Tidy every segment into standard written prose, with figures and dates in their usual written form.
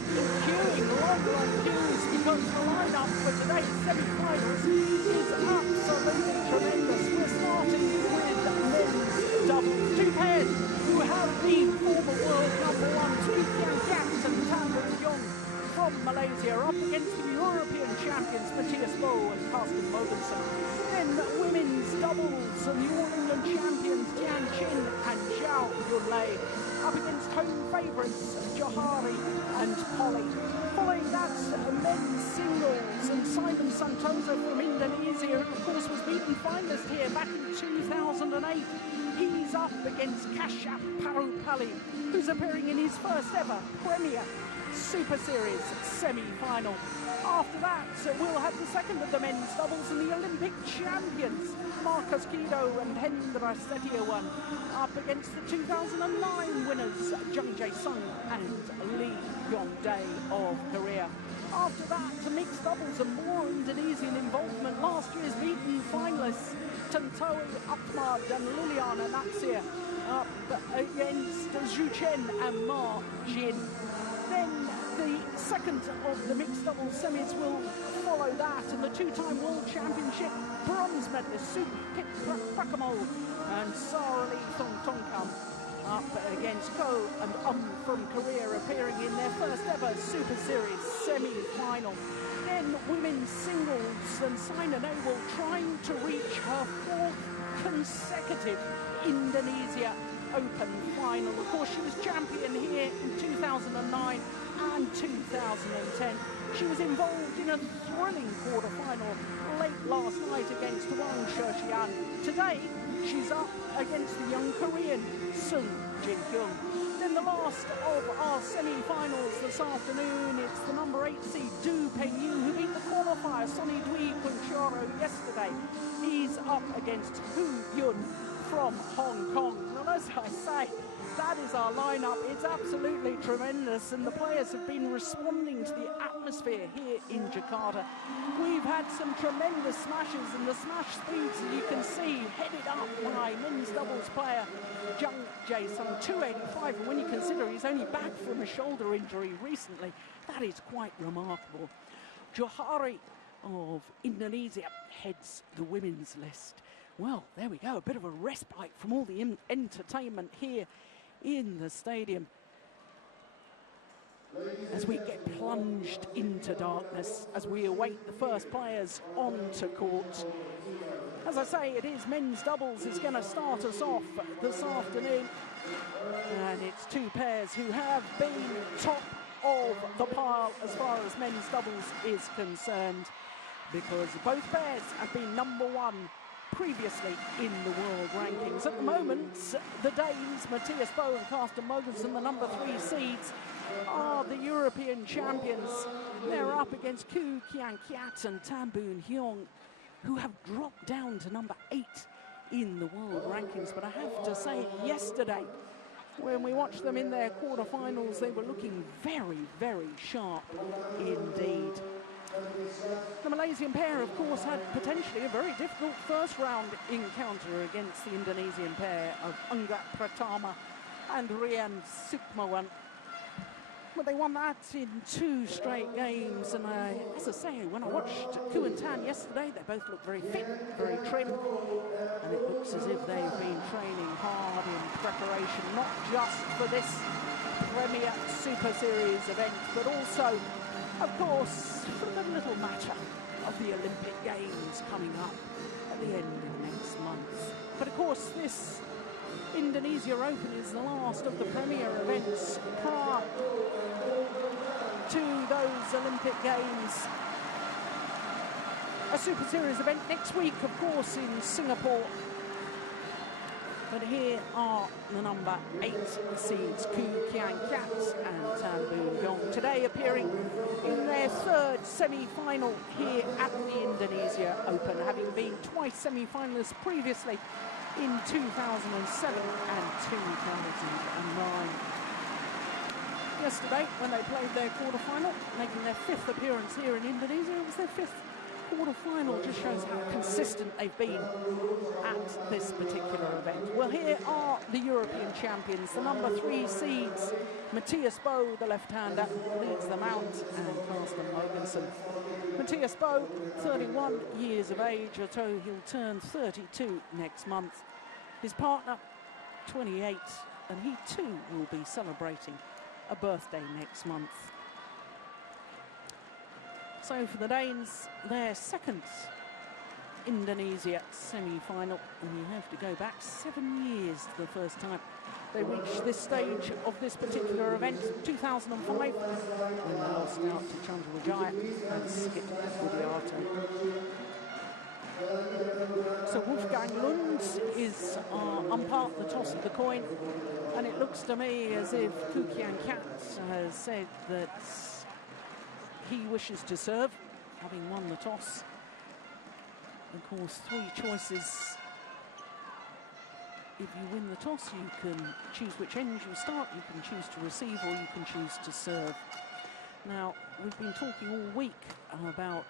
queuing, long queues, because the lineup for today's semi-finals is absolutely tremendous. We're starting with men's doubles. Two pairs who have been former world number ones, Tian and Jung from Malaysia, up against the European champions Matthias Bo and Morgensson. Then women's doubles, the New England champions Tian and Xiao up against home favourites Johari and Polly. Following that, men's singles, and Simon Santoso from Indonesia, of course, was beaten finalist here back in 2008. He's up against Praamole, who's appearing in his first ever Premier Super Series semi-final. After that, we'll have the second of the men's doubles and the Olympic champions, Marcus Kido and Hendra Setiawan, up against the 2009 winners, Jung Sung and Lee Yong-dae of Korea. After that, the mixed doubles and more Indonesian involvement. Last year's beaten finalists, Tantowi Akmad and Liliana Natsia, up against Zhu Chen and Ma Jin. Then the second of the mixed doubles semis will follow that, and the two-time World Championship bronze medalist Pit Praamole and Sara Lee Tonkan up against Ko and from Korea, appearing in their first ever Super Series semi-final. Then women's singles, and Saina Nehwal trying to reach her fourth consecutive Indonesia Open final. Of course, she was champion here in 2009 and 2010. She was involved in a thrilling quarter-final late last night against Wang Shixian. Today, she's up against the young Korean Sung Jin-kyung. Then the last of our semi-finals this afternoon, it's the number 8 seed Du Pengyu, who beat the qualifier Sonny Dwi Kunchoro yesterday. He's up against Hu Yun from Hong Kong. And as I say, that is our lineup. It's absolutely tremendous, and the players have been responding to the atmosphere here in Jakarta. We've had some tremendous smashes, and the smash speeds, as you can see, headed up by men's doubles player Jung Jae-sung, 285, and when you consider he's only back from a shoulder injury recently, that is quite remarkable. Johari of Indonesia heads the women's list. Well, there we go, a bit of a respite from all the entertainment here in the stadium as we get plunged into darkness, as we await the first players onto court. As I say, it is men's doubles is going to start us off this afternoon, and it's two pairs who have been top of the pile as far as men's doubles is concerned, because both pairs have been number one previously in the world rankings. At the moment, the Danes, Matthias Bo and Carsten Morgensson, the number 3 seeds, are the European champions. They're up against Koo Kian-kiat and Tan Boon Hyung, who have dropped down to number 8 in the world rankings. But I have to say, yesterday, when we watched them in their quarterfinals, they were looking very, very sharp indeed. The Malaysian pair, of course, had potentially a very difficult first round encounter against the Indonesian pair of Angga Pratama and Rian Sukmawan. But they won that in 2 straight games, and as I say, when I watched Koo and Tan yesterday, they both looked very fit, very trim, and it looks as if they've been training hard in preparation, not just for this Premier Super Series event, but also, of course, for the little matter of the Olympic Games coming up at the end of next month. But of course, this Indonesia Open is the last of the premier events prior to those Olympic Games. A Super Series event next week, of course, in Singapore. But here are the number 8 seeds, Koo Kian-kiat and Tan Boon Hyung, today appearing in their 3rd semi-final here at the Indonesia Open, having been twice semi-finalists previously in 2007 and 2009. Yesterday, when they played their quarter-final, making their 5th appearance here in Indonesia, it was their 5th quarter-final just shows how consistent they've been at this particular event. Well, here are the European champions. The number 3 seeds, Matthias Bo, the left-hander, leads them out, and Carsten Morgensson. Matthias Bo, 31 years of age, although he'll turn 32 next month. His partner, 28, and he too will be celebrating a birthday next month. So for the Danes, their second Indonesia semi-final, and you have to go back 7 years to the first time they reached this stage of this particular event, 2005, when they lost out to Chandra and Skip Budiato. So Wolfgang Lund is umpire, the toss of the coin, and it looks to me as if Kukian Kat has said that he wishes to serve, having won the toss. Of course, 3 choices. If you win the toss, you can choose which end you start, you can choose to receive, or you can choose to serve. Now, we've been talking all week about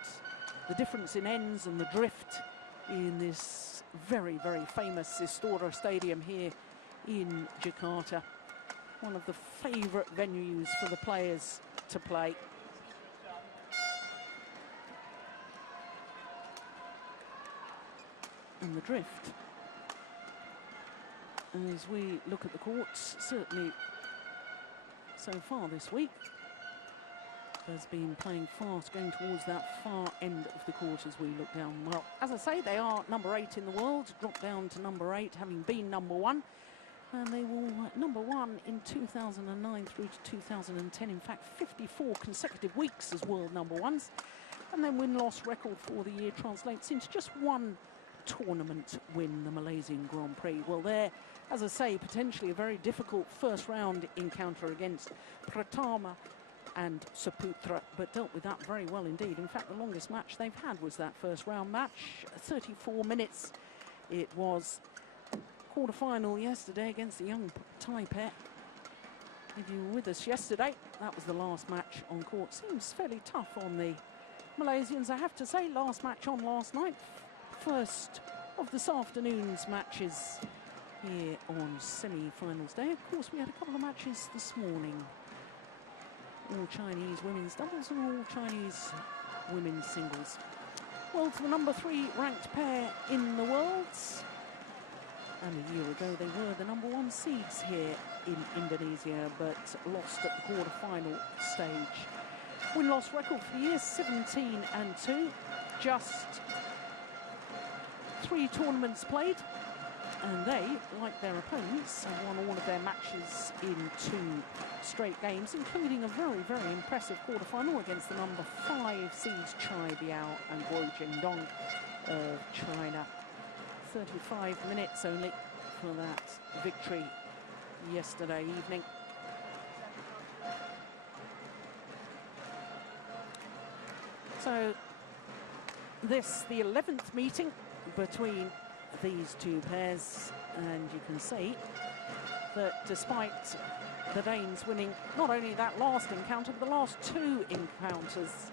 the difference in ends and the drift in this very, very famous Istora Stadium here in Jakarta. One of the favourite venues for the players to play. And the drift, as we look at the courts, certainly so far this week, has been playing fast, going towards that far end of the court as we look down. Well, as I say, they are number 8 in the world, dropped down to number 8, having been number 1. And they were number 1 in 2009 through to 2010. In fact, 54 consecutive weeks as world number 1s. And then win-loss record for the year translates into just 1 tournament win, the Malaysian Grand Prix. Well, there, as I say, potentially a very difficult first round encounter against Pratama and Saputra, but dealt with that very well indeed. In fact, the longest match they've had was that first round match, 34 minutes. It was quarter-final yesterday against the young Thai pair. If you were with us yesterday, that was the last match on court. Seems fairly tough on the Malaysians, I have to say. Last match on last night. First of this afternoon's matches here on semi-finals day. Of course, we had a couple of matches this morning. All Chinese women's doubles and all Chinese women's singles. Well, to the number 3 ranked pair in the world. And a year ago, they were the number 1 seeds here in Indonesia, but lost at the quarter-final stage. Win-loss record for the year, 17-2. Just 3 tournaments played, and they, like their opponents, have won all of their matches in 2 straight games, including a very, very impressive quarter-final against the number 5 seeds Chai Biao and Guo Jingdong of China. 35 minutes only for that victory yesterday evening. So this, the 11th meeting between these 2 pairs, and you can see that despite the Danes winning not only that last encounter, but the last 2 encounters.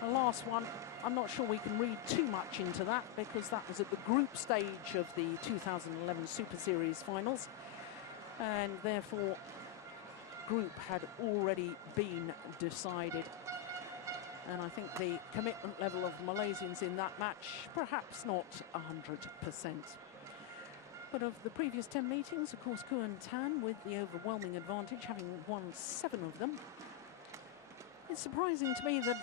The last one, I'm not sure we can read too much into that, because that was at the group stage of the 2011 Super Series Finals, and therefore group had already been decided. And I think the commitment level of Malaysians in that match, perhaps not 100%. But of the previous 10 meetings, of course, Kuan Tan with the overwhelming advantage, having won 7 of them. It's surprising to me that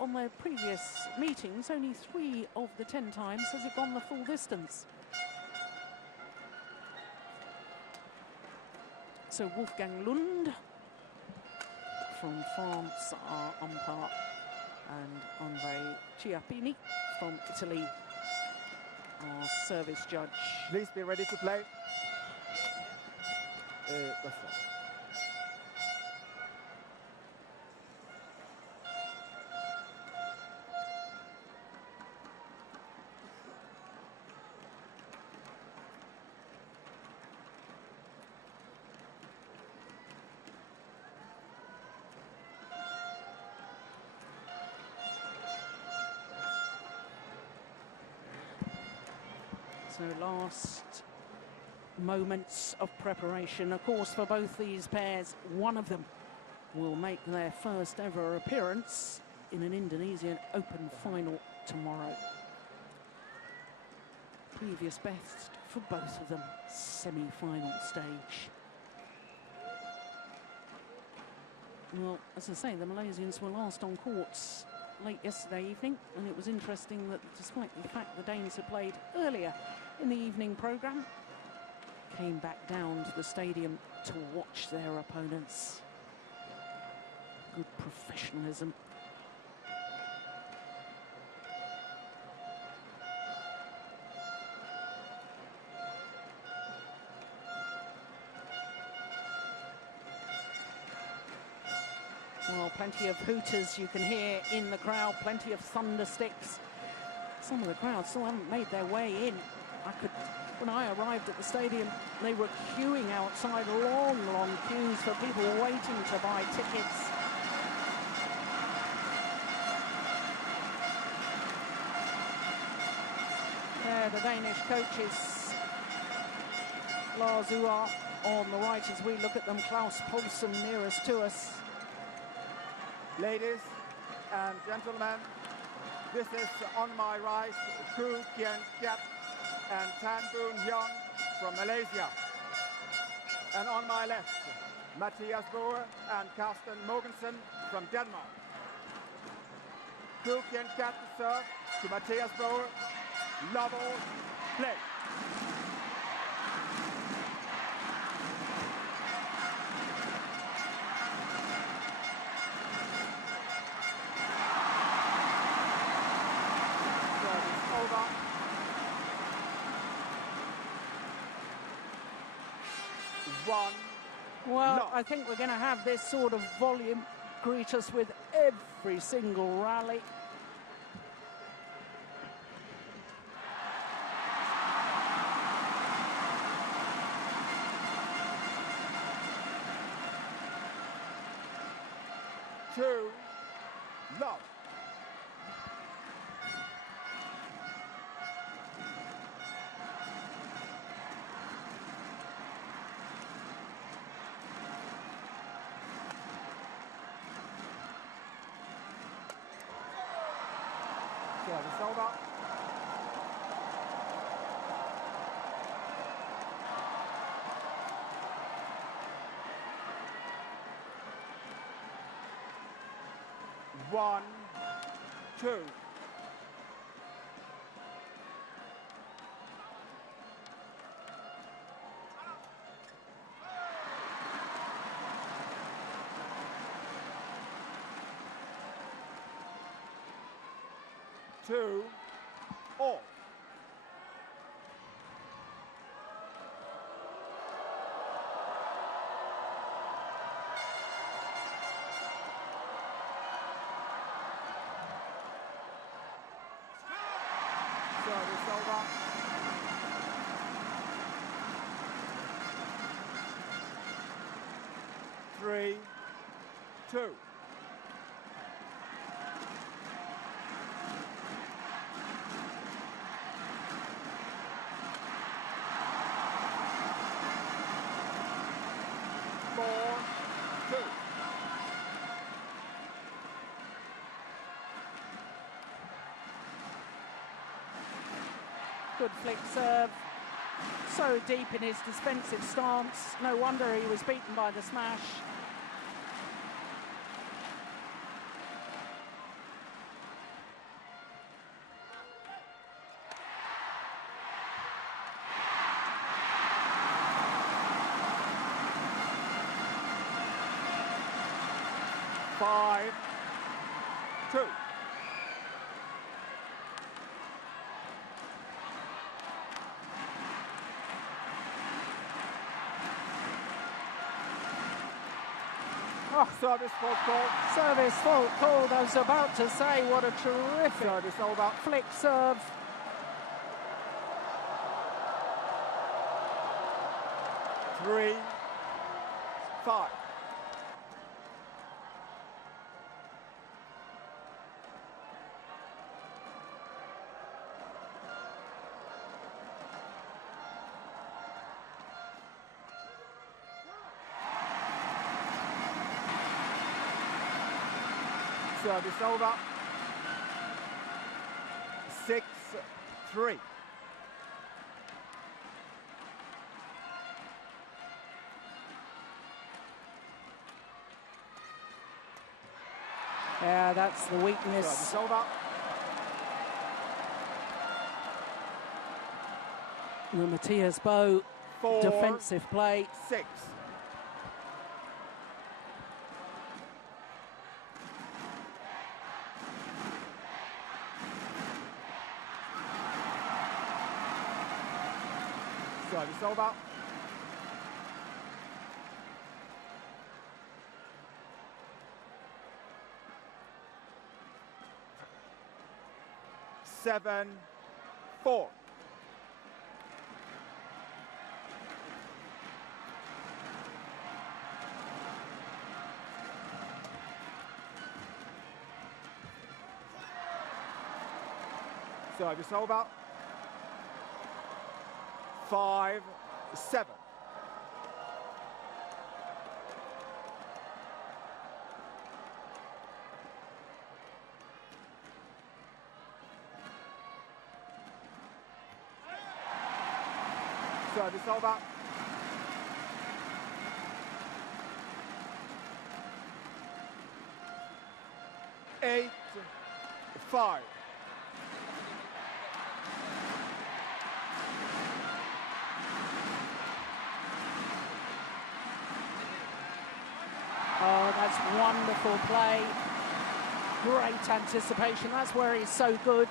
on their previous meetings, only 3 of the 10 times has it gone the full distance. So Wolfgang Lund from France, our umpire, and Andre Chiappini from Italy, our service judge. Please be ready to play. That's all. So last moments of preparation, of course, for both these pairs. One of them will make their first ever appearance in an Indonesian Open final tomorrow. Previous best for both of them, semi-final stage. Well, as I say, the Malaysians were last on courts late yesterday evening, and it was interesting that despite the fact the Danes had played earlier in the evening programme, came back down to the stadium to watch their opponents. Good professionalism. Well, plenty of hooters you can hear in the crowd, plenty of thunder sticks. Some of the crowd still haven't made their way in. When I arrived at the stadium, they were queuing outside, long queues for people waiting to buy tickets. There, the Danish coaches, Lars Uar on the right as we look at them, Klaus Poulsen nearest to us. Ladies and gentlemen, this is on my right, Koo Kien Kiat and Tan Boon Hyun from Malaysia. And on my left, Mathias Boer and Carsten Morgensson from Denmark. Koo Kien Kiat to serve to Mathias Boer. Love all, play. Well, I think we're going to have this sort of volume greet us with every single rally. Two, love. Service over. One, two. Two, all. Service over. Three, two. Good flick serve. So deep in his defensive stance. No wonder he was beaten by the smash. Five, two. Oh, service fault call. Service fault called. I was about to say, what a terrific Service over. flick serve. Three, five. Service over. 6-3. Yeah, that's the weakness. Service over. The Matthias Bow 4-6. defensive play. Service over. 7-4. Service over. 5-7. Service over. 8-5. Oh, that's wonderful play. Great anticipation. That's where he's so good.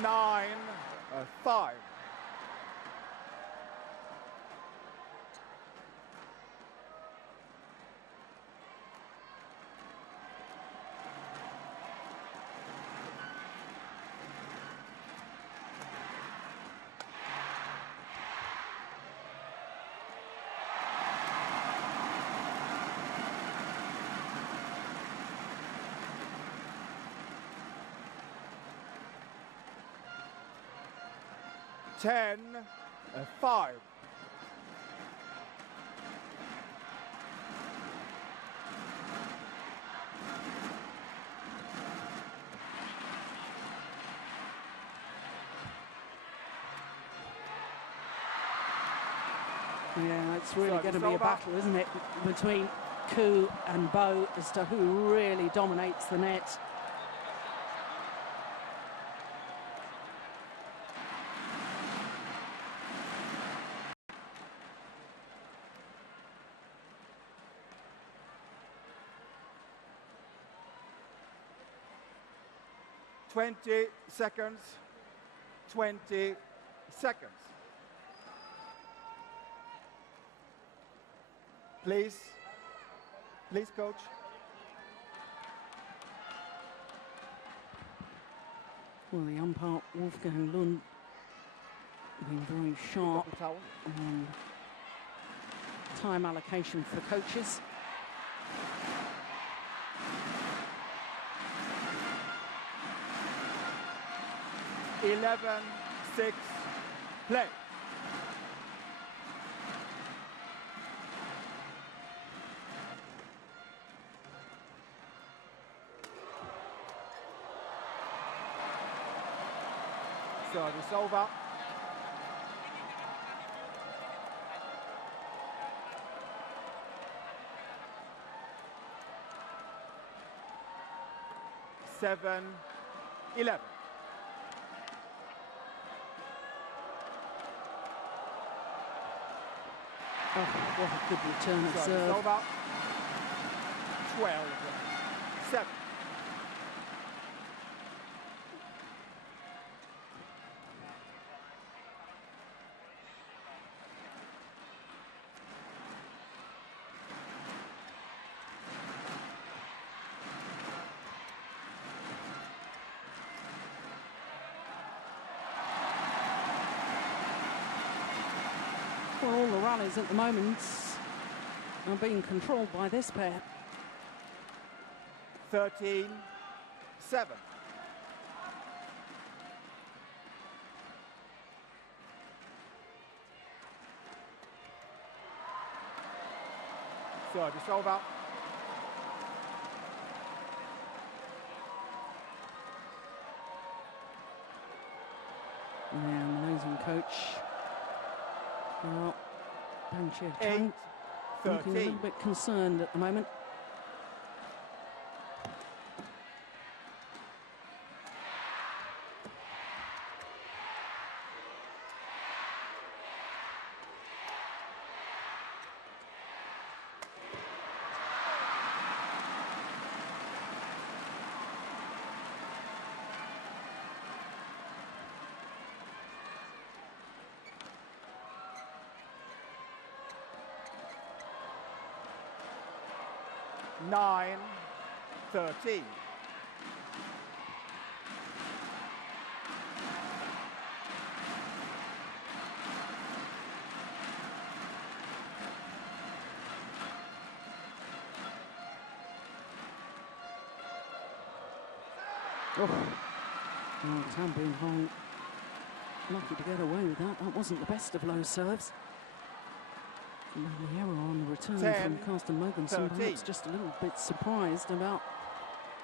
9-5. Ten, 5. Yeah, it's really going to be a battle, isn't it, between Koo and Bow as to who really dominates the net. Twenty seconds. 20 seconds. Please, coach. Well, the umpire, Wolfgang Lund, being very sharp on time allocation for coaches. Eleven, 6, play. Service over. 7-11. Oh, what a good return of Service serve. over. 12-7. Well, all the rallies at the moment are being controlled by this pair. 13-7. Service over. Yeah, Malaysian coach. Well, Jung looking a little bit concerned at the moment. Nine, 13. Oh, Tian lucky to get away with that. That wasn't the best of low serves. And the error on the return 10, from Carsten Morgensson, perhaps just a little bit surprised about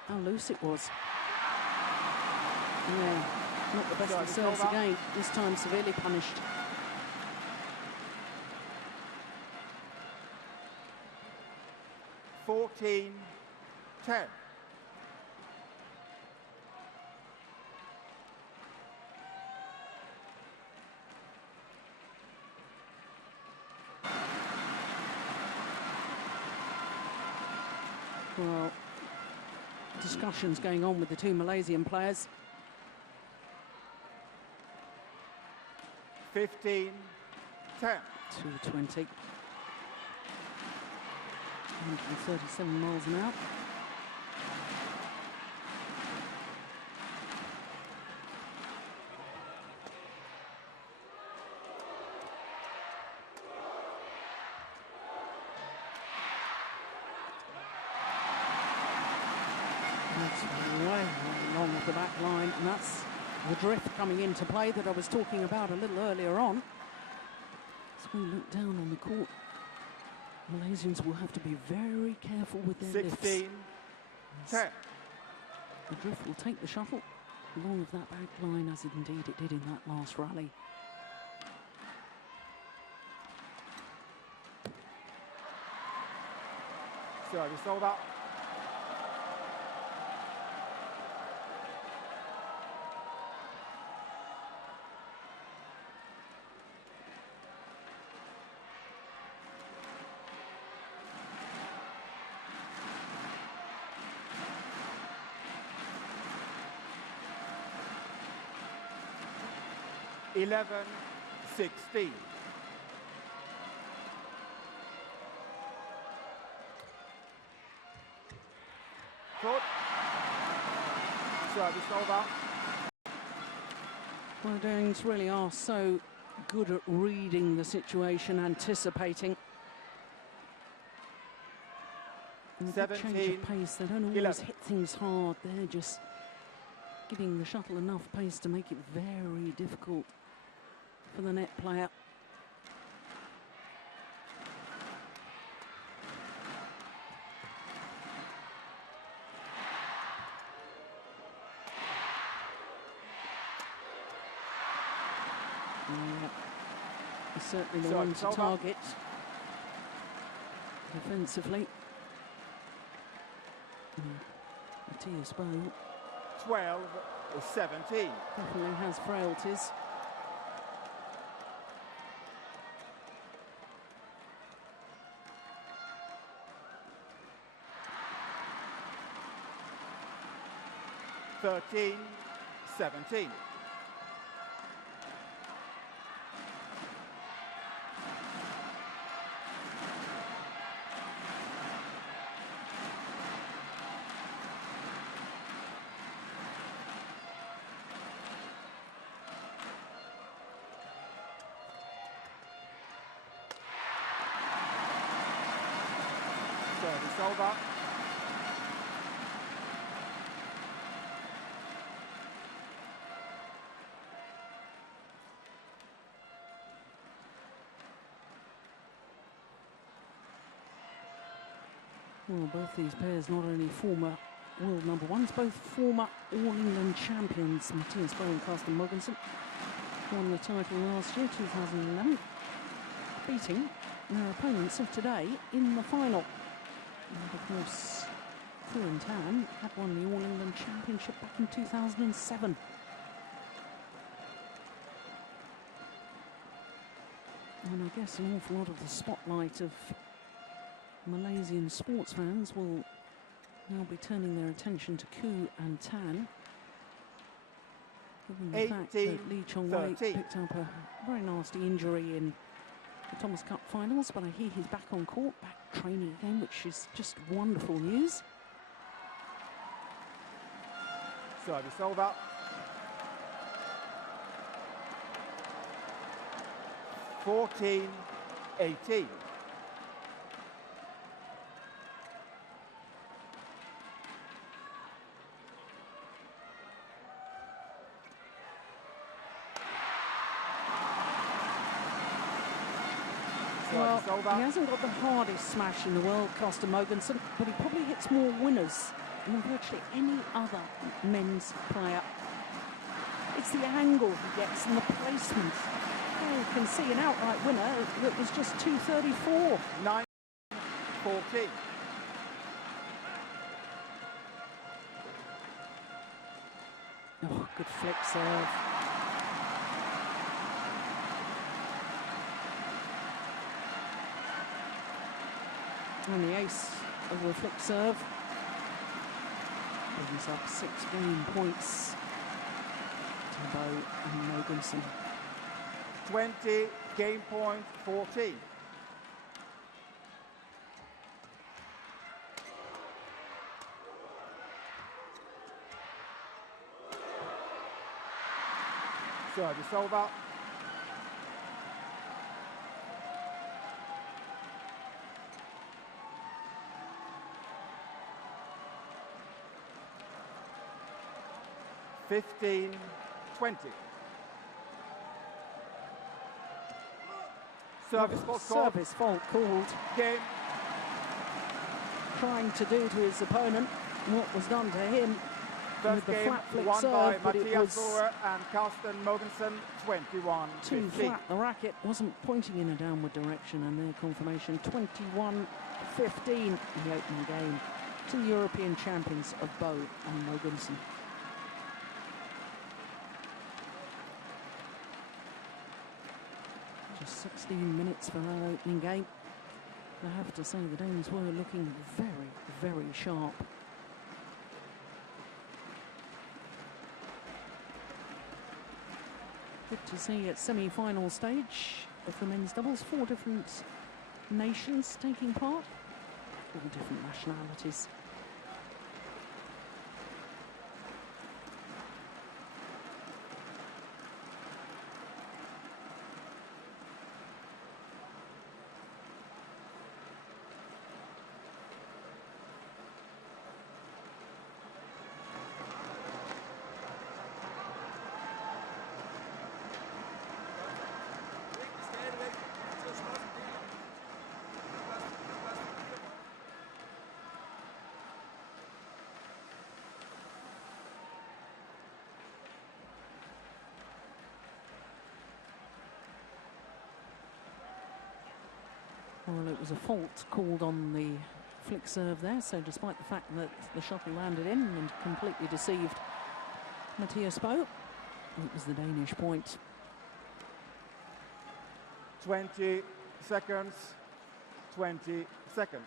how loose it was. Yeah, not the best of serves again, this time severely punished. Fourteen, 10. Well, discussions going on with the two Malaysian players. 15, 10. 220. 137 miles an hour. Along the back line, and that's the drift coming into play that I was talking about a little earlier on. As we look down on the court, Malaysians will have to be very careful with their 16, lifts. 10. The drift will take the shuttle along of that back line, as indeed it did in that last rally. Service over. Eleven, 16. Good. Service over. Well, Danes really are so good at reading the situation, anticipating. And a good change of pace. They don't always 11. hit things hard. They're just giving the shuttle enough pace to make it very difficult for the net player. He's certainly the one to target defensively. Natsia 12, 17. definitely has frailties. Thirteen, 17. Service over. Well, both these pairs not only former world number ones, both former All England champions, Natsia and Carsten Morgensson. won the title last year, 2011, beating their opponents of today in the final. And of course, Tian had won the All England Championship back in 2007. And I guess an awful lot of the spotlight of Malaysian sports fans will now be turning their attention to Koo and Tian, given the fact that Lee Chong-wei picked up a very nasty injury in the Thomas Cup finals, but I hear he's back on court, back training again, which is just wonderful news. Service over. (14-18). Well, he hasn't got the hardest smash in the world, Costa Morgensson, but he probably hits more winners than virtually any other men's player. It's the angle he gets and the placement. Oh, you can see an outright winner that was just 234. 9-14. Oh, good flick serve. And the ace of the flick serve brings up 6 game points to Bo and Morgensson. 20, game point 14. Service over. (15-20). Service fault called. Service fault called. Game. Trying to do to his opponent what was done to him First with the game flat flick won serve, by but it Natsia was and Carsten Morgensson, 21-15. too flat. The racket wasn't pointing in a downward direction, and their confirmation 21-15 in the opening game to the European champions of Bo and Morgensson. Just 16 minutes for our opening game. I have to say the Danes were looking very, very sharp. Good to see at semi-final stage of the men's doubles, 4 different nations taking part, all different nationalities. Well, it was a fault called on the flick serve there, so despite the fact that the shuttle landed in and completely deceived Natsia Bo, it was the Danish point. 20 seconds, 20 seconds.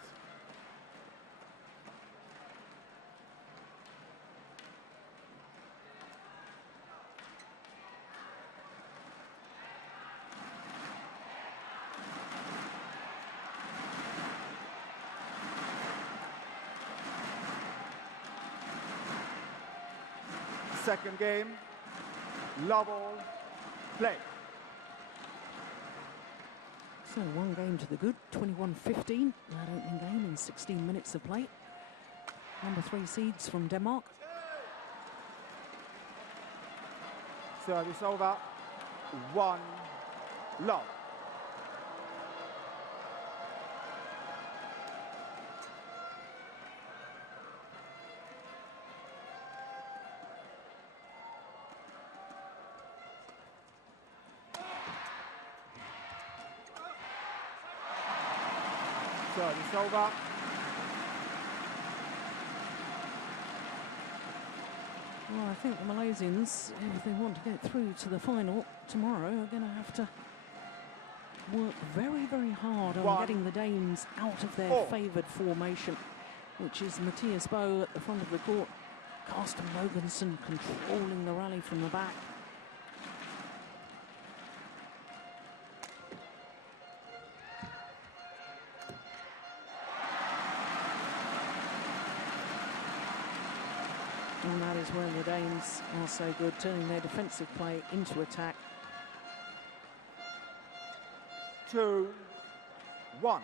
Second game, love all, play. So 1 game to the good, 21-15, that opening game in 16 minutes of play. Number 3 seeds from Denmark. Service over, 1 love. Service over. Well, I think the Malaysians, if they want to get through to the final tomorrow, are going to have to work very, very hard on getting the Danes out of their favoured formation, which is Matthias Bo at the front of the court, Carsten Morgensson controlling the rally from the back. And that is where the Danes are so good, turning their defensive play into attack. 2-1. No,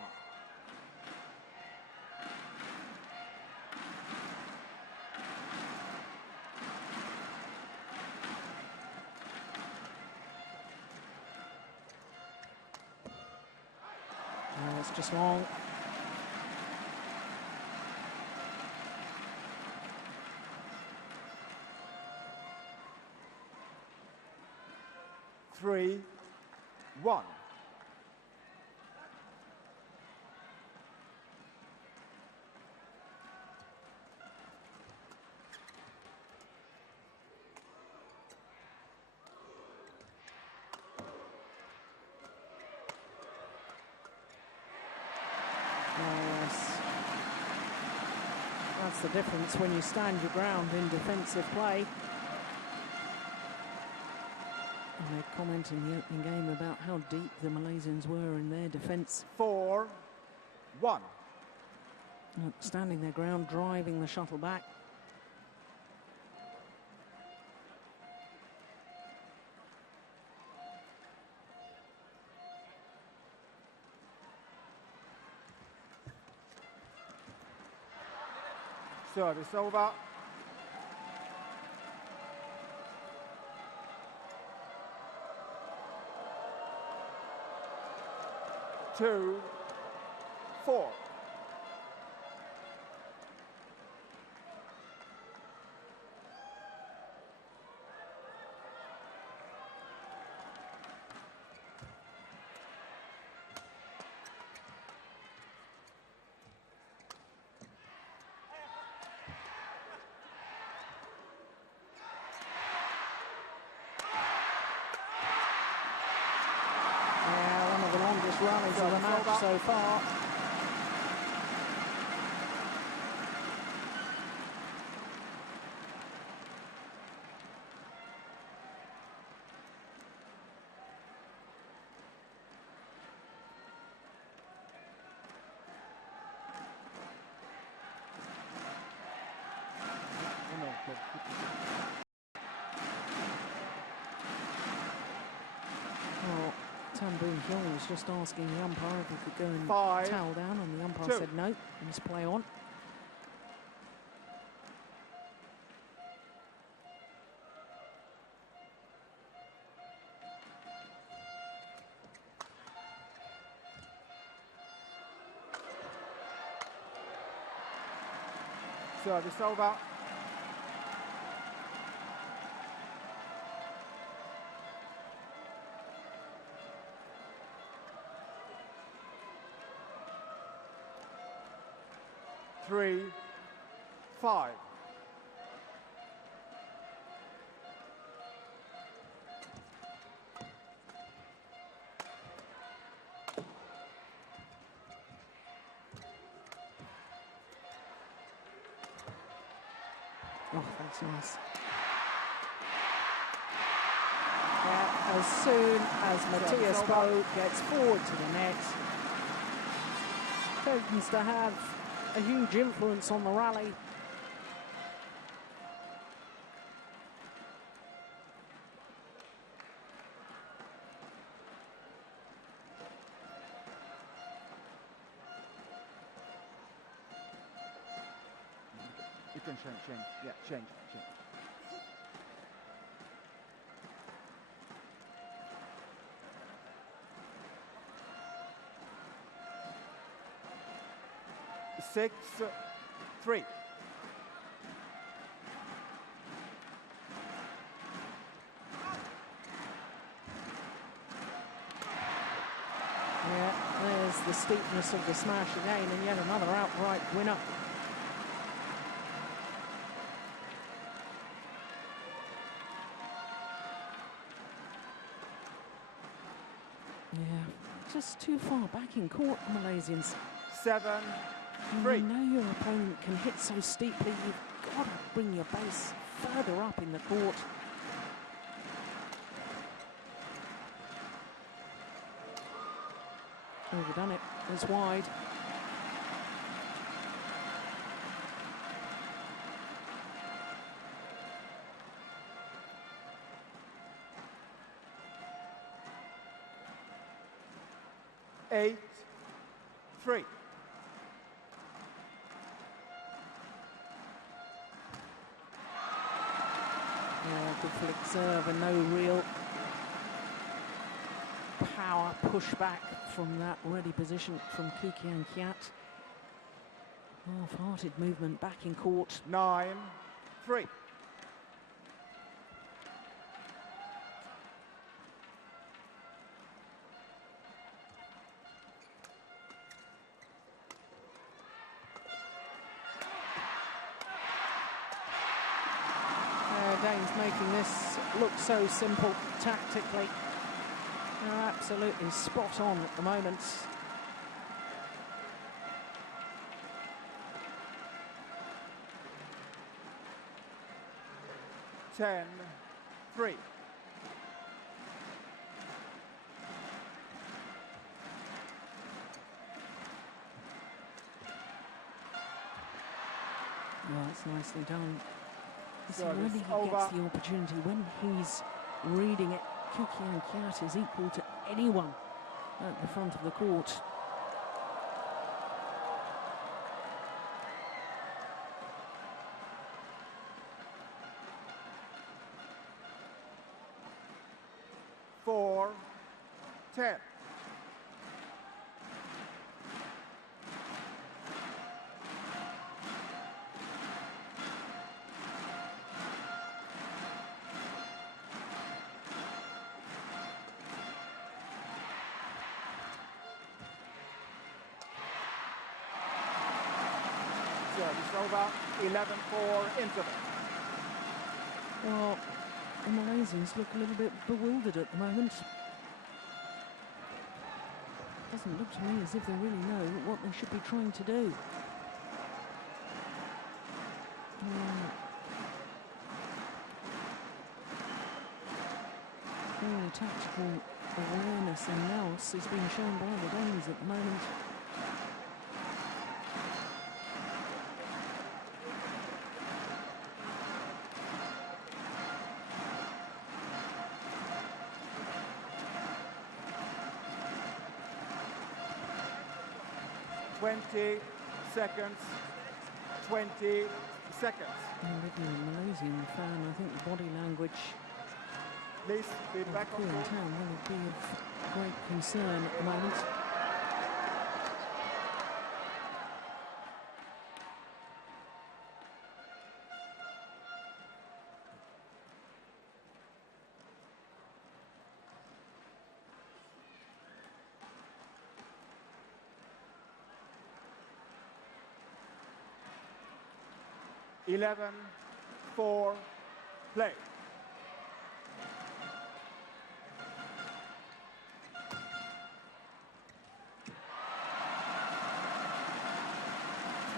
it's just long. Three, 1. Yes. That's the difference when you stand your ground in defensive play. And they comment in the opening game about how deep the Malaysians were in their defence. 4-1. Standing their ground, driving the shuttle back. Service over. 2-4. Rallies of the match so far. Jung was just asking the umpire if he could go and towel down, and the umpire said no, let's play on. Service over. 3-5. Oh, that's nice. Yeah, as soon as Matthias Bo gets forward to the net, tends to have a huge influence on the rally. You can change. Yeah, change. 6-3. Yeah, there's the steepness of the smash again, and yet another outright winner. Yeah, just too far back in court, the Malaysians. 7-3. You know your opponent can hit so steeply, you've got to bring your base further up in the court. Overdone it. It's wide. Eight, 3. Yeah, good flick serve and no real power pushback from that ready position from Kian Kiat. Half-hearted movement back in court. 9-3. Dane's making this look so simple tactically. They're absolutely spot on at the moment. Ten, 3. Well, that's nicely done. So Service when he over. gets the opportunity, when he's reading it, Kian Kiat is equal to anyone at the front of the court. Four, 10. Service over, 11-4 interval. Well, the Malaysians look a little bit bewildered at the moment. Doesn't look to me as if they really know what they should be trying to do. Really tactical awareness and nous is being shown by the Danes at the moment. Seconds, 20 seconds. Living a Malaysian fan, I think the body language Please be back on in court. town will be of great concern at the moment. Eleven, 4, play.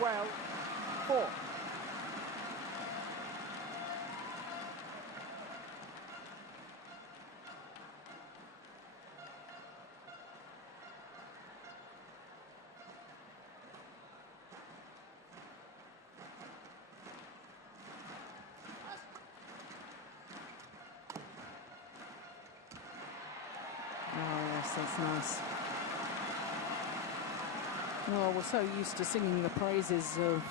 Well, 4. That's nice. Oh, we're so used to singing the praises of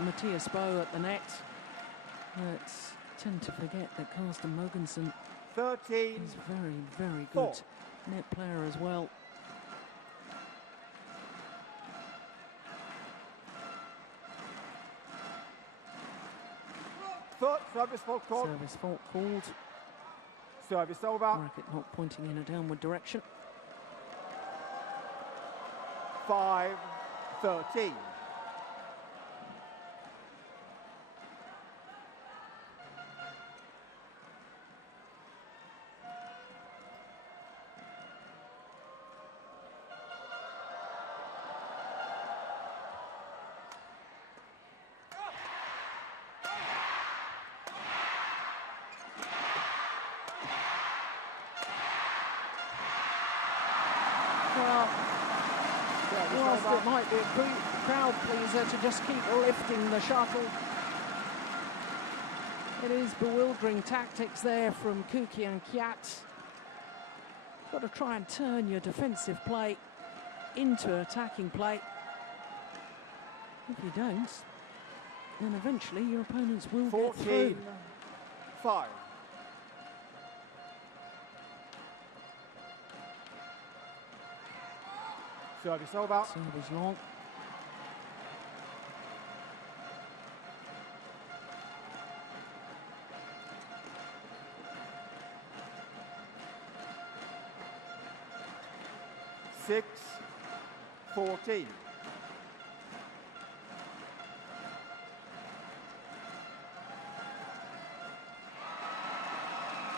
Matthias Bo at the net that tend to forget that Carsten Morgensson 13 is very, very good 4. net player as well. Third service fault called. Service fault called. Service over. Racket not pointing in a downward direction. 5-13. Whilst it might be a crowd pleaser to just keep lifting the shuttle, it is bewildering tactics there from Kuki and Kiat. Got to try and turn your defensive play into attacking play. If you don't, then eventually your opponents will get through. 14-5. Service over. Service long. Six, 14.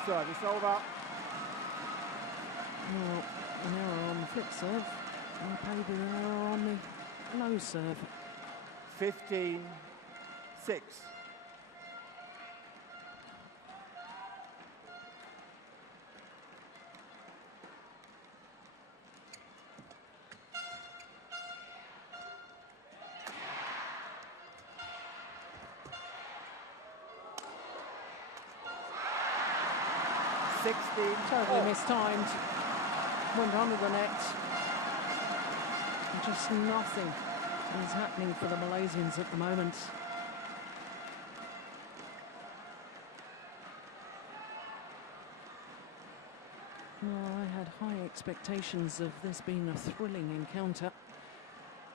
Service over. Well, an error on the flip serve. And paid with an error on the low serve. 15-6. Totally mistimed. Went under the net. And just nothing is happening for the Malaysians at the moment. Well, I had high expectations of this being a thrilling encounter.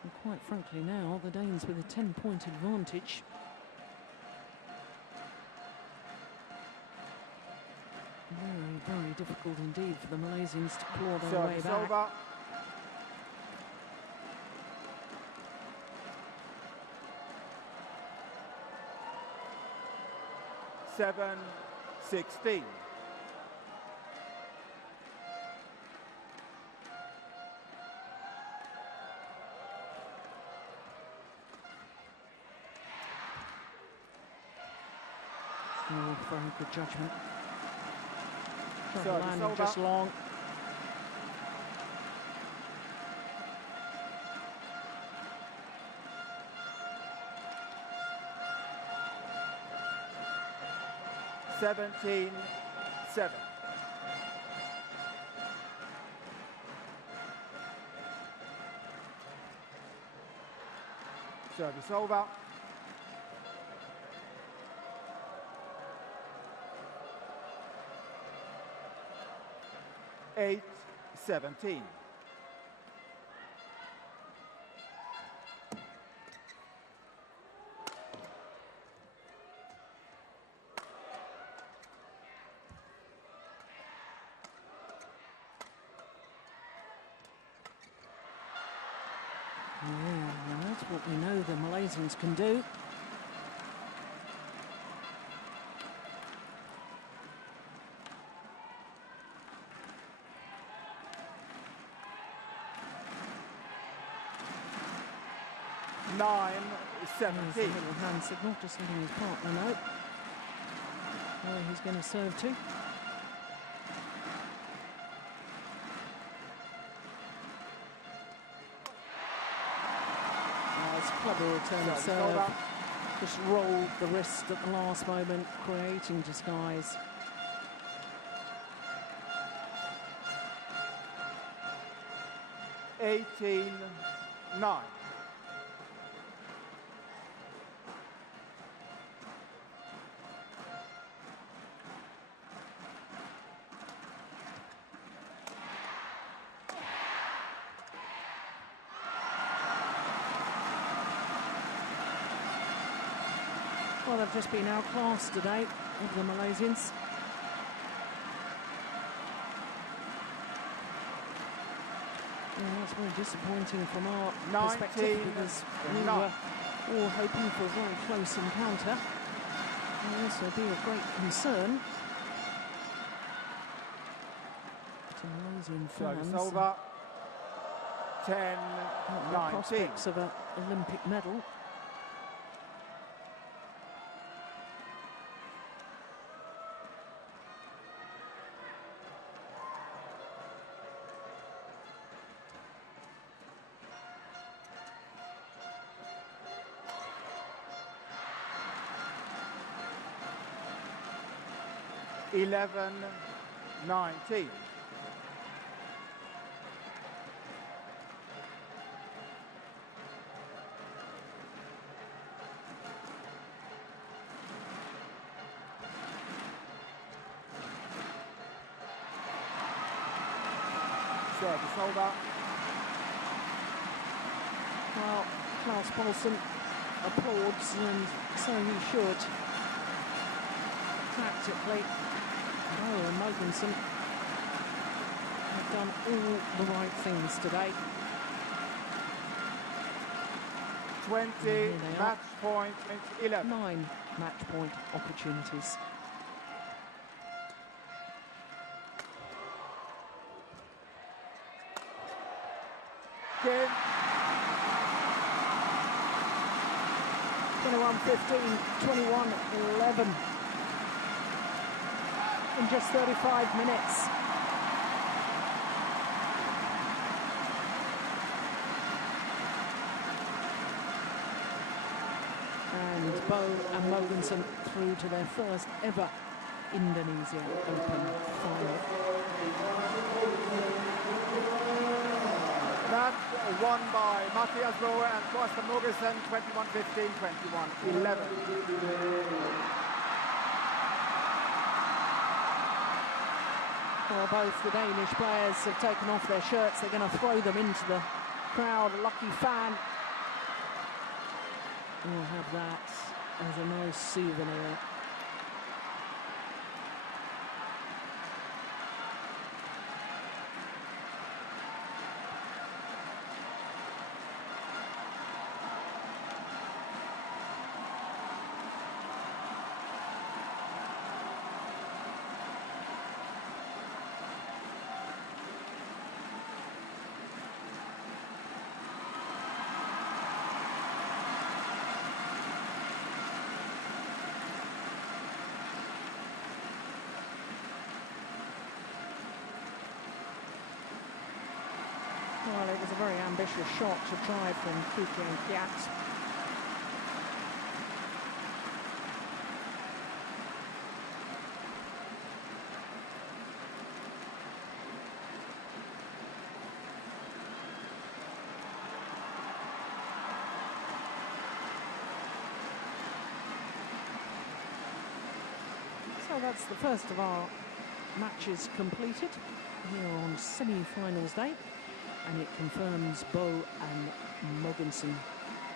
And quite frankly now, the Danes with a 10-point advantage. Very, very difficult indeed for the Malaysians to claw their way back. Over. Seven, 16. Oh, very good judgment. Service Landing over. just long. Seventeen, 7. Service over. Eight, 17. Yeah, that's what we know the Malaysians can do. Nine, There's a 17. little hand signal, just letting his partner know where he's going to serve to. It's a clever return of serve. Just rolled the wrist at the last moment, creating disguise. Eighteen, 9. Well, they've just been outclassed today of the Malaysians. That's very disappointing from our 19, perspective because we were all hoping for a very close encounter. It will also be of great concern to Malaysian fans. Service over. 10, The 19. prospects of an Olympic medal. Eleven, 19. Service over. Well, Klaus Paulsen applauds, and so he should. Tactically, Bo and Morgensson have done all the right things today. 20, match point, 11. 9 match point opportunities. Game. 21-15, 21-11 in just 35 minutes. And Bo and Morgensson through to their first ever Indonesia Open final. Match won by Natsia and Morgensson, 21-15, 21-11. Well, both the Danish players have taken off their shirts. They're going to throw them into the crowd. A lucky fan will have that as a nice souvenir. Well, it was a very ambitious shot to try from Tian. So that's the first of our matches completed here on semi-finals day. And it confirms Bo and Morgensson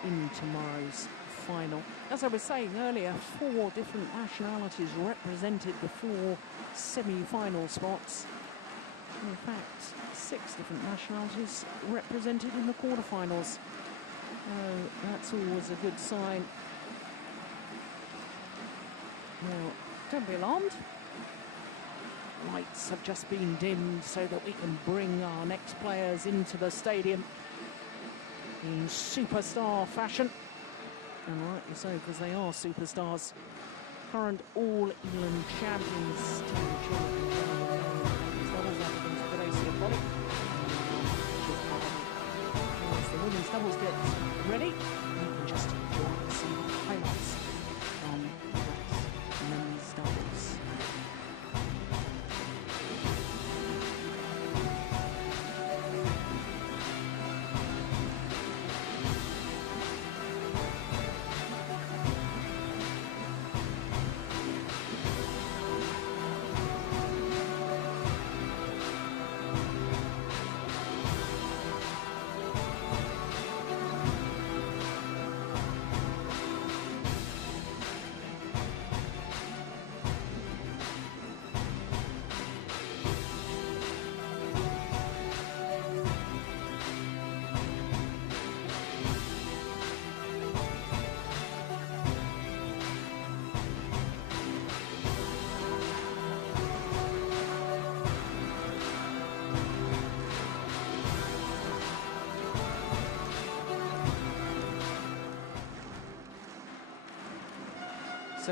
in tomorrow's final. As I was saying earlier, 4 different nationalities represented the 4 semi-final spots. In fact, 6 different nationalities represented in the quarterfinals. That's always a good sign. Now, don't be alarmed. Lights have just been dimmed so that we can bring our next players into the stadium in superstar fashion. And rightly so, because they are superstars. Current All-England champions. As the women's doubles get ready, you can just see highlights from that men's doubles.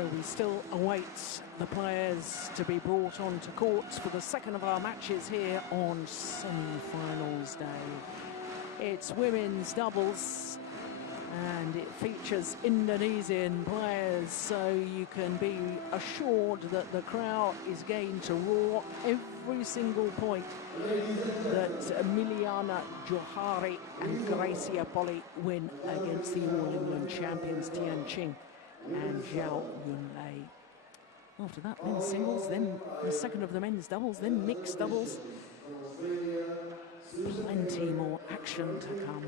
So we still await the players to be brought onto court for the second of our matches here on semi-finals day. It's women's doubles, and it features Indonesian players, so you can be assured that the crowd is going to roar every single point that Miliana Johari and Gracia Poli win against the All England champions Tian and Xiao Yunlei. After that, men's singles, then the second of the men's doubles, then mixed doubles. Plenty more action to come.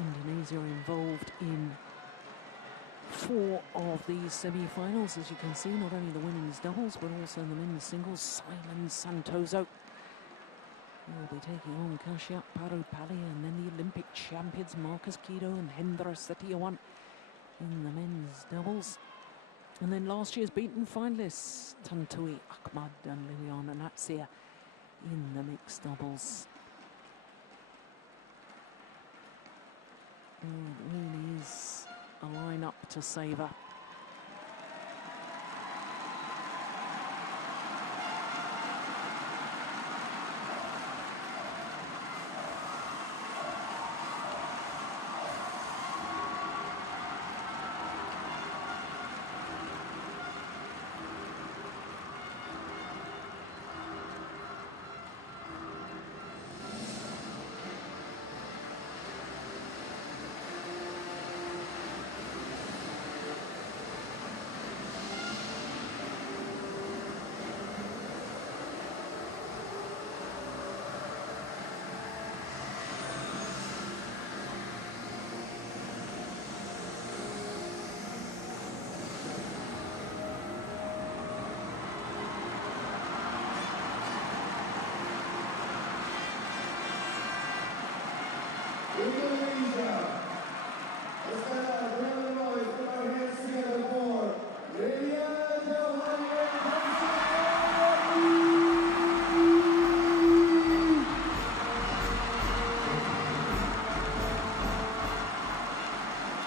Indonesia involved in 4 of these semi-finals, as you can see, not only the women's doubles but also the men's singles. Simon Santoso will be taking on Kashyap Parupali, and then the Olympic champions Marcus Kido and Hendra Setiawan in the men's doubles. And then last year's beaten finalists Tantui Akmad and Liliana Natsia in the mixed doubles. It really is a lineup to savour.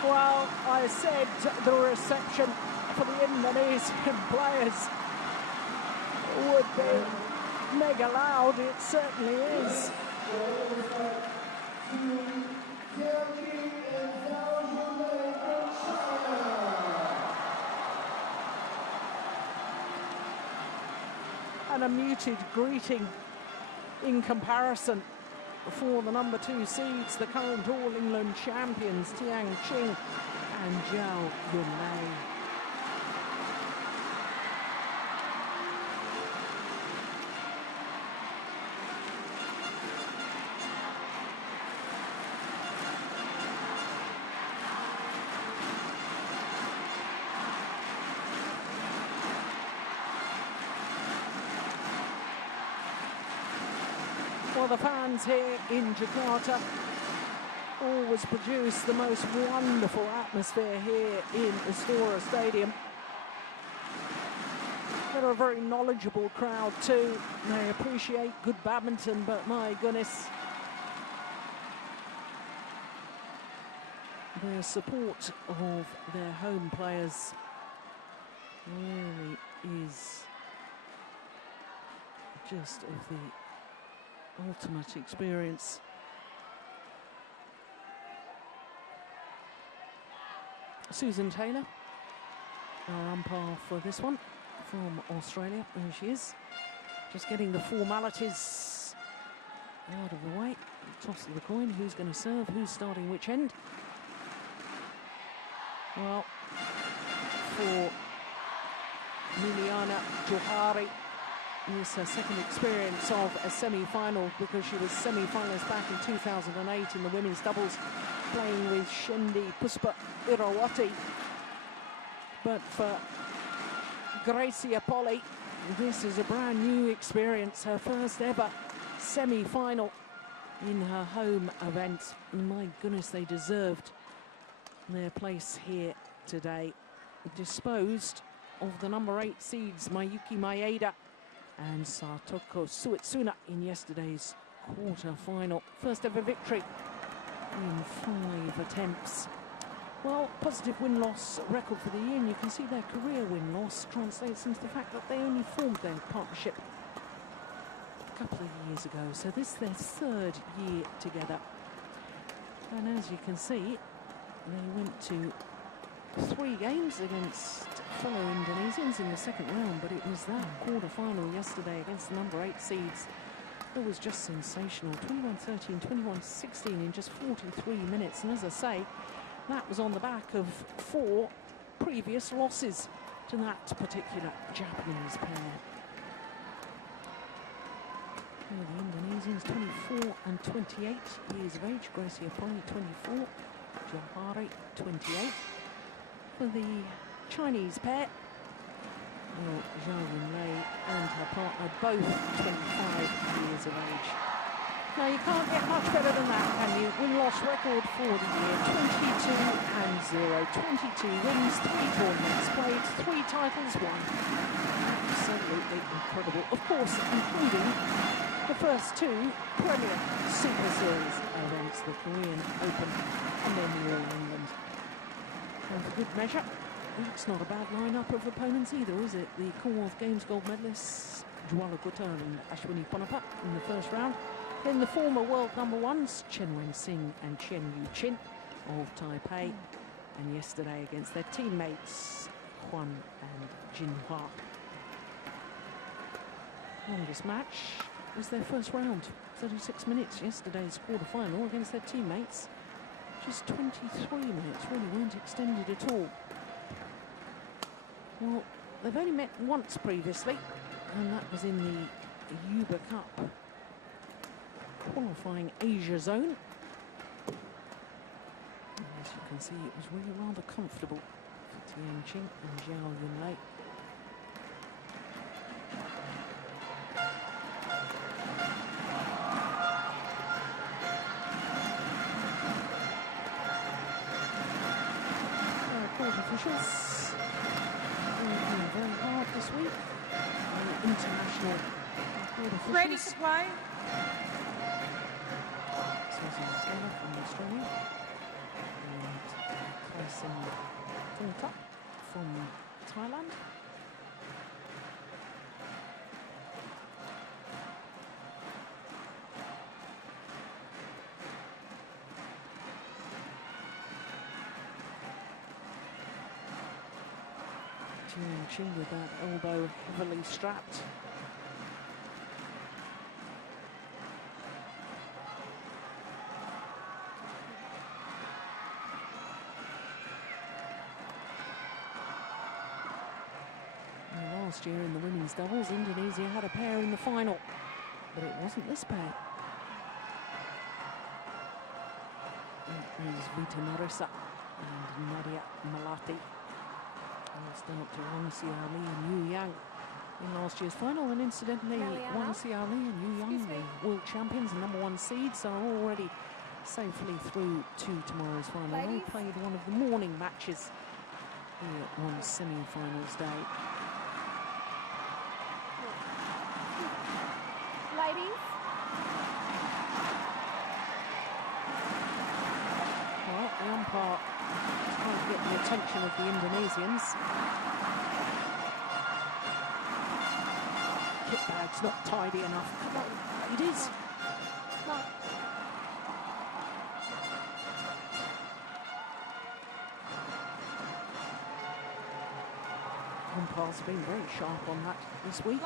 Well, I said the reception for the Indonesian players would be mega loud. It certainly is. And a muted greeting in comparison for the number 2 seeds, the current All England champions Tian and Xiao Yunlei. Well, the fans here in Jakarta always produce the most wonderful atmosphere here in Istora Stadium. They're a very knowledgeable crowd too. They appreciate good badminton, but my goodness, their support of their home players really is just of the ultimate experience. Susan Taylor, our umpire for this one, from Australia. There she is, just getting the formalities out of the way. Toss of the coin, who's going to serve, who's starting which end. Well, for Miliana Johari, it's her second experience of a semi-final, because she was semi-finalist back in 2008 in the women's doubles, playing with Shendi Puspa Irawati. But for Gracia Poli, this is a brand new experience, her first ever semi-final in her home event. And my goodness, they deserved their place here today, disposed of the number 8 seeds Mayuki Maeda and Satoko Suetsuna in yesterday's quarter-final. First ever victory in 5 attempts. Well, positive win-loss record for the year, and you can see their career win-loss translates into the fact that they only formed their partnership a couple of years ago, so this is their 3rd year together. And as you can see, they went to 3 games against fellow Indonesians in the second round, but it was that quarter-final yesterday against the number 8 seeds that was just sensational. 21-13, 21-16 in just 43 minutes, and as I say, that was on the back of 4 previous losses to that particular Japanese pair. Here the Indonesians, 24 and 28 years of age. Gracia Poli, 24. Johari, 28. For the Chinese pair, Zhao Yunlei and her partner, both 25 years of age. Now, you can't get much better than that, can you? Win-loss record for the year, 22-0. 22 wins, 3 tournaments played, 3 titles won. Absolutely incredible. Of course, including the first 2 Premier Super Series events, the Korean Open and then the All England. And for good measure, it's not a bad lineup of opponents either, is it? The Commonwealth Games gold medalists, Juala Kutta and Ashwini Ponnappa in the first round. Then the former world number 1s, Chen Wen-Sing and Chen Yu-Chin of Taipei. And yesterday against their teammates, Huan and Jinhua. Longest match was their first round, 36 minutes, yesterday's quarter-final against their teammates. Just 23 minutes, really weren't extended at all. Well, they've only met once previously, and that was in the Yuba Cup qualifying Asia zone. And as you can see, it was really rather comfortable for Tian Qing and Xiao Yunlei. Officials working very hard this week. International court officials. Ready to play. Susan Taylor from Australia and Tyson Tonkan from Thailand. Jung with that elbow heavily strapped. And last year in the women's doubles, Indonesia had a pair in the final, but it wasn't this pair. It was Vita Marissa and Nadia Malati. Down to Wang Xiaoli and Yu Yang in last year's final, and incidentally, Wang Xiaoli and Yu Yang, the world champions and number 1 seeds, are already safely through to tomorrow's final. They played one of the morning matches here on semi-finals day. Ladies. Well, the umpire trying to get the attention of the Indonesians. Kit bag's not tidy enough. Come on, it is. No. Umpires have been very sharp on that this week.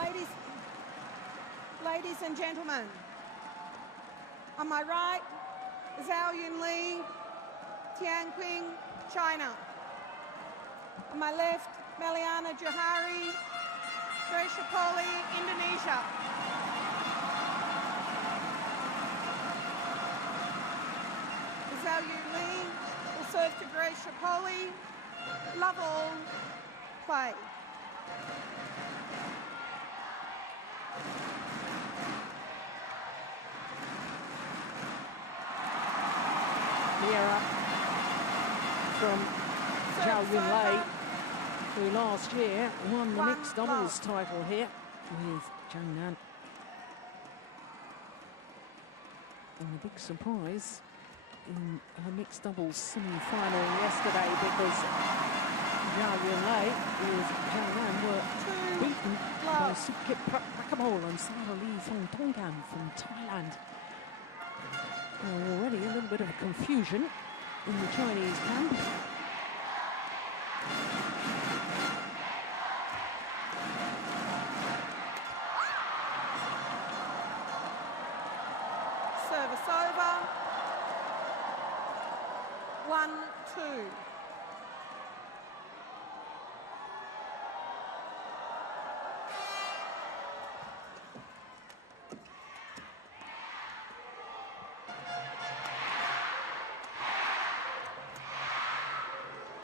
Ladies and gentlemen, on my right, Zhao Yunlei, Tianqing, China. On my left, Meliana Johari, Gracia Poli, Indonesia. Zhao Yunlei will serve to Gracia Poli. Love all, play. Vieira from Xiao who last year won the mixed doubles title here with Jung. And a big surprise in her mixed doubles semi-final yesterday, because Xiao were beaten by Sukip Praamole and Tonkan from Thailand. Already a little bit of confusion in the Chinese camp. Service over. 1-2.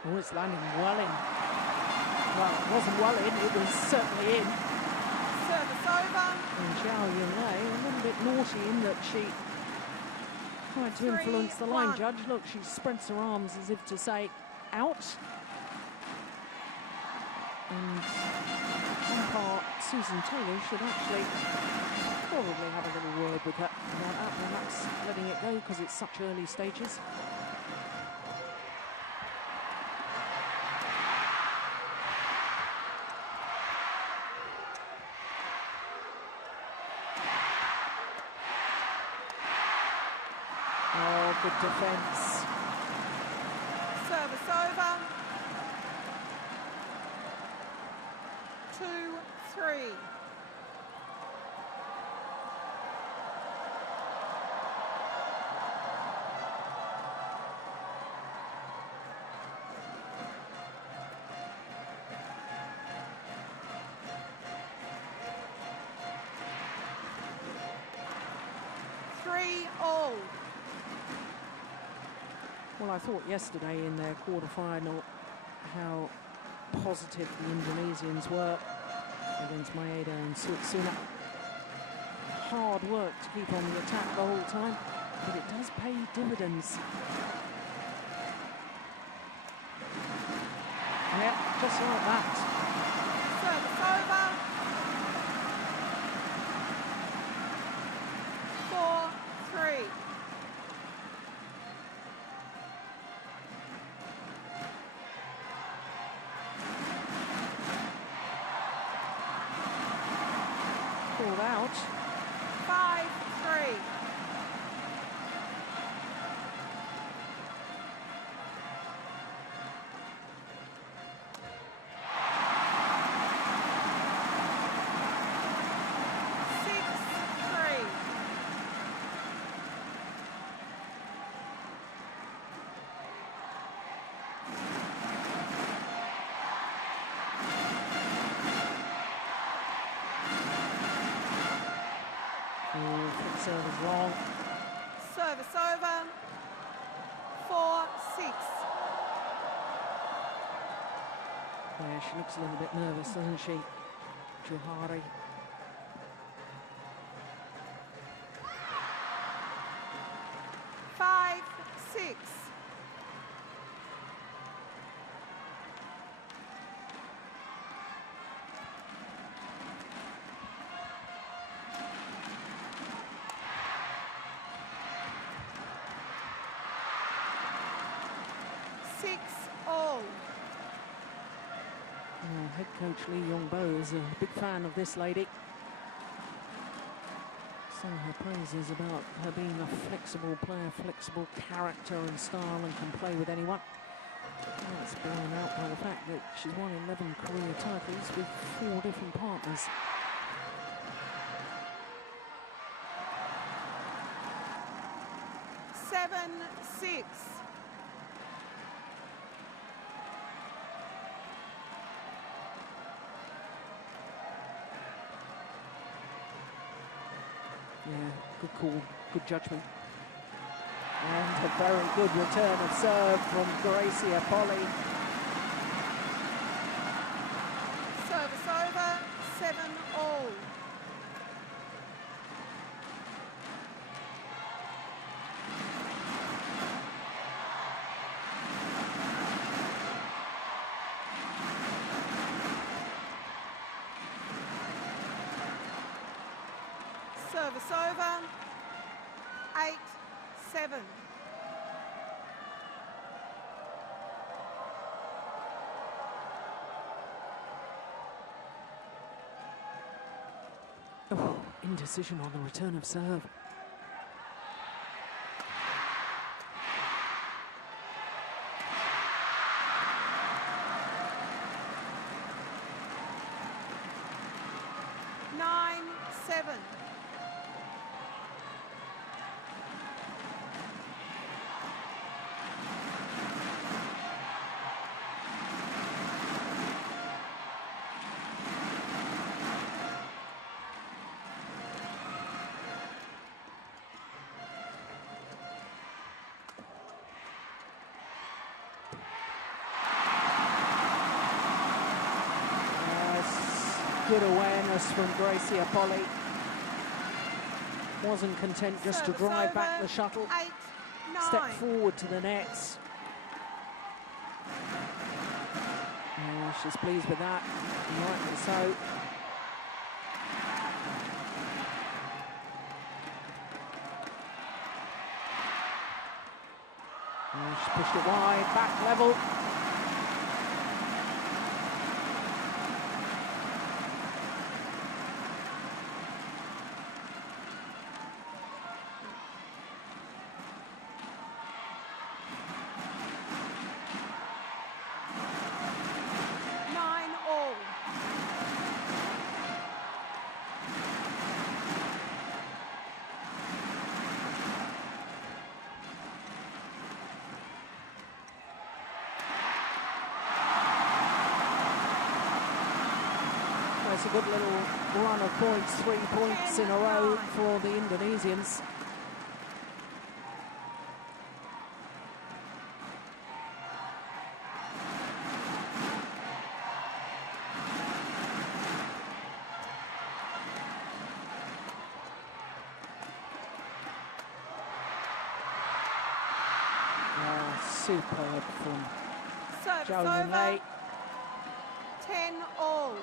Oh, it's landing well in. Well, it wasn't well in, it was certainly in. Service over. And Xiao Yunlei, a little bit naughty in that she tried to influence the line judge. Look, she spreads her arms as if to say, out. And umpire Susan Taylor should actually probably have a little word with her about that, perhaps letting it go because it's such early stages. Good defence. Service over. 2-3. Well, I thought yesterday in their quarter-final how positive the Indonesians were against Maeda and Sutsuna. Hard work to keep on the attack the whole time, but it does pay dividends. Yeah, just like that. Service over. 4-3. Called out. 5-3. Service long. Service over. 4-6. Yeah, she looks a little bit nervous, doesn't she, Johari? 5-6. Head coach Lee Yong-bo is a big fan of this lady. Sang her praises about her being a flexible player, flexible character and style, and can play with anyone. Well, that's borne out by the fact that she's won 11 career titles with 4 different partners. Seven, 6. Yeah, good call, good judgment. And a very good return of serve from Gracia Polly. Service over. 7-all. Service over. 8-7. Oh, indecision on the return of serve. Good awareness from Gracie Apolli. Wasn't content just to drive back the shuttle. 8-9. Step forward to the nets. Oh, she's pleased with that, and rightly so. Oh, she's pushed it wide, back level. It's a good little run of points, 3 points in a row for the Indonesians. Superb from Djarum Indonesia. 10-all.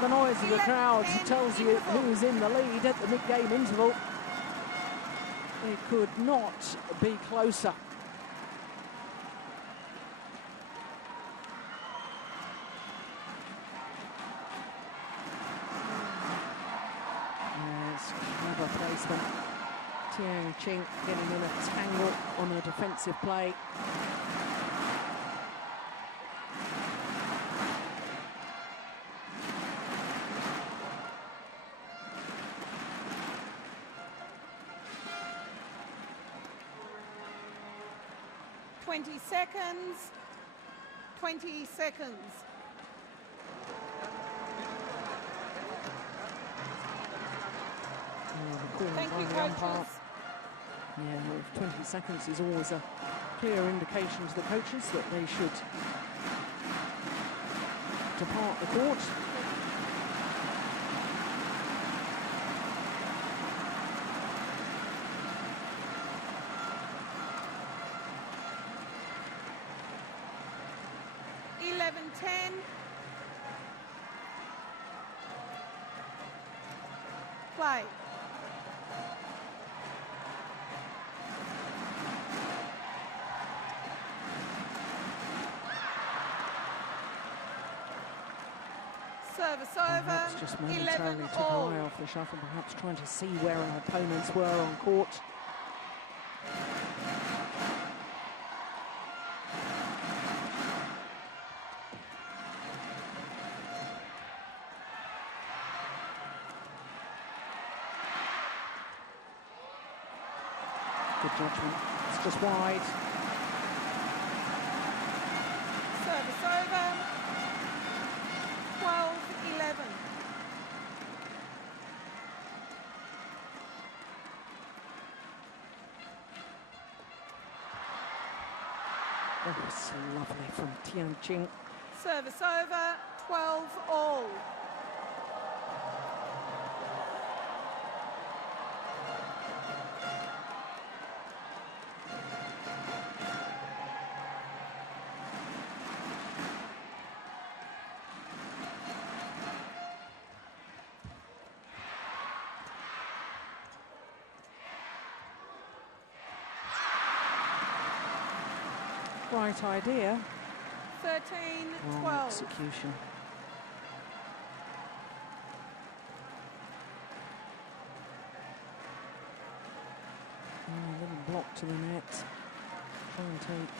The noise of the crowd tells you who's in the lead at the mid-game interval. It could not be closer. Yes, clever placement. Tian getting in a tangle on a defensive play. Seconds. 20 seconds. Thank you, coaches. Yeah, well, 20 seconds is always a clear indication to the coaches that they should depart the court. Play. Service over. Perhaps just momentarily took her eye off the shuttle, perhaps trying to see where her opponents were on court. Good judgment. It's just wide. Service over. 12-11. Oh, it's lovely from Tian. Service over, 12-all. Right idea. 13-12. Wrong execution. A little block to the net. Try and take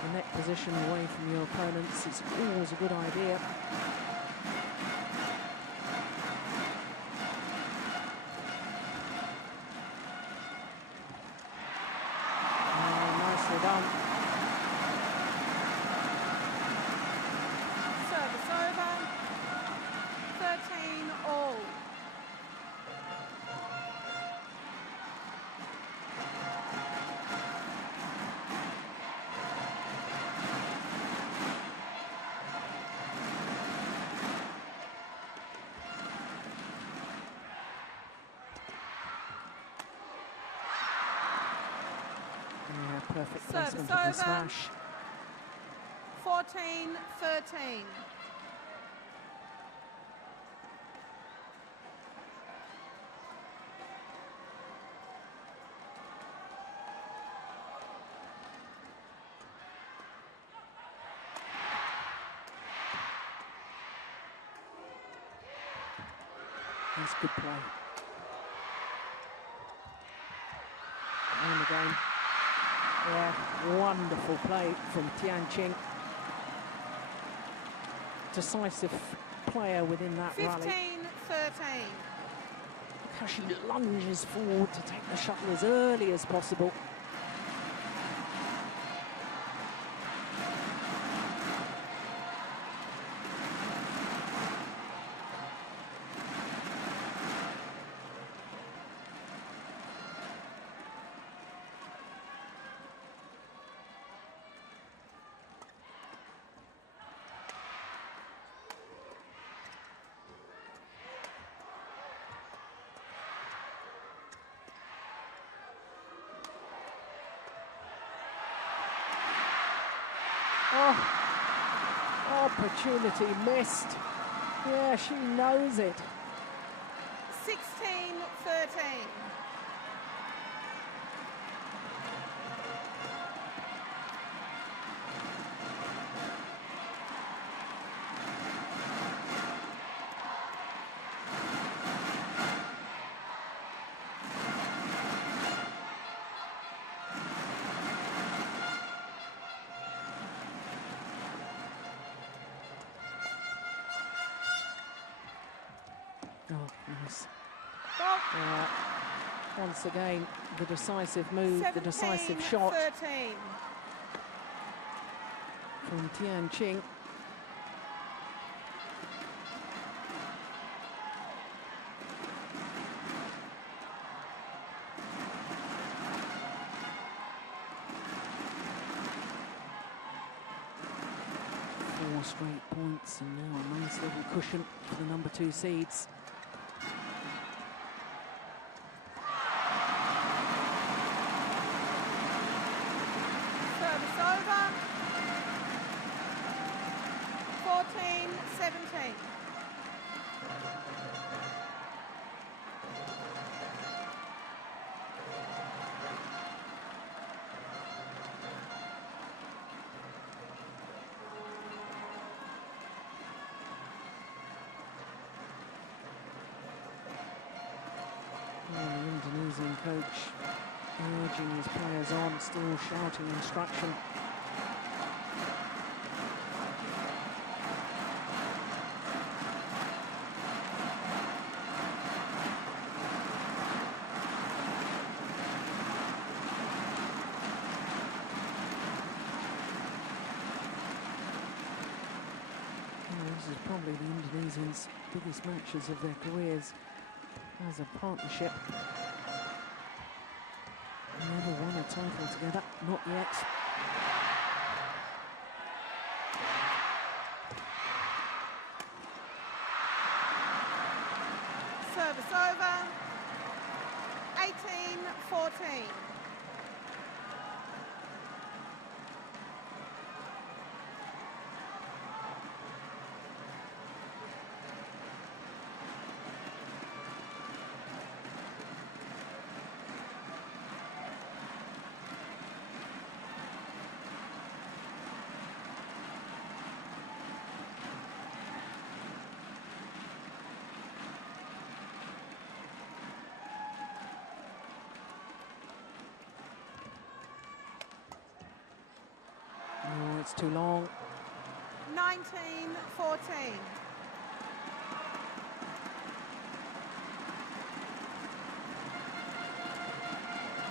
the net position away from your opponents. It's always a good idea. Nicely done. Service over, 13-all. Yeah, perfect Service placement of the over. smash. 14-13. That's good play. And again. Yeah, wonderful play from Tian. Decisive player within that 15-13. rally. Look how she lunges forward to take the shuttle as early as possible. Oh, opportunity missed. Yeah, she knows it. 16-13. Oh, nice. Once again, the decisive move, the decisive shot 13. from Tian. Four straight points, and now a nice little cushion for the number 2 seeds. Service over. 14-17. The Indonesian coach urging his players on, still shouting instruction. This is probably the Indonesians' biggest matches of their careers as a partnership. Never won a title together, not yet. Service over. 18-14. Oh, it's too long. 19-14.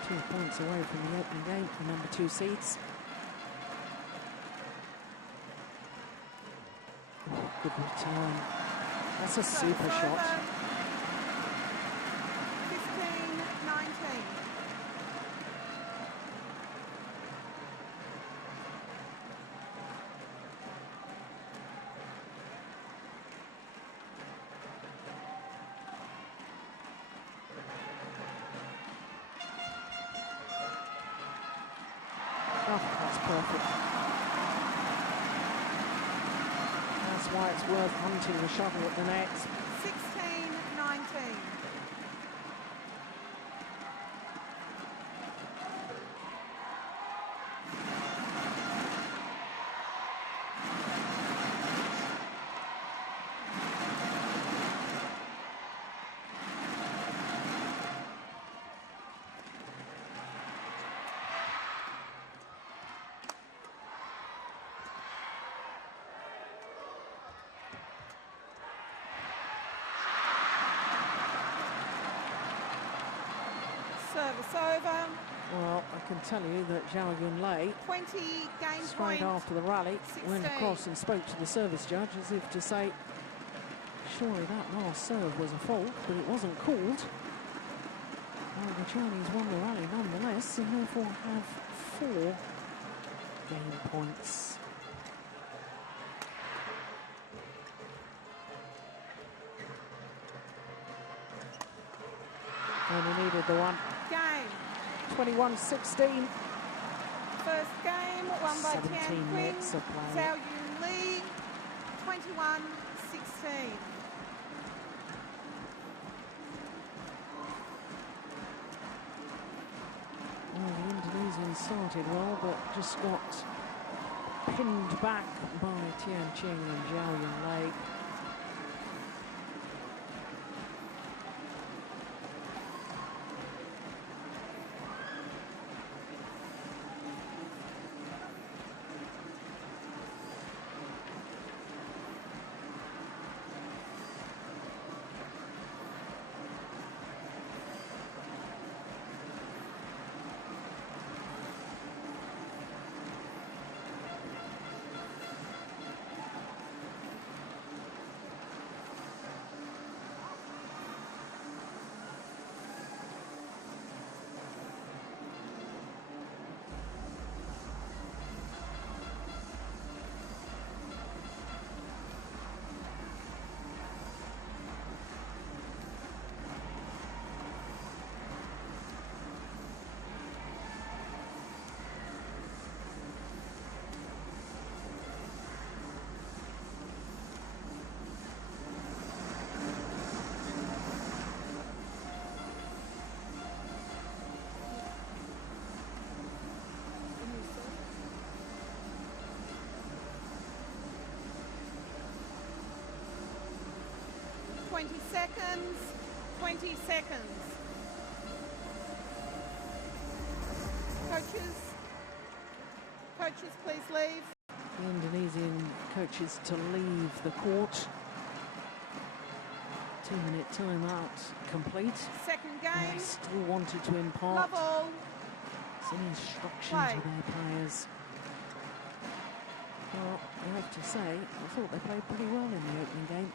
2 points away from the opening game for number 2 seeds. Oh, good return. That's a super shot. 15-19. Oh, that's perfect. That's why it's worth hunting the shuttle at the net. 16-19. Service over. Well, I can tell you that Xiao 20 game straight point. after the rally, went 16. across and spoke to the service judge as if to say, surely that last serve was a fault, but it wasn't called. Well, the Chinese won the rally nonetheless, and therefore have 4 game points. Only needed the one. Game. 21-16. First game won by 17 Tian minutes of play. Xiao 21-16. Well, the Indonesians started well, but just got pinned back by Tian and Xiao Yunlei. Seconds. 20 seconds. Coaches, please leave. The Indonesian coaches to leave the court. 2-minute timeout complete. Second They game. still wanted to impart Love all. some instruction Play. to their players. Well, I have to say, I thought they played pretty well in the opening game.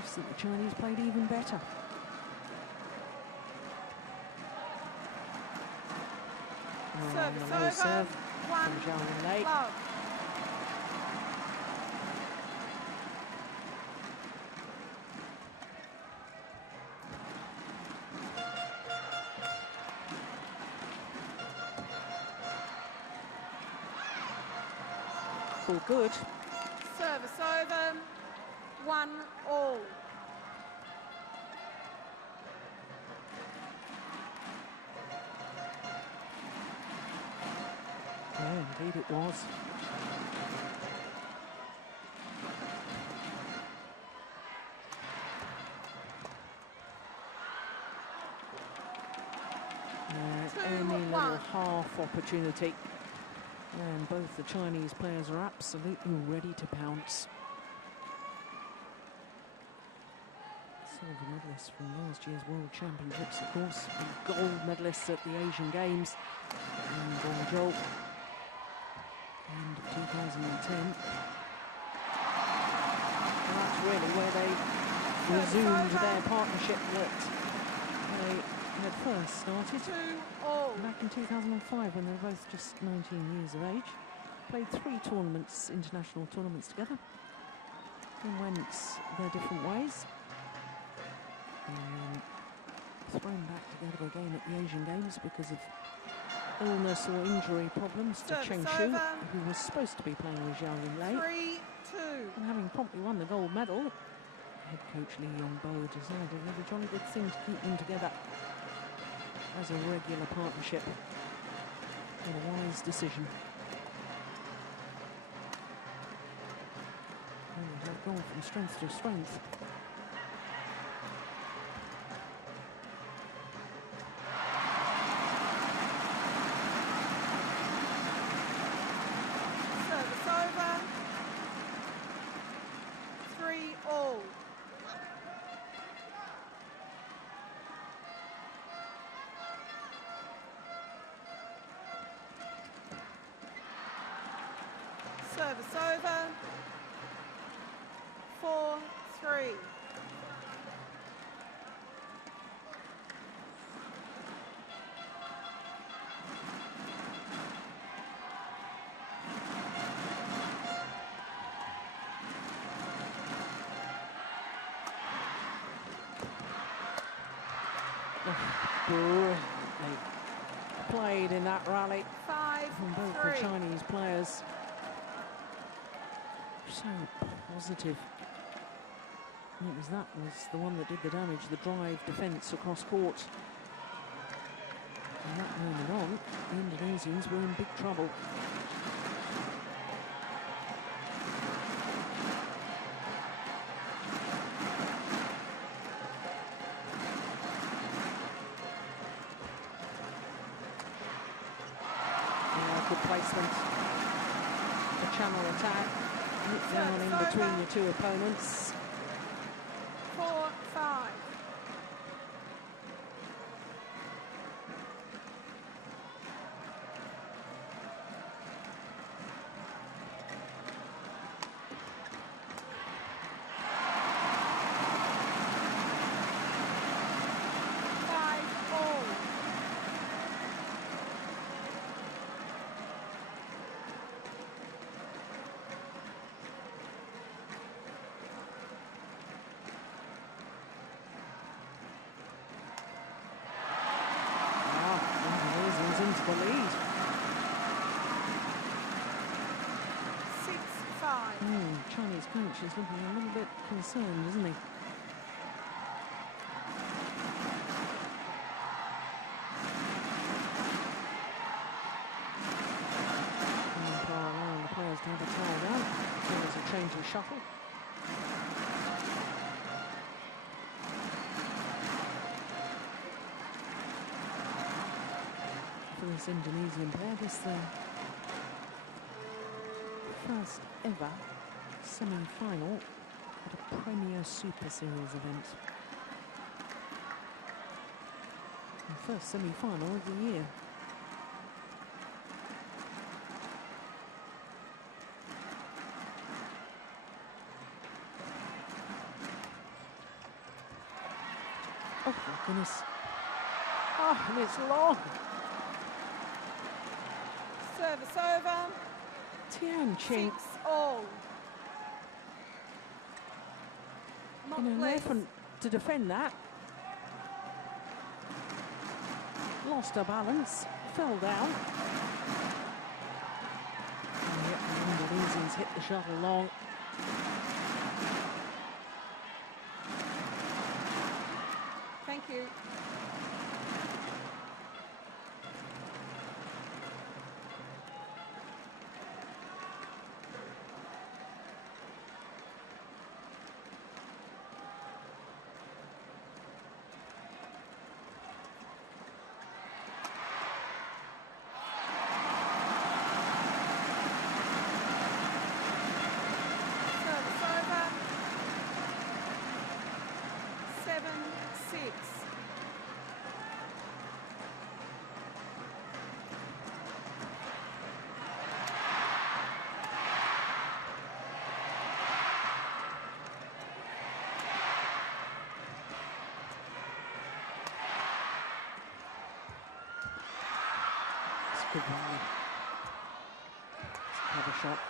Just that the Chinese played even better. Service The low over. serve 1 from Zhao Yunlei. love. for good. Service over. 1-all. Yeah, indeed it was. Any little half opportunity, and both the Chinese players are absolutely ready to pounce. Silver medalists from last year's World Championships, of course, and gold medalists at the Asian Games in Guangzhou end of 2010. And that's really where they resumed their partnership that they had first started back in 2005 when they were both just 19 years of age. Played 3 tournaments, international tournaments together, and went their different ways. And thrown back together again at the Asian Games because of illness or injury problems to Cheng Shu, who was supposed to be playing with Xiao Lei. 3-2. And having promptly won the gold medal, head coach Li Yongbo decided it was a jolly good thing to keep them together as a regular partnership. A wise decision. And they've gone from strength to strength. Service over. 3-all. Service over. 4-3. Brilliantly played in that rally 5-3. from both the Chinese players. So positive. And it was the one that did the damage, the drive defence across court. From that moment on, the Indonesians were in big trouble. Good placement. The channel attack. Hit down in between your two opponents. 4-5. Into the lead. 6-5. Chinese coach is looking a little bit concerned, isn't he? Allowing the players to have a towel down. There's a change of shuffle. For this Indonesian pair, this the first ever semi-final at a Premier Super Series event. The first semi-final of the year. Oh my goodness. Oh, and it's long. Service over. Tian 6-all. in an effort to defend that. Lost her balance, fell down. And yet ended Indonesians hit the shuttle long. Thank you. Service over. 7-6. It's a good rally. It's a cover shot.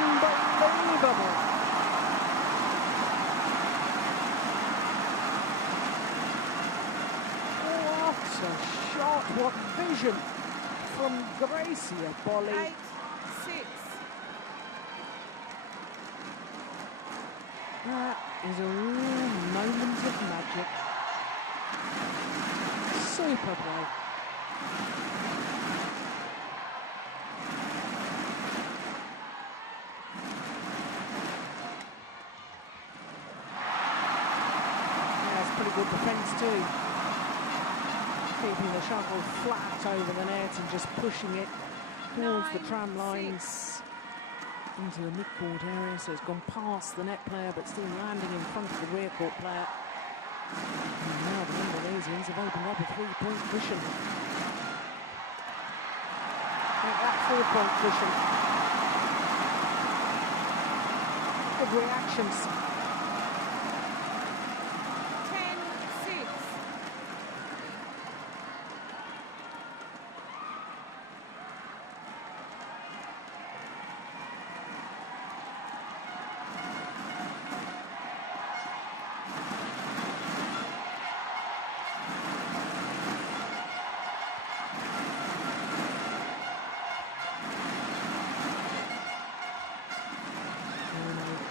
Unbelievable. What a shot, what vision from Gracia Bolli. 8-6. That is a real moment of magic. Super play. That's pretty good defence too. Keeping the shuttle flat over the net and just pushing it towards the tram 9-6. lines into the mid-court area, so it's gone past the net player but still landing in front of the rear court player. And now the Indonesians have opened up a 3-point cushion. Take that 4-point cushion. Good reactions. 10-6.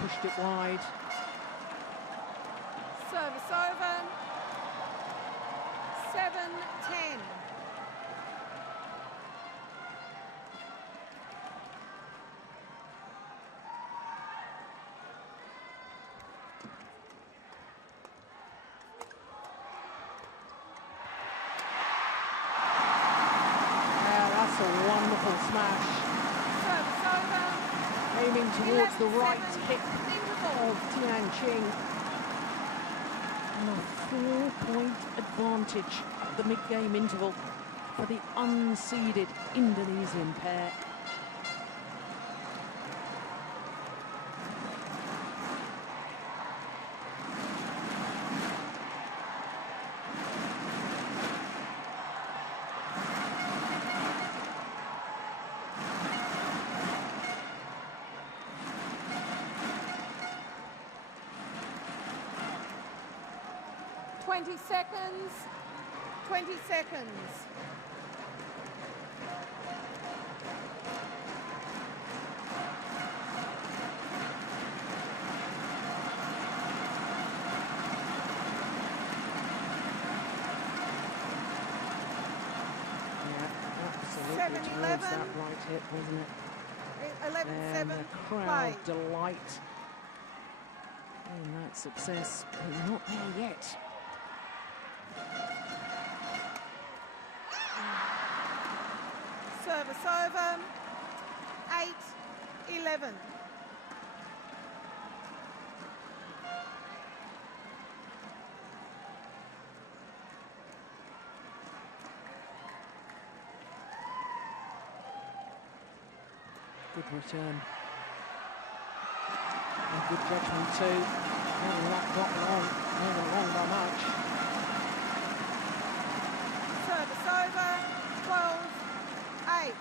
Pushed it wide. Service over. 7-10. Yeah, that's a wonderful smash. Service over. Aiming towards the right 11-7. hip Interval. of Tian. And a 4-point advantage at the mid-game interval for the unseeded Indonesian pair. Twenty seconds. 20 seconds. Absolutely towards that right hip, wasn't it? 11-7. And the crowd delight in that success, but not there yet. Service over. 8-11. Good return. And good judgment too. Never that got long. Never long by much. Service over. 12-8.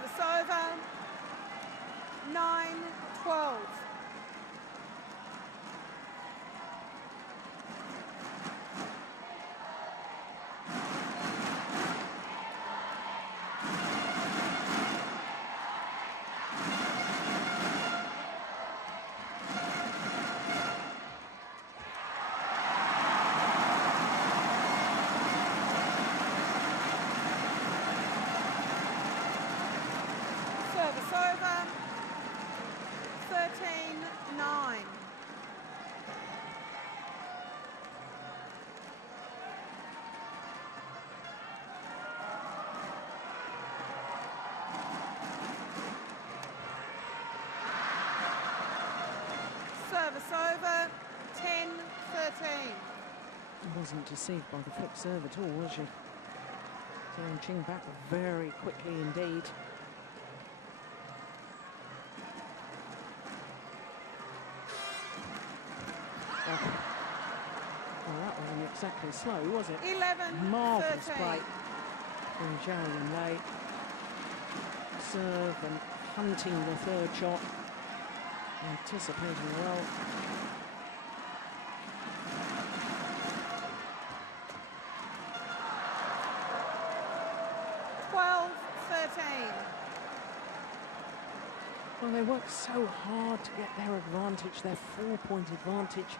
Service over. 9-12. Service over. 13-9. Service over. 10-13. Wasn't deceived by the quick serve at all, was she? Jung back very quickly indeed. Well, that wasn't exactly slow, was it? 11-13. Marvellous play from Djarum. Serve and hunting the third shot, anticipating well. Well, they worked so hard to get their advantage, their 4-point advantage,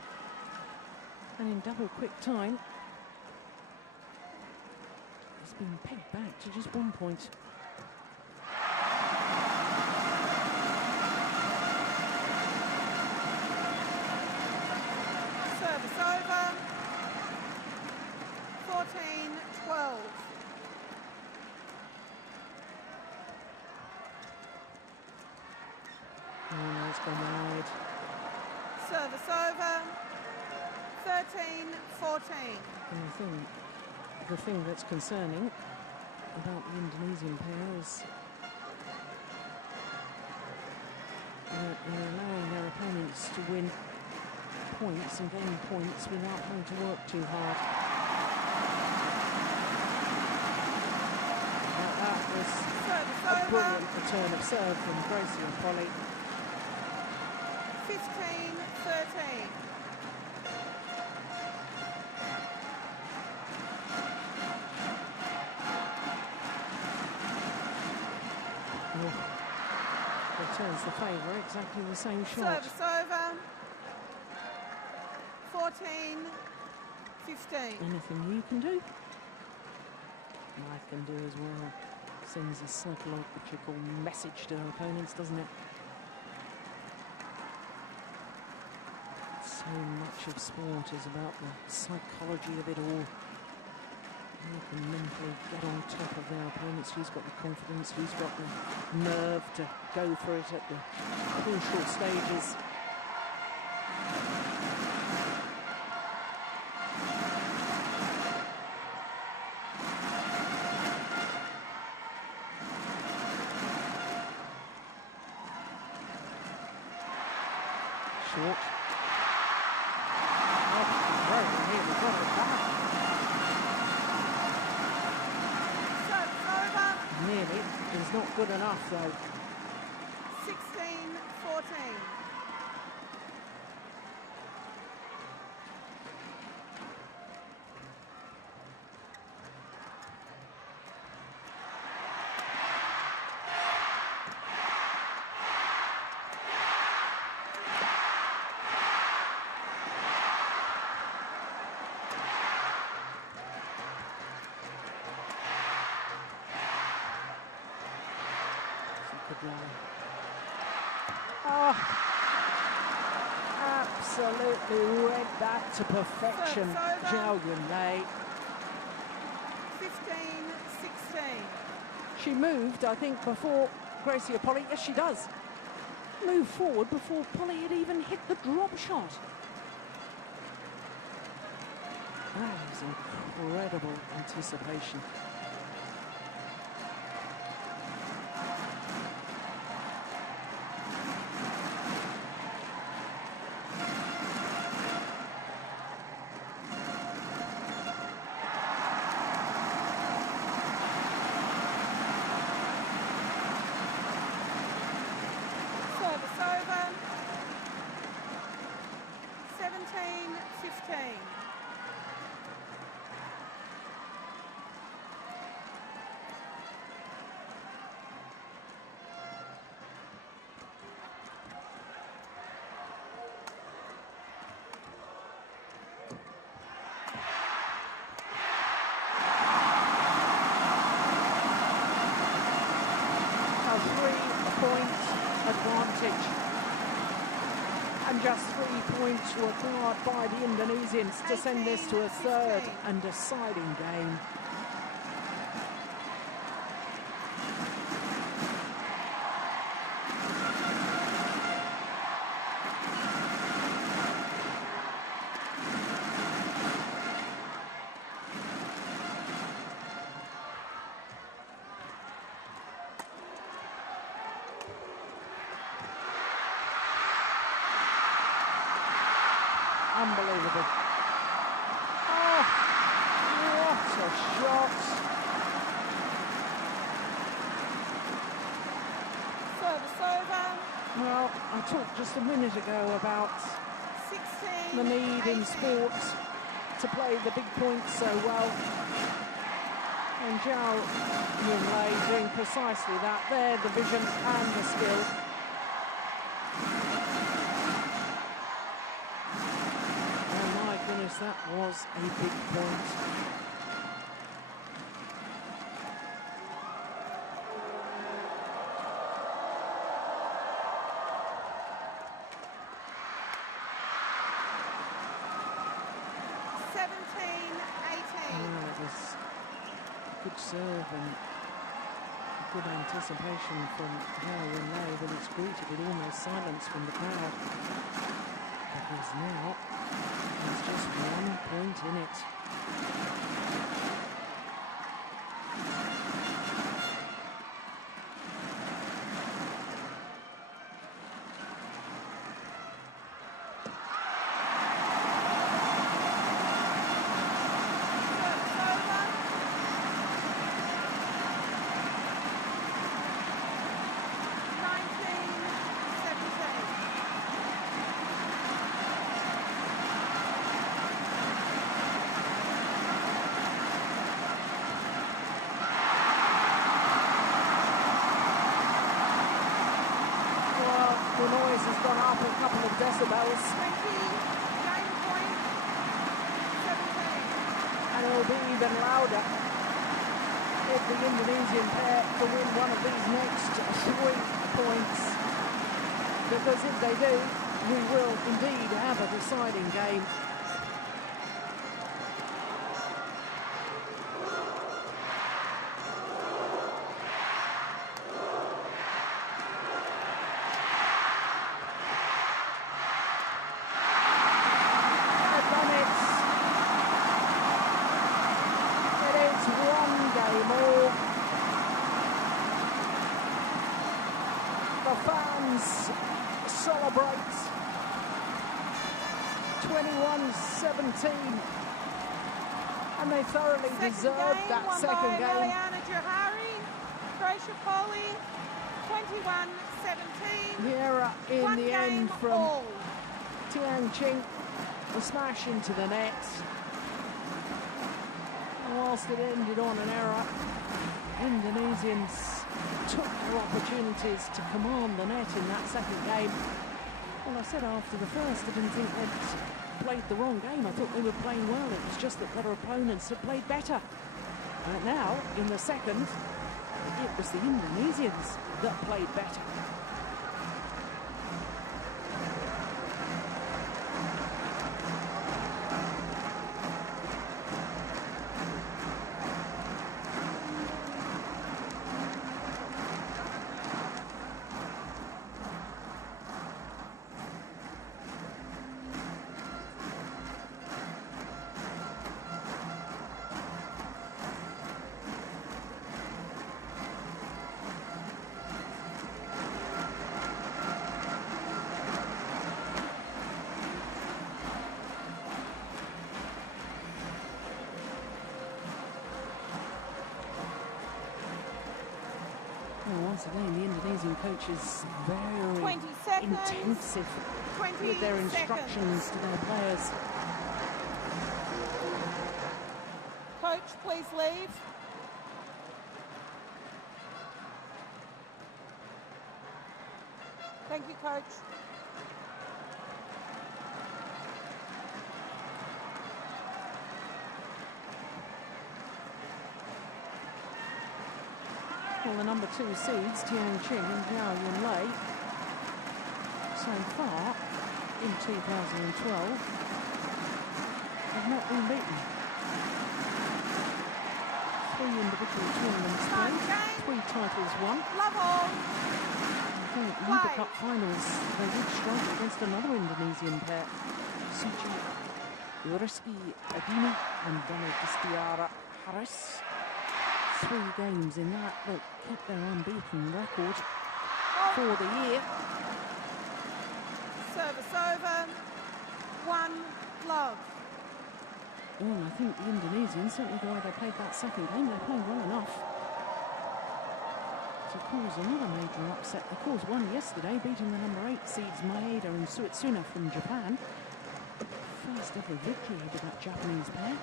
and in double quick time, it's been pegged back to just 1 point. Service over. 14-12. Oh, it's gone wide. Service over. 13-14. And the thing that's concerning about the Indonesian pair is that they're allowing their opponents to win points and gain points without having to work too hard. That was a brilliant return of serve from Gracie and Polly. 15-13. Returns the favour, exactly the same shot. Service over. 14-15. Anything you can do, I can do as well. Sends a psychological message to our opponents, doesn't it? So much of sport is about the psychology of it all. Who can mentally get on top of their opponents, who's got the confidence, who's got the nerve to go for it at the crucial stages. Short. Oh, very nearly got it back. Nearly. It's not good enough, though. 16-14. Oh, absolutely read that to perfection, Xiao. 15-16. She moved, I think, before Gracie or Polly. Yes, she does. Moved forward before Polly had even hit the drop shot. That is incredible anticipation. 17-15. A 3-point advantage. And just 3 points required by the Indonesians to send this to a third and deciding game. Unbelievable. Oh, what a shot. Service over. Well, I talked just a minute ago about 16. the need in 18. sport to play the big points so well. And Xiao Yunlei doing precisely that there, the vision and the skill. That was a big point. It was good serve and good anticipation from Xiao Yunlei, but it's greeted with almost silence from the crowd. Because now there's just 1 point in it. The noise has gone up a couple of decibels. 20, game point, 17. And it will be even louder if the Indonesian pair can win one of these next 3 points. Because if they do, we will indeed have a deciding game. Celebrate 21-17, and they thoroughly deserved that second game. Liliana Johari, Croatia Poli, 21-17. The error in One the end game from all. Tian, the smash into the net. And whilst it ended on an error, Indonesians took their opportunities to command the net in that second game. Well, I said after the first, I didn't think they'd played the wrong game. I thought they were playing well. It was just that their opponents had played better. But now, in the second, it was the Indonesians that played better. Once again, the Indonesian coach is very 20 seconds. intensive 20 with their instructions seconds. to their players. Coach, please leave. Thank you, coach. Well, the number 2 seeds, Tian and Xiao, so far in 2012 have not been beaten. 3 individual tournaments played, 3 titles won. Love all. I think Liga Cup finals, they did struggle against another Indonesian pair, Suci Rizky Adini and Destiara Harris. 3 games in that kept their unbeaten record for the year. Service over. 1 love. Well, I think the Indonesians, certainly the way they played that second game, they played well enough to cause another major upset. They caused one yesterday, beating the number 8 seeds Maeda and Suetsuna from Japan. First ever victory over that Japanese pair.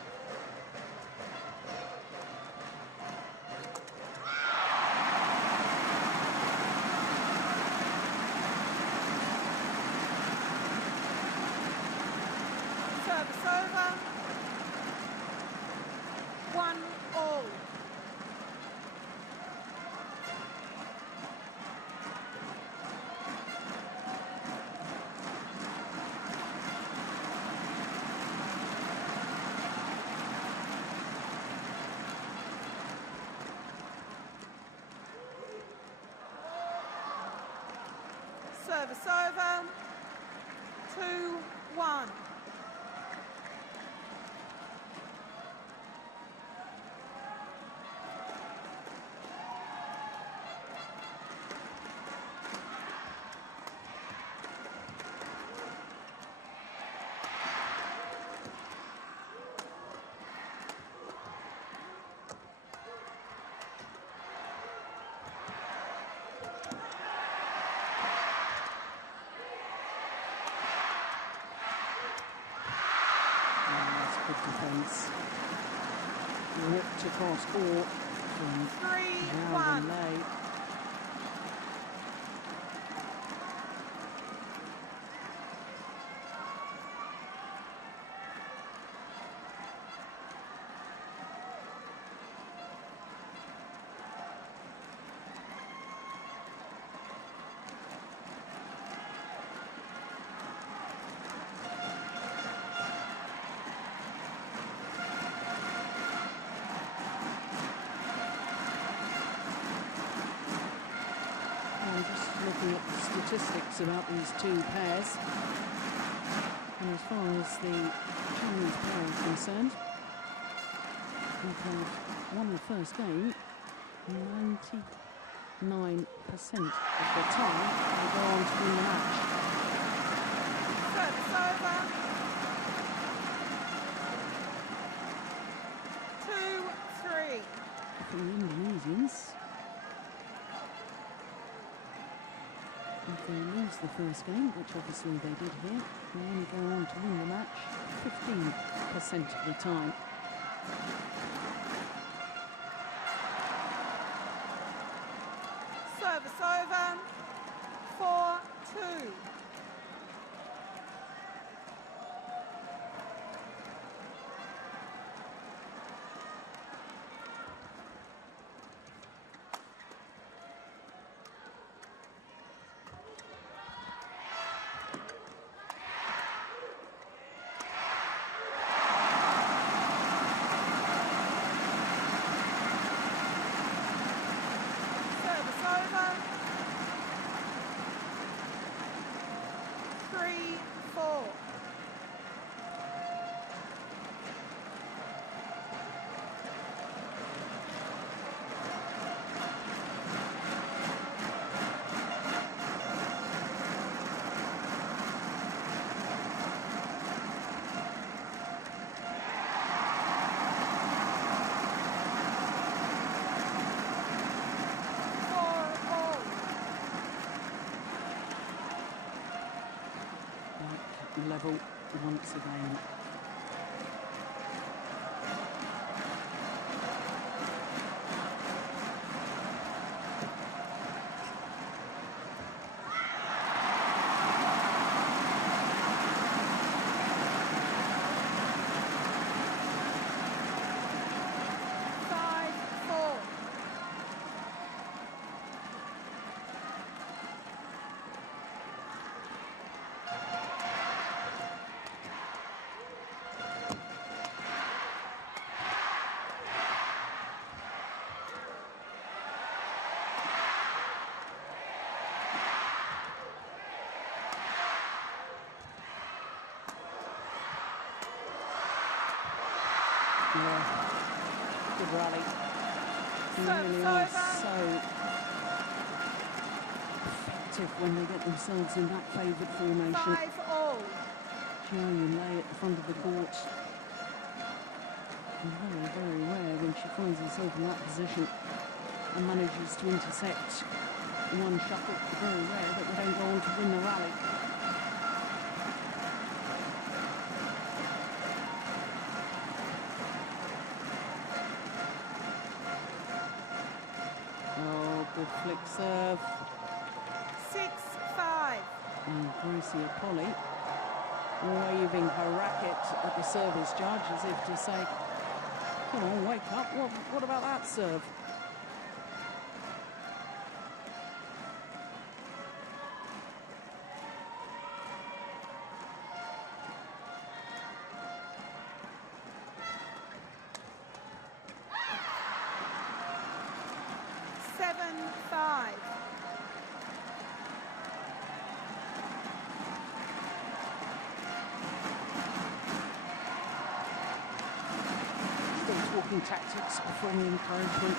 Service over. 1 all. Service over. 2-1. Defence ripped across court from 3-1. Lay. Looking at the statistics about these 2 pairs, and as far as the Chinese pair is concerned, they won the first game 99% of the time. They go on to win the match. Service over. 2-3. For the Indonesians, if they lose the first game, which obviously they did here, they only go on to win the match 15% of the time. Service over. 4-2. Service over. level once again. Yeah, good rally. They really are so effective when they get themselves in that favoured formation. 5-all. Xiao lay at the front of the court. And very, very rare when she finds herself in that position and manages to intercept one shuffle. Very rare that we don't go on to win the rally. Good flick serve. 6-5. And Gracia Polly waving her racket at the service judge as if to say, come on, wake up. What about that serve? Talking tactics before the encouragement.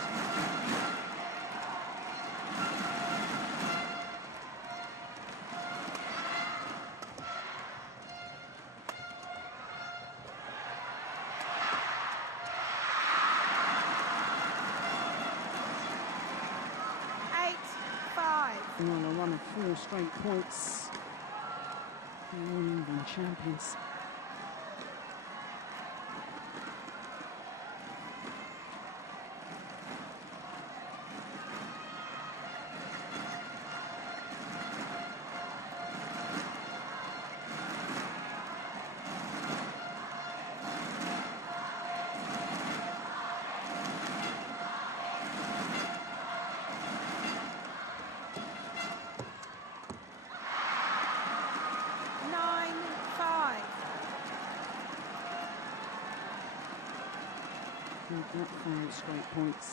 And on a run of 4 straight points, the All England champions. Not 5 straight points.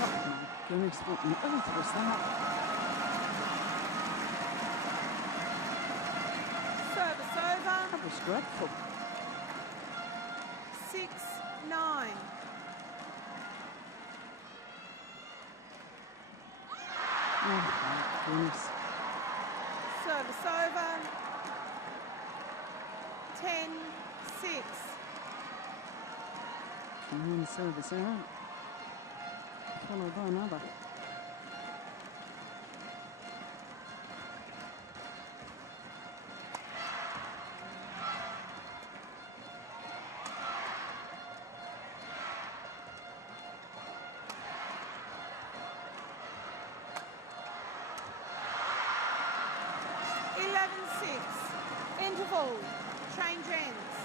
Oh my goodness, what on earth was that? Service over. That was dreadful. 6-9. Oh my goodness. Service over. 10-6. One service error, followed by another. Interval. Change ends.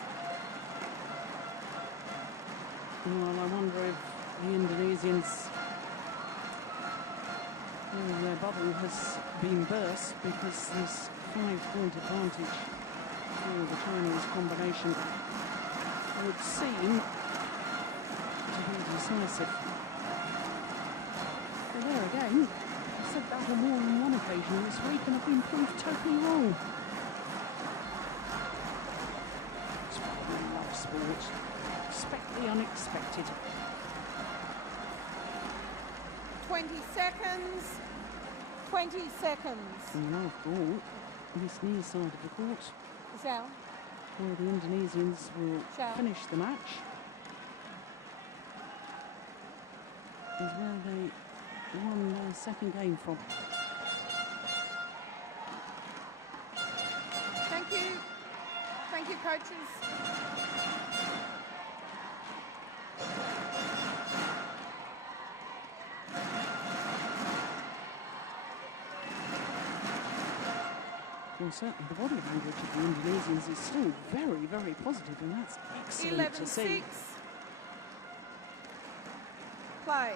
Well, I wonder if the Indonesians, their bubble has been burst because this 5-point advantage for the Chinese combination would seem to be decisive. But there again, I said that on more than one occasion this week and I've been proved totally wrong. Sport. Expect the unexpected. 20 seconds. 20 seconds. And now ball, this near side of the court. Xiao. Well, the Indonesians will Xiao. finish the match. Is where they won their second game from. Thank you. Thank you, coaches. Well, certainly the body language of the Indonesians is still very, very positive, and that's excellent to see. 11-6. Play.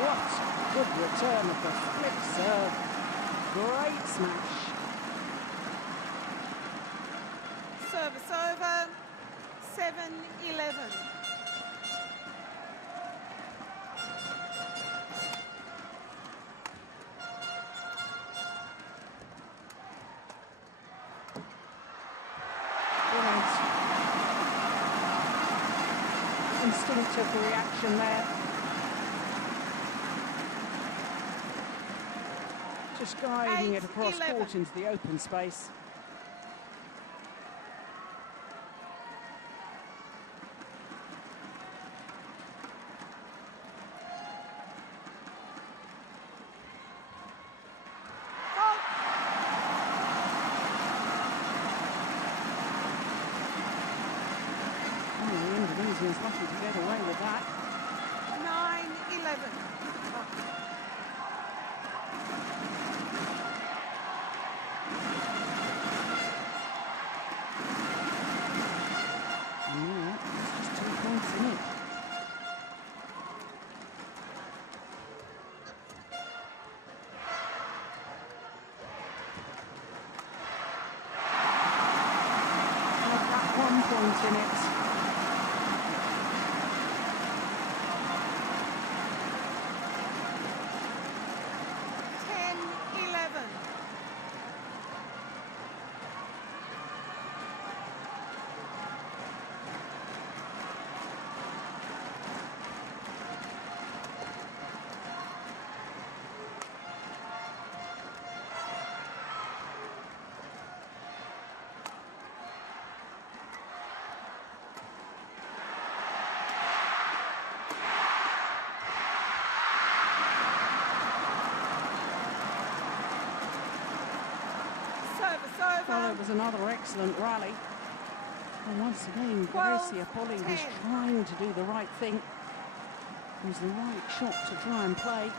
What a good return of the flip serve. Great smash. Service over. 7-11. Instinctive reaction there. Just guiding it across 8-11. court into the open space. Is lucky to get away with that. 9-11. And now, it's just 2 points in it. I've got 1 point in it. Well, it was another excellent rally. And once again, Gracia Polly was trying to do the right thing. It was the right shot to try and play.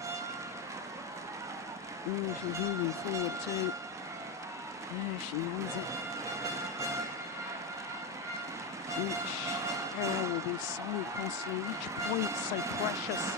And she's moving forward too. There she knows it. Each error will be so costly, each point so precious.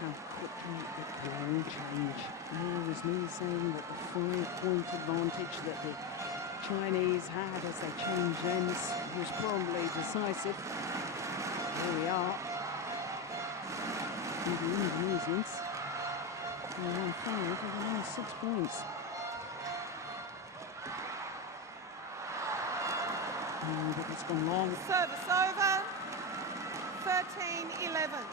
How quickly it can change. There was me saying that the 5-point advantage that the Chinese had as they changed ends was probably decisive. Here we are. And the Indonesians are on 5 of the last 6 points. But it's gone long. Service over. 13-11.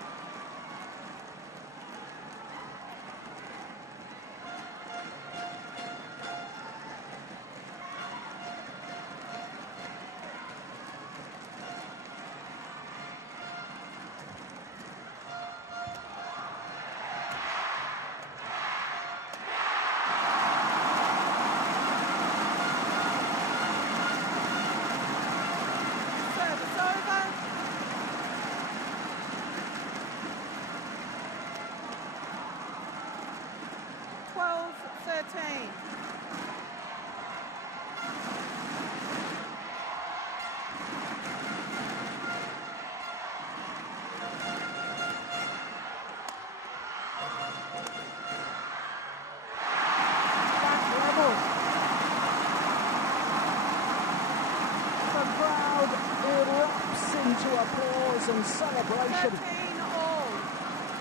the crowd erupts into applause and celebration. 13 all.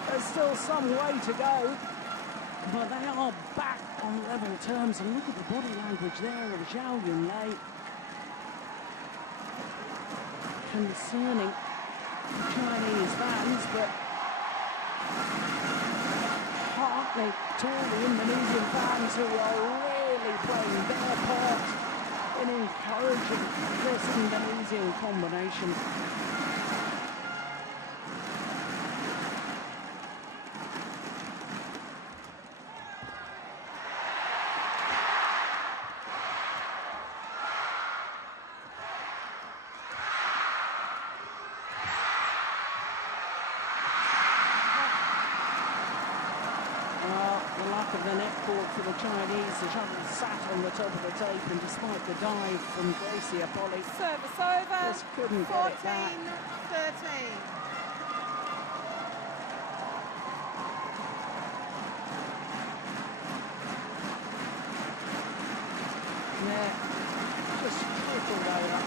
There's still some way to go, but they are back on level terms. And look at the body language there of Xiao Yunlei. Concerning Chinese fans, but heartening to all the Indonesian fans who are really playing their part in encouraging this Indonesian combination. Of the net court for the Chinese, the shuttle sat on the top of the tape, and despite the dive from Gracia Polly, Service over. just couldn't 14, get it back. 13. Yeah, just trickled over.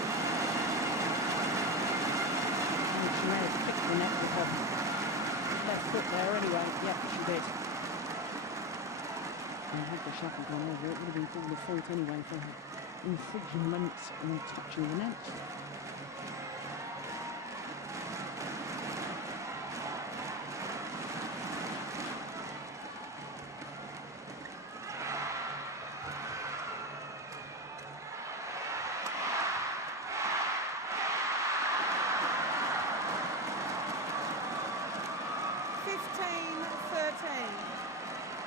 And she may have kicked the net with her left foot there anyway. Yep, she did. Had the shuttle gone over, it would have been called a fault anyway for infringement on touching the net.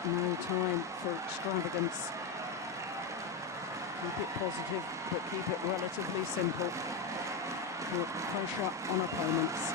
No time for extravagance. Keep it positive, but keep it relatively simple. Put pressure on opponents.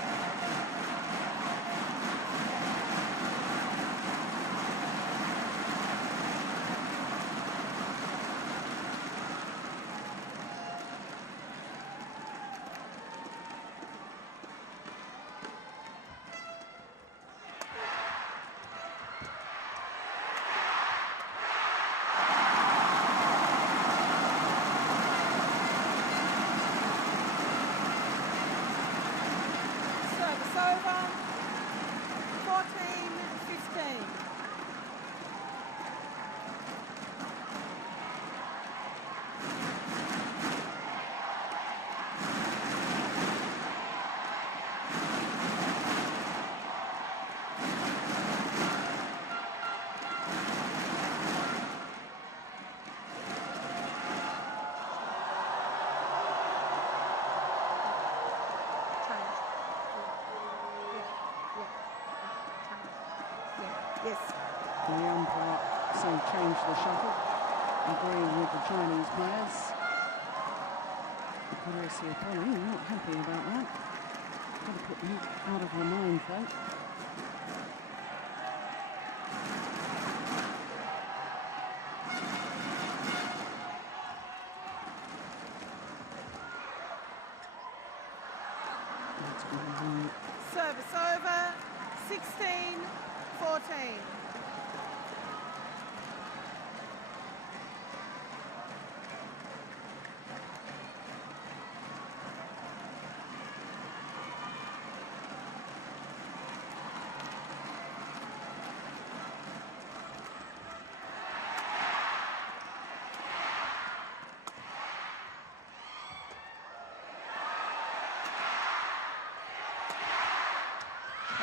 Yes. The umpire saying change the shuttle, agreeing with the Chinese players. Gracia Polly not happy about that. Got to put you out of her mind though. Service over. 16-14.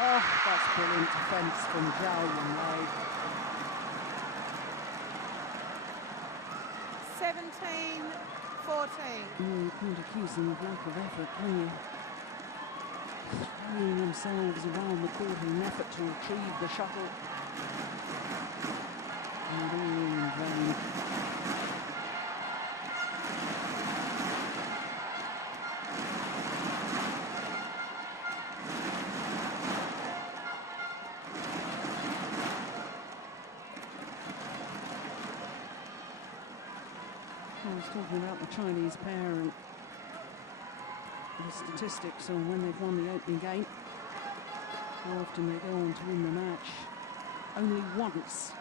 Oh, that's brilliant defence from Xiao Yunlei. 17-14. You can't accuse them of lack of effort, can you? Throwing themselves around the court in an effort to retrieve the shuttle. And all in vain. I was talking about the Chinese pair and the statistics on when they've won the opening game. How often they go on to win the match. Only once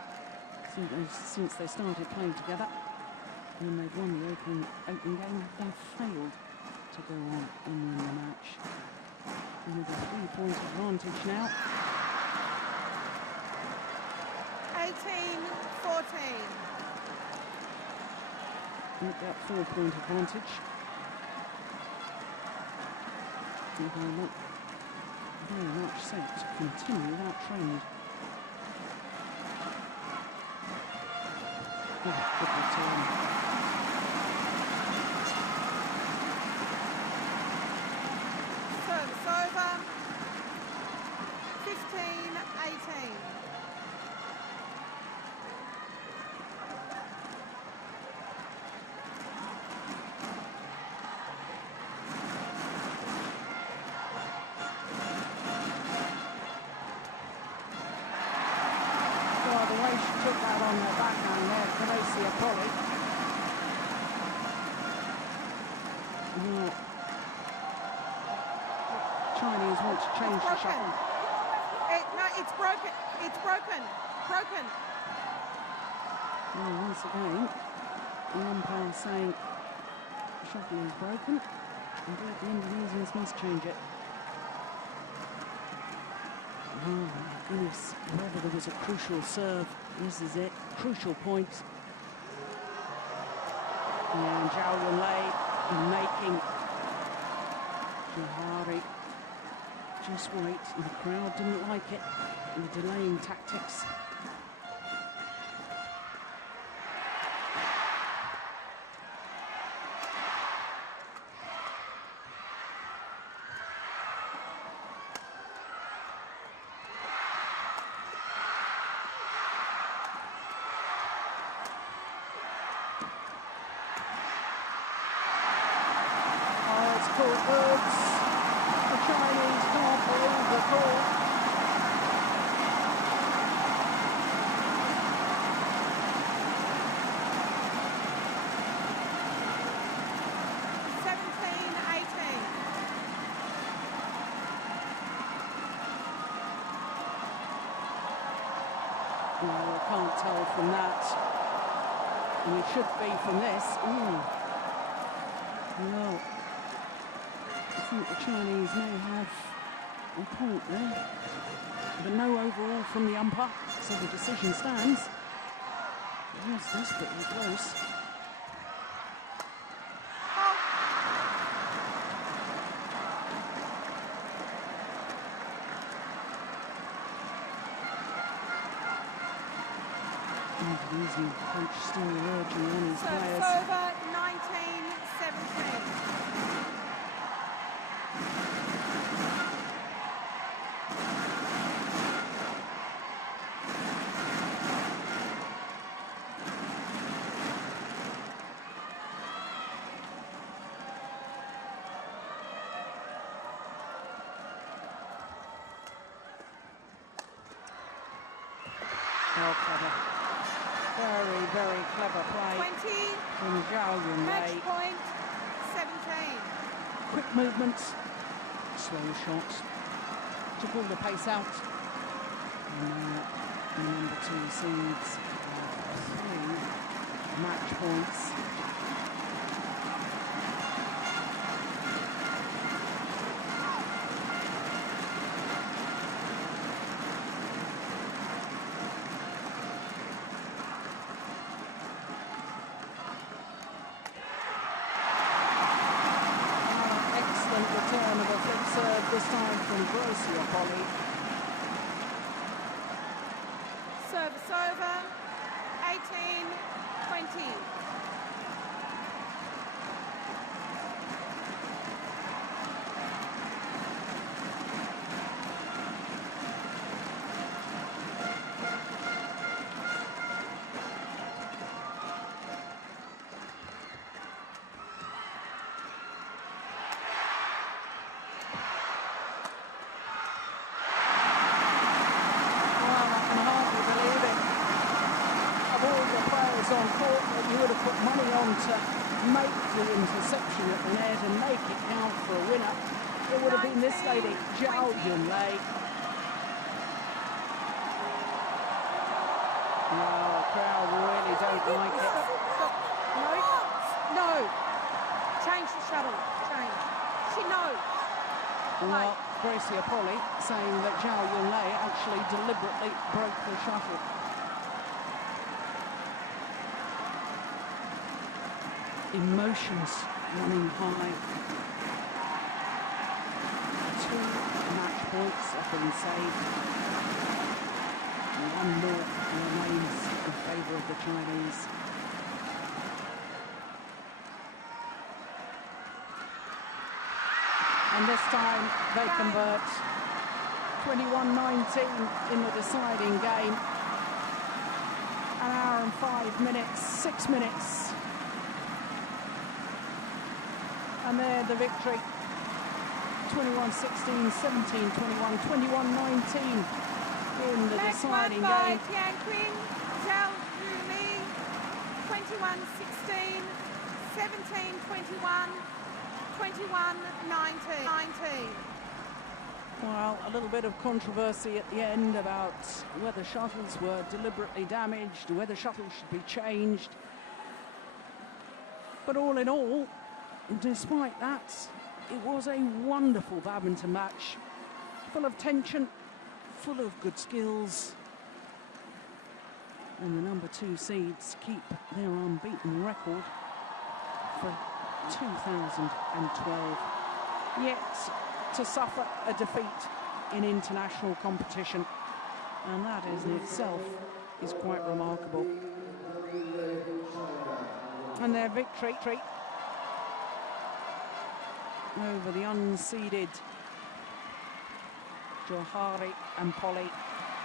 since they started playing together. When they've won the opening game, they've failed to to go on and win the match. And with a 3-point advantage now. 18-14. Make that 4-point advantage. And they look very much set to continue that trend. Oh, good return. Service over. 15-18. Well, the way she took that on her backhand there, Natsia. Well, Chinese want to change the shuttle. No, it's broken. It's broken. Broken. Well, once again, the umpire saying the shuttle is broken. Indeed, the Indonesians must change it. Oh my goodness, whether there was a crucial serve, this is it, crucial point. And Djarum making Johari just wait, and the crowd didn't like it, and the delaying tactics. Well, I can't tell from that, and it should be from this. Ooh. Well, I think the Chinese may have a point there, but no overall from the umpire, so the decision stands. It was desperately close. Indonesian coach still urging on his players. Over 19-17. Well, clever. Very, very clever play 20. from Xiao. Match point. 17. Quick movements, slow shots, took all the pace out. And now the number 2 seeds 3 match points. Return of a flip serve, this time from Praamole. Service over. 18-20. On court that you would have put money on to make the interception at the net and make it count for a winner. It would have been this lady, Xiao. Well, the crowd really don't like it. No. No. Change the shuttle. Change. Actually, no. Well, Gracia Polly saying that Xiao actually deliberately broke the shuttle. Emotions running high. 2 match points have been saved. 1 more remains in favour of the Chinese. And this time they convert. 21-19 in the deciding game. 1 hour and 5 minutes, 6 minutes. And there the victory. 21-16, 17-21, 21-19 in the deciding game. Tian, Xiao, 21-16, 17-21. 21-19. Well, a little bit of controversy at the end about whether shuttles were deliberately damaged, whether shuttles should be changed. But all in all, despite that, it was a wonderful badminton match, full of tension, full of good skills. And the number 2 seeds keep their unbeaten record for 2012, yet to suffer a defeat in international competition, and that is in itself is quite remarkable. And their victory over the unseeded Johari and Polly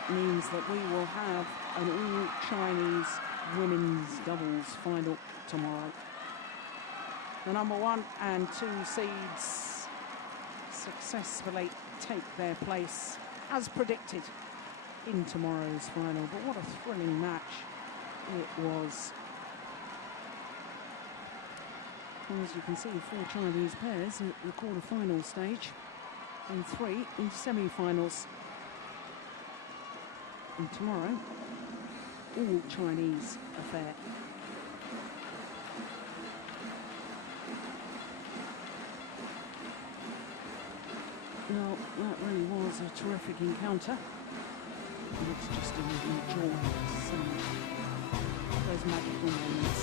means that we will have an all-Chinese women's doubles final tomorrow. The number 1 and 2 seeds successfully take their place, as predicted, in tomorrow's final. But what a thrilling match it was. As you can see, 4 Chinese pairs at the quarter-final stage and 3 in semi-finals. And tomorrow, all Chinese affair. Well, that really was a terrific encounter. Let's just enjoy some of those magical moments.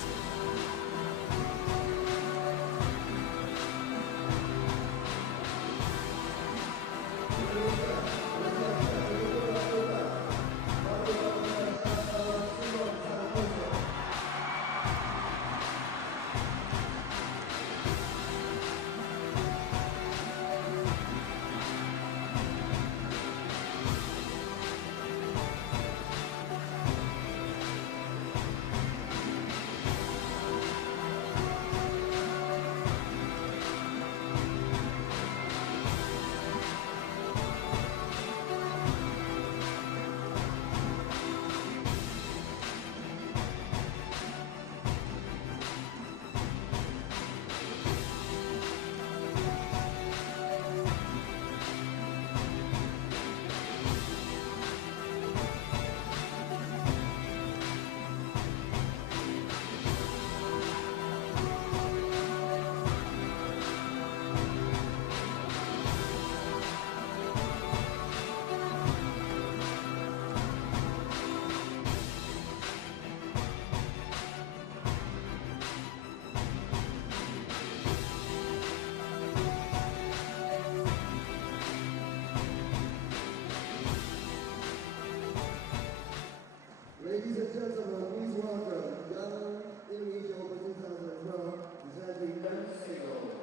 Ladies and gentlemen, please welcome Djarum Indonesia Open 2012, presenting men's singles.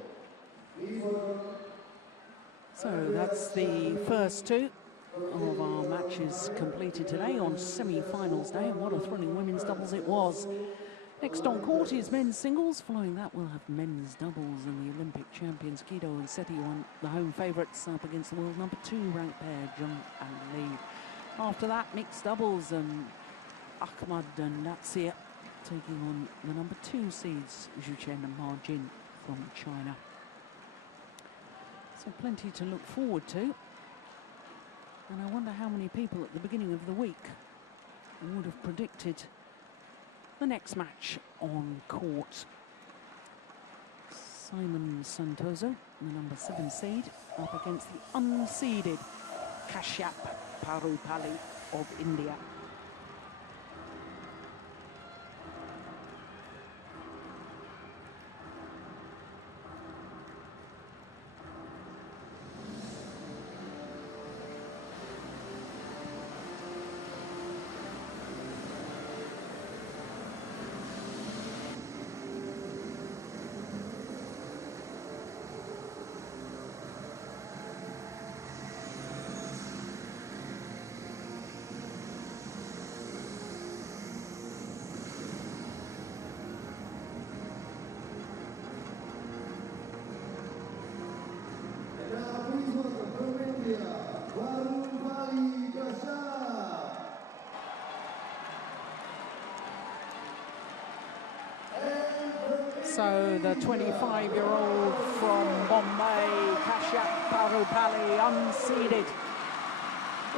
Please welcome. So that's the first 2 of our matches completed today on semi-finals day. What a thrilling women's doubles it was. Next on court is men's singles. Following that, we'll have men's doubles, and the Olympic champions Kido and Seti, the home favourites, up against the world number 2 ranked pair, Jung and Lee. After that, mixed doubles, and Akmad and Natsia taking on the number 2 seeds, Zhuchen and Ma Jin from China. So plenty to look forward to. And I wonder how many people at the beginning of the week would have predicted the next match on court. Simon Santoso, the number 7 seed, up against the unseeded Kashyap Praamole of India. So the 25-year-old from Bombay, Kashyap Praamole, unseeded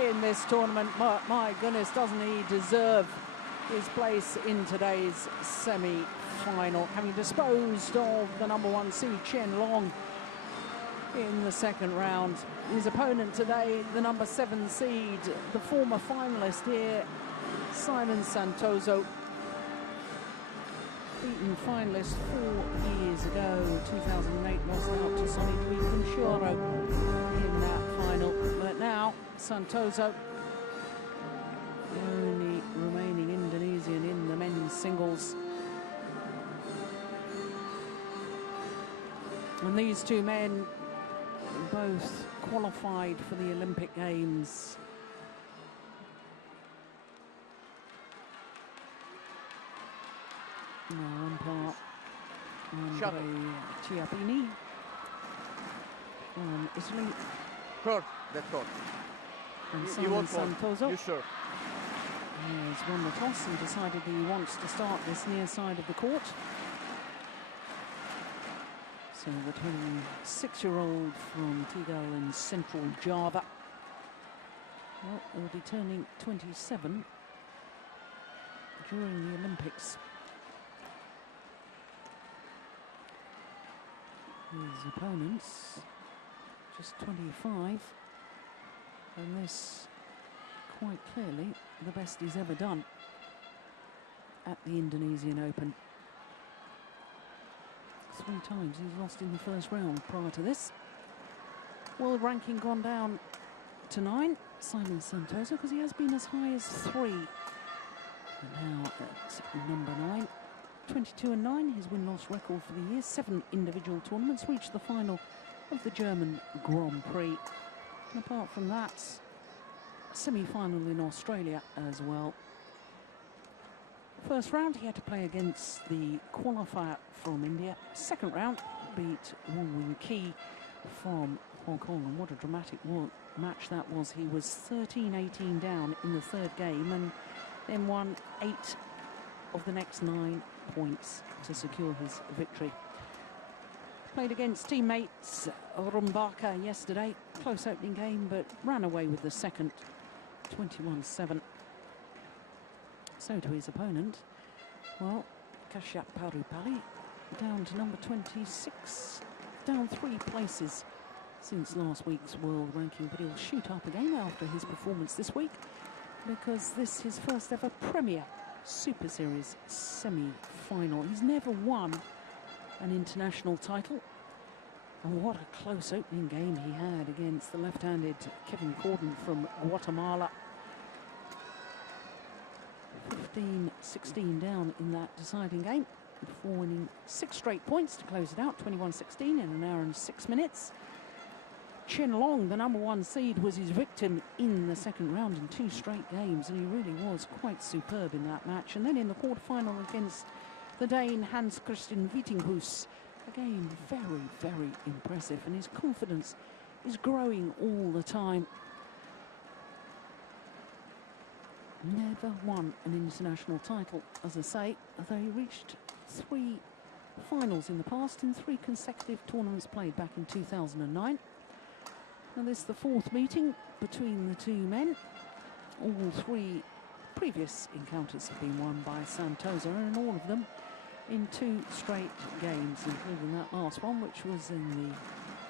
in this tournament. My goodness, doesn't he deserve his place in today's semi-final, having disposed of the number 1 seed, Chen Long, in the second round. His opponent today, the number 7 seed, the former finalist here, Simon Santoso, beaten finalist 4 years ago, 2008, lost out to Sonny Dwi in that final. But now, Santoso, the only remaining Indonesian in the men's singles. And these two men both qualified for the Olympic Games. Umpire Andre Chiappini from Italy. Court, that's court. And You Simon want court? Santoso You sure? has won the toss and decided he wants to start this near side of the court. So the 26-year-old from Tegal in central Java, well, will be turning 27 during the Olympics. His opponents, just 25, and this quite clearly the best he's ever done at the Indonesian Open. 3 times he's lost in the first round prior to this. World ranking gone down to 9, Simon Santoso, because he has been as high as 3. And now at number 9. 22-9, his win-loss record for the year. 7 individual tournaments, reached the final of the German Grand Prix. And apart from that, semi-final in Australia as well. First round, he had to play against the qualifier from India. Second round, beat Wong Wing Ki from Hong Kong. And what a dramatic match that was. He was 13-18 down in the third game and then won 8 of the next 9 points to secure his victory. Played against teammates Rumbaka yesterday. Close opening game, but ran away with the second, 21-7. So to his opponent, well, Kashyap Praamole, down to number 26, down 3 places since last week's world ranking, but he'll shoot up again after his performance this week, because this is his first ever Premier Super Series semi-final. He's never won an international title, and what a close opening game he had against the left-handed Kevin Corden from Guatemala. 15-16 down in that deciding game before winning 6 straight points to close it out, 21-16 in an hour and 6 minutes. Chen Long, the number 1 seed, was his victim in the second round in 2 straight games, and he really was quite superb in that match. And then in the quarterfinal against the Dane Hans Christian Vittinghus, again very, very impressive, and his confidence is growing all the time. Never won an international title, as I say, although he reached 3 finals in the past in 3 consecutive tournaments played back in 2009. And this is the 4th meeting between the 2 men. All 3 previous encounters have been won by Santoso, and all of them in 2 straight games, including that last one, which was in the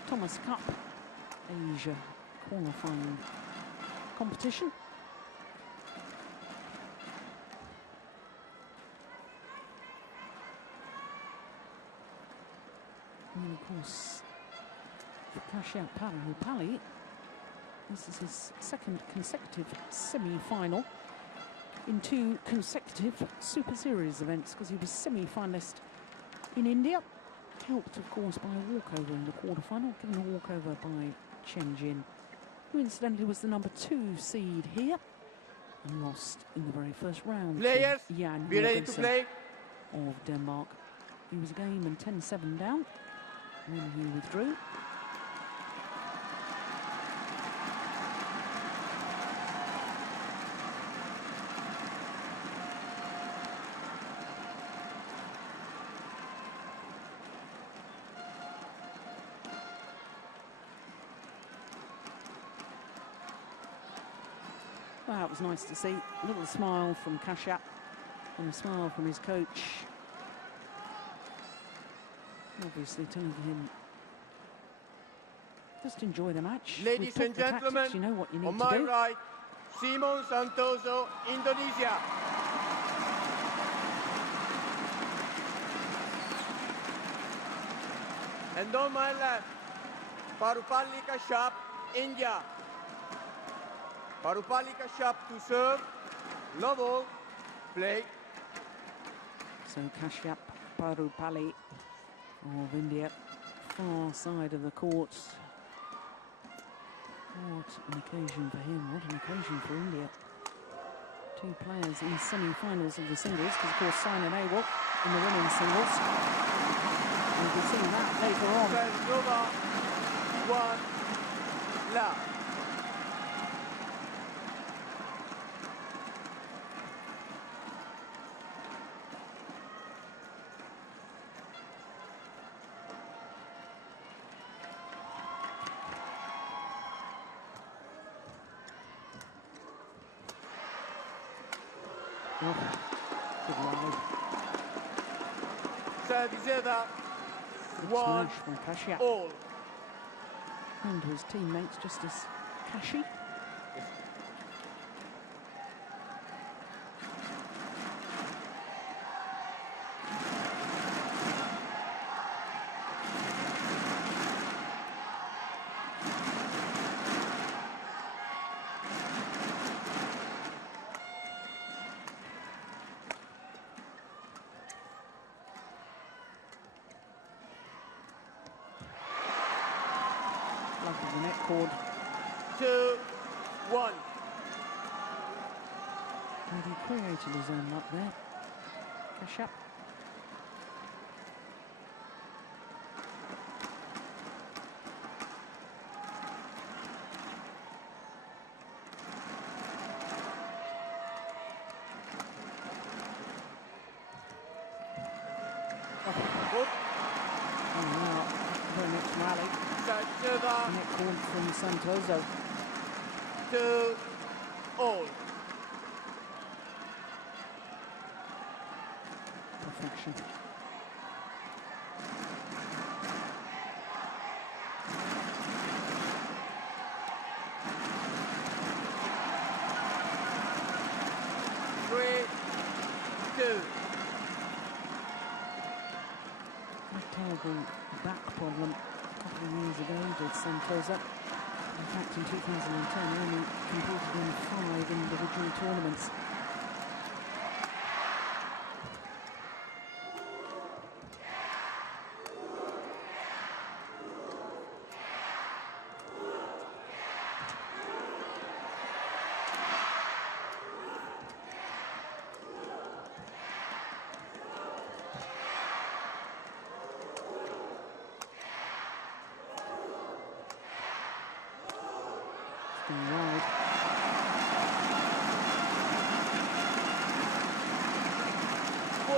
Thomas Cup Asia qualifying competition. And of course, for Praamole, this is his 2nd consecutive semi-final in 2 consecutive Super Series events, because he was semi-finalist in India, helped of course by a walkover in the quarterfinal, given a walkover by Tian, who incidentally was the number 2 seed here and lost in the very first round. Players, Jan be ready to play. Of Denmark. He was a game and 10-7 down when he withdrew. Well, it was nice to see. A little smile from Xiao and a smile from his coach. Obviously telling him, just enjoy the match. Ladies and gentlemen, tactics, you know what you need on to my do. right, Santoso, Indonesia. And on my left, Praamole Kashyap, India. Praamole Kashyap to serve, love all, play. So Kashyap Praamole of India, far side of the court. What an occasion for him, what an occasion for India. 2 players in semi-finals of the singles, because of course Simon Awol in the women's singles. We'll be seeing that later on. Nova, 1, love. Oh, good ride. Service over, Good 1, smash from Kashyap. all. And his teammates just as Kashi. The net cord. 2, 1. And he created his own luck there. Kashyap. And now, the next rally. Net cord from Santoso. 2, all. Perfection. Terrible back problem a couple of years ago did Santoso. In fact, in 2010, only competed in 5 individual tournaments. Wide. 4,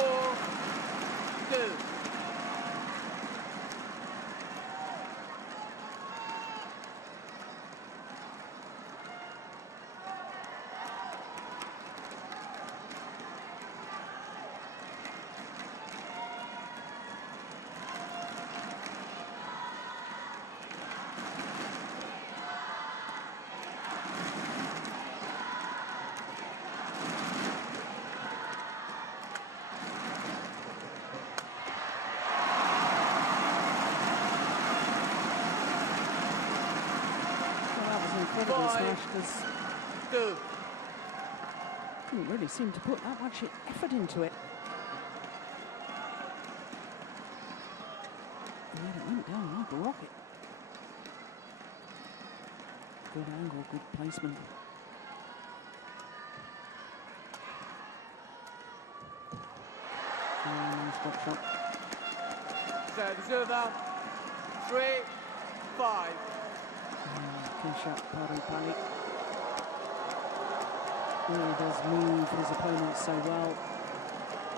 2. incredible smash, because 2. didn't really seem to put that much effort into it. And yet it went down like a rocket. Good angle, good placement. Nice drop shot. Service over. 3, 5. Kisha Praamole really does move his opponents so well.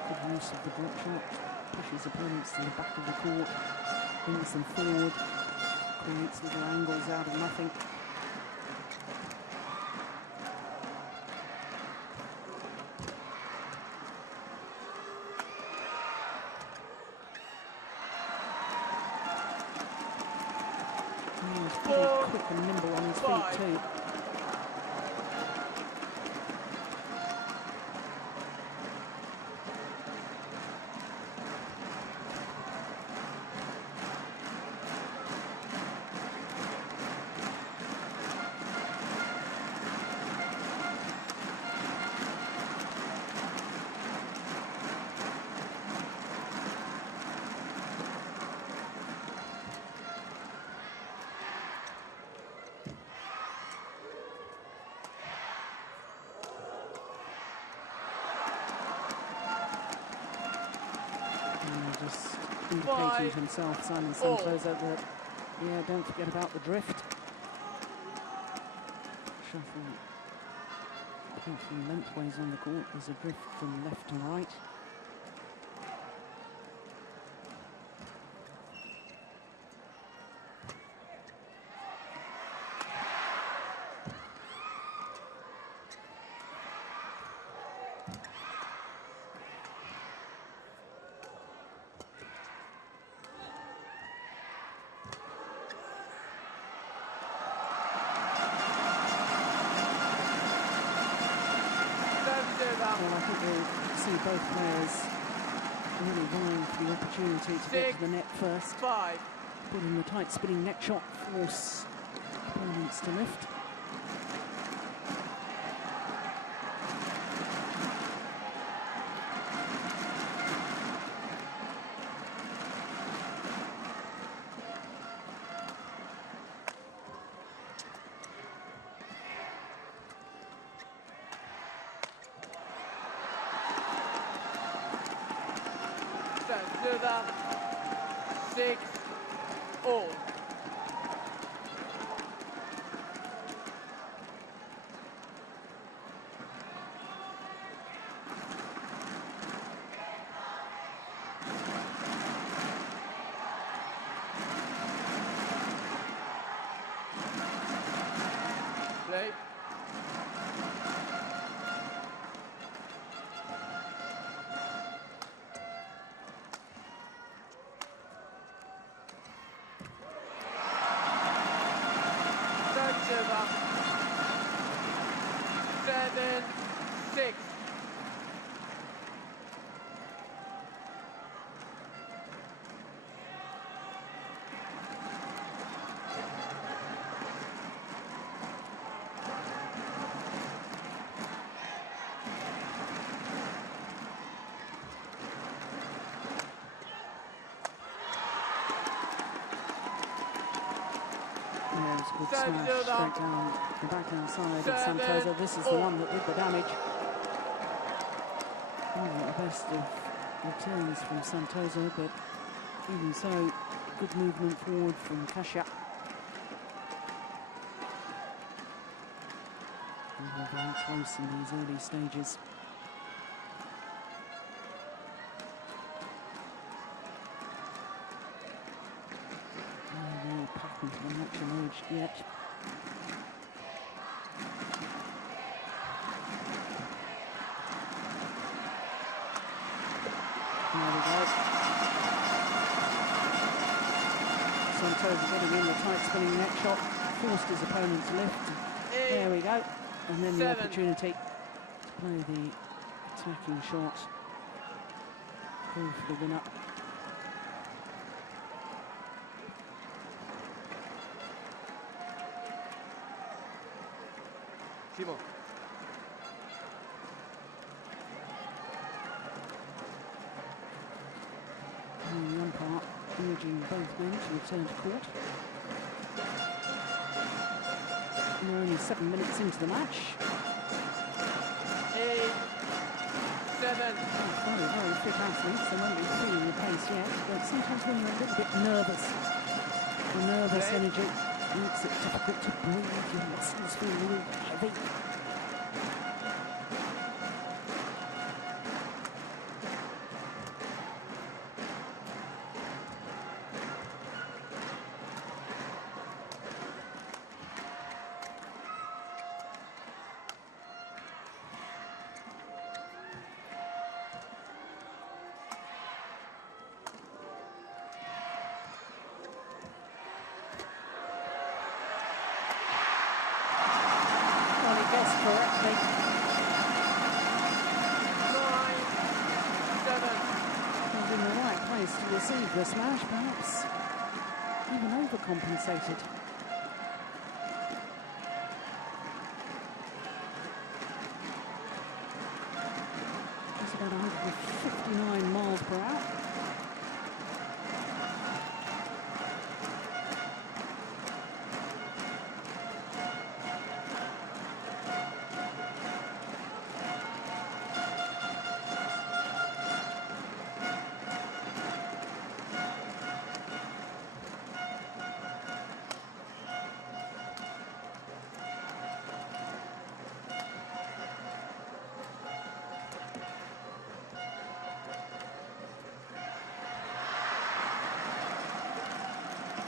Good use of the drop shot. Pushes opponents to the back of the court. Brings them forward. Creates little angles out of nothing. He's pretty quick and nimble on his feet too. Just indicating to himself, Simon Santoso, that, yeah, don't forget about the drift. Shuffle. From lengthways on the court, there's a drift from left to right. Well, I think we'll see both players really vying for the opportunity to get to the net first. 5. Put in the tight spinning net shot, force opponents to lift. Over. 6 all. Play. Over. 7, 6. Good smash straight down the backhand side of Santoso. This is the one that did the damage. Not the best of returns from Santoso, but even so, good movement forward from Xiao. And we're very close in these early stages. Not emerged yet. There we go. Santoso getting in the tight spinning net shot, forced his opponent to lift. There we go. And then the opportunity to play the attacking shot. Go for the winner. 15. And the umpire urging both men to return to court. And we're only 7 minutes into the match. 8, 7. Very, very fit athletes. They won't be feeling the pace yet, but sometimes when you're a little bit nervous, the nervous energy makes it difficult to breathe. Your muscles feel really heavy. Correctly. 9, 7. He's in the right place to receive the smash, perhaps even overcompensated. That's about 159 miles per hour.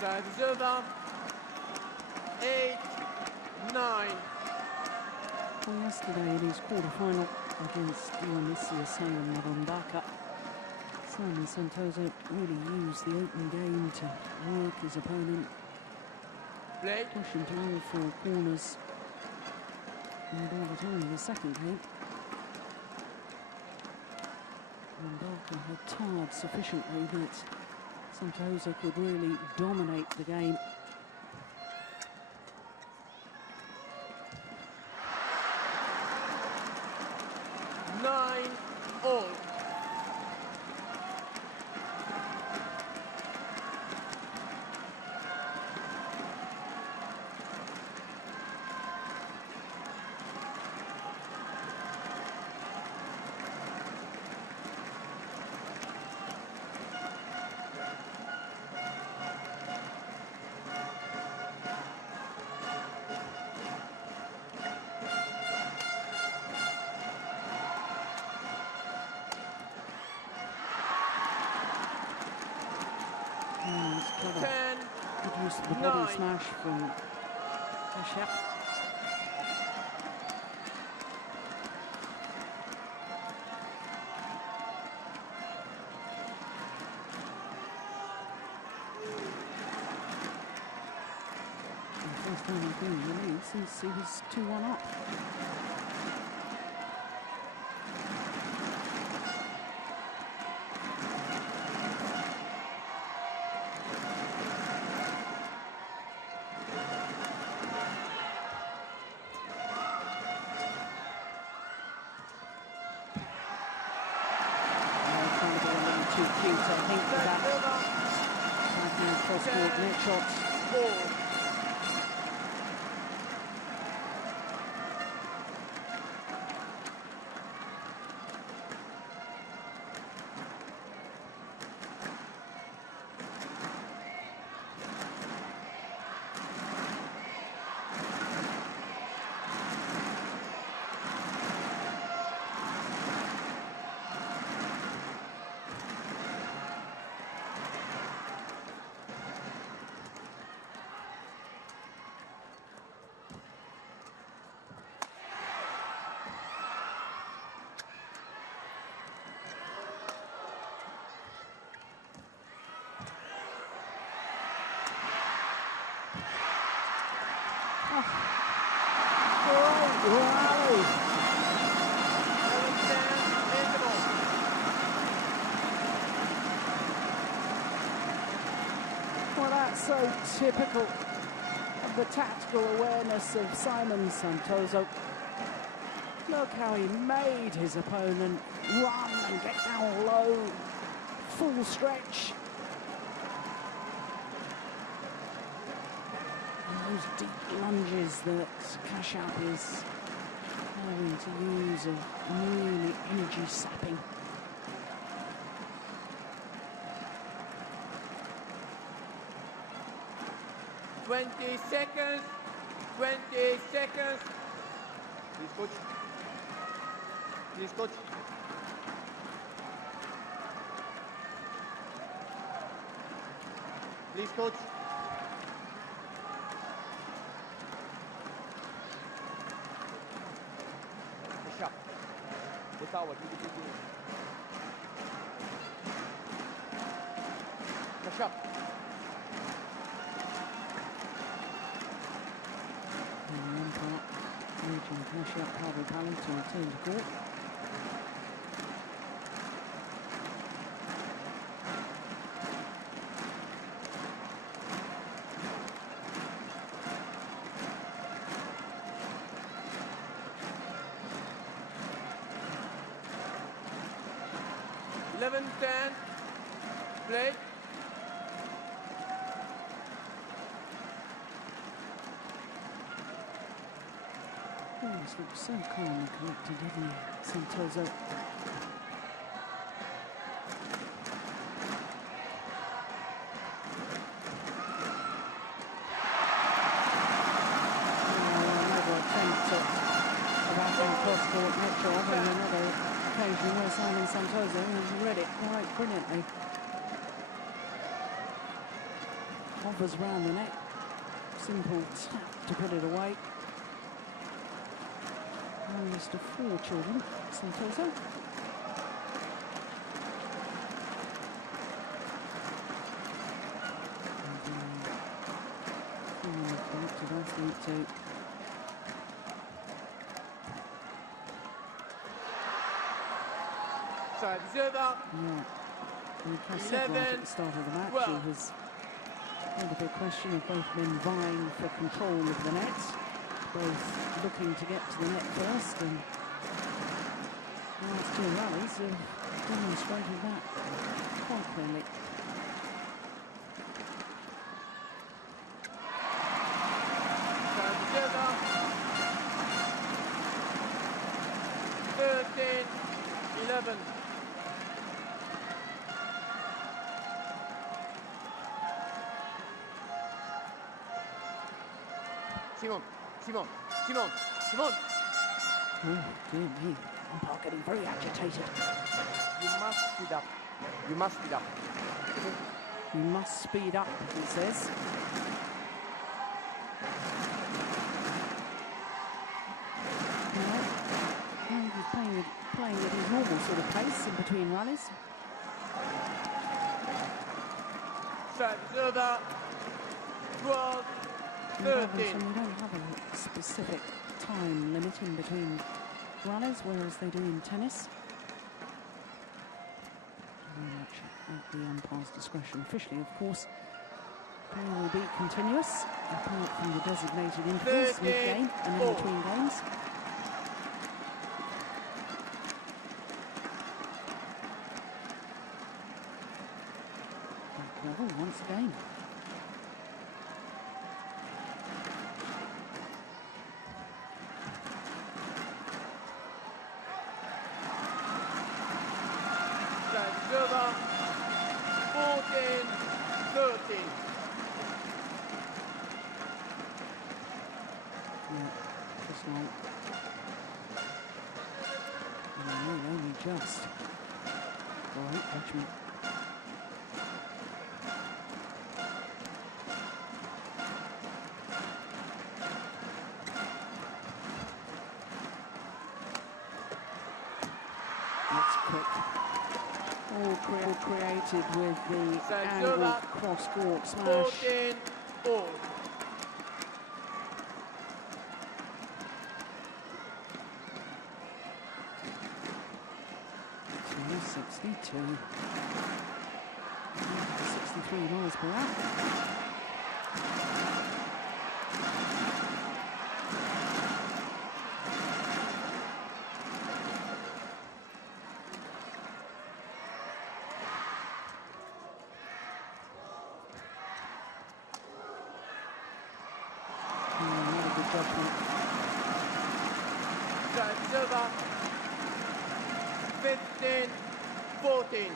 Service over. 8, 9. Well, yesterday in his quarter-final against Xiao and Rondaka, Simon Santoso really used the open game to work his opponent, Play. push him to all four corners. And by the time of the second game, Rondaka had tired sufficiently that Santoso could really dominate the game. Nine all. Ten, good use of the body 9. smash from Xiao. The first time he's been in the lead since he was 2-1 up. Too cute, I think, for that backhand cross-court net shots. 4. Well, that's so typical of the tactical awareness of Simon Santoso. Look how he made his opponent run and get down low. Full stretch. And those deep lunges that Xiao is having to use are really energy sapping. Twenty seconds. Please, coach. Please, coach. Please, coach. Push up. The tower. Push up. Xiao probably planning to return to court. Play. This looks so calm and collected, doesn't he, Santoso? Another attempt at a backhand cross-court net job, and another occasion where Simon Santoso has read it quite brilliantly. Hovers round the net, simple tap to put it away. Youngest of 4 children, Santoso. Connected athlete too. So, observer. Yeah. And Cassette right at the start of the match, it was a big question of both men vying for control of the net. Both looking to get to the net first, and the last 2 rallies have demonstrated that quite clearly. Together. 13-11. Simon. Oh, dear me. I'm getting very agitated. You must speed up. You must speed up. You must speed up, he says. No, he's playing at his normal sort of pace in between rallies. Service over. 12. 13. We don't have a specific time limit in between rallies, whereas they do in tennis. Very much at the umpire's discretion. Officially, of course, play will be continuous, apart from the designated intervals mid-game and in between games. Back level once again. Over 14, 13. Yeah, just long. No, only just. Great judgment. That's quick. All created with the angled cross-court smash. 14-4. 62. 63 miles per hour. judgment. Serve over. 15-14.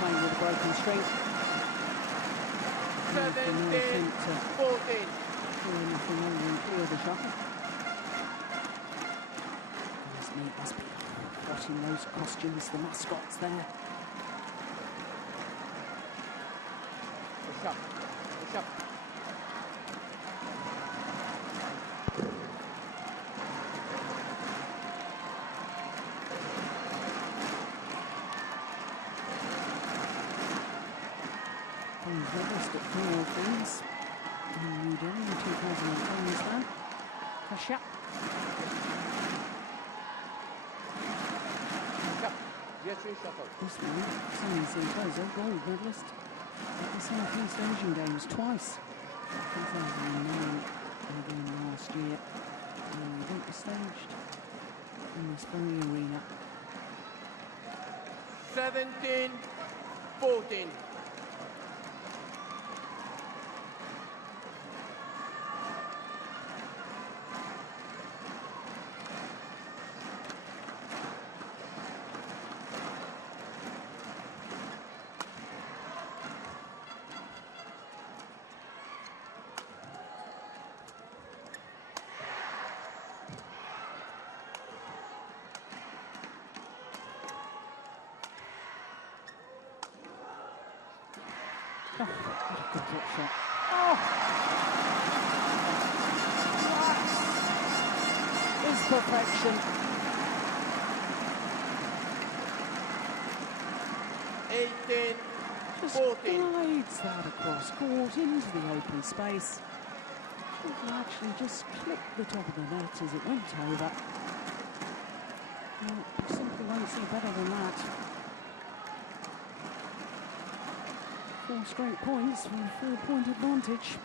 Playing with a broken string. 17-14. Anything other than clear the shuttle. His mate must be watching those costumes, the mascots there. Push up. Push up. Medalist at Commonwealth Games in New Delhi in 2010 as well. Xiao. This man, Santoso, gold medalist at the Southeast Asian Games twice. 2009 and again last year. And the event was staged in this very arena. 17-14. Oh, what a good drop shot. Oh! That is perfection. 18-14. Just glides that across court into the open space. It actually just clipped the top of the net as it went over. Well, you simply won't see better than that. 4 straight points from a 4-point advantage.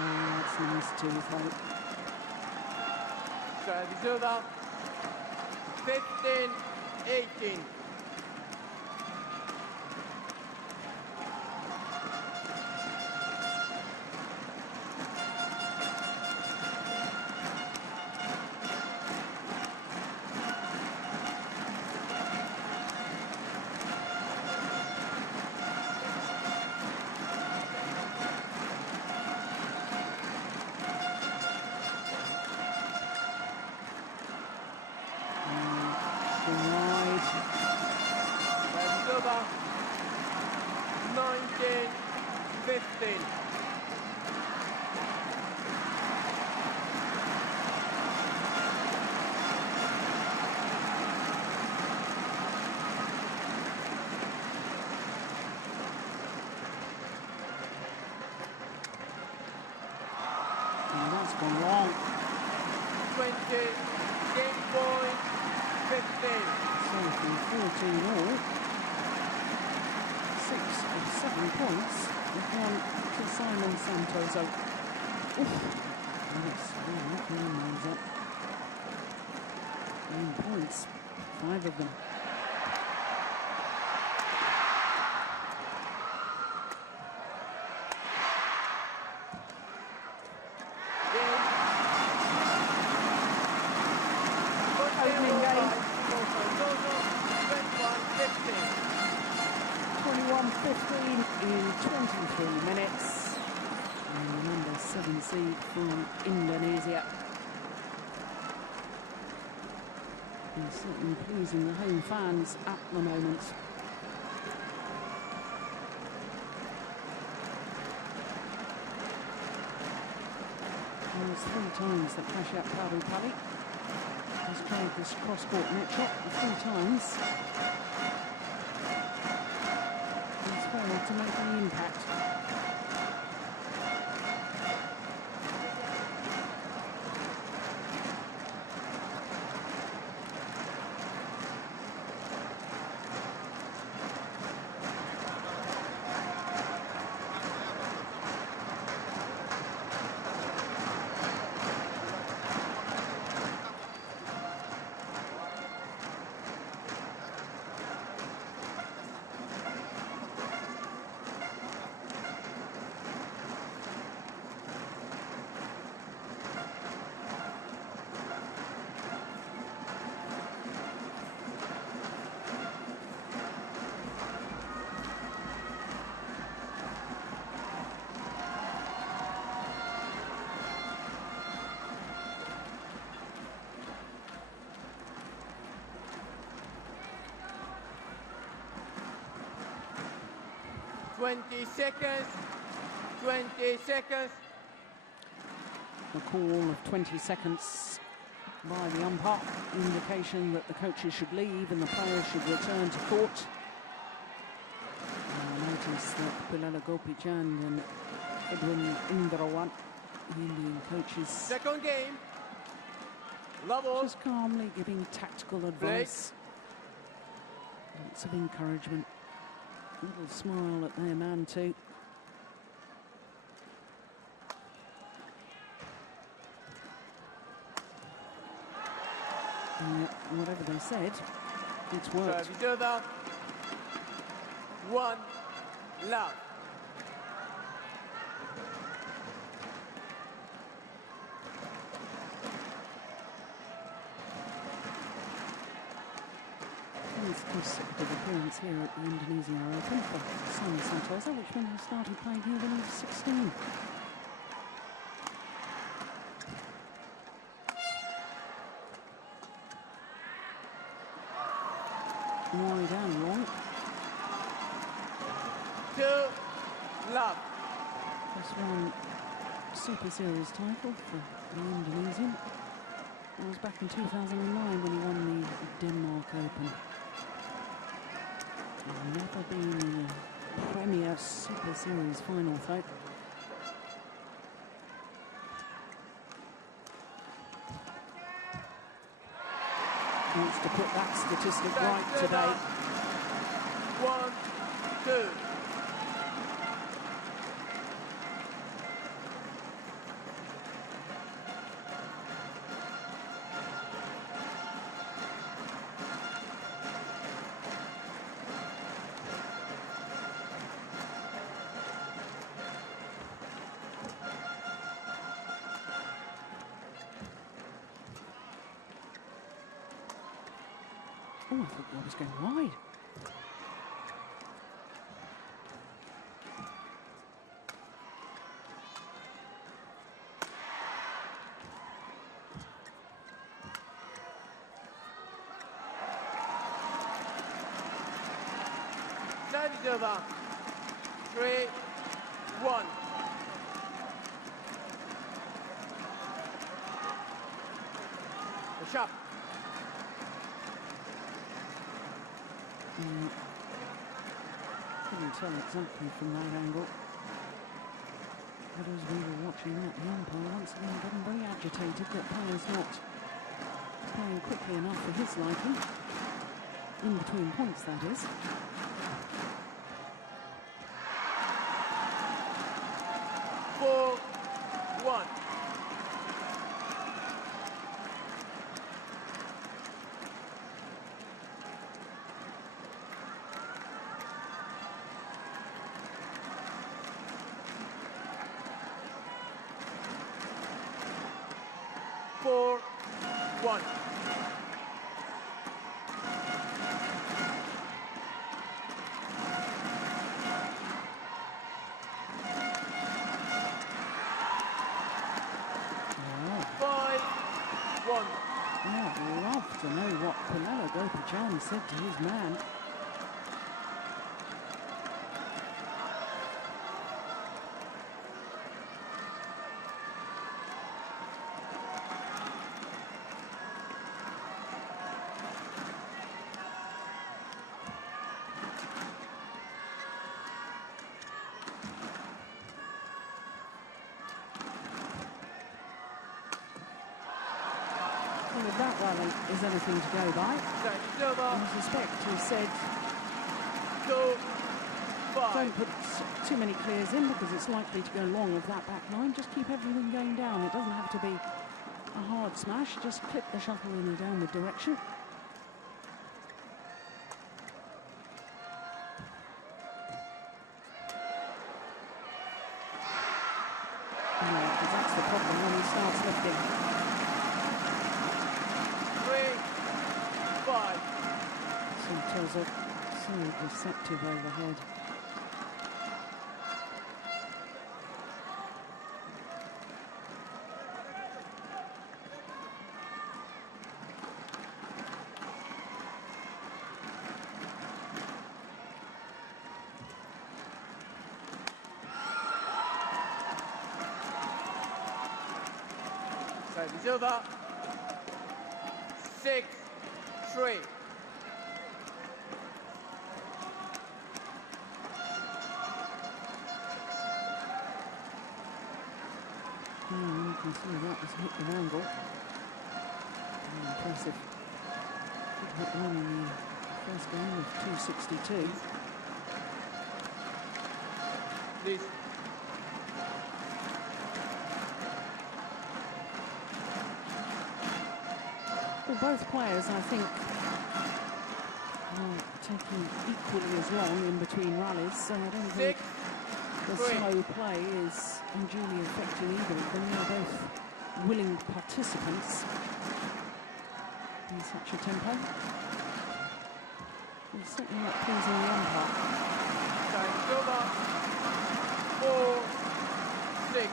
Oh, that's nice too, though. Serve over. 15-18. Over 19-15. And that's gone long. 20, game point, 15. So from 14 all. 6 of 7 points with one to Simon Santoso. Oof. Yes, Tian lines up. 9 points, 5 of them. Opening game. 21-15 in 23 minutes. And the number 7 seed from Indonesia. And certainly pleasing the home fans at the moment. There's 3 times that Kashyap Praamole has tried this cross-court net shot 3 times. He's failed to make any impact. Twenty seconds. A call of 20 seconds by the umpire, indication that the coaches should leave and the players should return to court. I noticed that Pilala Gopichand and Edwin Indrawan, the Indian coaches, Second game. Level. just calmly giving tactical advice. Lots of encouragement. A little smile at their man too. And whatever they said, it's worked. Serve each other. 1 love. His consecutive appearance here at the Indonesia Open for Santoso, which when he started playing here when he was 16. Wide and long. 2 love. Just won Super Series title for the Indonesian. That was back in 2009 when he won the Denmark Open. Never been in a Premier Super Series final, though. Wants to put that statistic right today. 1, 2. Oh, I thought that was going wide. Serve each other. 3, 1. Push up. Couldn't tell exactly from that angle. But as we were watching that, the umpire once again getting very agitated that players not playing quickly enough for his liking. In between points, that is. 4-1. I'd love to know what Pulelo Gopijan said to his man. If that rally is anything to go by, I suspect he said don't put too many clears in because it's likely to go long of that back line. Just keep everything going down. It doesn't have to be a hard smash. Just clip the shuttle in a downward direction. Because that's the problem when he starts lifting. 3-5. Santoso so deceptive overhead. Service over. 6-3. You can see that was hit the angle. Impressive. Did hit one in the first game of 262. Please. Well, both players, I think, are taking equally as long in between rallies, so I don't think the slow play is unduly affecting either of them. They're both willing participants in such a tempo. It's certainly not pleasing the umpire. Time over. 4-6.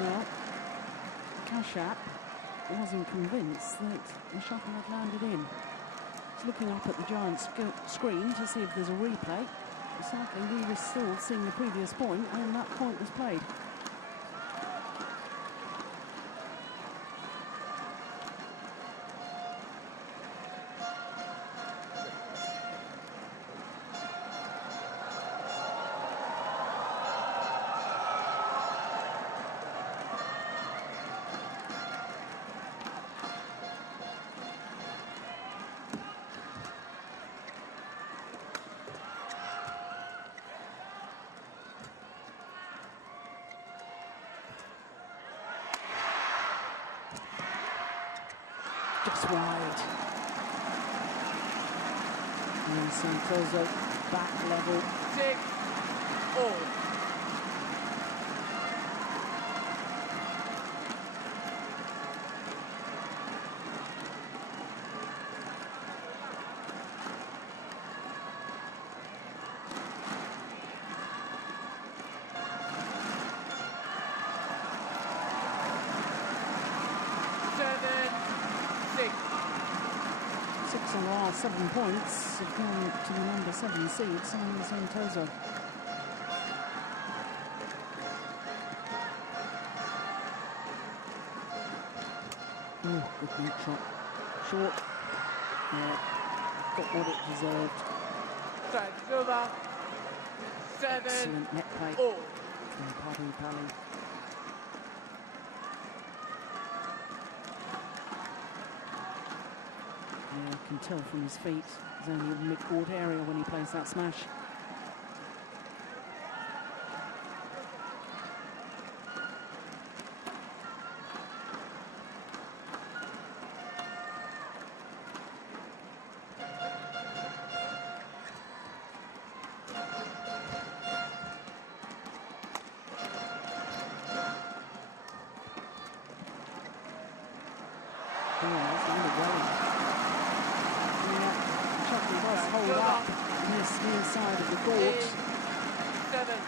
Well, Kashap wasn't convinced that the shuttle had landed in. He's looking up at the giant screen to see if there's a replay. Sadly, we were still seeing the previous point when that point was played. Just wide. And Santoso back level. 6-all. Six of the last 7 points have gone to the number 7 seed, Simon Santoso. Oh, good net shot. Short. Yeah, got what it deserved. Time's over. 7-all. Excellent net play from Paddy Pally. Yeah, you can tell from his feet. He's only in the mid-court area when he plays that smash. side of the court. 8-7.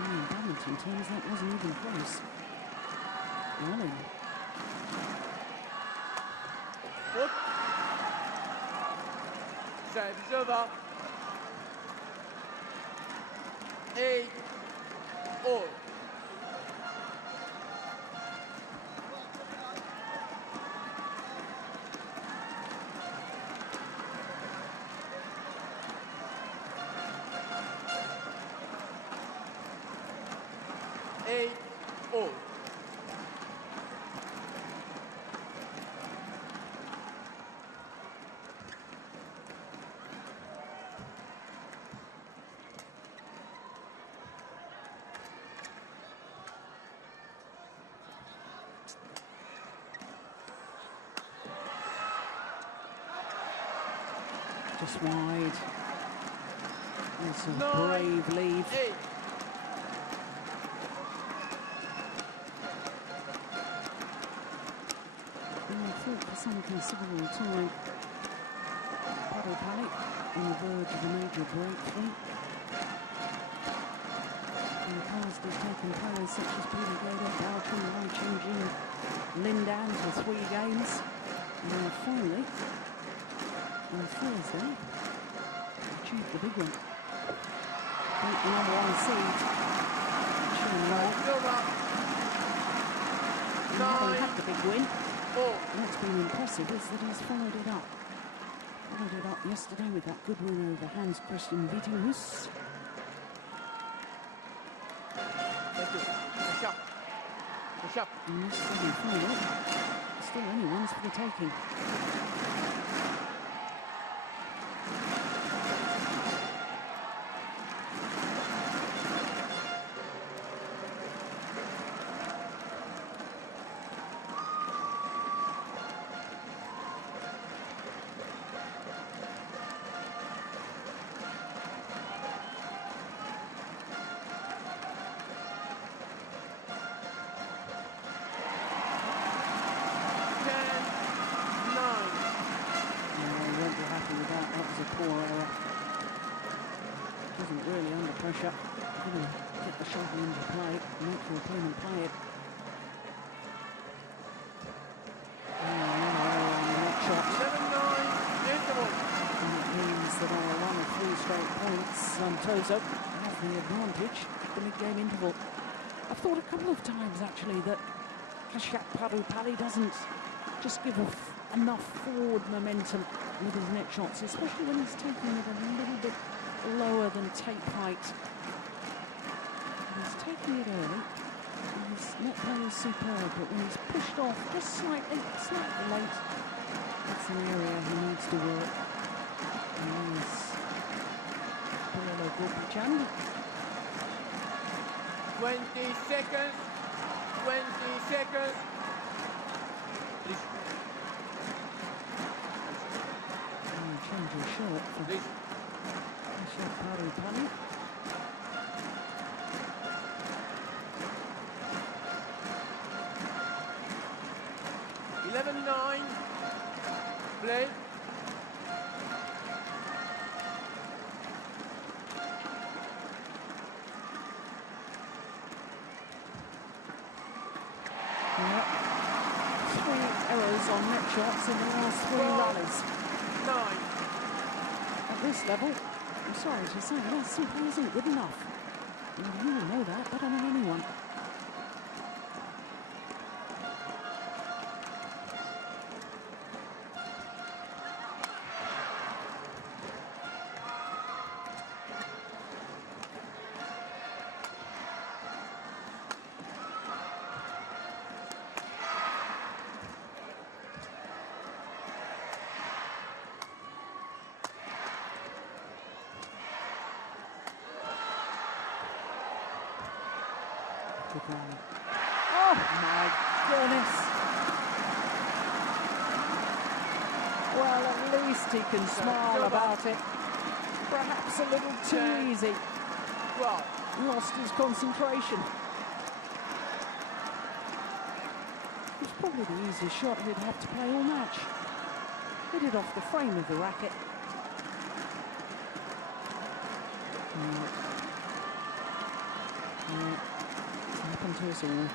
In badminton terms, that wasn't even close. Running. Goed. Service over. 8-all. Just wide. That's a brave leave. 8. I thought for some considerable time, Praamole on the verge of a major breakthrough. In the past, he's taken players such as Peter Gader, Djarum, Jung, Lindan to 3 games. And now finally, on Thursday, achieved the big one. Beat the number 1 seed. He hasn't had the big win. What's been impressive is that he's followed it up. Followed it up yesterday with that good win over Hans Christian Vittinghus. Thank you. Push up. Push up. And this semi-final, still anyone's for the taking. Pressure. Going to get the shot into play, make your opponent play it. Shot. 7-9, interval. And it means that on a run of 3 straight points, Santoso has the advantage at the mid-game interval. I've thought a couple of times actually that Praamole doesn't just give enough forward momentum with his net shots, especially when he's taking it a little bit lower than tape height. He's taking it early. His net play is superb, but when he's pushed off just slightly late, that's an area he needs to work. And he's Tian. 20 seconds. 20 seconds. Please. Change your shot for Please. Praamole. 11-9. Play. Yep. 3 errors on net shots in the last 3 rallies. 9. At this level, I'm sorry to say, that simply isn't good enough. And you will know that better than anyone. Oh my goodness. Well, at least he can smile about it. Perhaps a little too easy. Well, lost his concentration. He's Probably the easiest shot he'd have to play all match. Hit it off the frame of the racket. Yeah, it's happened to us all.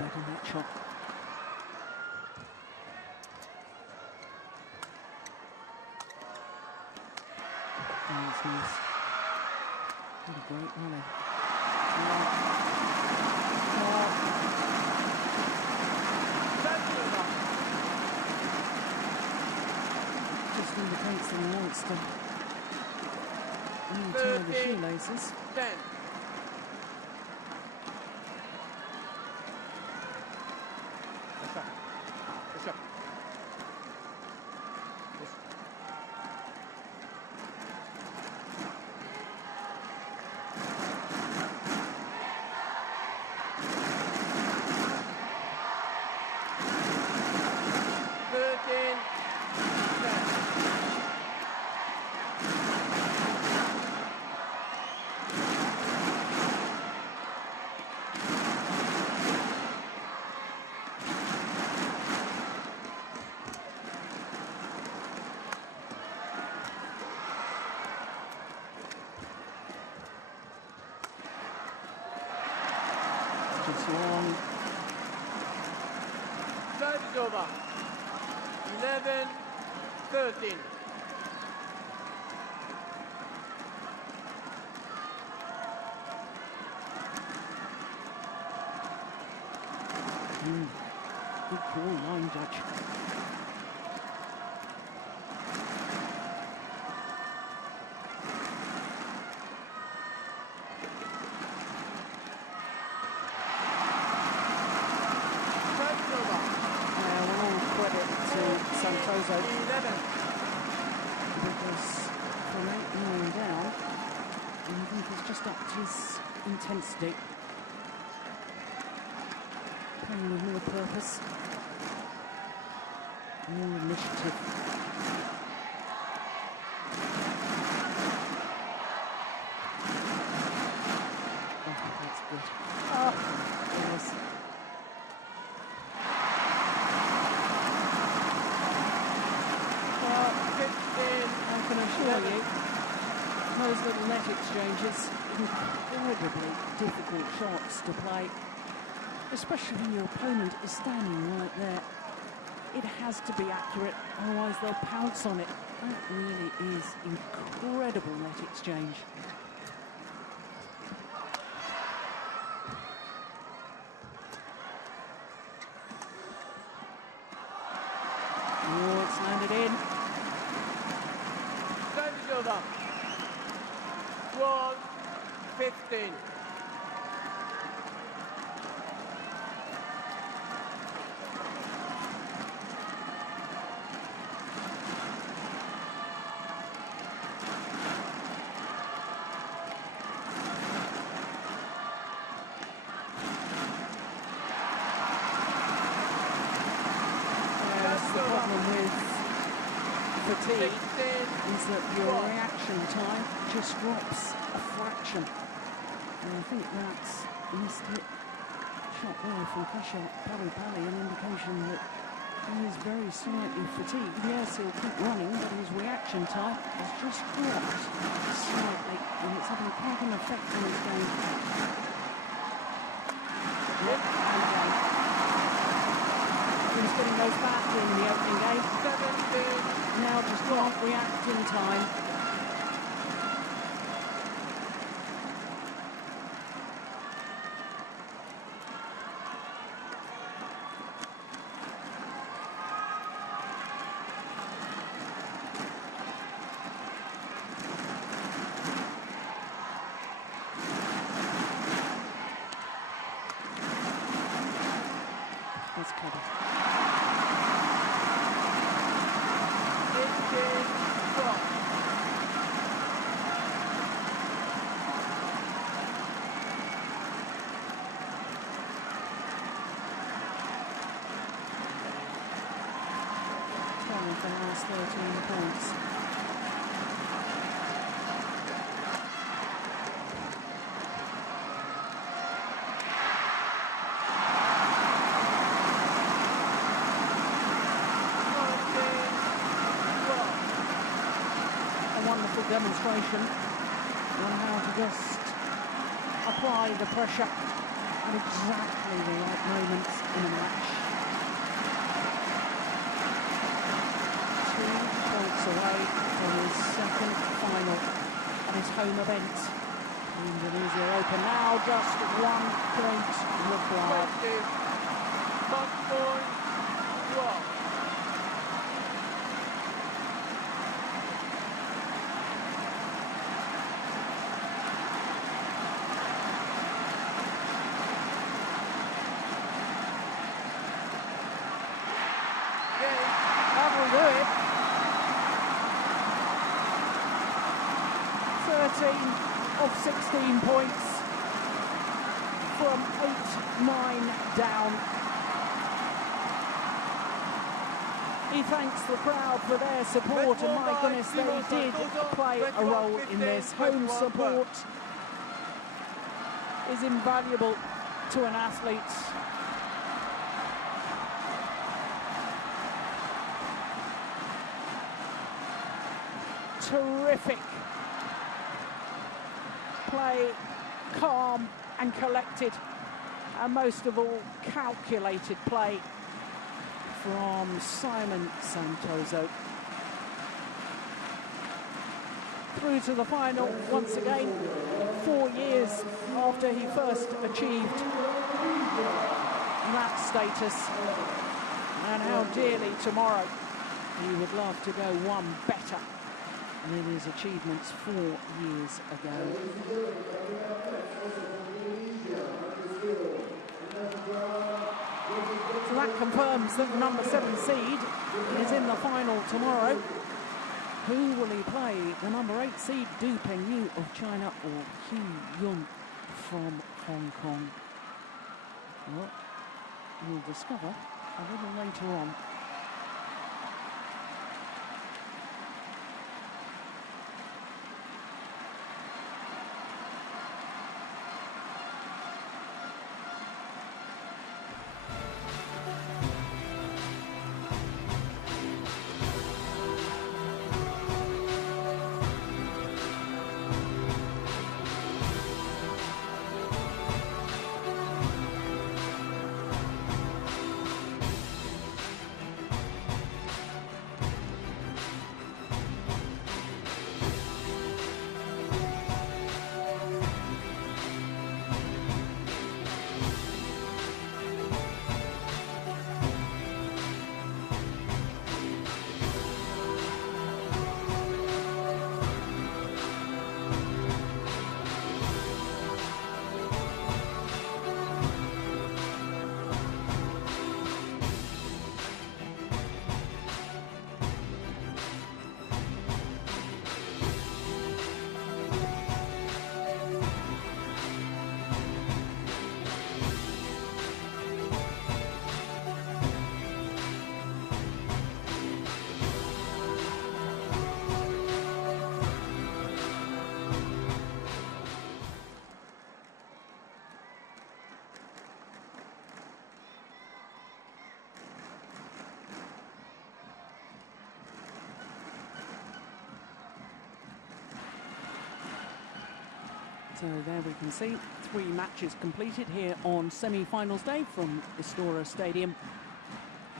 Back on that shot. Oh, that's nice. What a great volley. Just indicates that he wants to untie the shoelaces. 10. Just long. Serve is over. 11-13. Good ball line judge. Santoso, because from 8-9 down, and I think he's just upped his intensity, playing with more purpose, more initiative. Oh, that's good. Oh, yes. I can assure you, those little net exchanges, incredibly difficult shots to play, especially when your opponent is standing right there. It has to be accurate, otherwise they'll pounce on it. That really is incredible net exchange. Oh, it's landed in. Time is over. 12-15. The problem with fatigue is that your reaction time just drops a fraction. And I think that's missed hit shot there from Praamole, an indication that he is very slightly fatigued. Yes, he'll keep running, but his reaction time has just dropped slightly, and it's having quite an effect on his game. Yep, and again. He was getting those back in the opening game. Now just can't react in time. That's clever. the last 13 points. Demonstration on how to just apply the pressure at exactly the right moments in a match. 2 points away from his second final at his home event, the Indonesia Open. Now just 1 point required. 20, 1 point, of 16 points from 8-9 down. He thanks the crowd for their support, and my goodness, they did play a role in this. Home support is invaluable to an athlete. Terrific play, calm and collected, and most of all, calculated play from Simon Santoso. Through to the final once again, 4 years after he first achieved that status, and how dearly tomorrow he would love to go one better than his achievements 4 years ago. So that confirms that the number 7 seed is in the final tomorrow. Who will he play? The number 8 seed, Du Pengyu of China, or Jung from Hong Kong? Well, we'll discover a little later on. So there we can see 3 matches completed here on semi-finals day from Istora Stadium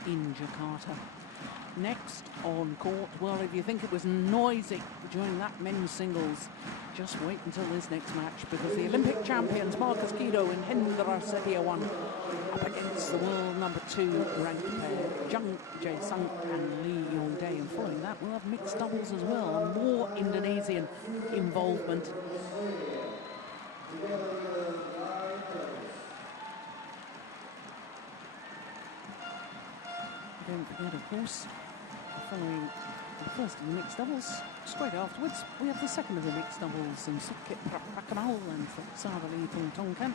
in Jakarta. Next on court, well, if you think it was noisy during that men's singles, just wait until this next match, because the Olympic champions Marcus Guido and Hendra Setiawan up against the world number 2 ranked pair Jung Jae-sung and Lee Yong-dae. And following that, we'll have mixed doubles as well, and more Indonesian involvement. Don't forget, of course, following the first of the mixed doubles, straight afterwards, we have the second of the mixed doubles, and Sukit Praamole and Savali Tonkan,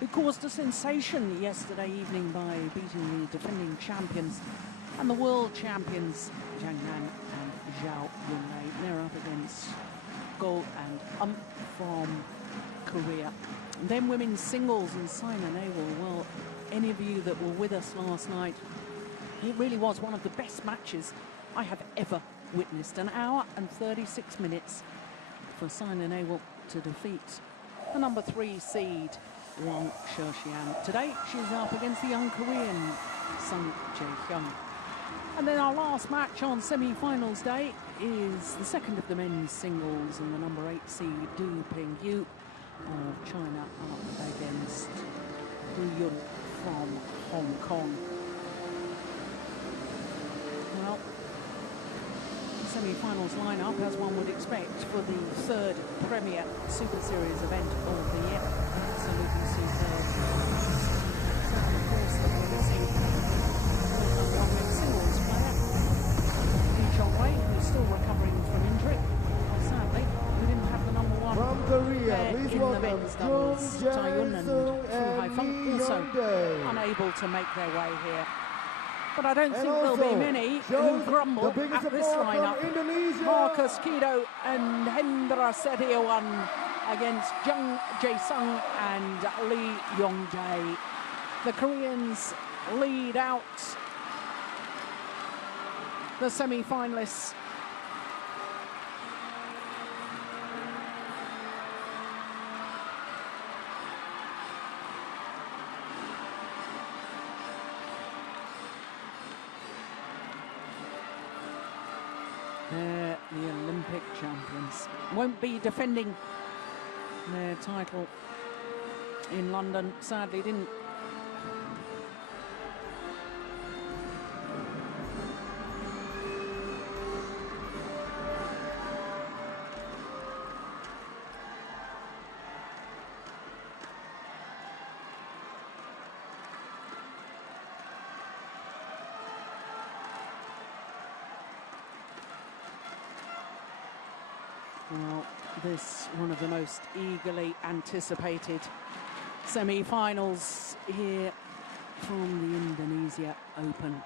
who caused a sensation yesterday evening by beating the defending champions and the world champions Jung and Xiao. They're up against Go and from Korea. And then women's singles and Simon Awell. Well, any of you that were with us last night, it really was one of the best matches I have ever witnessed. An hour and 36 minutes for Simon Awell to defeat the number 3 seed, Wang Xiaoxian. Today, she's up against the young Korean, Sung Jae-hyun. And then our last match on semi-finals day is the second of the men's singles, and the number 8 seed, Du Pengyu of China up against Hu Yun from Hong Kong. Well, the semi-finals lineup, as one would expect, for the third Premier Super Series event of the year. Absolutely superb. So, of course, the promising men's singles player, Lee Chong-wei, who's still recovering from injury. Sadly, we didn't have the number 1 from Korea, please in the welcome men's doubles. Tian and Fu Haifeng also Young-dae. unable to make their way here. But I don't And think there'll be also many who shows grumble the biggest at this support from lineup. Indonesia. Marcus Kido and Hendra Setiawan against Jung Jae-sung and Lee Yong-jae. The Koreans lead out the semi-finalists. They're the Olympic champions. Won't be defending their title in London. Sadly, didn't. Well, this one of the most eagerly anticipated semi-finals here from the Indonesia Open.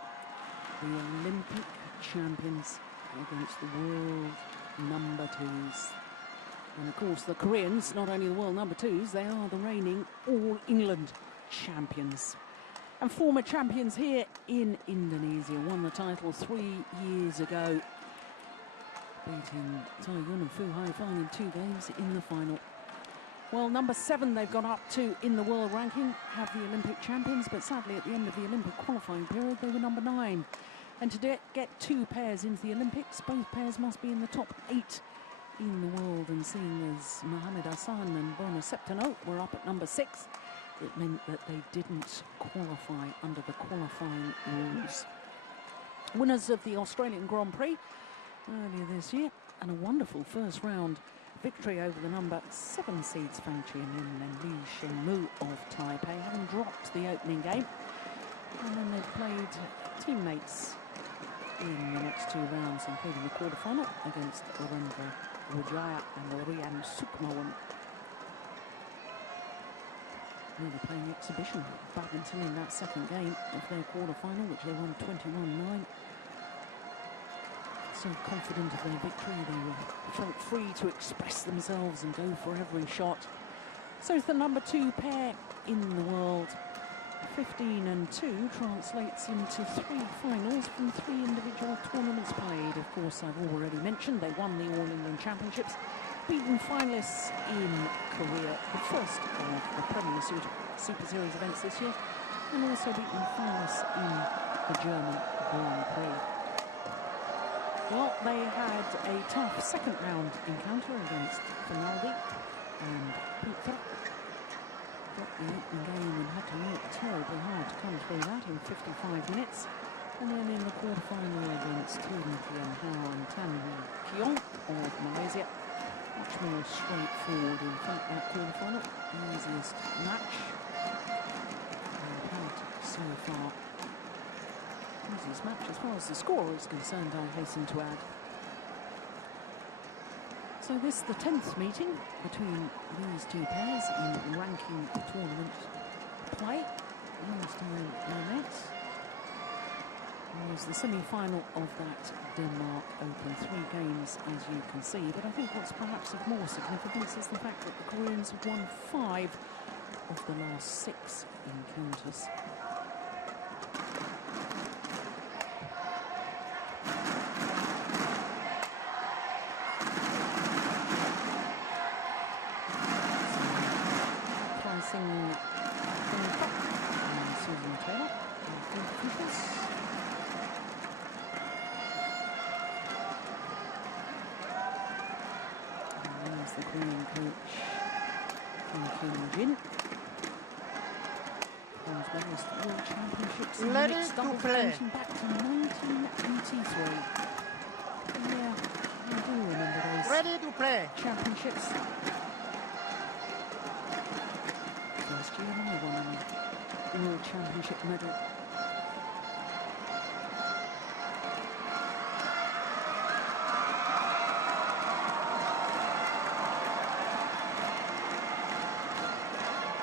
The Olympic champions against the world number 2s. And of course the Koreans, not only the world number 2s, they are the reigning All England champions. And former champions here in Indonesia, won the title 3 years ago, beating Tae-yun and Fu Haifeng in 2 games in the final. Well, number 7 they've got up to in the world ranking, have the Olympic champions, but sadly at the end of the Olympic qualifying period they were number 9. And to get 2 pairs into the Olympics, both pairs must be in the top 8 in the world. And seeing as Mohamed Hassan and Bono Septano were up at number 6, it meant that they didn't qualify under the qualifying rules. Winners of the Australian Grand Prix earlier this year, and a wonderful first round victory over the number 7 seeds Fang Qianlin and Li Shenmu of Taipei, having dropped the opening game. And then they've played teammates in the next 2 rounds, including the quarterfinal against Rendra Wijaya and Rian Sukmawan. Really playing exhibition badminton in that second game of their quarterfinal, which they won 21-9. So confident of their victory, they felt free to express themselves and go for every shot. So it's the number 2 pair in the world. 15 and 2 translates into 3 finals from 3 individual tournaments played. Of course, I've already mentioned they won the All England Championships, beaten finalists in Korea, the first of the Premier Super Series events this year, and also beaten finalists in the German Grand Prix. Well, they had a tough second round encounter against Praamole and Putra. Got the opening game and had to work terribly hard to come through that in 55 minutes. And then in the quarterfinal against Tian and Tan Kiong of Malaysia, much more straightforward. In fact, that quarterfinal, the easiest match they've had so far. Easiest match as far as the score is concerned, I hasten to add. So this is the 10th meeting between these 2 pairs in ranking tournament play. Last time they met It was the semi-final of that Denmark Open. 3 games, as you can see. But I think what's perhaps of more significance is the fact that the Koreans have won 5 of the last 6 encounters. Susan Taylor. And there's the Korean coach from Jung. Bronze medalist at World Championships in mixed doubles dating back to 1983. Yeah, I do remember those. Ready to play. Championships. First year I won a World Championship medal.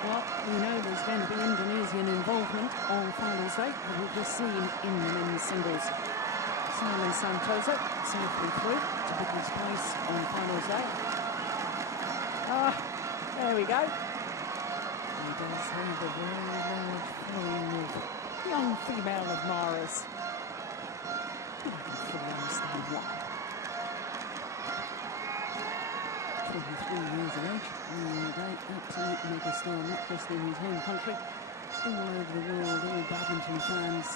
Well, we know there's going to be Indonesian involvement on finals day, as we've just seen in the men's singles. Santoso safely through to pick his place on finals day. There we go. He does have a very large following of young female admirers. But I can fully understand why. 23 years of age, absolute megastar, not just in his home country, all over the world, all badminton fans,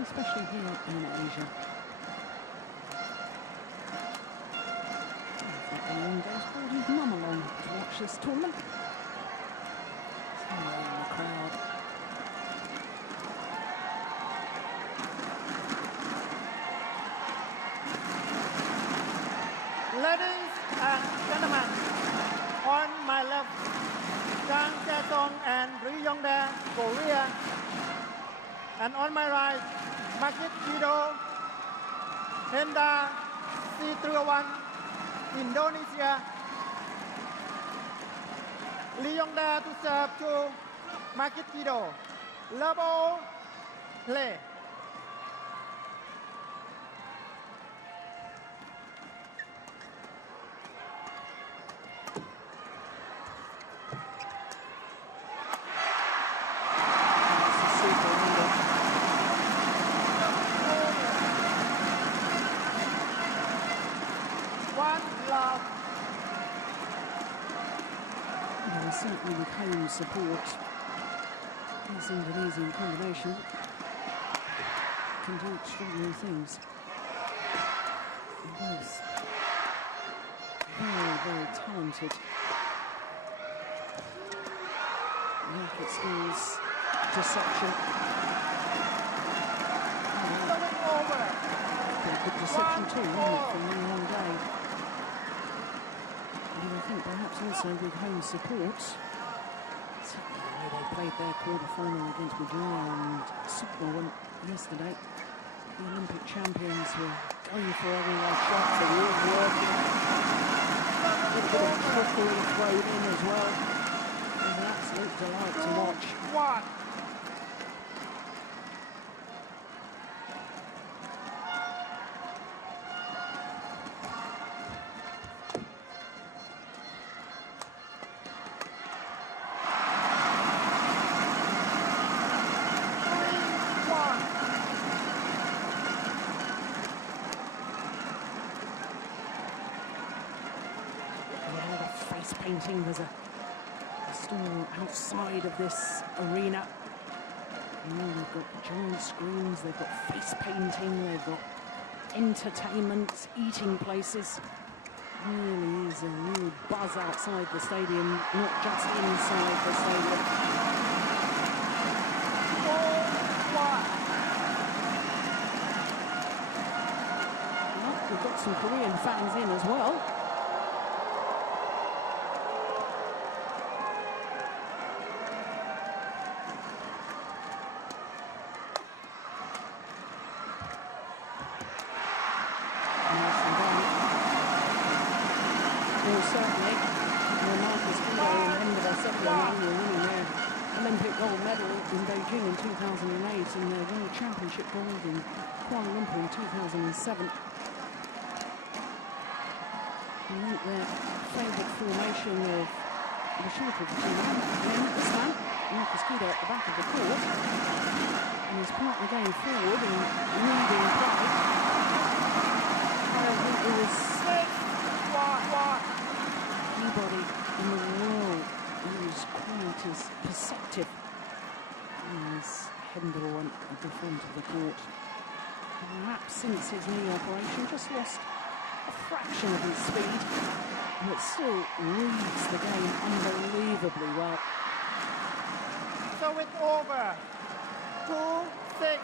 especially here in Asia. I think the young days brought his mum along to watch this tournament. Somewhere in the crowd. Ladies and gentlemen, on my left, Jung and Ryongdae, Korea. And on my right, Makit Kido, Henda C301, Indonesia. Ryongdae to serve to Makit Kido. Level play. Certainly with home support, this Indonesian combination can do extraordinary things. Both very, very talented. Racket skills, deception. Good deception too, wasn't it, from one day. And I think perhaps also with home support, certainly the way they played their quarter-final against Madrid and Super yesterday, the Olympic champions were going for every last shot, they were all working. A little bit of trickery thrown in as well. It was an absolute delight to watch. Painting. There's a store outside of this arena. They've got giant screens, they've got face painting, they've got entertainment, eating places. Really is a real buzz outside the stadium, not just inside the stadium. Well, we've got some Korean fans in as well. Olympic gold medal in Beijing in 2008 and their World Championship gold in Kuala Lumpur in 2007. I think their favourite formation of the shorter of the two men. Then this man, Marcus Guido at the back of the court, and his partner going forward and leading play. I don't think there was anybody in the world who was quite as perceptive as Hendel went at the front of the court. Perhaps since his knee operation, just lost a fraction of his speed, but still reads the game unbelievably well. So it's over. 2-6.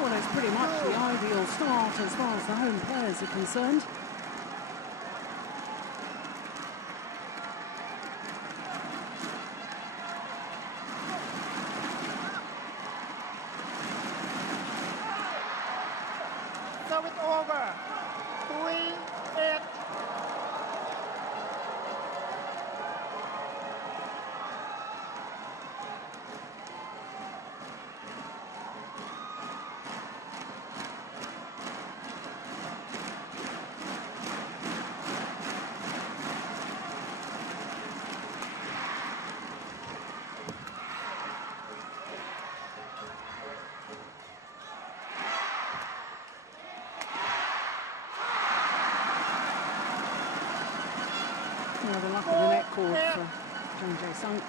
Well, it's pretty much the ideal start as far as the home players are concerned. So it's over. 3-8. The luck of the net cord for Jung.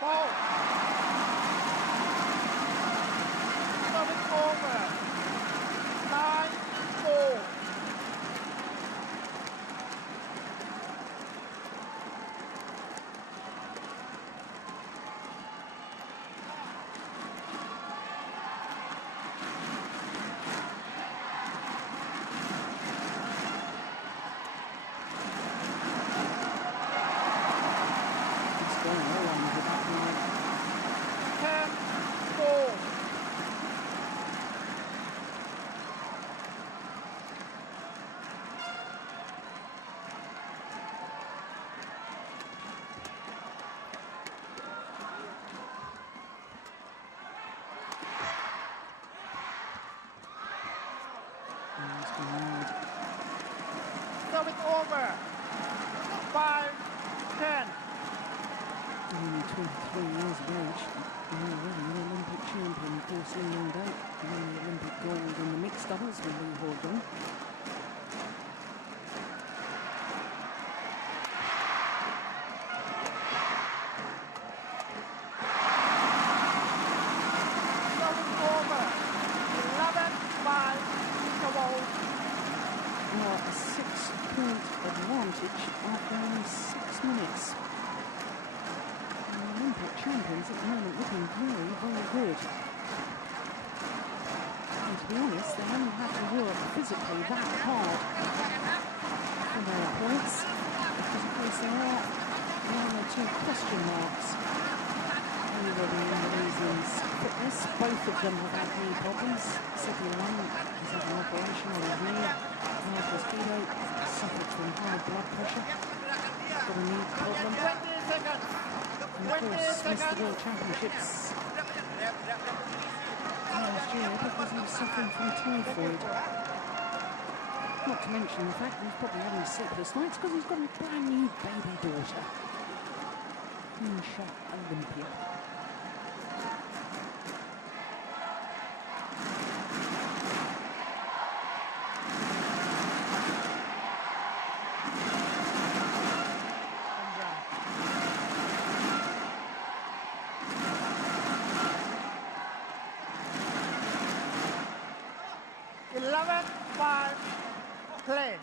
Ball. So it's over. 9-4. So it's over. 5-10. Only 23 years of age, and already an Olympic champion, of course, Lee Young-Dae, winning the Olympic gold in the mixed doubles with Lee Ho-Jung. So it's over. 11-5. Well, a 6-point advantage after only 6 minutes. And the Olympic champions at the moment looking very, very good. And to be honest, they haven't had to work physically that hard for their points, because of course there are one or two question marks over the Indonesians' fitness. Both of them have had knee problems. Second one has had an operation on his knee. Marcus Guido suffered from high blood pressure, got a knee problem, and of course missed the World Championships last year because he was suffering from typhoid. Not to mention the fact that he's probably having sleepless nights because he's got a brand new baby daughter, Insha Olympia. Play.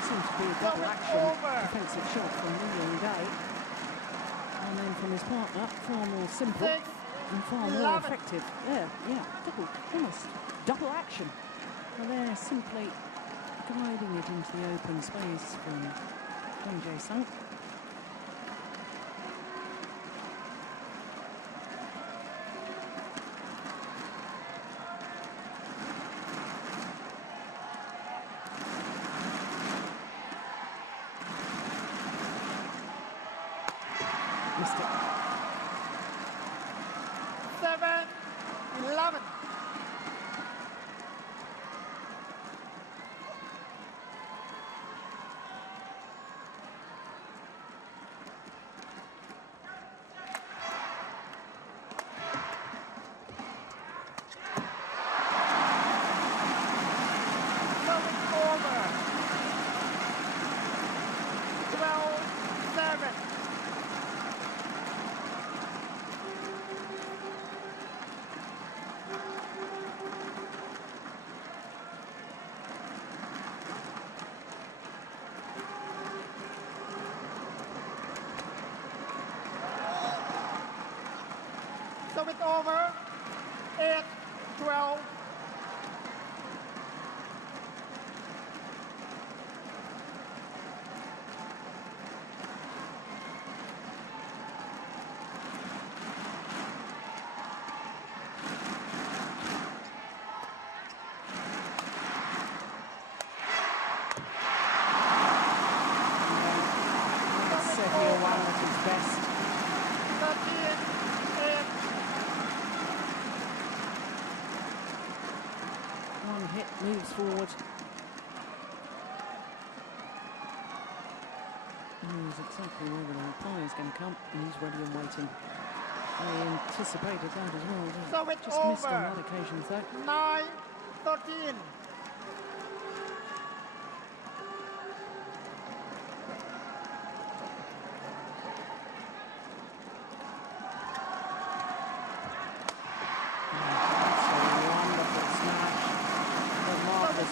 Seems to be a double action defensive shot from William Day. And then from his partner, far more simple and far more effective. Yeah, almost double action. And they're simply guiding it into the open space from Jung Jae-sung. Missed it. 7-11. So it's over. 8-12. Sergio Wang at his best. 13-8. One hit, moves forward. He knows exactly where the reply is going to come, and he's ready and waiting. They anticipated that as well. So it's just missed on over. that occasion, though. 9-13.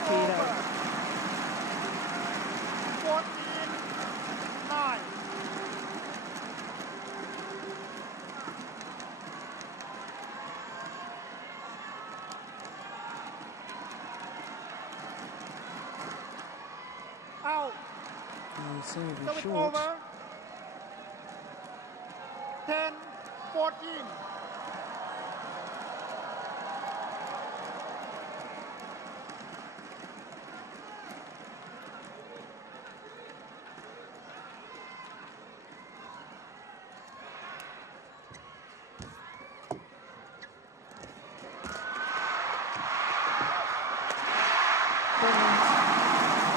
Keto. 14-9. Out. So it's short. over. 10-14.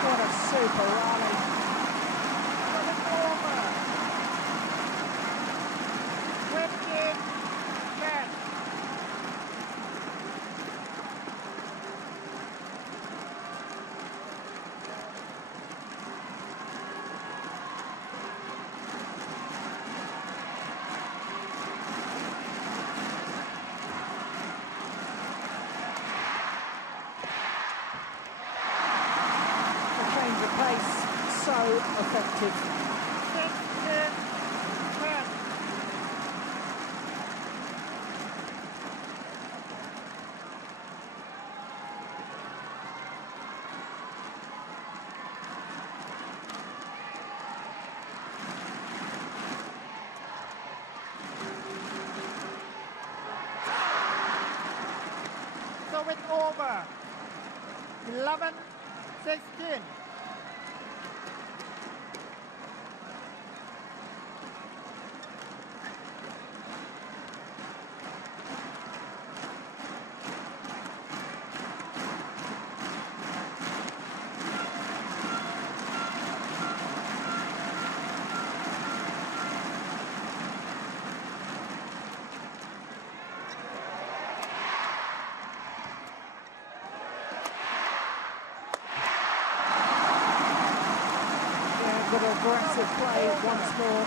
What a super rally. It's over. 15-10. Pace, so effective. 16-10. over. 11-16. Good aggressive play once more.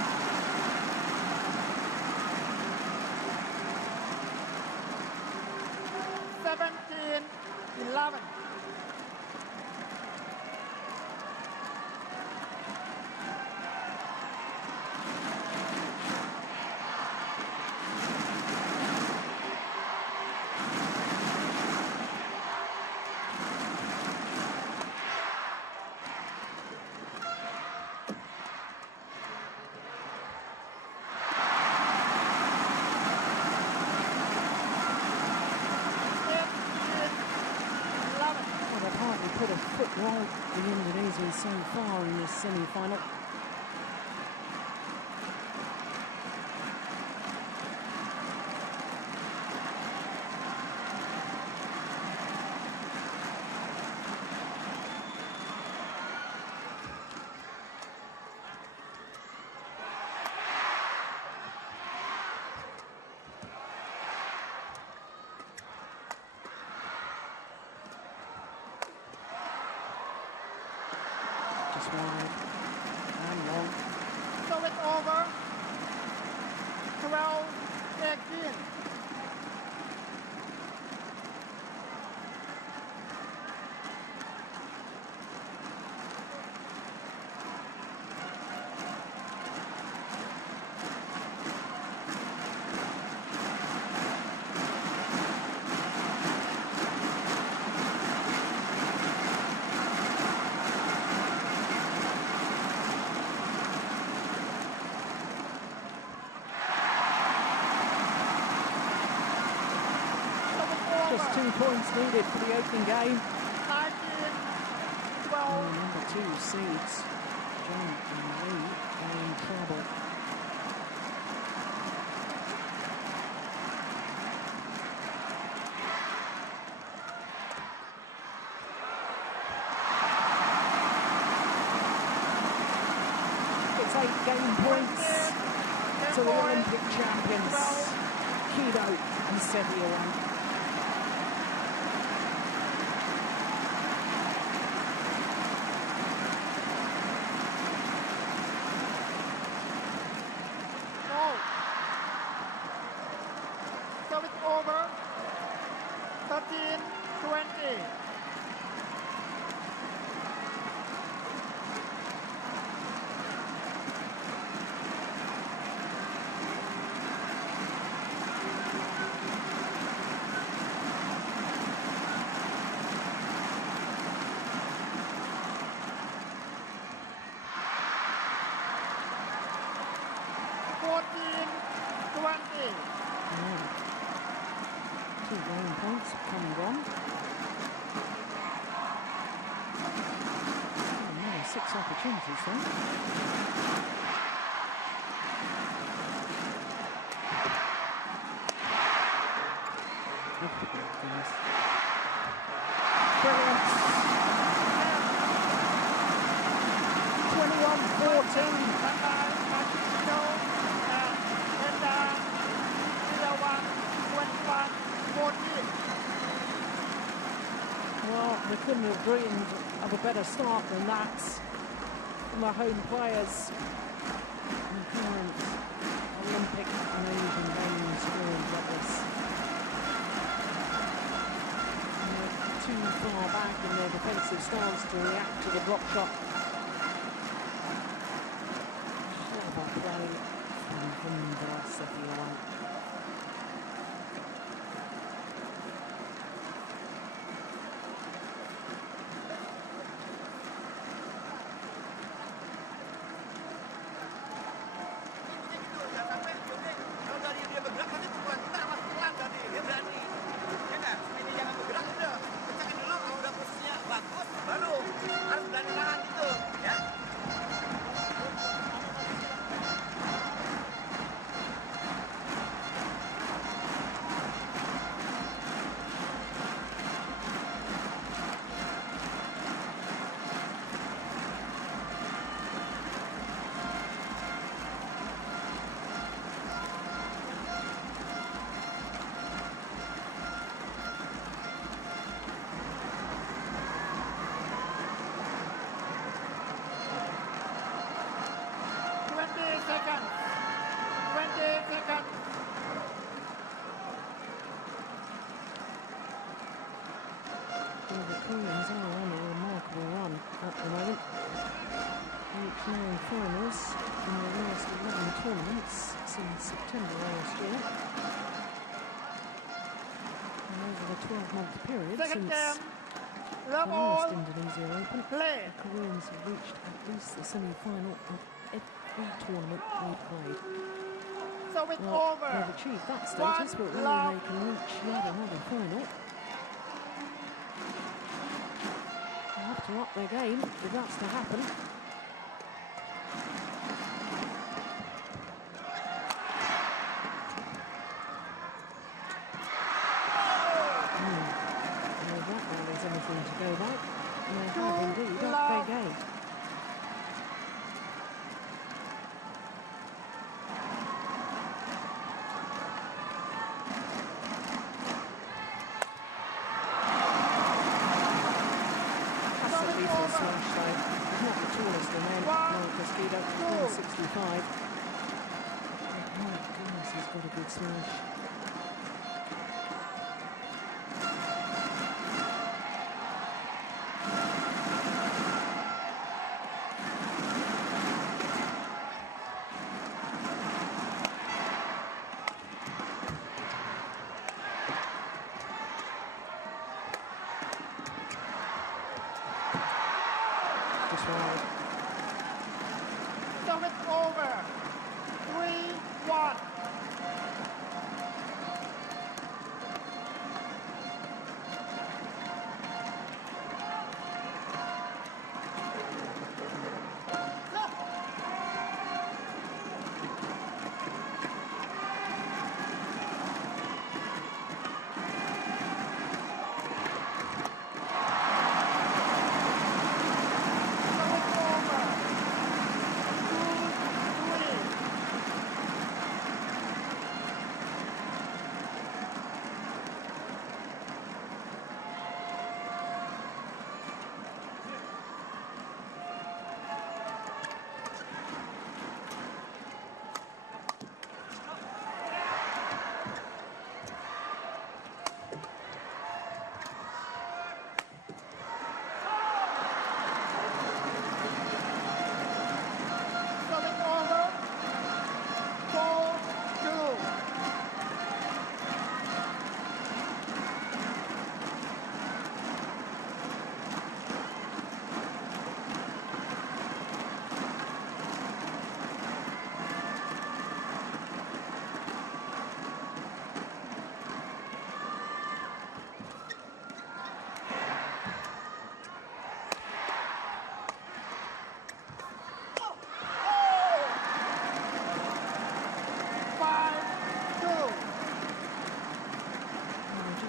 Put a foot wrong the Indonesians so far in this semi-final. Wide and long. So it's over. 12-18. Just 2 points needed for the opening game. 19-12. Number 2 seeds, Jung and Lee, are in trouble. It's 8 game points to the Olympic champions, Xiao and Xiao. Over. 13-20. Points coming on. Oh, 6 opportunities then. Brilliant. 21-14. Well, they couldn't have dreamed of a better start than that from the home players. And current Olympic and Asian Games world lovers. Too far back in their defensive stance to react to the drop shot. Clever play from Natsia. Well, the Koreans are on a remarkable run at the moment. Each now in finals in the last 11 tournaments since September last year. And over the 12-month period since the last Indonesia Open, the Koreans have reached at least the semi-final of every tournament they've played. Well, they've achieved that status, but whether they can reach yet another final, they'll have to up their game if that's to happen. Well, that one is anything to go by. They have indeed upped their game. Smash. Just right. So it's over. 3-1.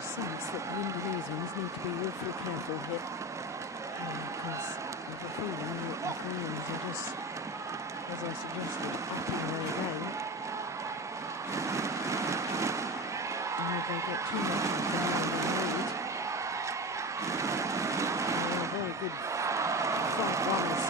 Sense that the Indonesians need to be awfully careful here, because I have a feeling that the Koreans are just, as I suggested, upping their game. And if they get too much of the lead, they're very good front runners.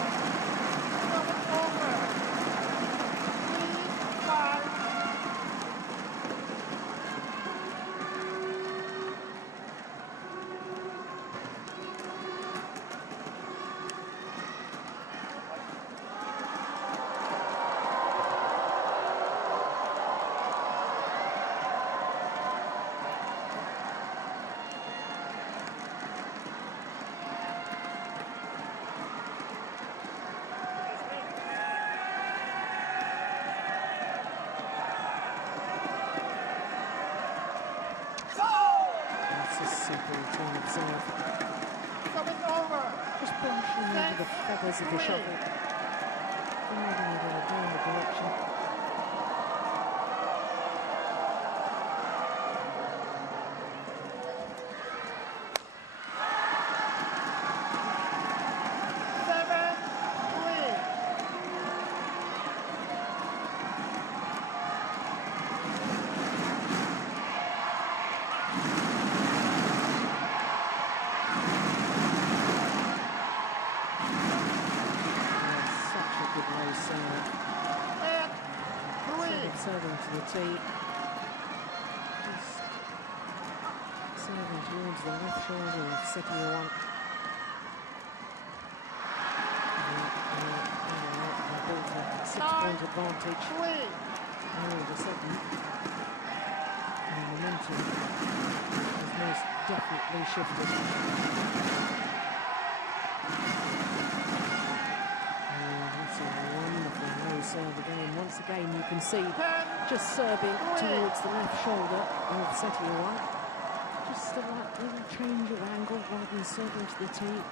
Just brushing over the feathers of the shovel. Moving it in a downward direction. Serving to the tee. Just serving towards the left shoulder of Setio. Built a 6-point advantage all of a sudden. And the momentum has most definitely shifted. That's a wonderful low serve again. Once again, you can see just serving towards the left shoulder of Setio. Just a little change of angle rather than serving to the tee.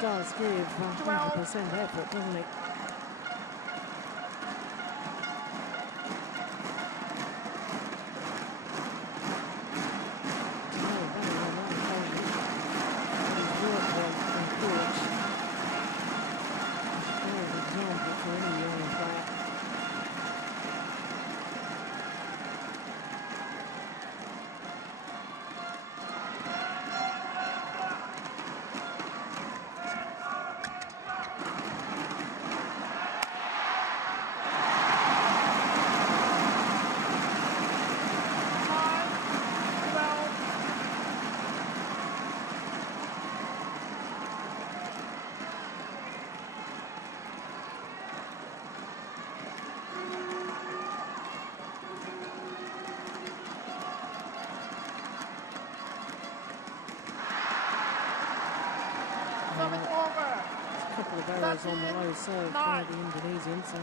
Does give 100% effort, doesn't it? Errors on the low serve by the Indonesians, so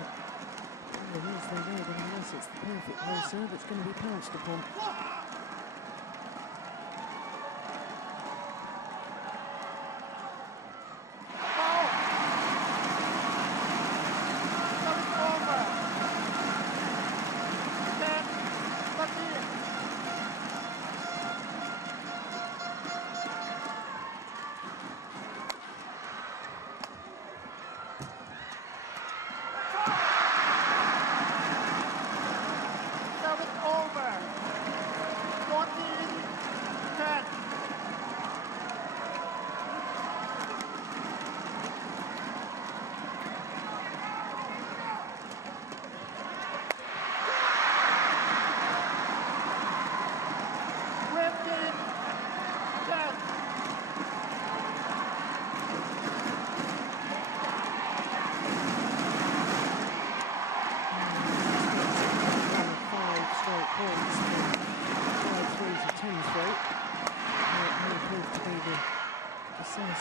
yes, they know that unless it's the perfect low serve, it's going to be pounced upon.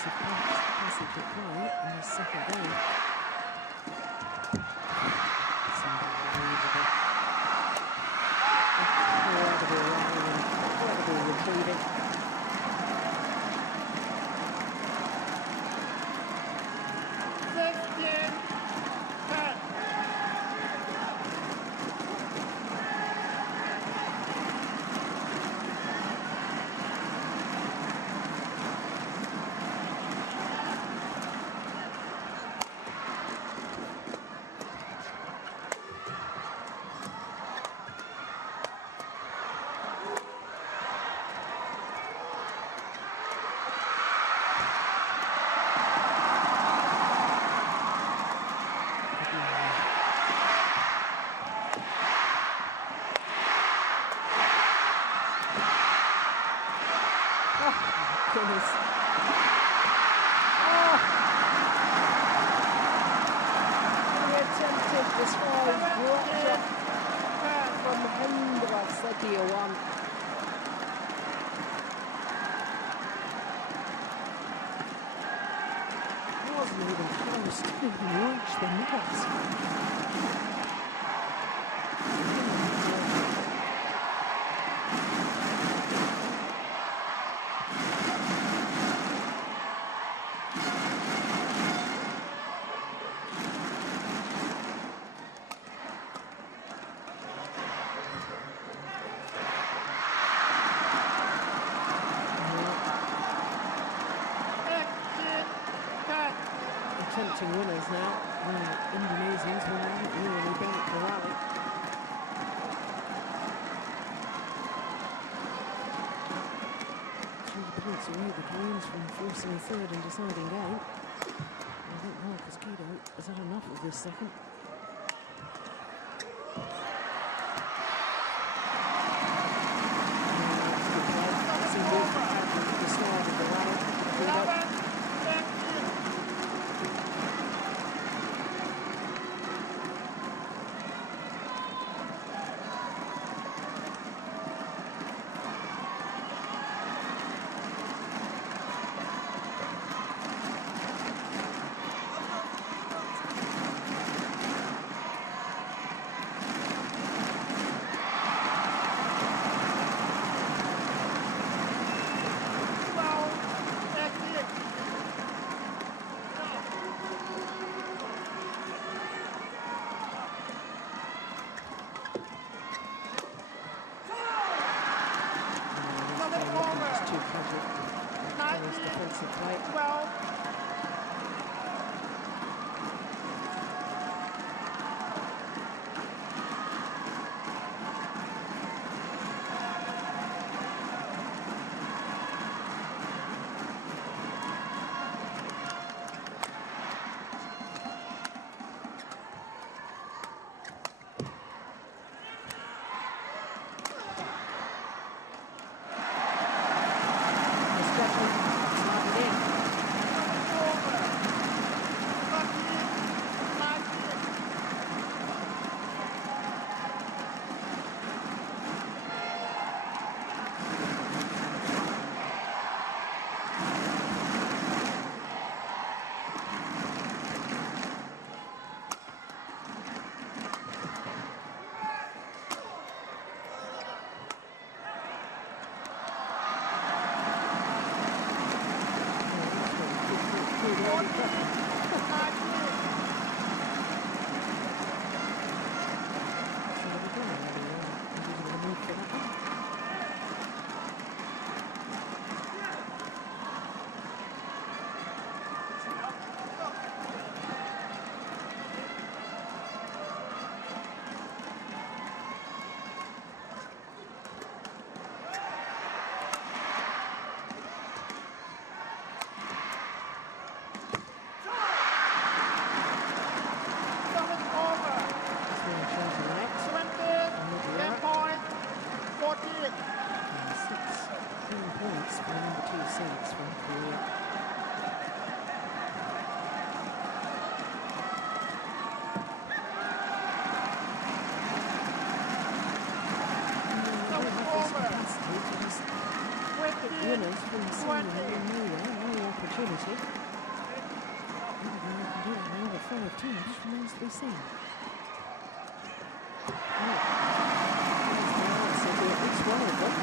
of passage of play in his second game. It's unbelievable. Incredible retrieving. Goodness. Oh. He attempted the stride rupture from Hendra Setia 1. He wasn't even close to even reach the net. Tempting winners now. The Indonesians will really bank the rally. Three points away the Koreans from forcing a third and deciding game. I think Marcus Kido has had enough of this second. The start of the rally. Defensive play. Well. Winners from Sydney, no opportunity. Whether they can do it another 5 times remains to be seen. It's one of them.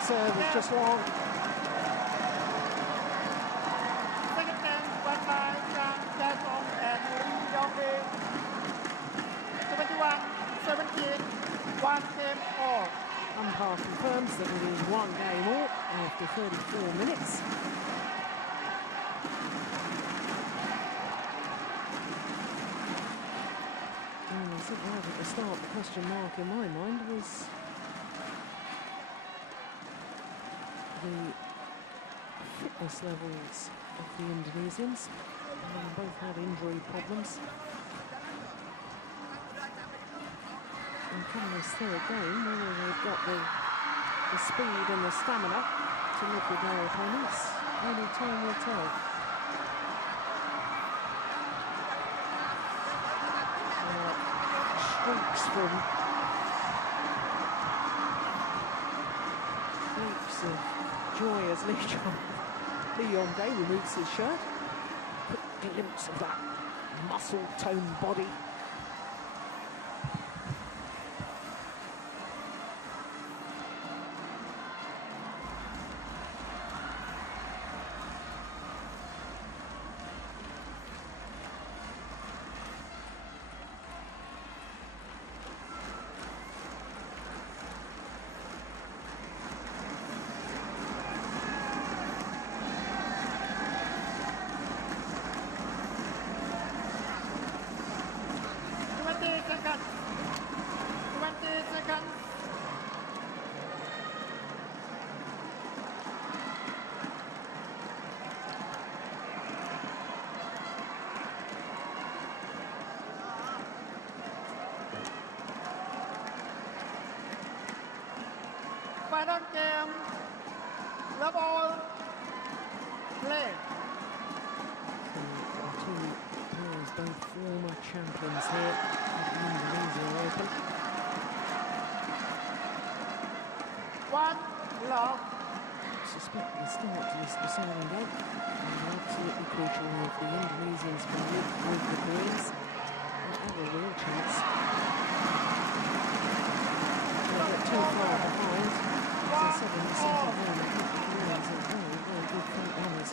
Serve is just long. Second game won by Djarum and Morgensson. 71-17, 1 game all. Umpire confirms that it is 1 game all after 34 minutes. And I think right at the start, the question mark in my mind was the fitness levels of the Indonesians. They both had injury problems. And come this third game, whether they've got the speed and the stamina to live with their opponents, only time will tell. Streaks from of joy as Leon Day removes his shirt. Quick glimpse of that muscle-toned body. Final game, love all, play. Two players, both former champions here at the Indonesia Open. 1 love. I suspect the start to this deciding game is absolutely crucial if the Indonesians can live with the Koreans and have a real chance. They're not too far behind. As I said in the second game, I think the Koreans are very, very good front runners.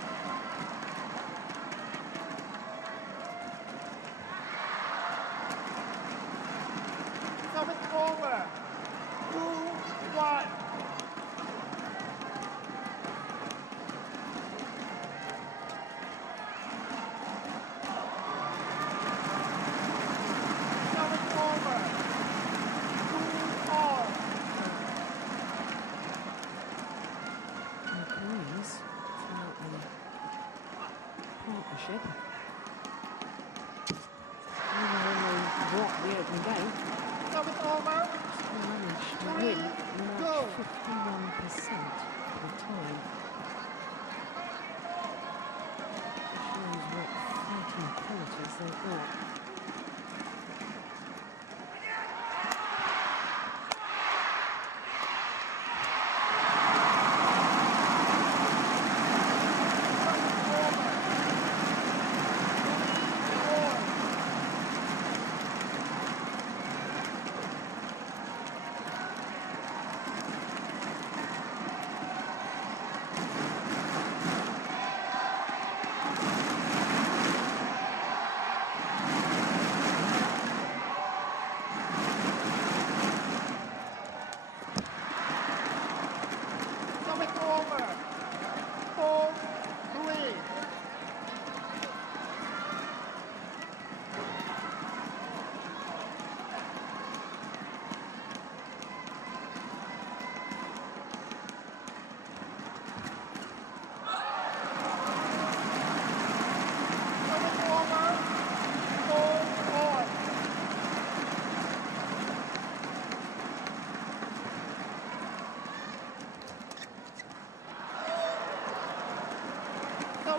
So it's over. 2-1.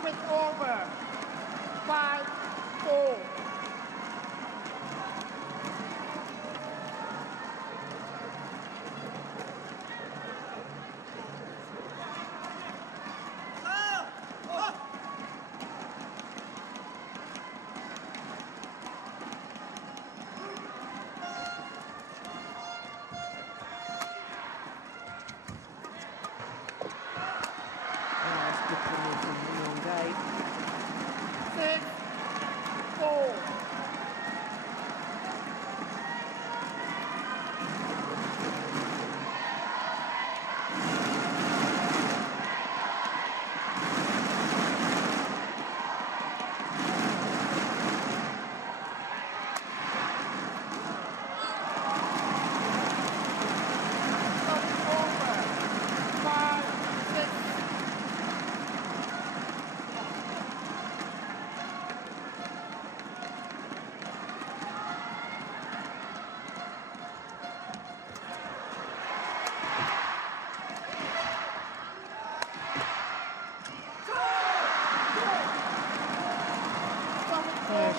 it over. 5-4.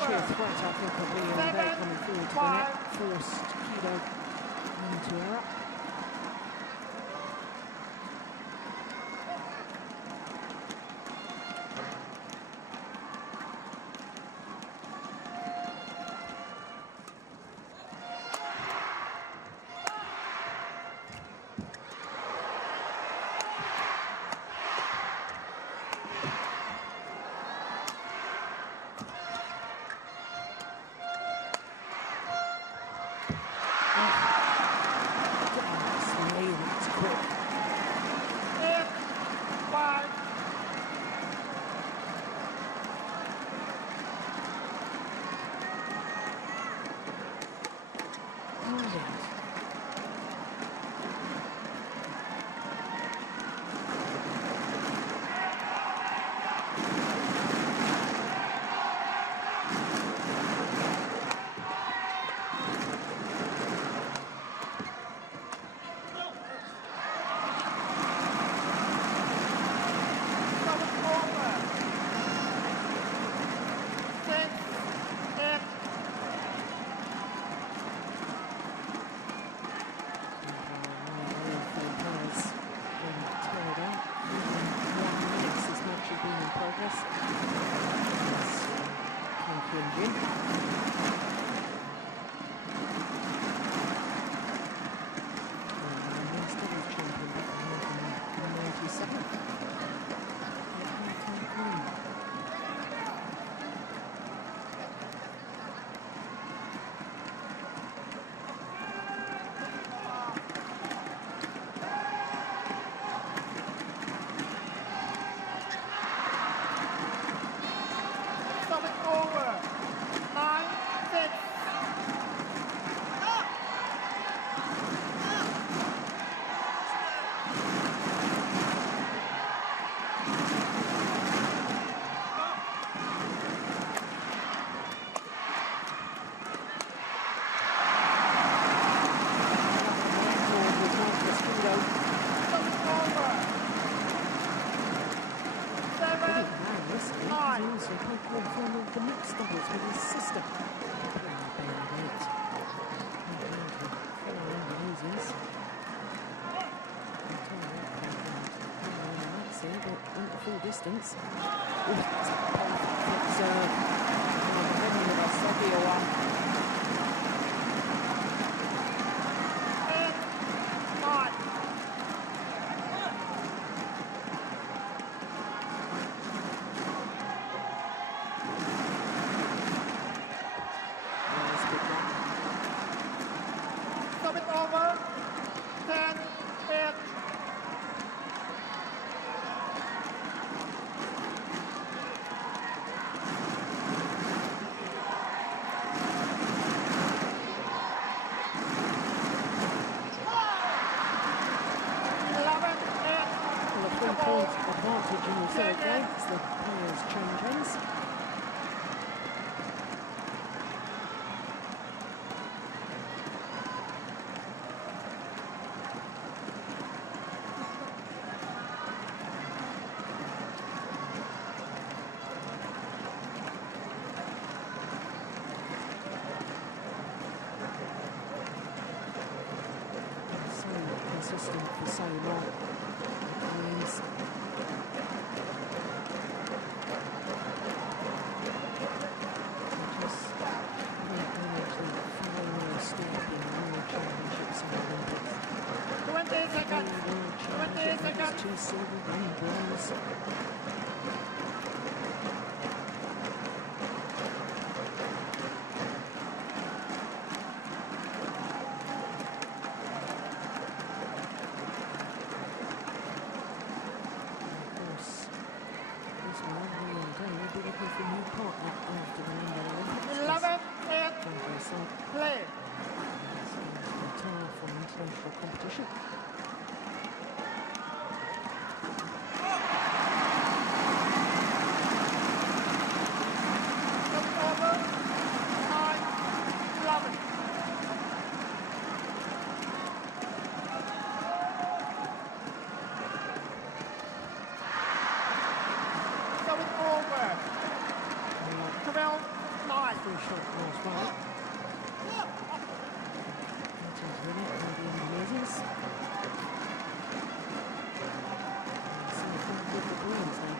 Sheer threat, I think, of Liu Bei coming forward to the net, forced Kido into her up. Distance. Ooh, that's a perfect serve. Stop it over. 10-8. Advantage in the third game as the players change ends. consistent for so long. He's just final step in World Championships and Olympics. 20 seconds. 20 seconds. 2 silver, 1 bronze. Play. Retire from international competition. Over. 9, 11. So it's over. 12, 9. Pretty short last round. That's really it, the Indonesians. See if they can get the bronze now.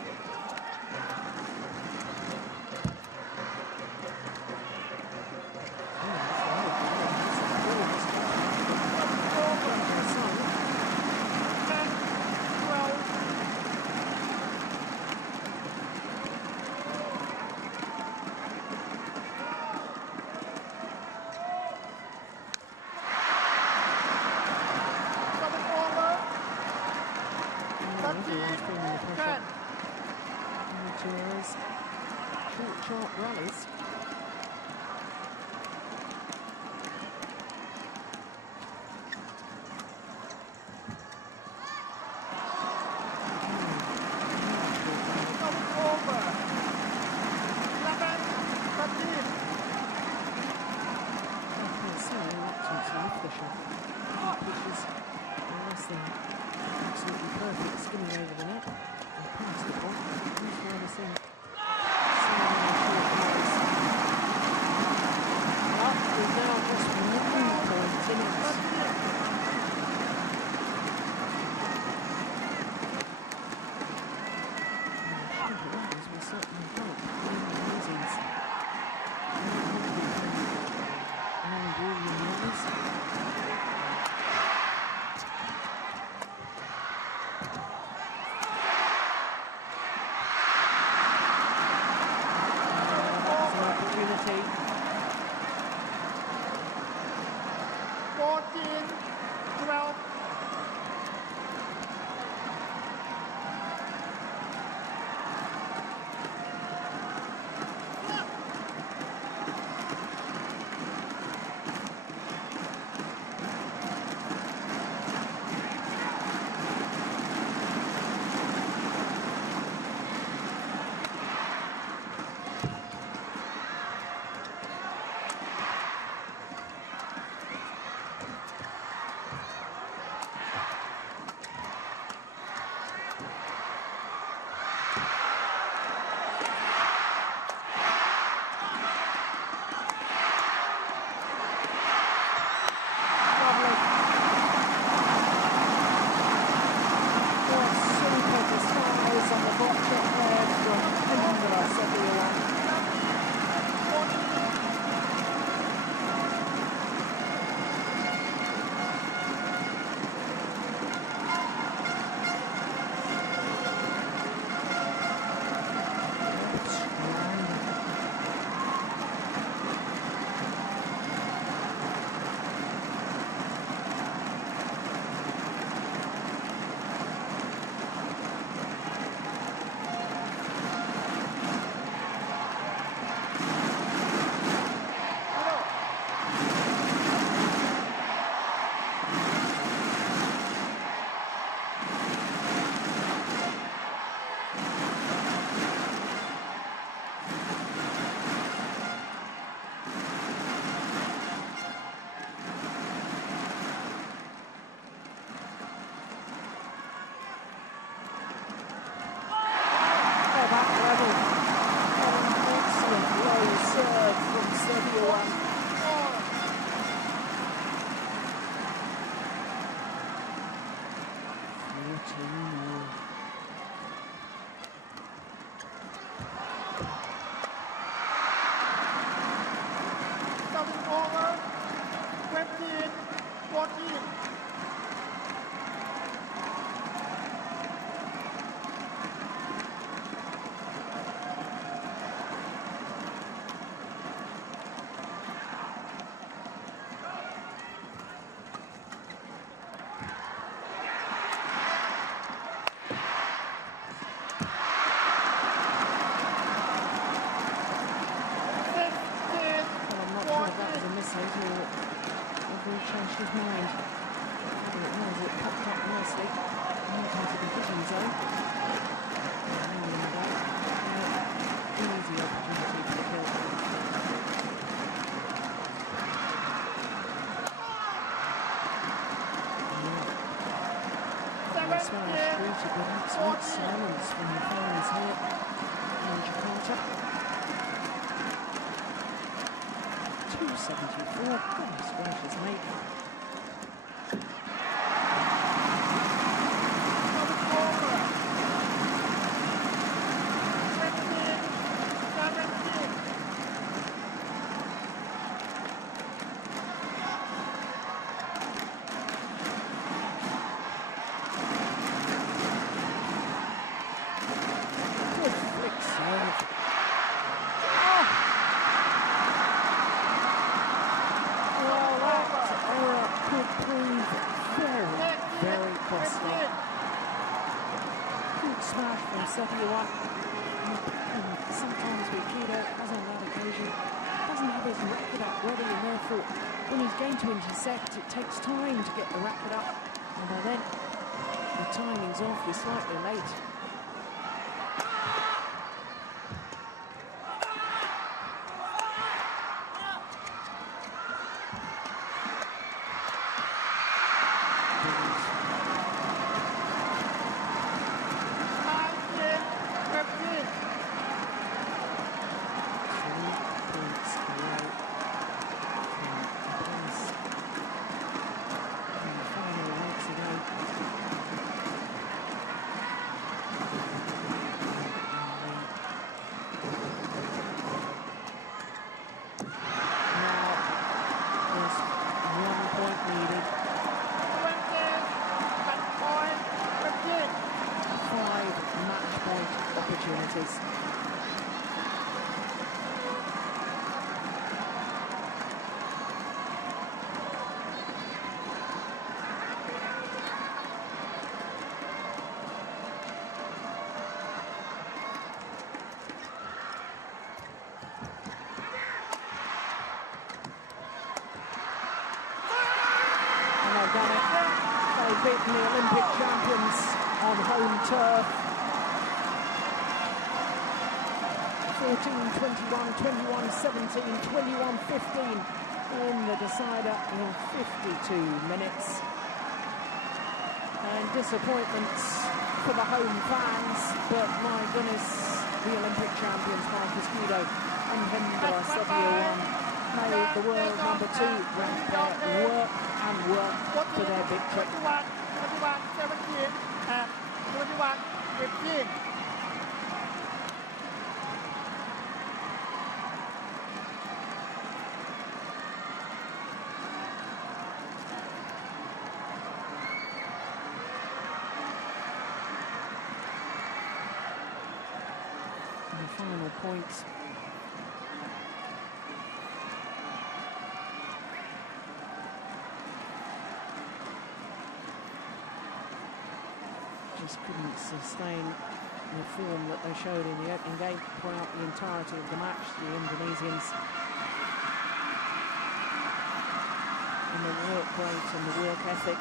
Short, sharp rallies. Absolutely perfect, skimming over the net and past the ball. He's trying to see. 14. Serving over 15-14. Changed his mind. It popped up nicely. Went into the hitting zone. Easy opportunity for the kill. Smash greeted with absolute silence from the fans here in Jakarta. 274. Goodness gracious, mate. Sometimes with judo, as on that occasion, doesn't have his racket up ready, and therefore when he's going to intercept, it takes time to get the racket up, and by then the timing's off, you're slightly late. Beaten the Olympic champions on home turf. 14-21, 21-17, 21-15 in the decider in 52 minutes. And disappointments for the home fans, but my goodness, the Olympic champions Marcus Guido and Hendra Setiawan made the world number 2 ranked pair work and work for their victory. 21-17 and 21-15. And the final points. Just couldn't sustain the form that they showed in the opening game throughout the entirety of the match, the Indonesians. And the work rate and the work ethic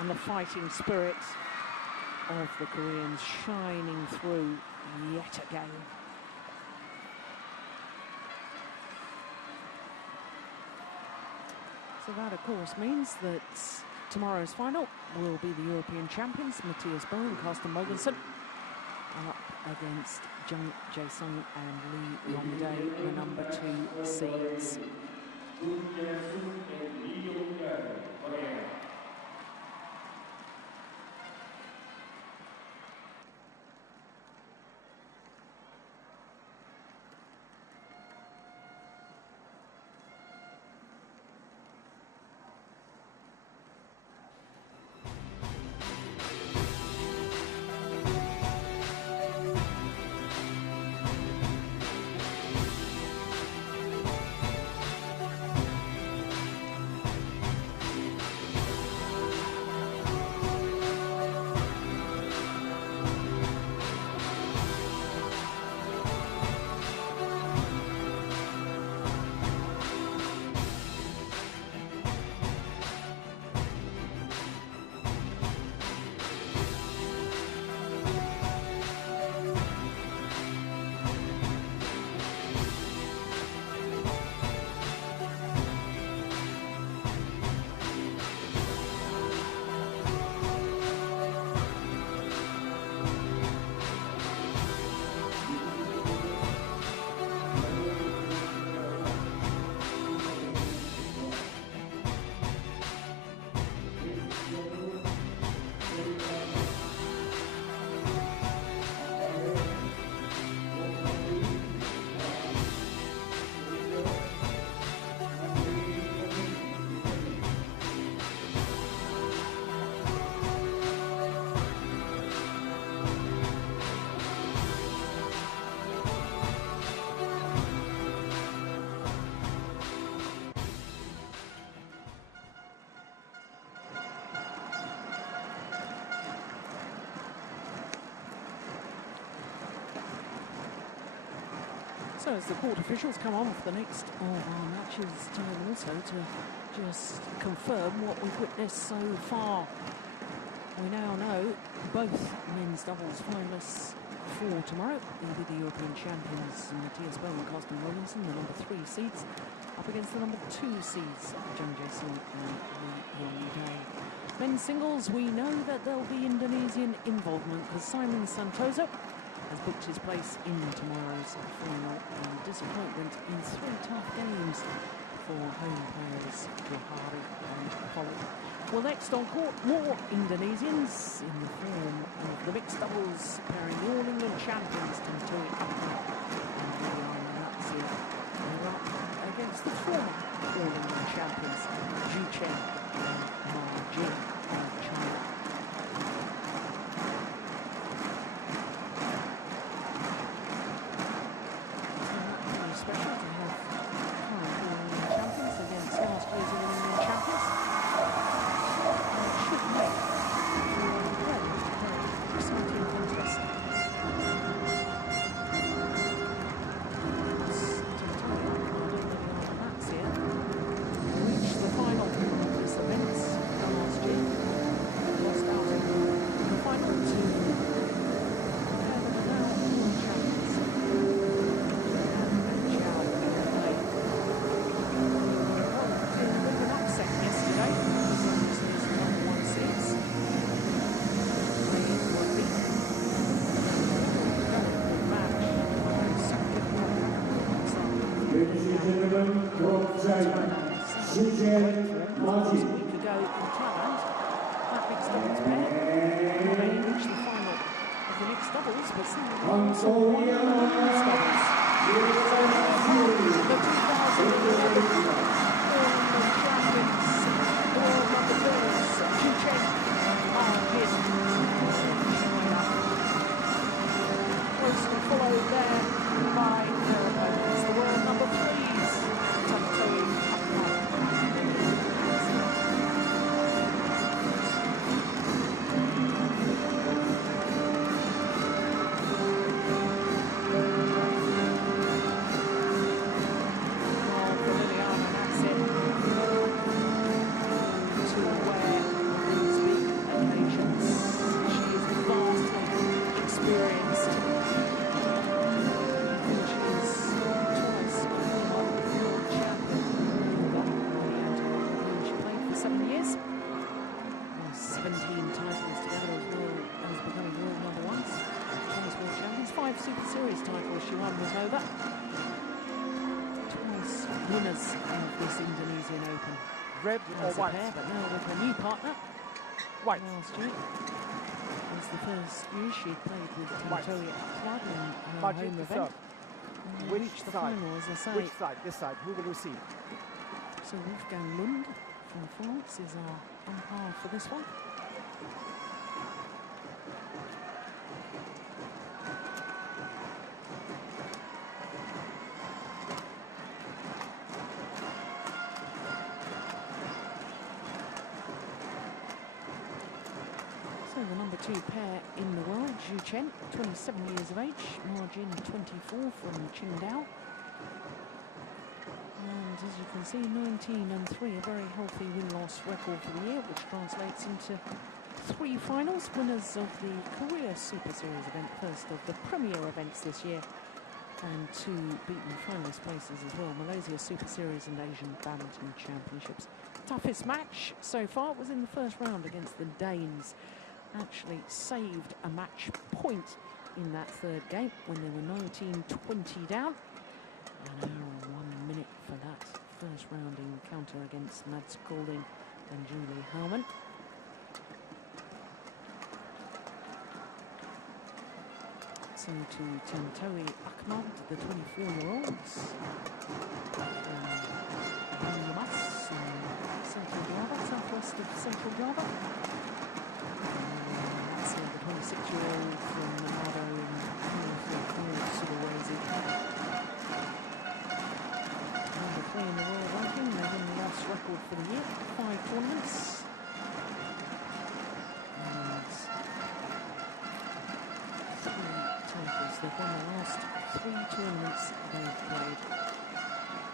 and the fighting spirit of the Koreans shining through yet again. So that, of course, means that tomorrow's final will be the European champions, Matthias Bo and Carsten Morgensson, up against Jung Jae-sung and Lee Yong-dae, the number 2 seeds. So as the court officials come on for the next of our matches, time also to just confirm what we've witnessed so far. We now know both men's doubles finalists for tomorrow will be the European champions, Natsia and Morgensson, the number 3 seeds, up against the number 2 seeds, Jung and Jung. Men's singles, we know that there'll be Indonesian involvement because Simon Santoso has booked his place in tomorrow's final, and disappointment in 3 tough games for home players Johari and Polo. Well, next on court, more Indonesians in the form of the mixed doubles pairing the All England champions Tonkan and Natsia. They're up against the former All England champions Jung and Morgensson from China. Special to have current All England champions against last year's All England champions. Should make exciting contest. Natsia reached the final of this event last year. Lost out in the final to now world champions. And Xiao in a bit of an upset yesterday. Number 1 seeds. They were beaten. Ladies and gentlemen, court time. Tian Martin. A week ago in Thailand, that mixed doubles pair not only reached the final of the mixed doubles, but also won the women's doubles. The 2011 All England champions, the world number 2s, Xiao are in. Closely followed there by their opponents, the world number 3s, Akmad. Superseries title she won with Nova. Twice winners of this Indonesian Open. Red or white? Pair, but now with her new partner. White. Last year. It was the first year she played with Tonkan Akmad in her Margin home to event. serve. Which The side? final, as I say. Which side? This side. Who will receive? So Wolfgang Lund from France is our umpire for this one. So the number 2 pair in the world, Xiao, 27 years of age, Margin 24 from Qingdao. And as you can see, 19-3, a very healthy win-loss record for the year, which translates into 3 finals, winners of the Korea Superseries event, first of the premier events this year, and 2 beaten finalist places as well, Malaysia Superseries and Asian Badminton Championships. Toughest match so far was in the first round against the Danes. Actually saved a match point in that 3rd game when they were 19-20 down. An hour and 1 minute for that first round encounter against Mads Golding and Julie Hellman. So to Tonkan Akmad, the 24-year-olds from Yamas in Central Java, southwest of Central Java. Natsia, the 26-year-old from Manado in Sulawesi. Number 3 in the world ranking, their win-loss record for the year, 5 tournaments. And 3 titles course, they've won the last 3 tournaments they've played.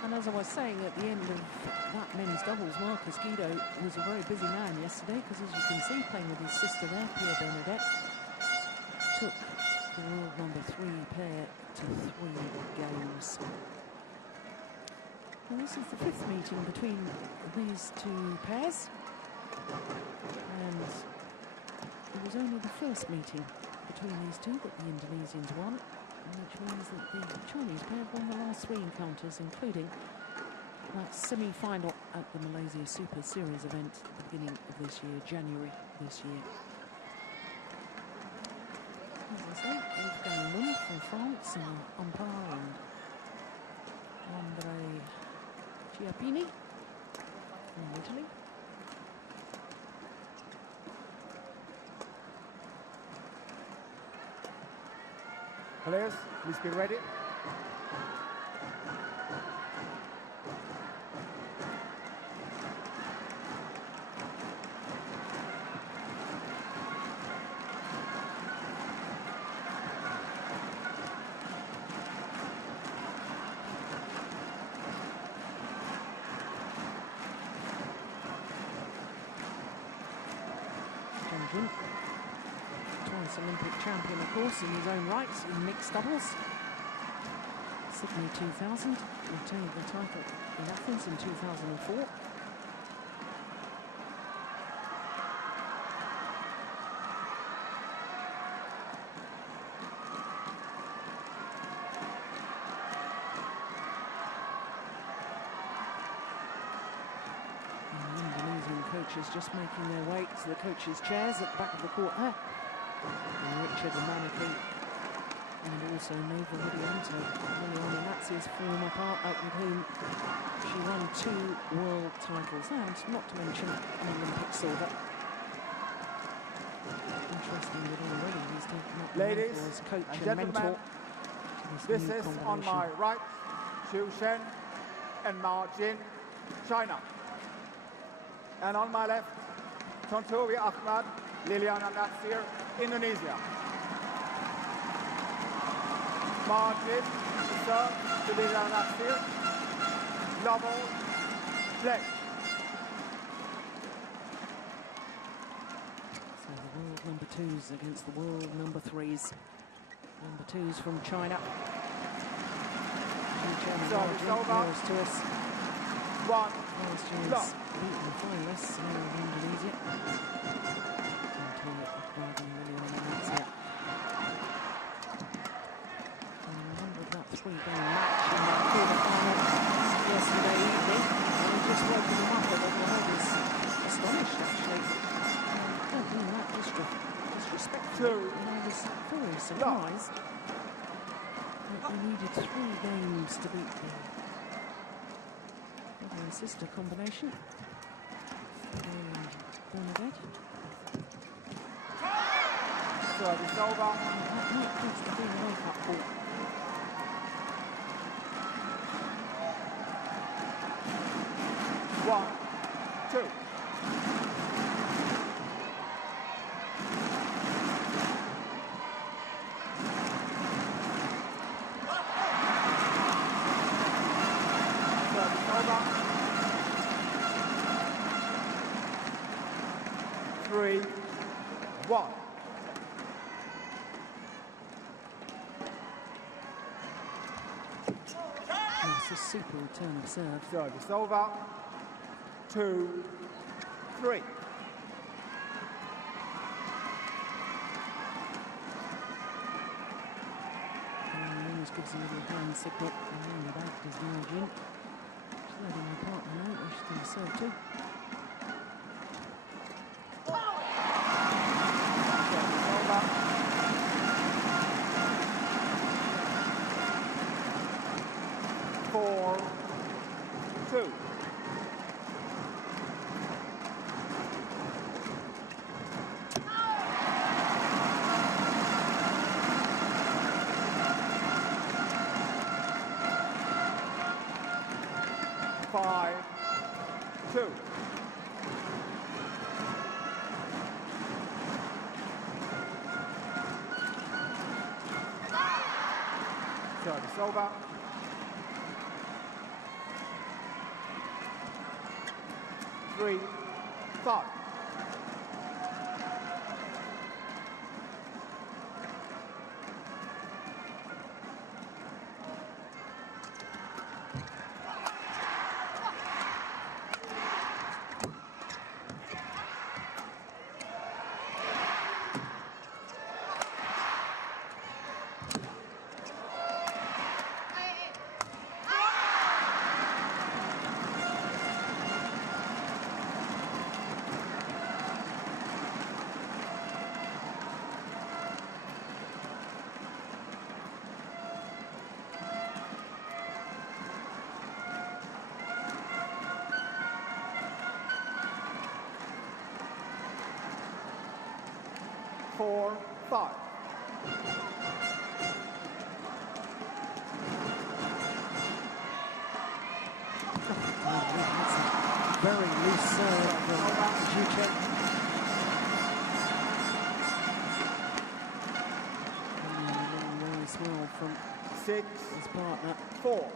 And as I was saying at the end of that men's doubles, Marcus Guido was a very busy man yesterday, because as you can see, playing with his sister there, Pia Bernadette, took the world number 3 pair to 3 games. And this is the 5th meeting between these 2 pairs. And it was only the first meeting between these 2 that the Indonesians won, which means that the Chinese pair won the last 3 encounters, including that semi-final at the Malaysia Superseries event at the beginning of this year, January this year. As I say, Wolfgang Lund from France, and umpire, and Andre Chiappini from Italy. Players, please be ready. Jung, twice Olympic champion, of course, in his own right in mixed doubles. Sydney 2000, retained the title in Athens in 2004. Coaches just making their way to the coaches' chairs at the back of the court there. And Richard Manaki, and also Nova Widianto, Liliana Natsia's former partner, with whom she won 2 world titles, and not to mention an Olympic silver. Interesting that already he's taken up Ladies as coach and and gentlemen, mentor. this is on my right, Xu Shen and Ma Jin, China. And on my left, Tontowi Akmad, Liliana Natsia, Indonesia. Margin, the serve to Liliana Natsia. Level, play. So the world number 2s against the world number 3s. Number 2s from China. Service over. To us. 1, last year's beaten finalists in Indonesia. Akmad and Liliana Natsia. And I remember that 3-game match in the quarter-final yesterday evening. And we just woken them up, and I was astonished, actually. I don't mean that disrespectfully. And I was very surprised that we needed 3 games to beat them. Sister combination. And Bernadette. Service over. That needs to be a wake-up call. One, two. Service over. 3, 1. That's a super return of serve. Service over. 2, 3. And he almost gives a little hand signal. And then the back does Margin. She's letting her partner know where she's going to serve to. Four, 2. 5, 2. Service over. Three, 5. Four, 5. Very loose serve from Jung. Very small from 6, his partner. 4.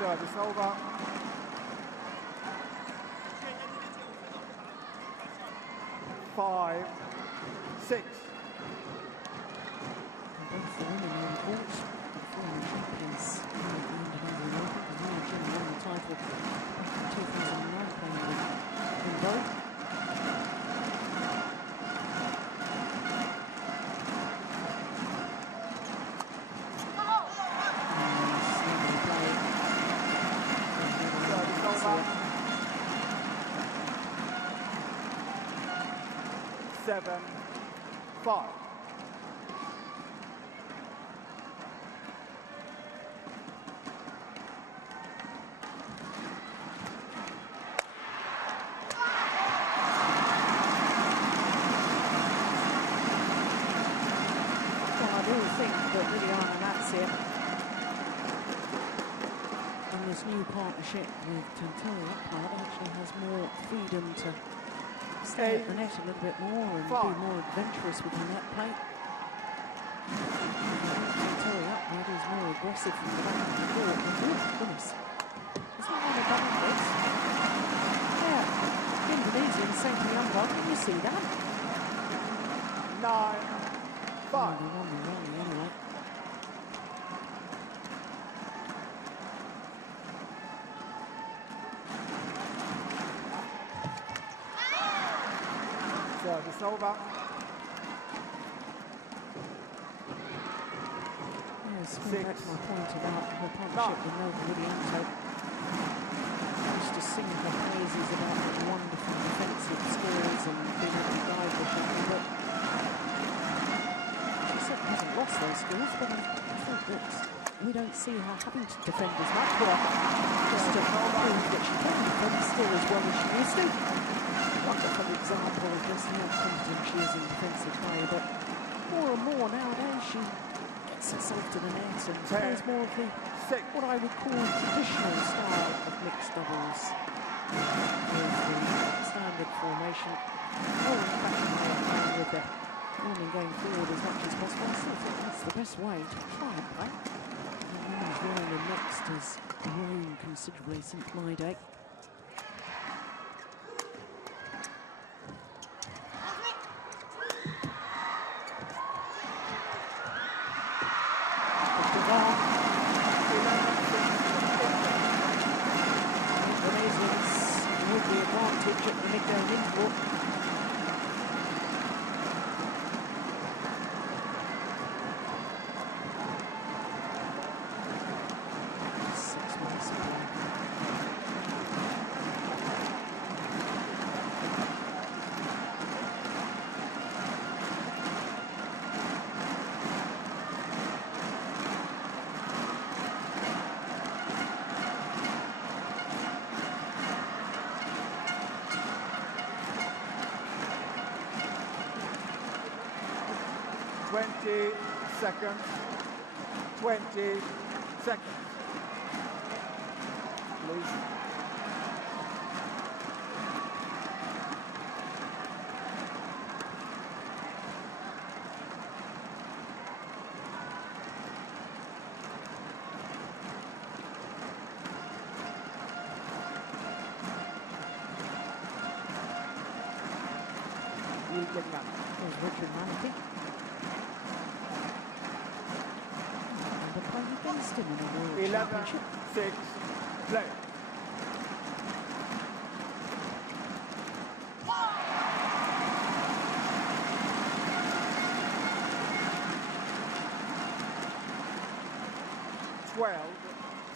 Service over. 5, 6. Both the women on court, former champions in the Indonesian Open, the Jung won the title back in 2009, playing with both. Seven, 5. I do think that Liliana Natsia and this new partnership with Akmad actually has more freedom to stay at the net a little bit more and be more adventurous with the net play. Akmad is more aggressive from the back of the court. Oh, goodness. Is that one of Bangladesh? Yeah. Indonesian sent the umpire. Can you see that? 9, 5. Oh, they won the rally anyway. Service over. Yes, going back to my point about her partnership with Nova Widianto. I used to sing her praises about her wonderful defensive skills and being able to guide the shuttle, but she certainly hasn't lost those skills, but I think that we don't see her having to defend as much. Just to prove that she can defend still as well as she used to. Wonderful example of just how competent she is in defensive play, but more and more nowadays she gets herself to the net and plays more of the what I would call traditional style of mixed doubles with the standard formation. Oh, in fact, with the women going forward as much as possible. I still think that's the best way to try and play. The women's role in mixed has grown considerably since my day. With the advantage at the mid-game interval. Seconds, 20 seconds. Please. Tonkan. There's Richard Manke. And I played against him in a World 11, Championship. 6, play.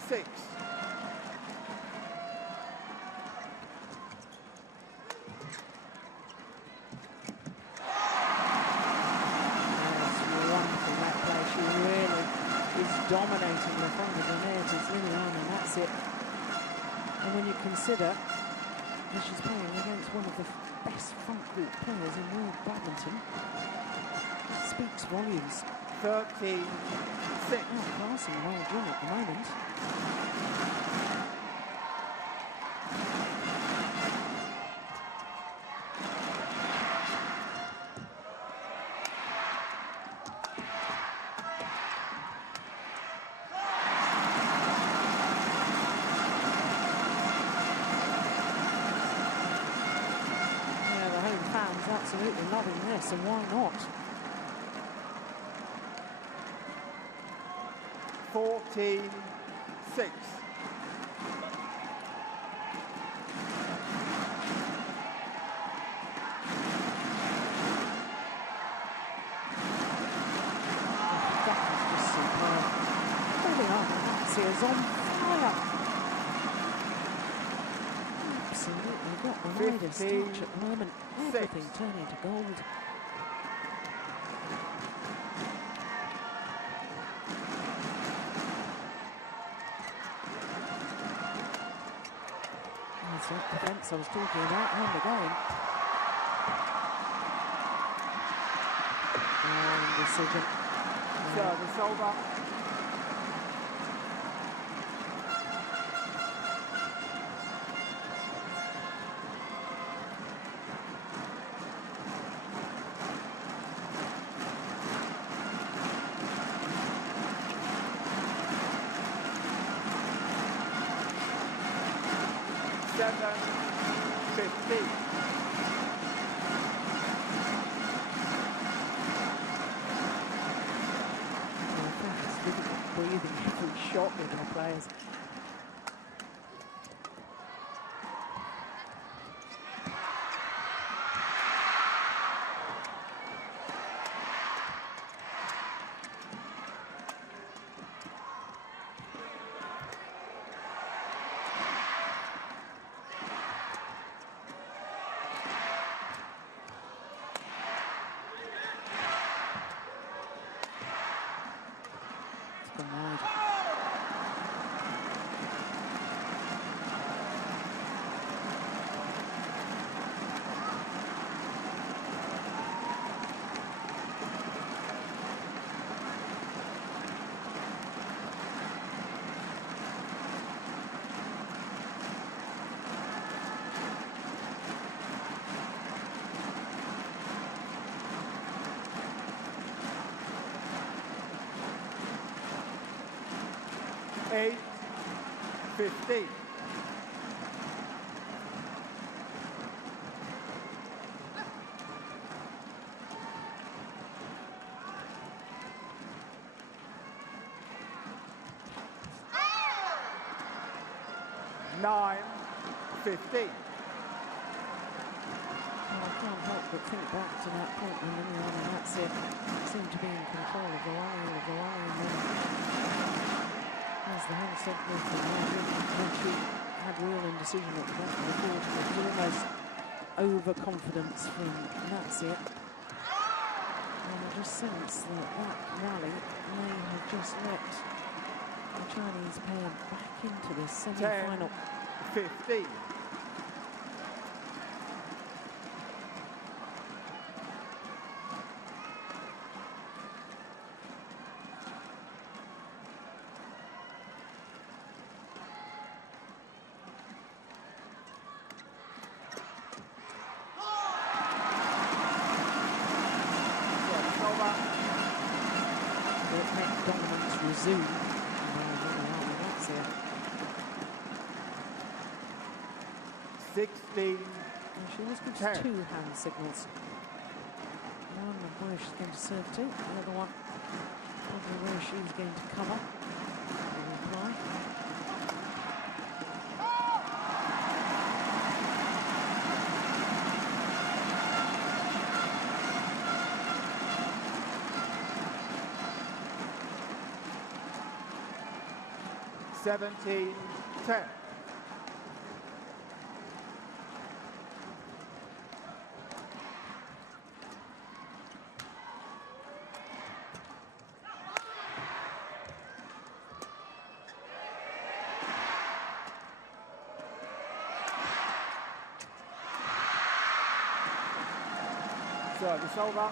Six. Dominating the front of the net is Liliana, and that's it. And when you consider that she's playing against one of the best front court players in world badminton, it speaks volumes. 13, 6. Oh, passing well done at the moment. Absolutely loving this, and why not? 14, 6. That was just superb. Really are. Natsia is on fire. Absolutely got the widest touch at the moment. Everything turning to gold. That's that defence I was talking about, and they're going. And decision. Service over. Breathing every shot with our players. Eight, 15. Nine, 15. I can't help but think back to that point when Liliana and Natsia seemed to be in control of the line, and then as the hand set with the when she had real indecision at the back of the court, it was almost overconfidence from Natsia. And I just sense that that rally may have just let the Chinese pair back into this semi-final. 15. Dominance resume. 16. And she always gives 10. 2 hand signals. one and where she's going to serve to. The other one, probably where she's going to cover. Reply. Seventeen, 10. Service over.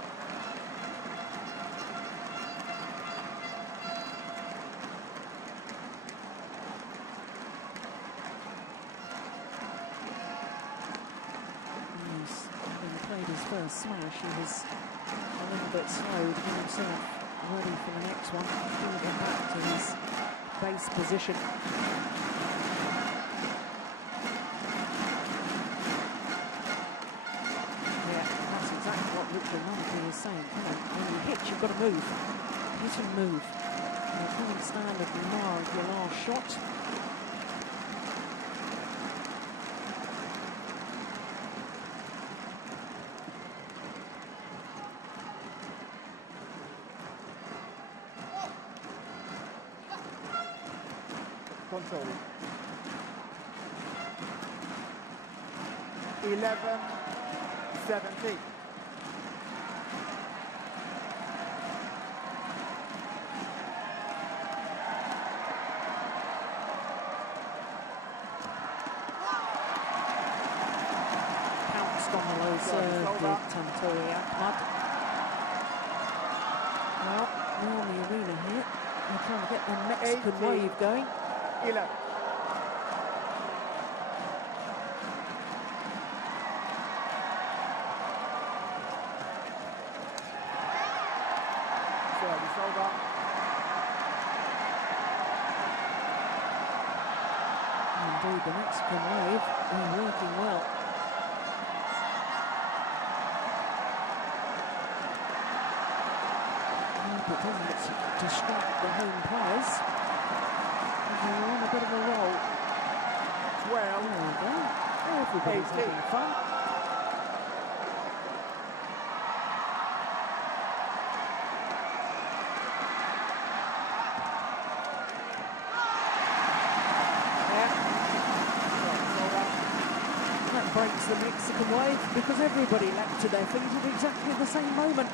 His first smash, he was a little bit slow to get himself ready for the next one. He'll get back to his base position. Yeah, that's exactly what Richard Nunkley is saying. Come on, when you hit, you've got to move. Hit and move. You can't stand at the mar of your last shot. Control. 11, 17. Pounced on the low serve with Akmad. Well, we're on the arena here. They're trying to get the Mexican 18. wave going. 11. Service over. Indeed, the Mexican wave is working well. I hope it doesn't distract the home players. We're on a bit of a roll. 12. There we go. Everybody's 18. having fun. That breaks the Mexican wave because everybody leapt to their feet at exactly the same moment.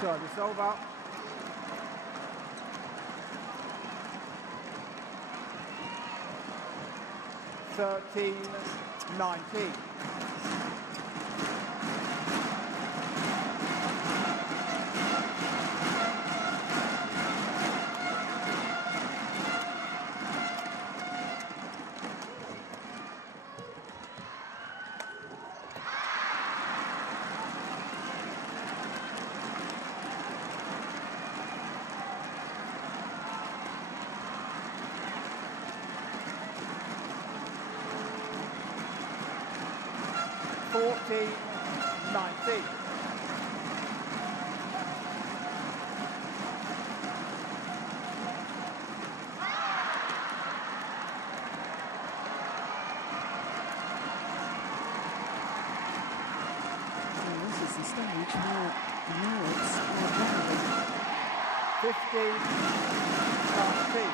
Service over. 13, 19. This is the stage where the nerves are running. 15, 19.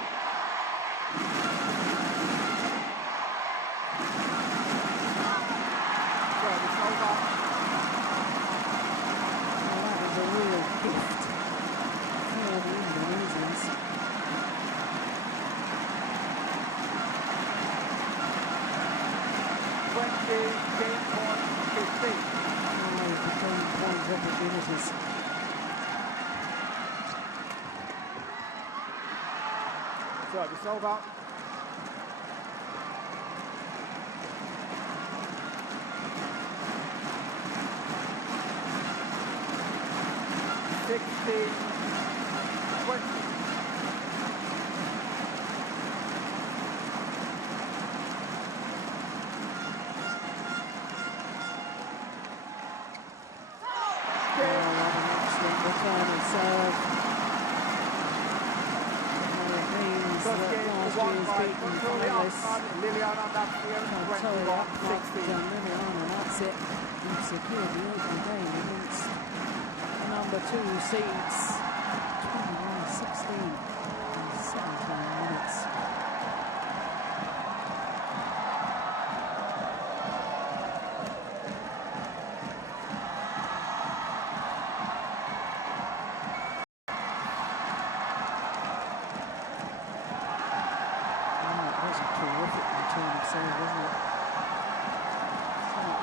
That is a real gift for the Indonesians. Game point 15. The game point opportunities. Service over. 16-20. Return of serve. It means that last year's beaten finalist Santoso Akmad and Liliana Natsia have secured the open game against number 2 seeds 21-16 in 17 minutes.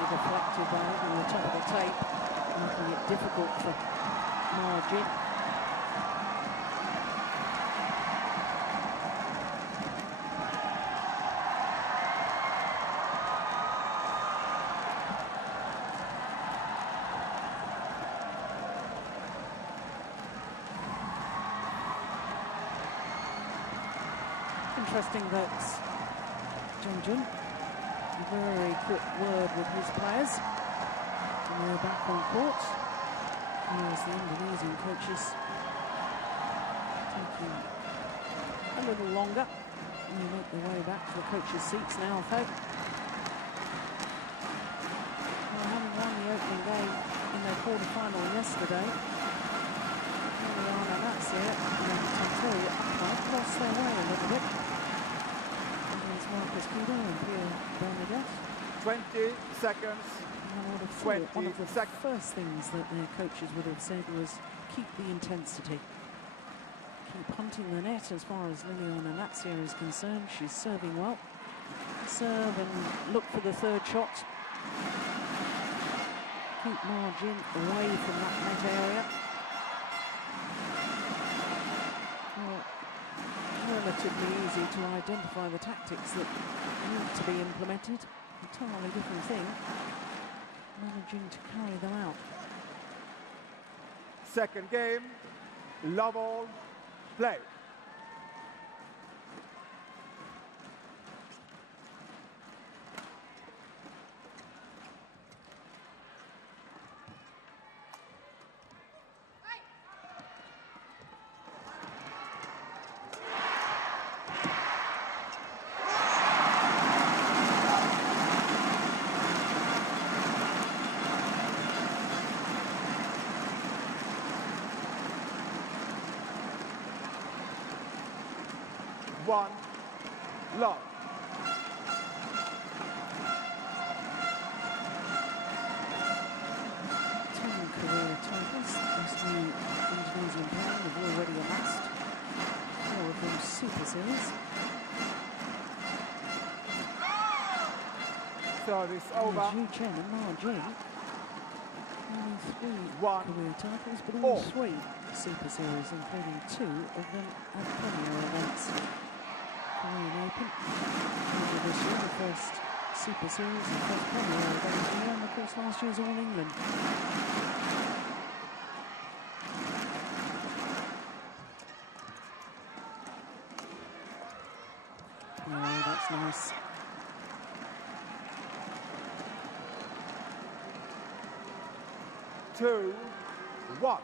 Deflected by hitting the top of the tape, making it difficult for Morgensson. Interesting that Jung very quick word with his players, and they're back on court. Here's the Indonesian coaches taking a little longer, and they make their way back to the coaches' seats now, folk. Well, having won the opening game in their quarter-final yesterday, Liliana Natsia and Akmad lost their way a little bit. 20 seconds. One of the first things that their coaches would have said was keep the intensity. Keep hunting the net as far as Liliana Natsia is concerned. She's serving well. Serve and look for the third shot. Keep Morgensson away from that net area. Relatively easy to identify the tactics that need to be implemented. Entirely different thing, managing to carry them out. Second game, love all, play. One, love. Ten career titles. This new Indonesian player have already amassed 4 of them Super Series. Service over. Xiao and Morgensson. Only 3 One, career titles, but all 3 Super Series, including 2 of them at Premier events. Korean Open this year, the first Super Series, the first Premier event of the year, and of course last year's All England. Oh, that's nice. Two, one.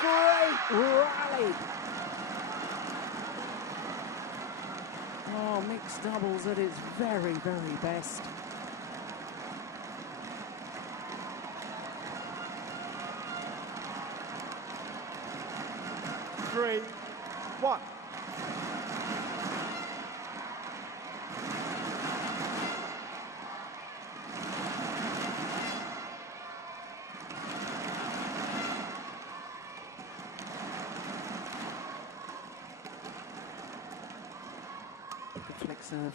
Great rally. Oh, mixed doubles at its very, very best. Three, one. back serve.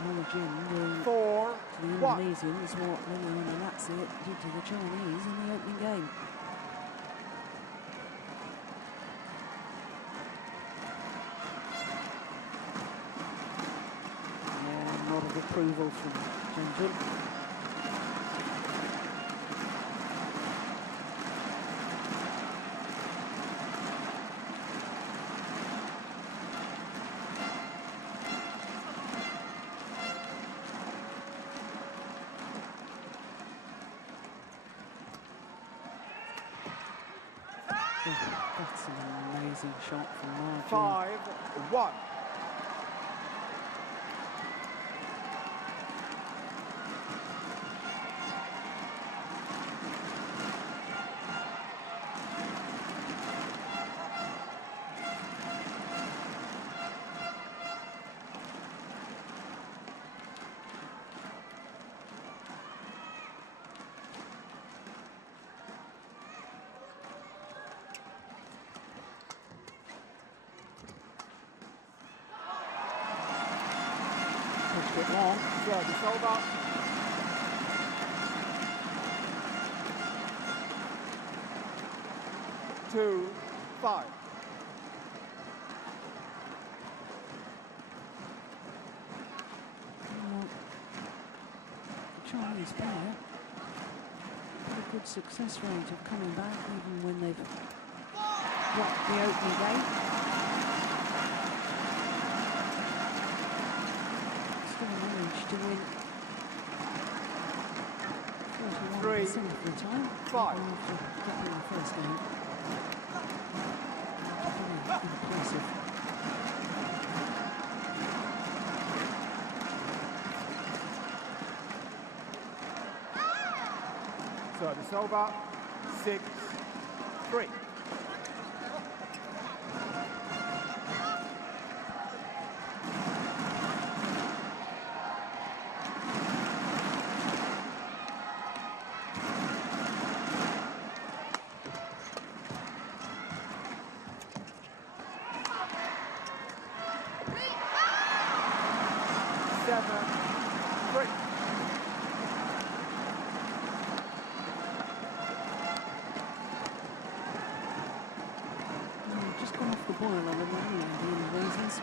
Acknowledging the Indonesians what Natsia did to the Chinese in the opening game. Yeah, a lot of approval from Jung. 5-1. Bit long. Service over. 2-5. The Chinese player had a good success rate of coming back even when they've dropped the opening game. To win 41% of the time. 5. After dropping the first game. Very impressive. Service over. 6-3. Just gone off the boil on the reasons.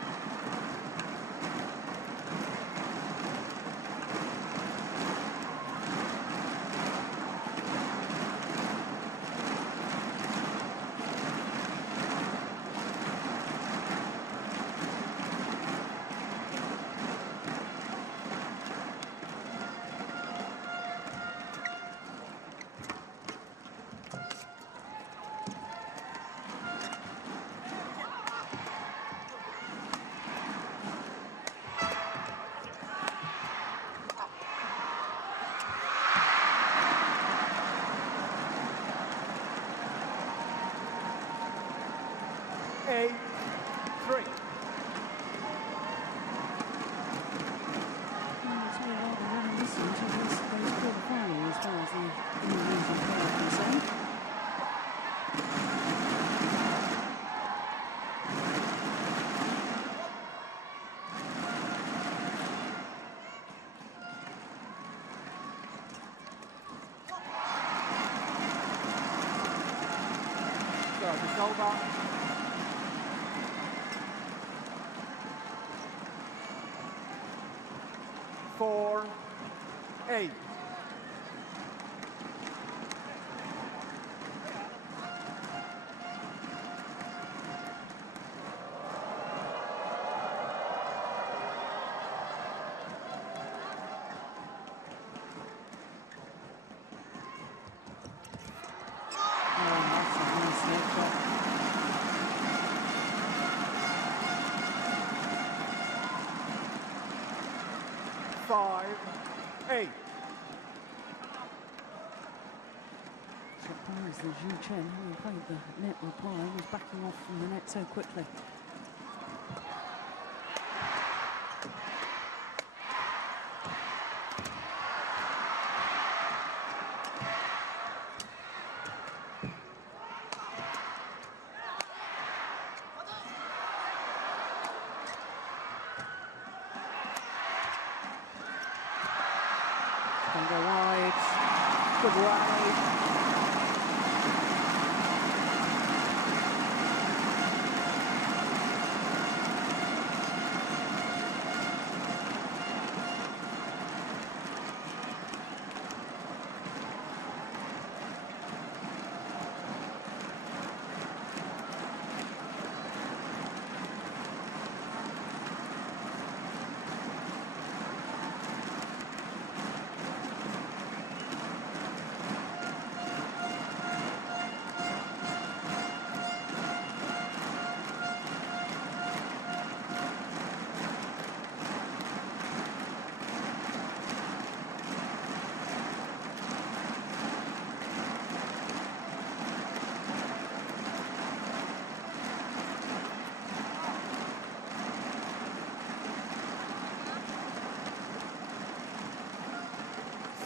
It's over. 4-8. Surprised that Zhu Chen, who played the net reply, was backing off from the net so quickly. go wide. Good rally.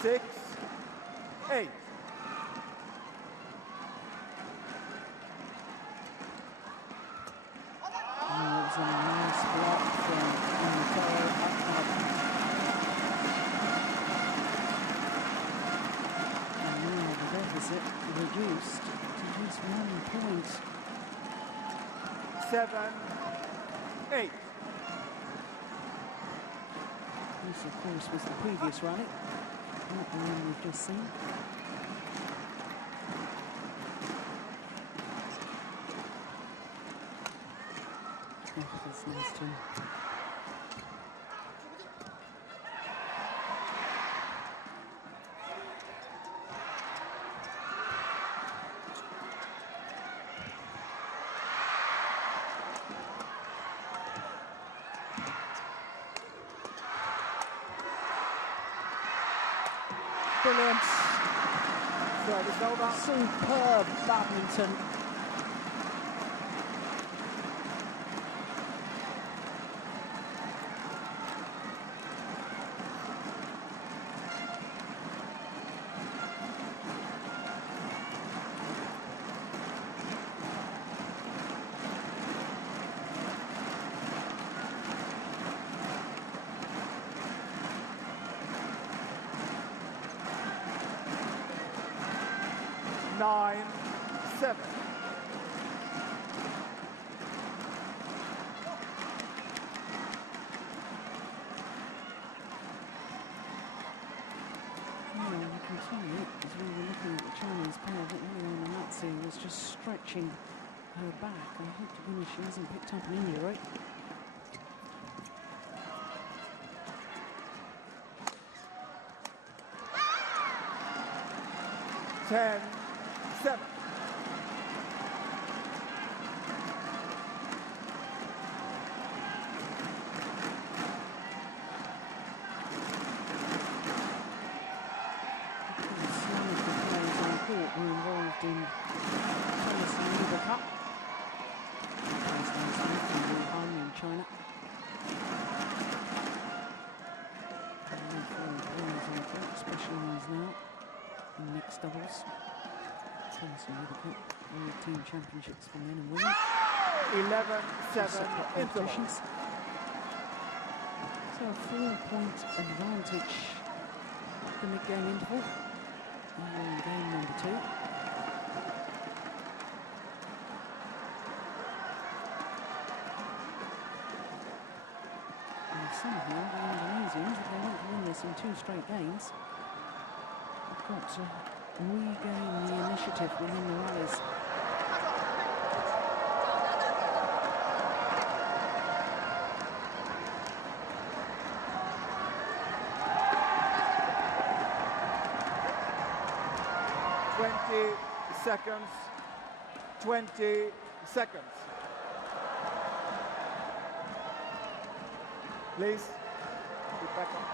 6, 8. And it was a nice block from Akmad. And now the deficit reduced to just 1 point. 7, 8. This, of course, was the previous rally, not the one we've just seen. Oh, that's nice too. Brilliant. Service over. Superb badminton. Nine, 7. You can tell it, as we were looking at the Chinese pair, that Eliana Natsia was just stretching her back. I hope to goodness she hasn't picked up an injury. Ten, 7. Were involved in tennis and Uber Cup. In China. Specialised now in mixed doubles. Tennis and Uber Cup World Team Championships for men and women. 11-7 competitions. So a 4-point advantage at the mid-game interval. And game number 2. And somehow the Indonesians, if they want to win this in 2 straight games, have got to regain the initiative within the rallies. Seconds, 20 seconds. Please, get back on.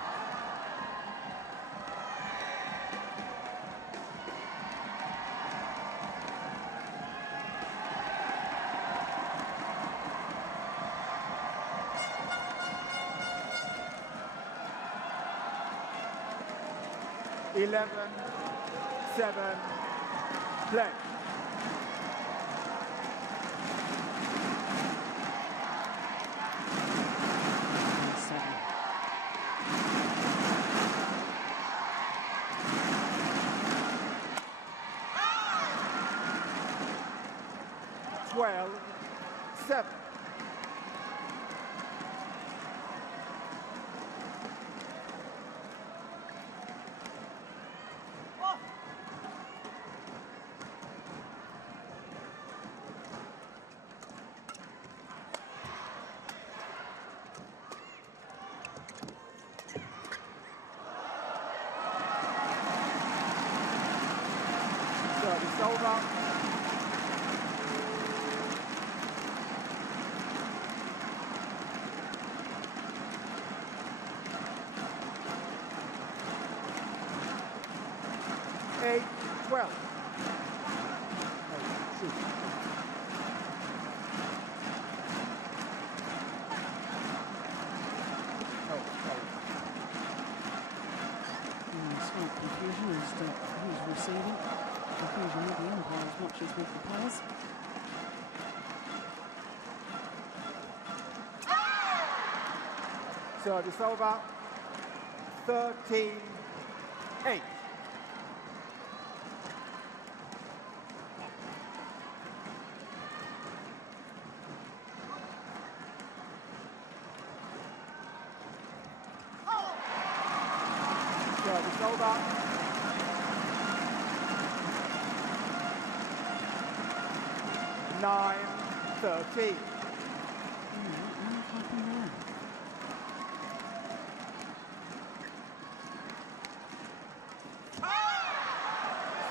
Eleven, 7. Play. 12-7. Service over. Eight, 12. Slight confusion as to who's receiving. Confusion with the umpire as much as with the players. Service over. 13-8. Service over. 9-13.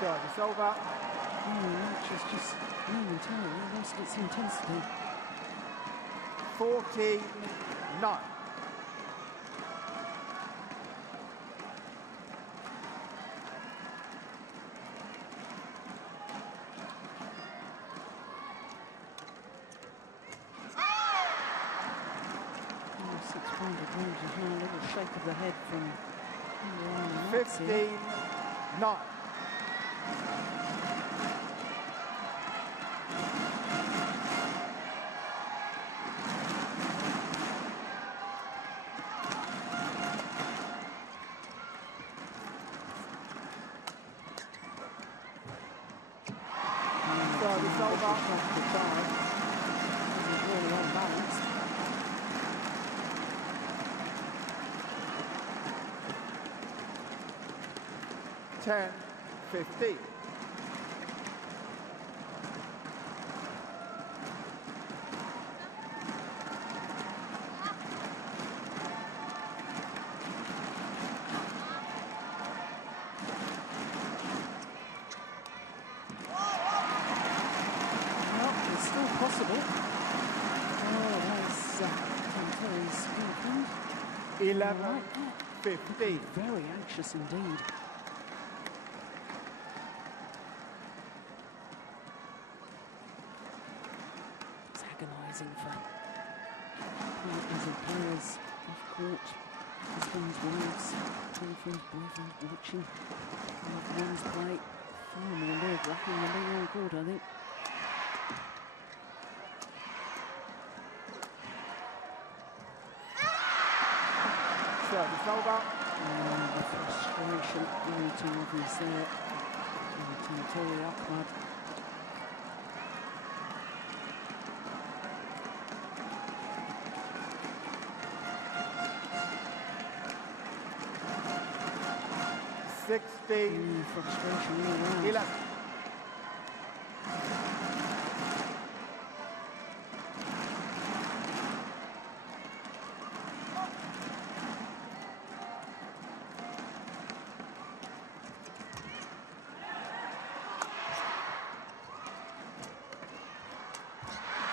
Service over. Which is just momentarily lost its intensity. 14-9. A little shake of the head from 15-9. Service over. Really unbalanced. 10-15. Well, it's still possible. Oh, that's Tonkan's speaking. 11-15. Very anxious indeed. Agonising for partners and players off court, husbands, wives, girlfriends, boyfriends watching loved ones play. Far more nerve-wracking than being on court, I think. Service over. The frustration really too obvious there. Akmad. 16, frustration all around. 11.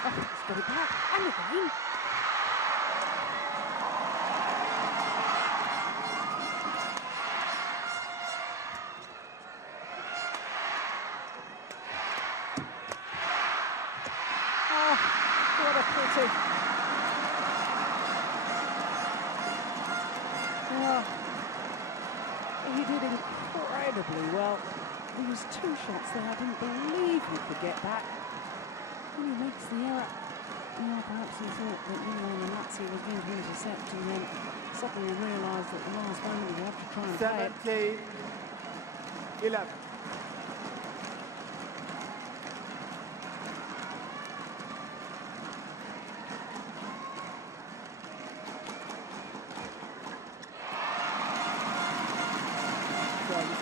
Oh, he's got it back. And again. What a pity. He did incredibly well. There was 2 shots there. I didn't believe he could get back. When he makes the error, perhaps he thought that Natsia was going to intercept and then suddenly realised at the last moment he had to try and play it. 17, 11.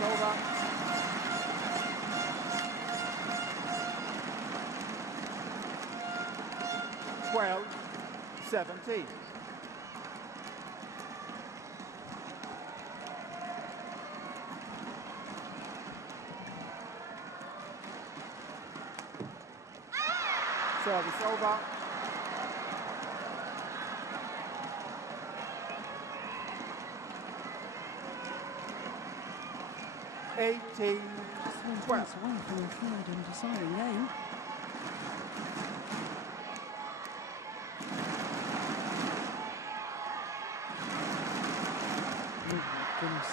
over. 12-17. Service over. Just 3 points away from the third and deciding game. Oh my goodness.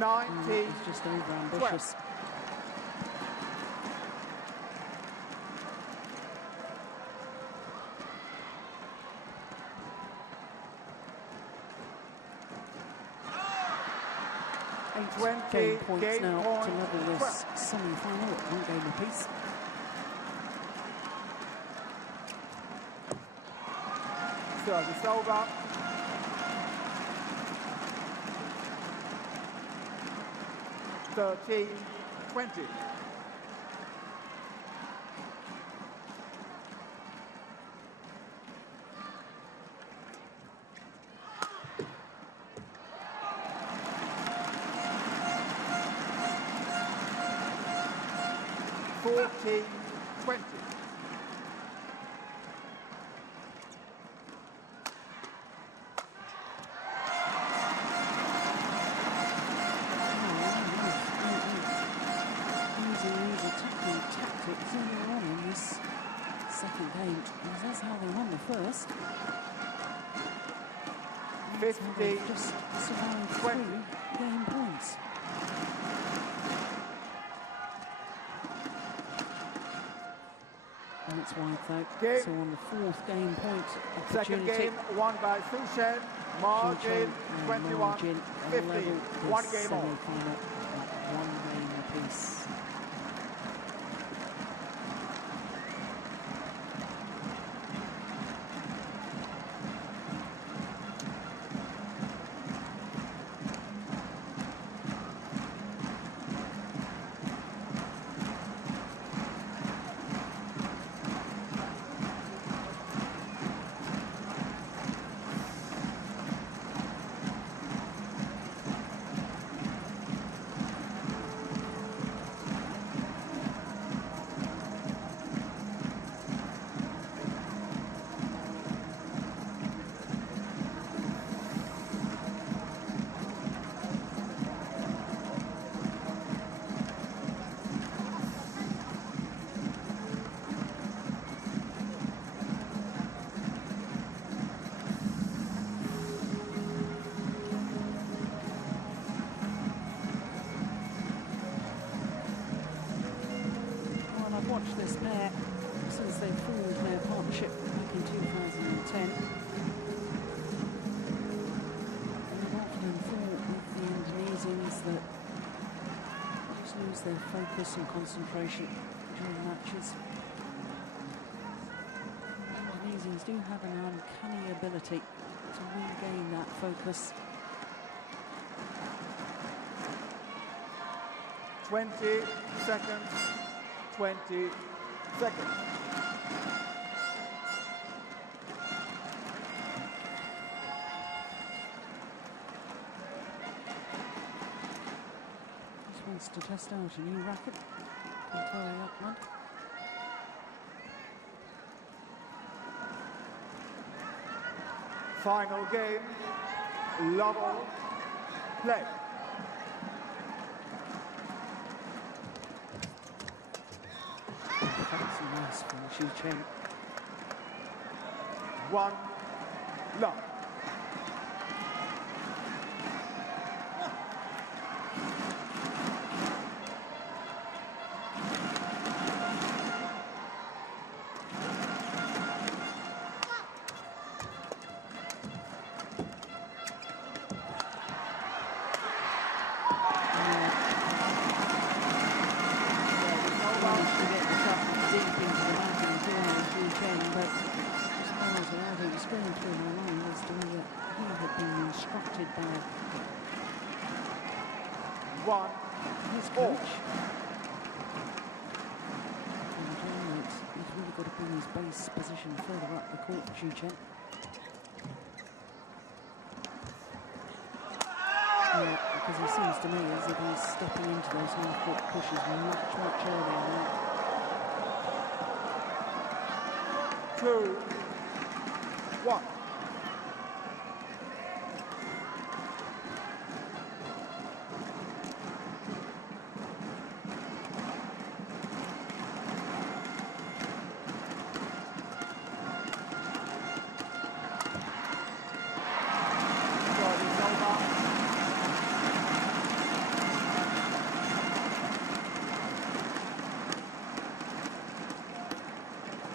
19. He's just over ambitious. 20 game points game now point to level this semi-final at 1 game apiece. Service over. Thirteen, 20. Fourteen, 20. Tactics earlier on in this second game, because that's how they won the first. 50, just survived 20. 3 game points. And it's wide though. Game. So on the 4th game point Second opportunity. game won by Sushen. Margin 21, 50. 1 game on. Semi-final at 1 game apiece. Watched this pair since they formed their partnership back in 2010. And I've often thought with the Indonesians that just lose their focus and concentration during matches. Indonesians do have an uncanny ability to regain that focus. 20 seconds. 20 seconds. Just wants to test out a new racket. Akmad. Final game. Level play. Fancy nice from Xiao. 1 love. 1 His all. coach. He's really got to bring his base position further up the court, Xiao. Because it seems to me as if he's stepping into those half-court pushes much earlier now. 2 1.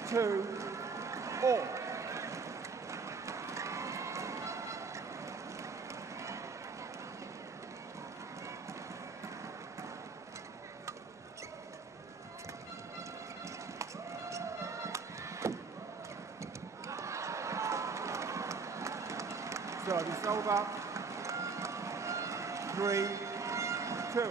Two, all. Service over. 3, 2.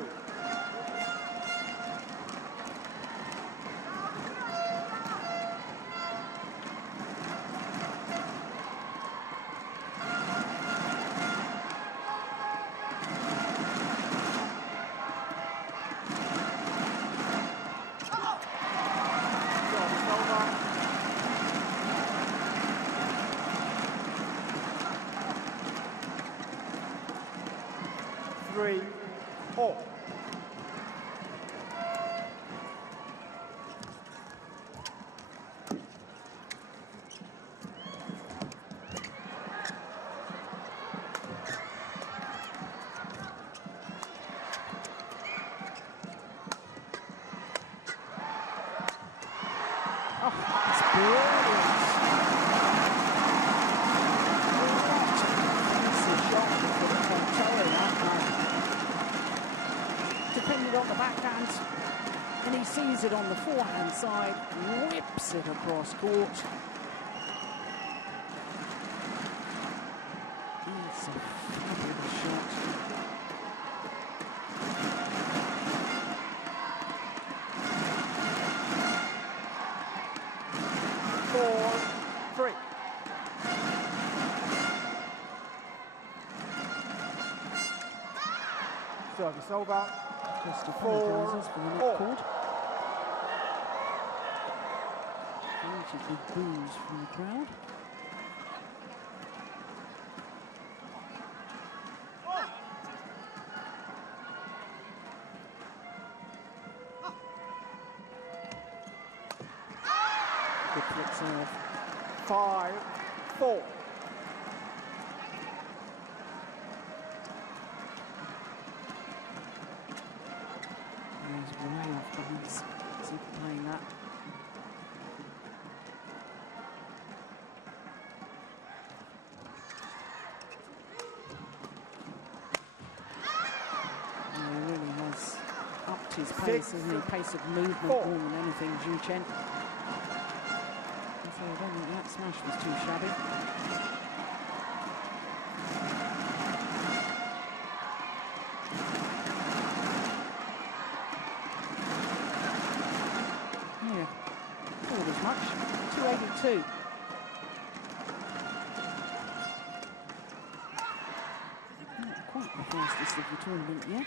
All. Oh, that's brilliant. That's a shot for the Tonkan, Akmad. Depended on the backhand, and he sees it on the forehand side, whips it across court. It's a fabulous shot. Four, 3. Service over. Just apologises for the net cord. Beautiful boos from the crowd. Good flick serve. 5, 4. Way off balance. See playing that. He really has upped his pace, hasn't he? Pace of movement more than anything, Xiao. So I don't think that smash was too shabby. As much, 282. Not quite the fastest of the tournament yet.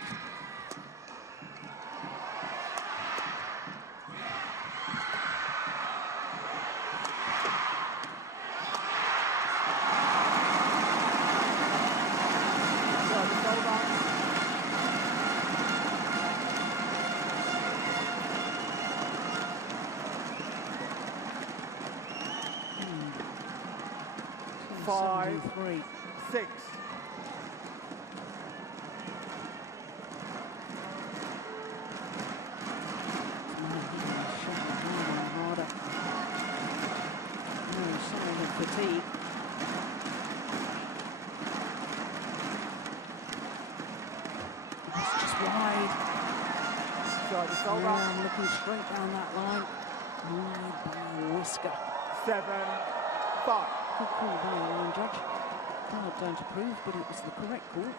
Five, 6. Fatigue. It's just wide. Yeah, I'm looking straight down that line. Wide by a whisker. 7, 5. Good call by the line judge. Crowd don't approve, but it was the correct call.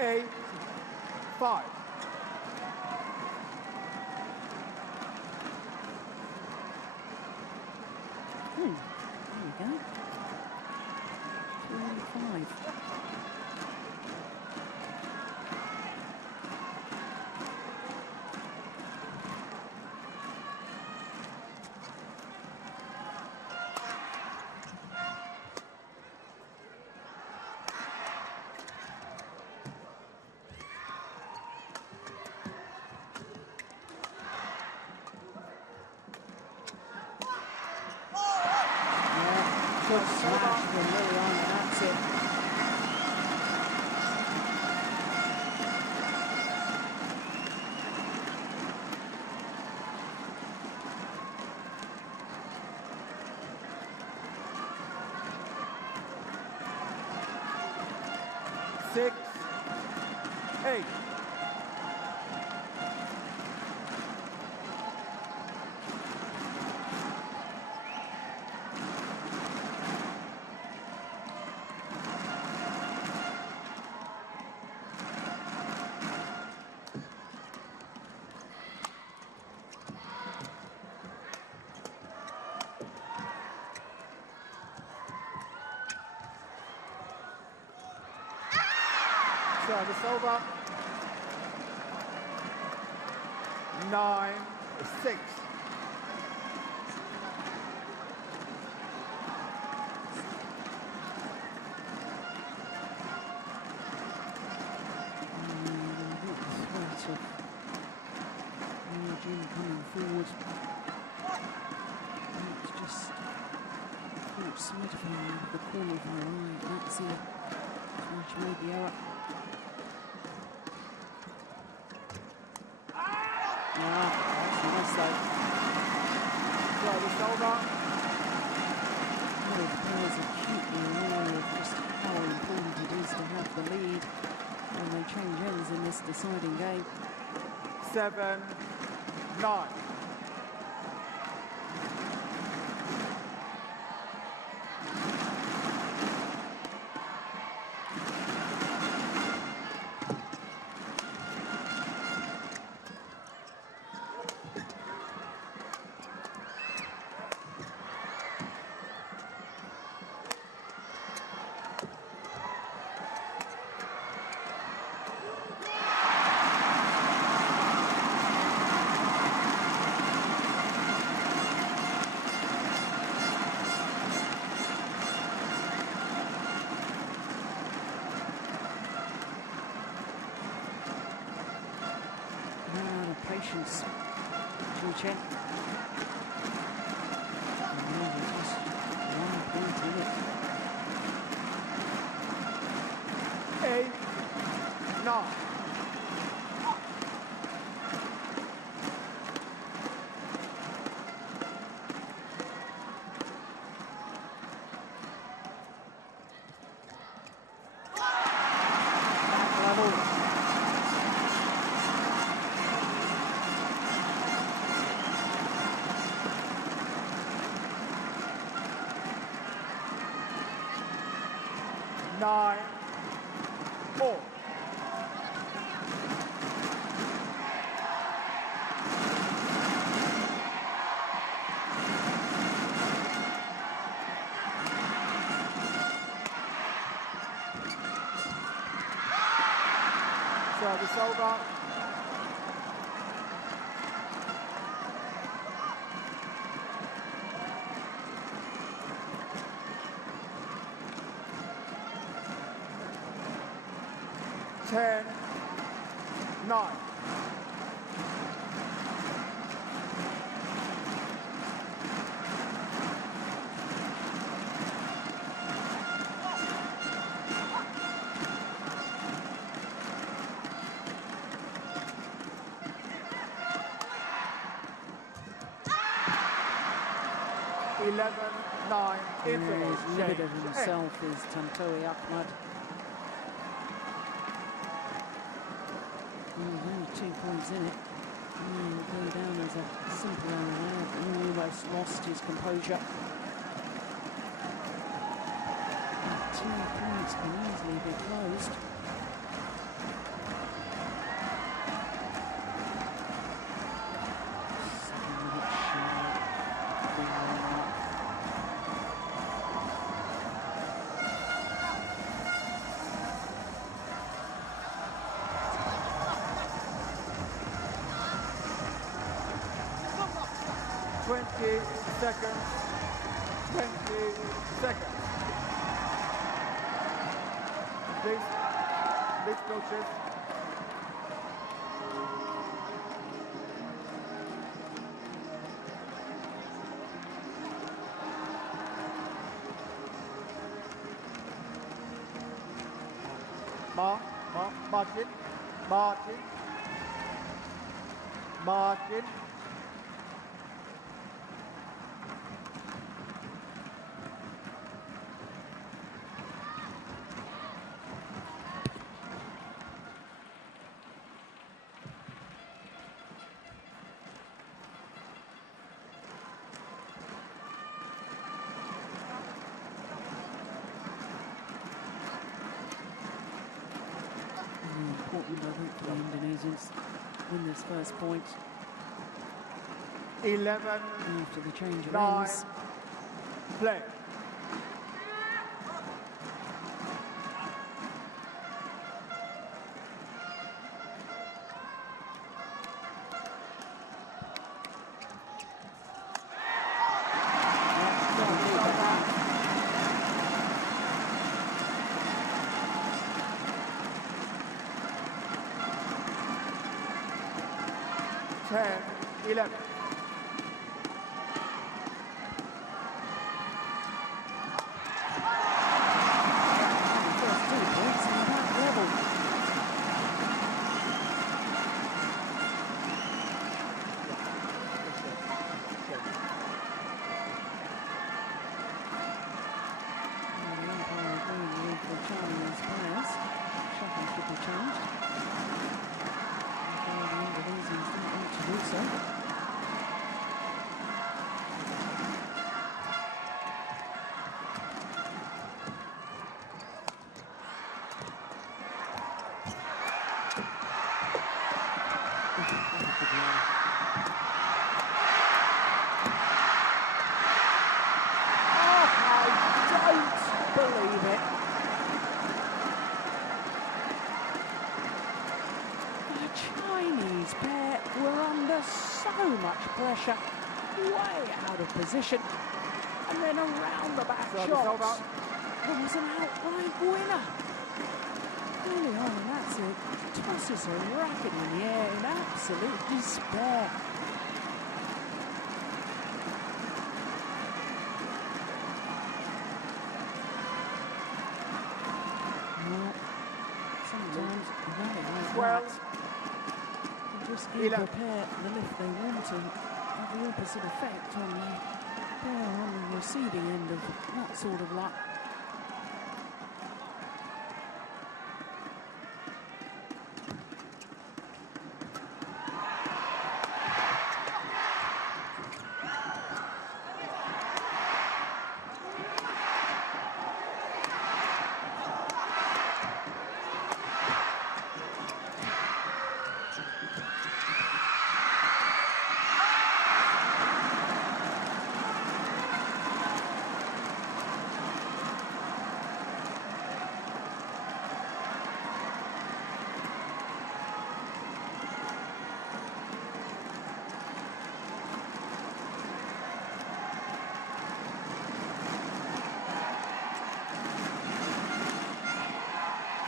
8-5. There we go. 2-5. Good smash from Lilian, that's it. Six, 8. Service over. 9-6. Jung coming forward. It's just caught side of her, the corner of her eye. Natsia, she made the error. Nice though. Service over. The players are acutely aware of just how important it is to have the lead when they change ends in this deciding game. 7-9. Patience. Chen. Just 1 point in it. 8-9. Level. 9-4. Service over. Ten, 9. Eleven, 9. Interval. He's limited himself is Tantowi Akmad. 2 points in it. He'll go down as a simple error. He almost lost his composure. 2 points can easily be closed. 20 seconds. 20 seconds. Please, coaches. Margin. important, I think, for the Indonesians win this first point. 11. After the change of 9. ends. Play. Ten, 11. First 2 points in that level. The umpire agreeing with the Chinese players. Shuffle should be changed. The Indonesians don't want to do so. Believe it. The Chinese pair were under so much pressure, way out of position, and then around the back shots, there was an outright winner. Early on, and that's it. Tosses a racket in the air in absolute despair. Sometimes rally like that can just give the pair the lift they want and have the opposite effect on the pair on the receiving end of that sort of luck.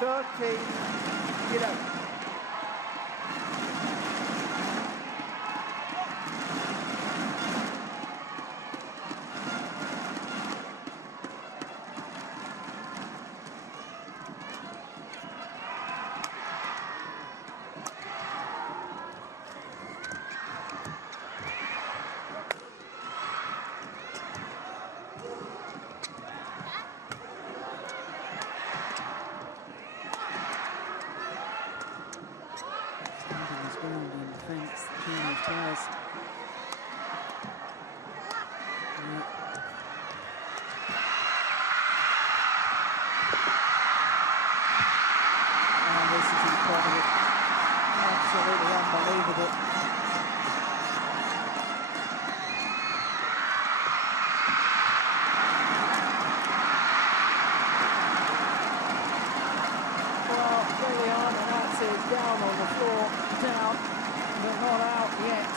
Thirteen, 11. This is incredible. Absolutely unbelievable. Well, there we are, and that's it. Down on the floor, down, but not out yet.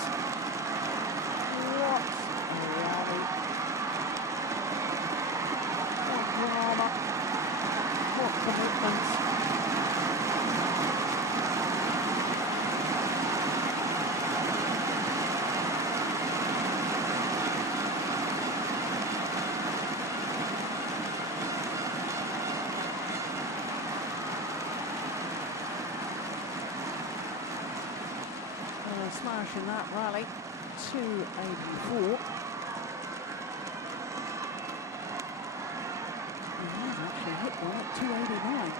smash in that rally. 284. And he's actually hit one at 289.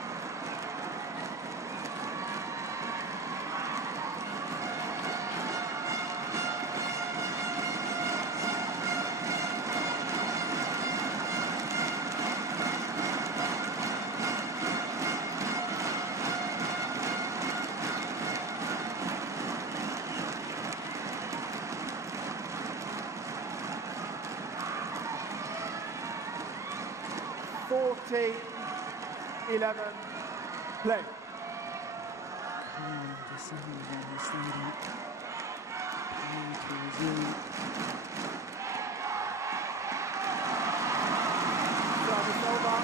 Play. Service over.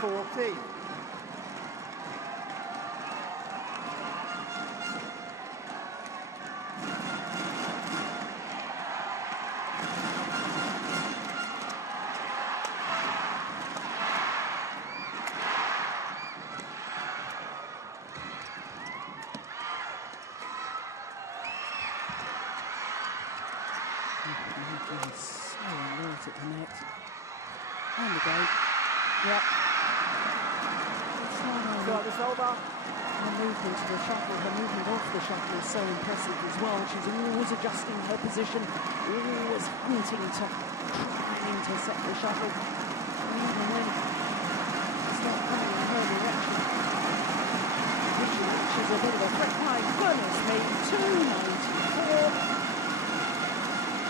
12-14. So alert at the net. And the gate. Yep. Service over. Her movement to the shuttle, her movement off the shuttle is so impressive as well. She's always adjusting her position, always hunting to try and intercept the shuttle. And even when it's not coming in her direction, she's a bit of a threat. My goodness me, 294.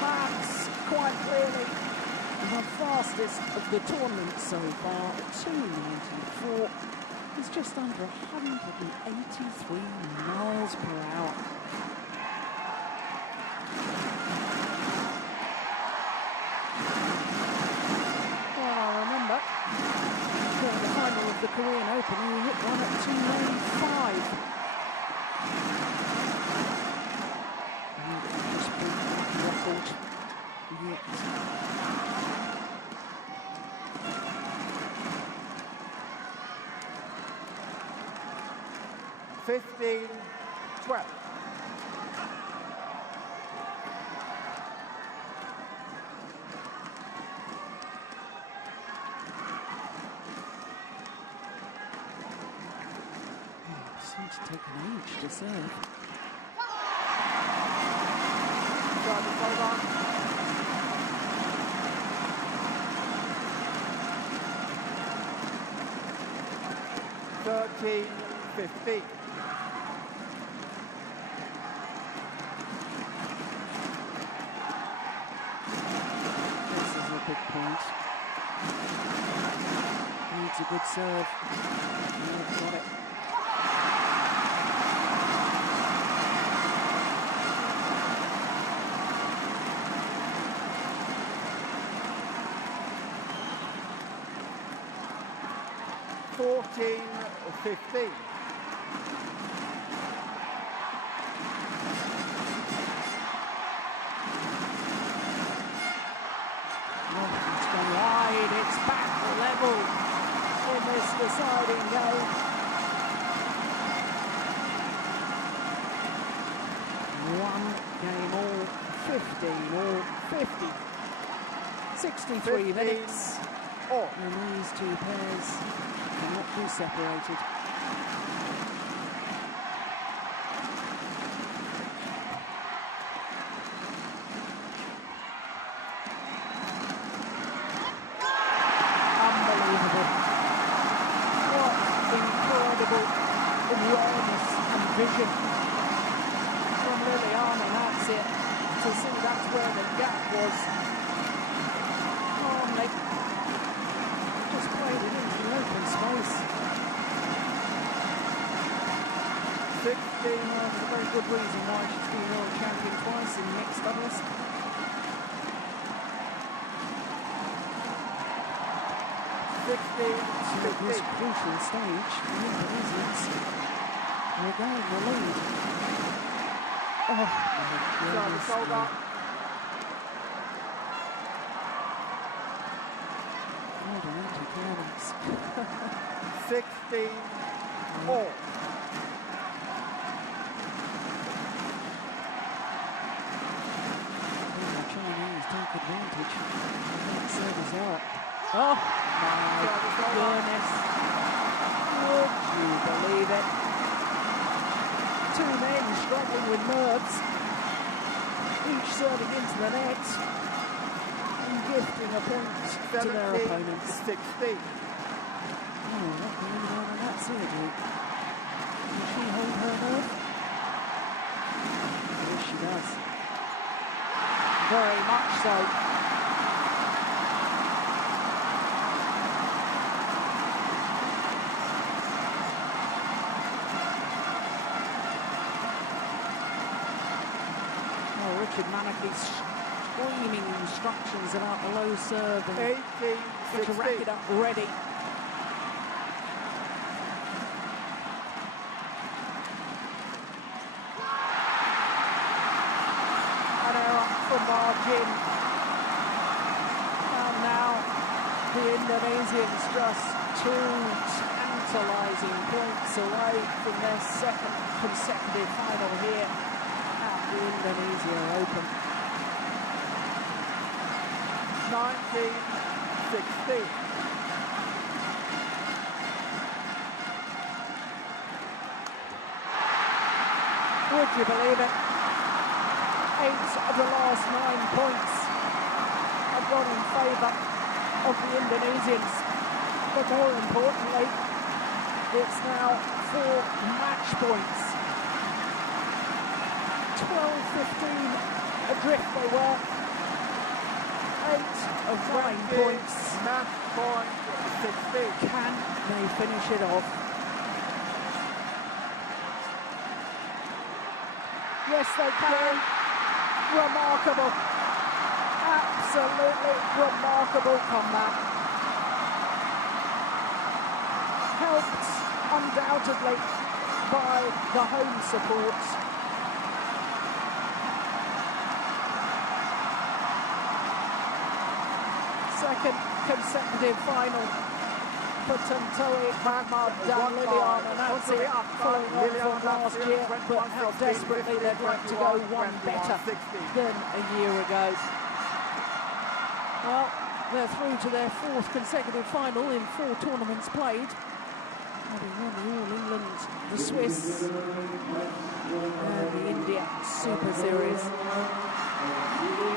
That's quite clearly the fastest of the tournament so far. 294 is just under 183 miles per hour. Well, I remember during the final of the Korean Open, he hit one at 295. Record yet. 15-12. Seems to take an age to serve. Service over. 13-15. This is a big point. Needs a good serve. Oh, got it. $14-15. It's gone wide, it's back level in this deciding game. One game all, 15 all, 50. 63 minutes. And these two pairs cannot be separated. Unbelievable. What incredible awareness and vision from Liliana Natsia to see that's where the gap was. Calmly just played it into the open space. 16. That's a very good reason why she's been world champion twice in mixed doubles. 16. So at this crucial stage, the Indonesians regain the lead. Service over. Well done to Clarence. 16-all. The Chinese take advantage of that service error. Oh my goodness. Would you believe it? Two men struggling with nerves, each serving into the net and gifting a point to their opponents. 16. Oh, what going on in that surgery? Does she hold her nerve? Yes, she does. Very much so. Oh, Richard Manakee screaming instructions about the low serve and 18-16. to rack it up ready. From Margin. And now the Indonesians just two tantalising points away from their second consecutive final here at the Indonesia Open. 19-16. Would you believe it? 8 of the last 9 points have gone in favour of the Indonesians. But more importantly, it's now 4 match points. 12-15 adrift they were. 8 of 9 points. Match point 16. Can they finish it off? Yes, they can. Remarkable, absolutely remarkable comeback. Helped undoubtedly by the home support. Second consecutive final for Tantowi, Akmad, Lilian and Natsia, following on from last year, but how desperately they'd like to go one better than a year ago. Well, they're through to their 4th consecutive final in 4 tournaments played. Having won the All England, the Swiss, and the India Super Series.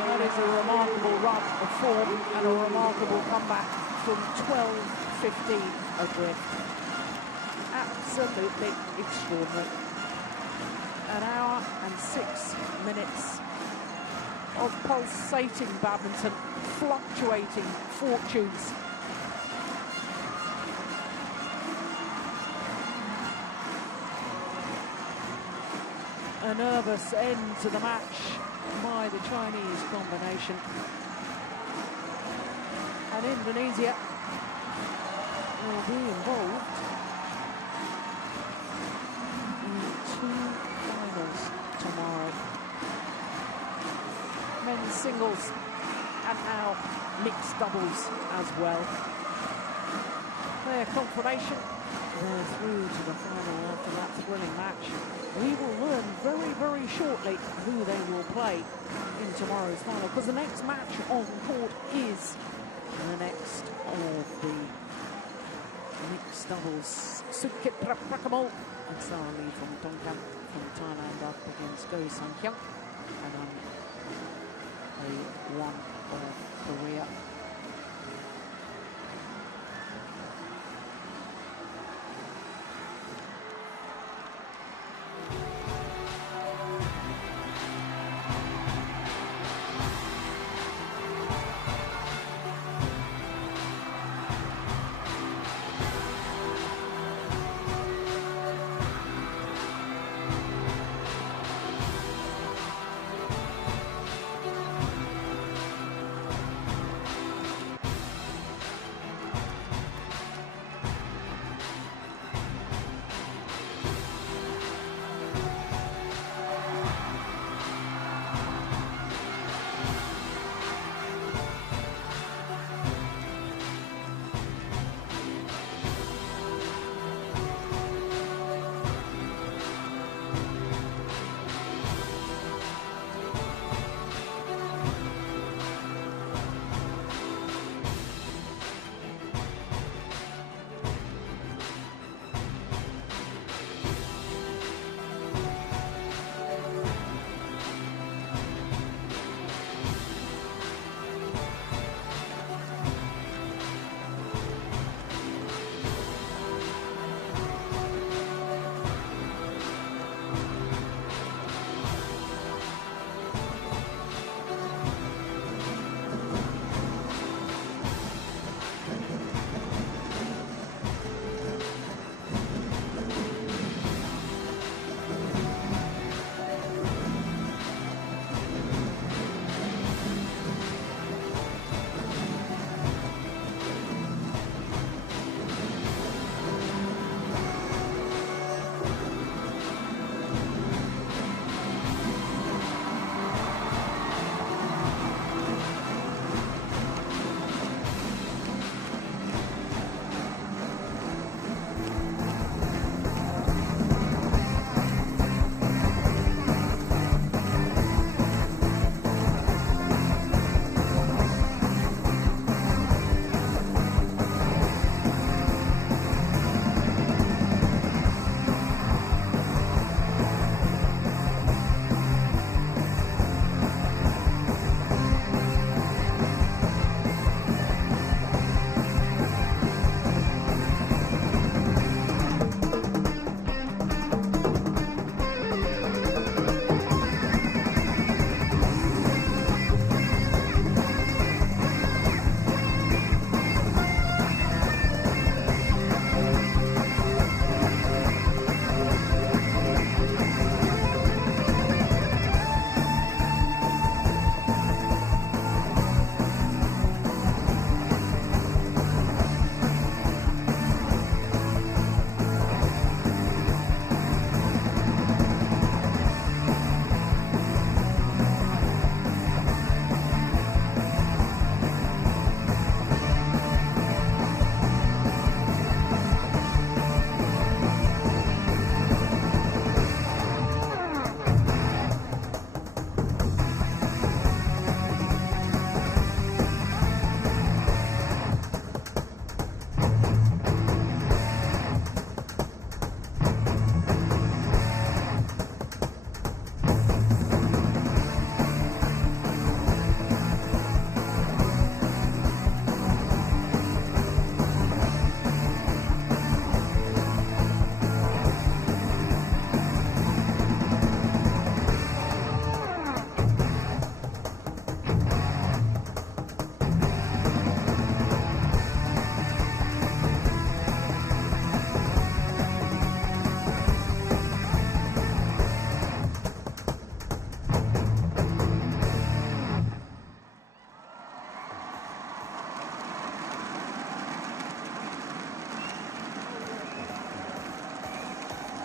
That is a remarkable run of form and a remarkable comeback from 12-15 adrift. Absolutely extraordinary. An hour and 6 minutes of pulsating badminton, fluctuating fortunes. A nervous end to the match by the Chinese combination. And Indonesia will be involved in 2 finals tomorrow. Men's singles and now mixed doubles as well. Their confirmation, they're through to the final after that thrilling match. We will learn very, very shortly who they will play in tomorrow's final, because the next match on court is the next of the mixed doubles. Sukhit Praamole and Sarah Lee from Tonkan from Thailand up against Go Sang-hyun and a 1 of Korea.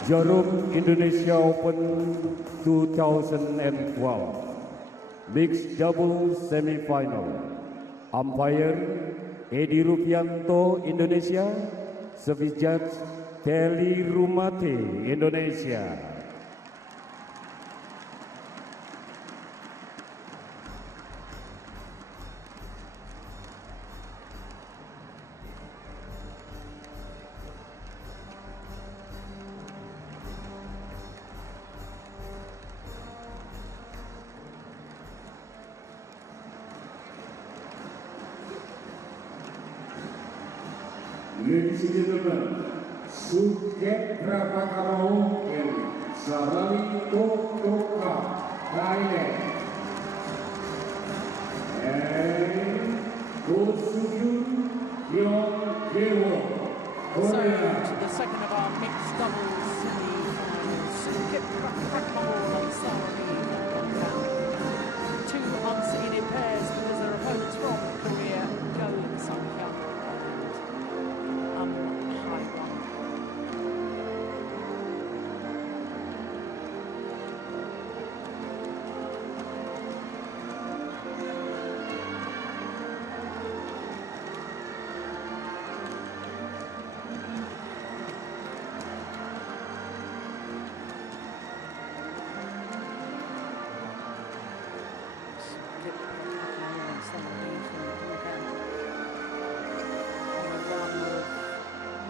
Djarum Indonesia Open 2012 Mixed Doubles Semi-Final. Umpire Edi Rupianto Indonesia, Service Judge Teli Rumate Indonesia. Ladies and gentlemen, Suket Praamole and Sarali Tonkan, Thailand. And Osuyun Yong So to the second of our mixed doubles semi-finals, Suket Praamole and Sarali Tonkan. Two unseeded pairs because their opponents from Korea go in Xiao.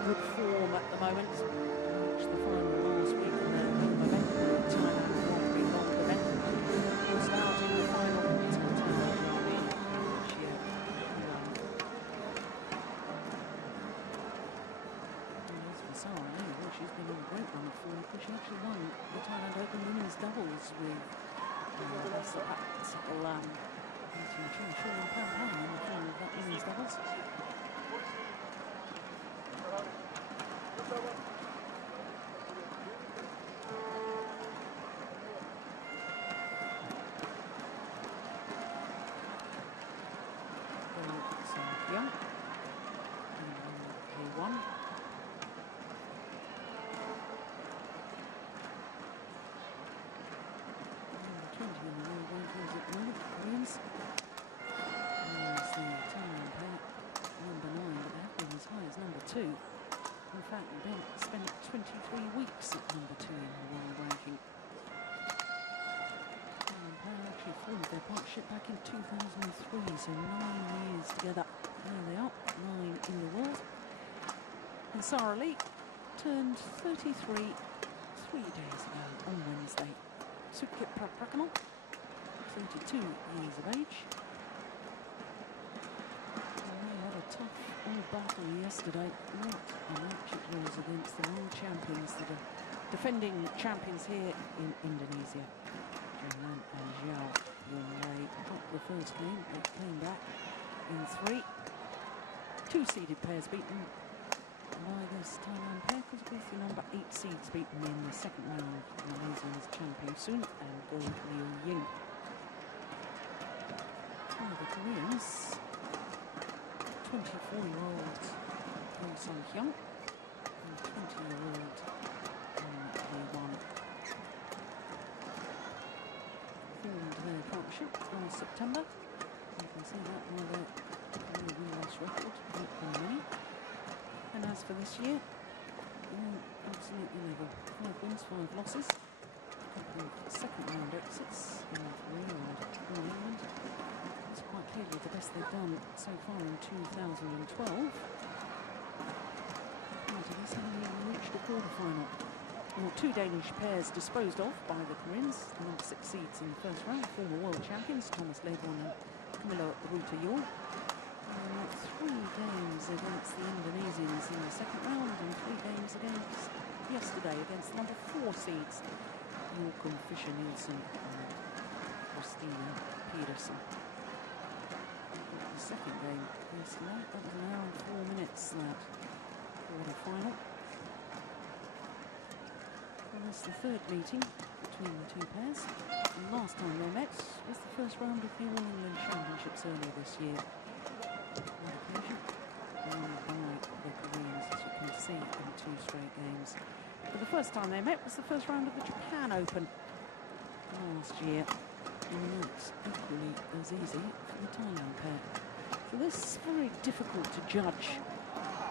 Good form at the moment. Reached the final last week in the momentum. Tian won't be long momentum. Was out in the final. It's going to turn out to be Xiao. And as for Sarah, well, she's been on a great run of form because she actually won the Thailand Open women's doubles with Xiao and Praamole in the form of that women's doubles. Jung, K1. Number 20 in the world rankings at the moment, Koreans. There's the Tian pair, number 9, but they have been as high as number 2. In fact, they spent 23 weeks at number 2 in the world ranking. Actually formed their partnership back in 2003, so 9 years together. There they are, 9 in the world. And Sarah Lee turned 33 3 days ago on Wednesday. Suket Praamole, 32 years of age. And they had a tough battle yesterday. Not a match it was against the world champions, that are defending champions here in Indonesia. Jung and Xiao, they dropped the first game, they came back in 3. Two-seeded pairs beaten by this Thailand pair, because both the number 8 seeds beaten in the second round. Malaysia's champion Jung and Ying. Two of the Koreans, 24-year-old Morgensson and 20-year-old K1. Formed their partnership last September. You can see that by the win-loss record, 8-1. And as for this year, absolutely level. 5 wins, 5 losses. A couple of second-round exits in Korea and All England. It's quite clearly the best they've done so far in 2012. Prior to this, having even reached a quarter-final. Well, 2 Danish pairs disposed of by the Koreans, the number 6 seeds in the first round, former world champions Thomas Leborn and Camilo Ruta-Yor. 3 games against the Indonesians in the second round and 3 games against yesterday against number 4 seeds Joachim Fischer-Nielsen and Christina Pedersen. The second game yesterday, that was an hour and 4 minutes, that quarter-final. Well, that's the third meeting between the two pairs. And last time they met was the first round of the All England Championships earlier this year. On occasion, won by the Koreans, as you can see, in 2 straight games. But the first time they met was the first round of the Japan Open last year. And that's equally as easy for the Thailand pair. So this is very difficult to judge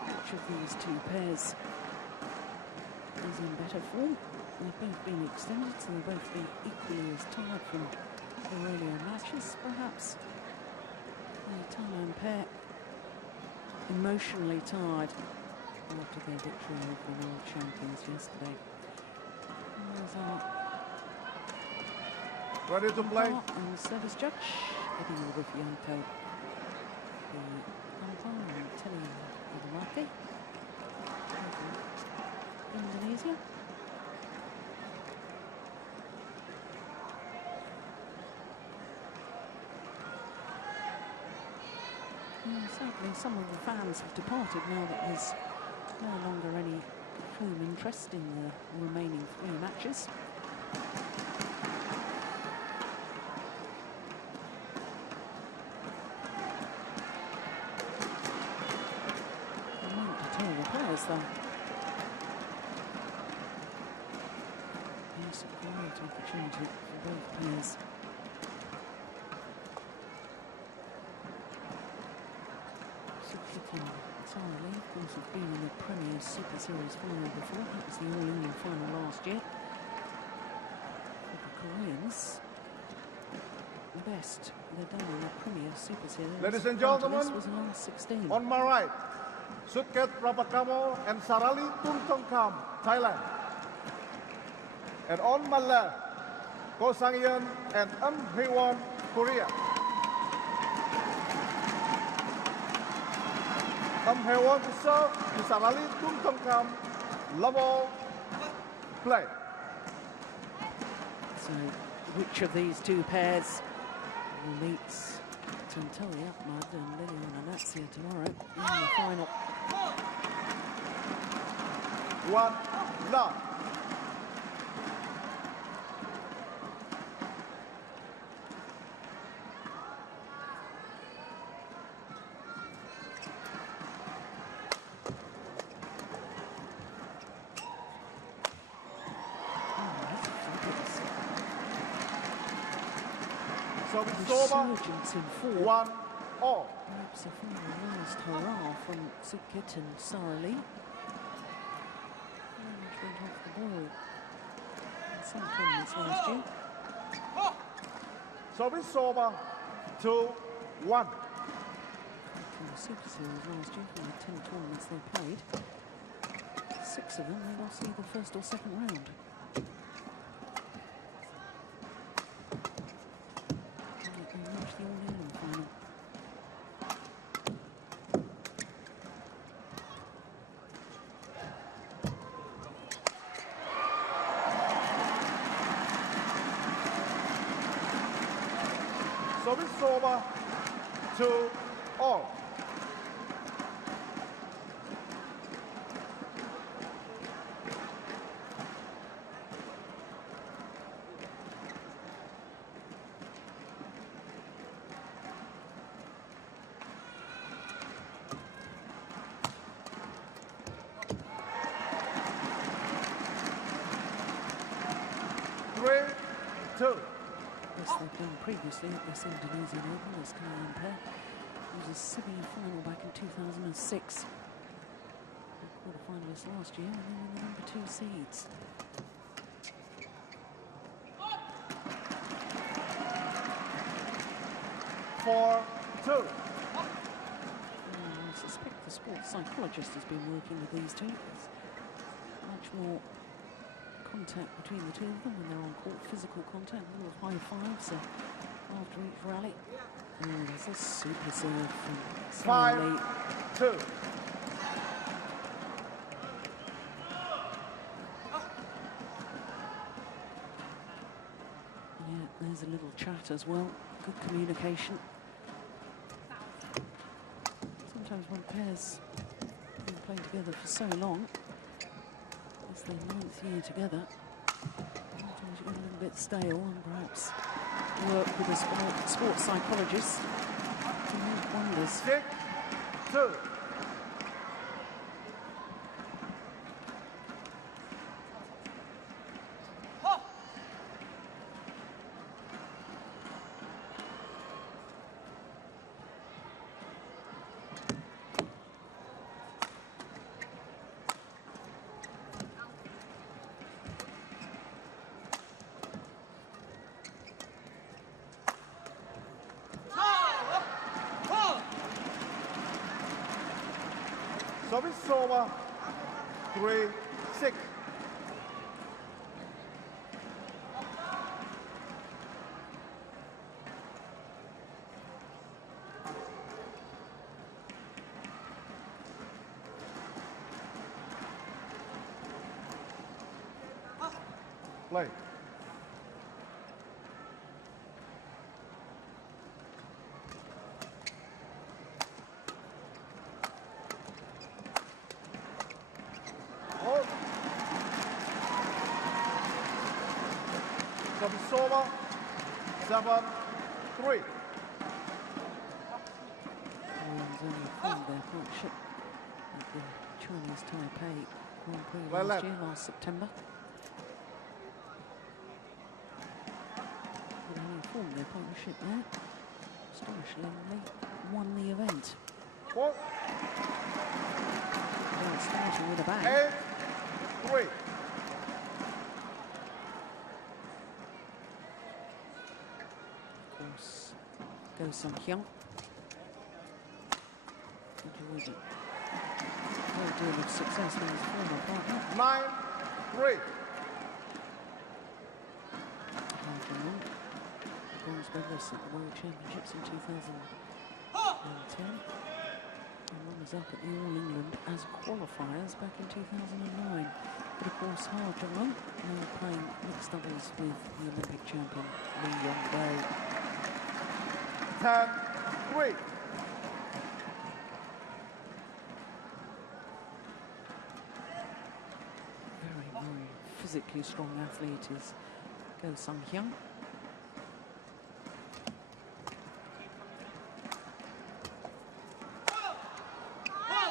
which of these two pairs is in better form. They've both been extended, so they'll both be equally as tired from their earlier matches. Perhaps the Thailand pair emotionally tired after their victory over the world champions yesterday. And there's our ready to play. And the service judge, Eddie Rufianko. The umpire and Tian Indonesia. Sadly, some of the fans have departed now that there's no longer any firm interest in the remaining 3 matches. I want to tell the players, though. Yes, a great opportunity for both players. Entirely, of course, have been in the Premier Superseries final before. That was the All-England final last year. For the Koreans, the best they've done in the Premier Superseries. Ladies and gentlemen, this was in last 16. On my right, Suket Praamole and Sarali Tonkan, Thailand. And on my left, Ko Sang-yeon and Hae-won, Korea. Hae-won to serve to Sarali Tonkan, level play. So, which of these two pairs will meet Akmad and Natsia tomorrow in the final? 1 love. Resurgence in form. 1 all. Perhaps a final last hurrah from Suket and Sarali. Which went off the boil in some tournaments last year. Service over 2-1. In the Super Series last year, from the 10 tournaments they played, 6 of them they lost either first or second round. Service over 2-all. Previously at this Indonesian Open, this Thailand pair. It was a semi-final back in 2006. Quarter-finalists last year, and they were the number 2 seeds. I suspect the sports psychologist has been working with these two. There's much more contact between the two of them when they're on court, physical contact, little high fives after each rally. And there's a super serve from Sarali. 5-2. Yeah, there's a little chat as well. Good communication. Sometimes when pairs have been playing together for so long, it's their 9th year together, sometimes you get a little bit stale and perhaps work with a sports psychologist to make wonders. 6-2. Service over. 3-6. Play. Hold. Service over. 7-3. Koreans only formed their partnership at the Chinese Taipei Grand Prix Well last left. year, last September. They only formed their partnership there. Astonishingly, won the event. 4. Well, starting with a bang. 8-3. Of course, goes some Xiao. Enjoyed a great deal of success with his former partner. 9-3. Bronze medalist at the World Championships in 2010. And runners up at the All England as qualifiers back in 2009. But of course, Jung now playing mixed doubles with the Olympic champion Lee Yong-bae. 10-3. Very, very physically strong athlete is Go Sung-hyun.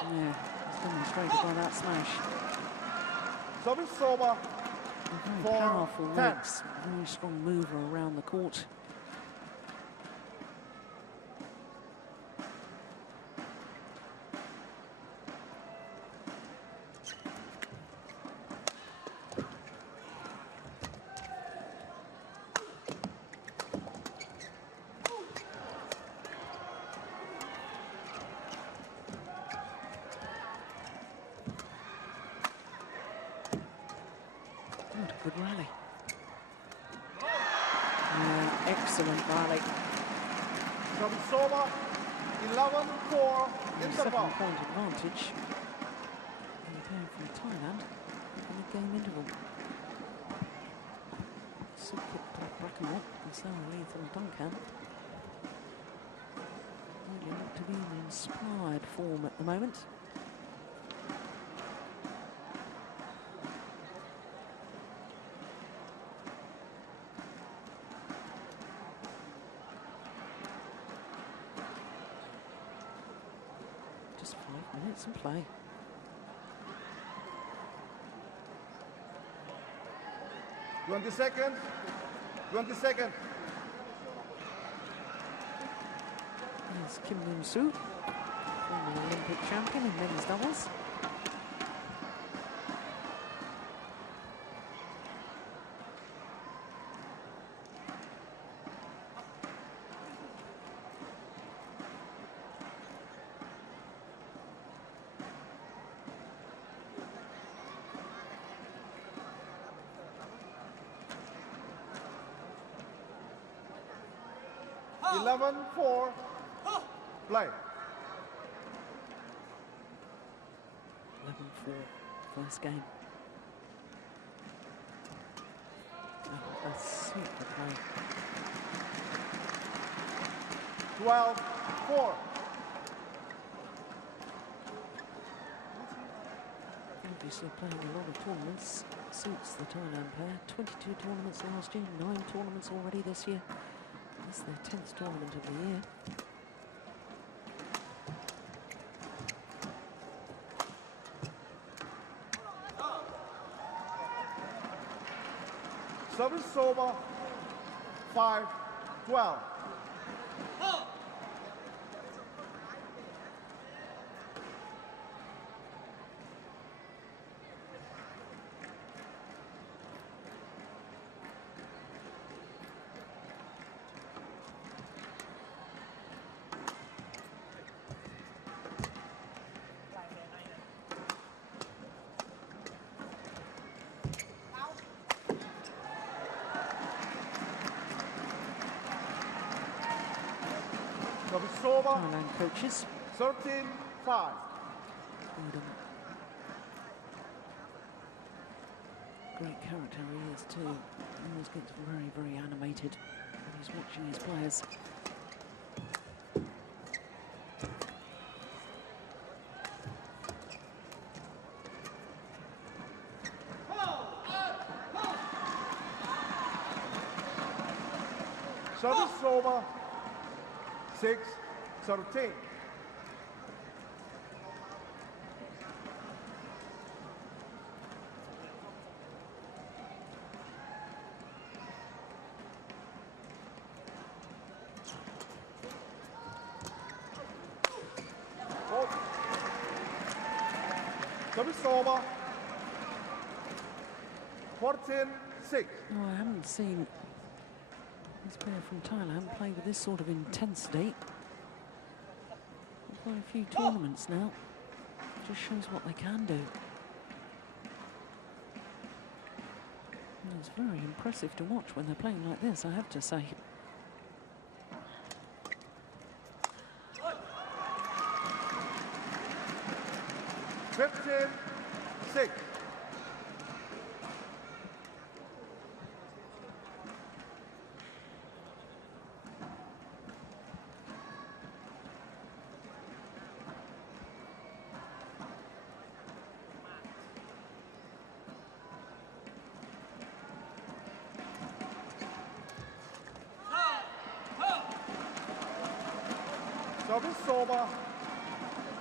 Yeah, it's demonstrated by that smash. Service over. Very 4-10. powerful legs, very strong mover around the court. What a good rally. Yeah, excellent rally. Service over. 11-4. Interval. 7-point advantage. The pair from Thailand in the game interval. Praamole and Sarah from Tonkan. Really look to be in inspired form at the moment. Just 5 minutes and play. Twenty seconds. 20 seconds. Here's Kim Moon-soo, former Olympic champion in men's doubles. Oh. 11-4. Play. 11-4, first game. Oh, a super play. 12-4. Obviously playing a lot of tournaments suits the Thailand pair. 22 tournaments last year, 9 tournaments already this year. It's their 10th tournament of the year. Service over. 5-12. over. Thailand coaches. 13-5. Great character he is too. He always gets very, very animated when he's watching his players. Service over. 6-13. Service over. 14-6. No, I haven't seen this player from Thailand play with this sort of intensity. They've got a few tournaments now. Just shows what they can do. And it's very impressive to watch when they're playing like this, I have to say. Six. Service over.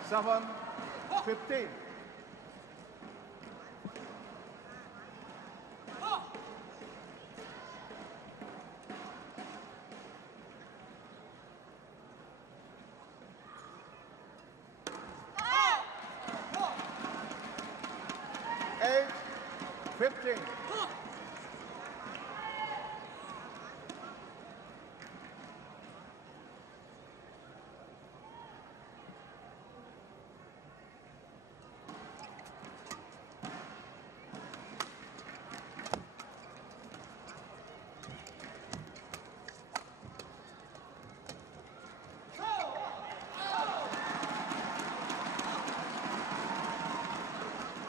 7-15.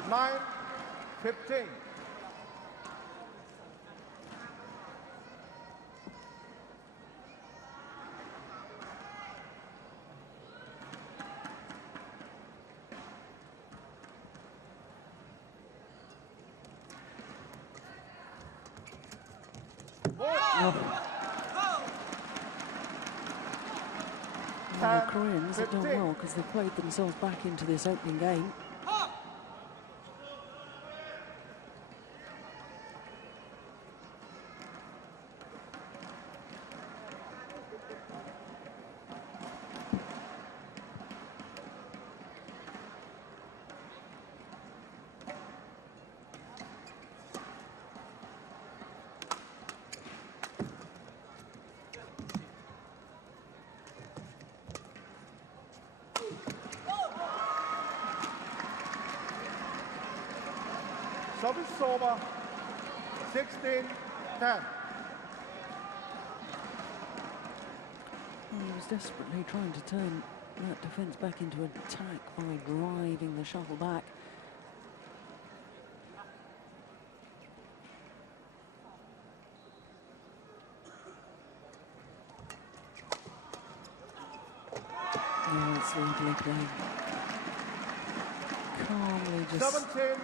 Nine, 15. The Koreans have done well because they've played themselves back into this opening game. Service over. 16-10. He was desperately trying to turn that defence back into attack by driving the shuttle back. Oh, it's lovely play. Calmly just 17-10.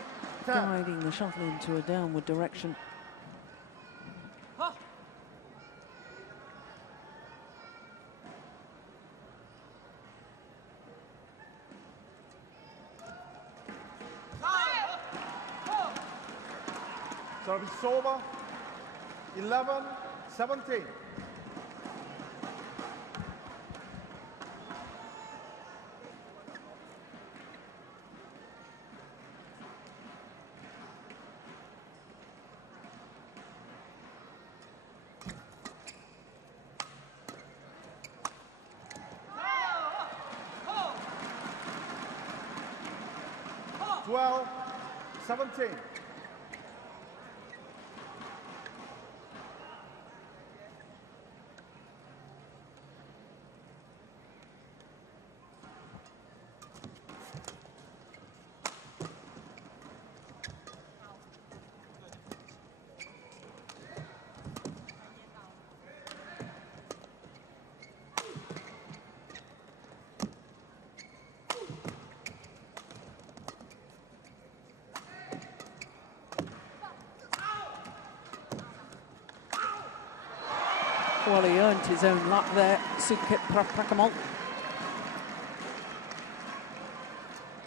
guiding the shuttle into a downward direction. Service over. 11-17. Well, 17. Well, he earned his own luck there, Suket Praamole.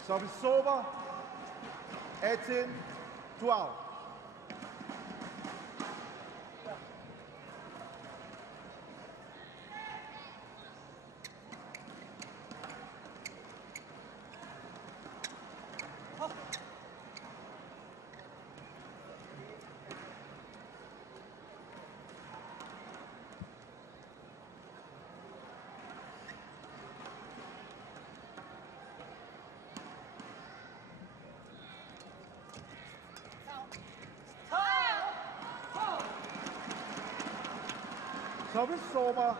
Service over, 18-12. Service over,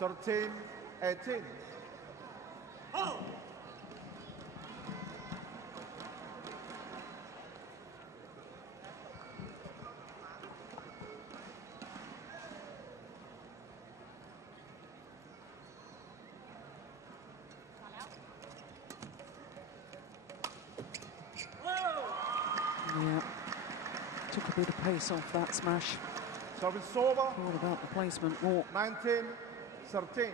13-18. Yeah, took a bit of pace off that smash. Service over, All about the placement more. 19-13.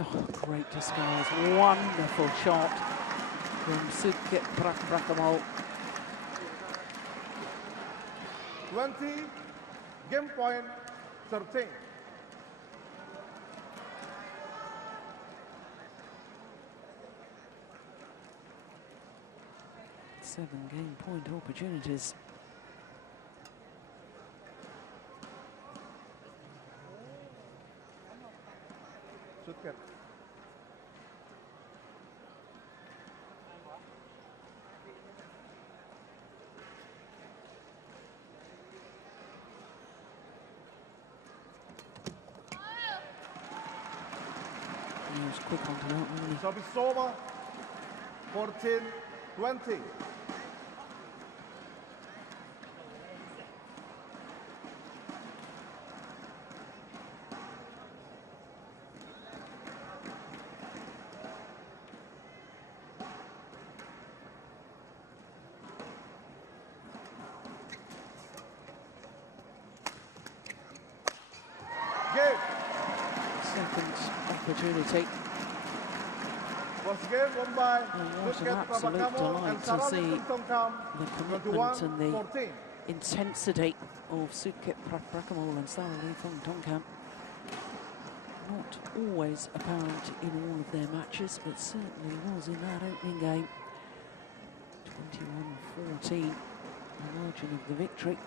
Oh, great disguise. Wonderful shot from Suket Praamole. 20, game point, 13. Seven game point opportunities. Suket. He was quick onto that, wasn't he? Service over, 14-20. Game. Second opportunity. Was game won by And what an Suket absolute Praamole and delight to see Tonkan, the commitment and the 21-14. intensity of Suket Praamole and Tonkan. Not always apparent in all of their matches, but certainly was in that opening game. 21-14, the margin of the victory.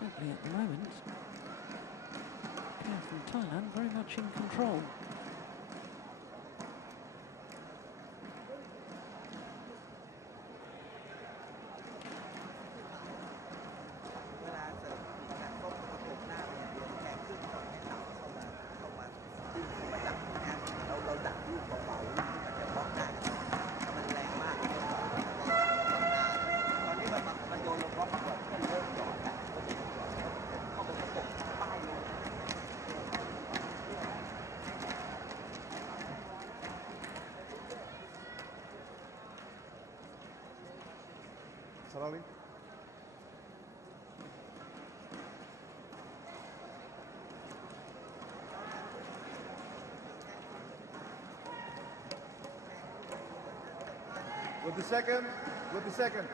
Certainly at the moment, Tian from Thailand very much in control. Sarali. With the second, with the second.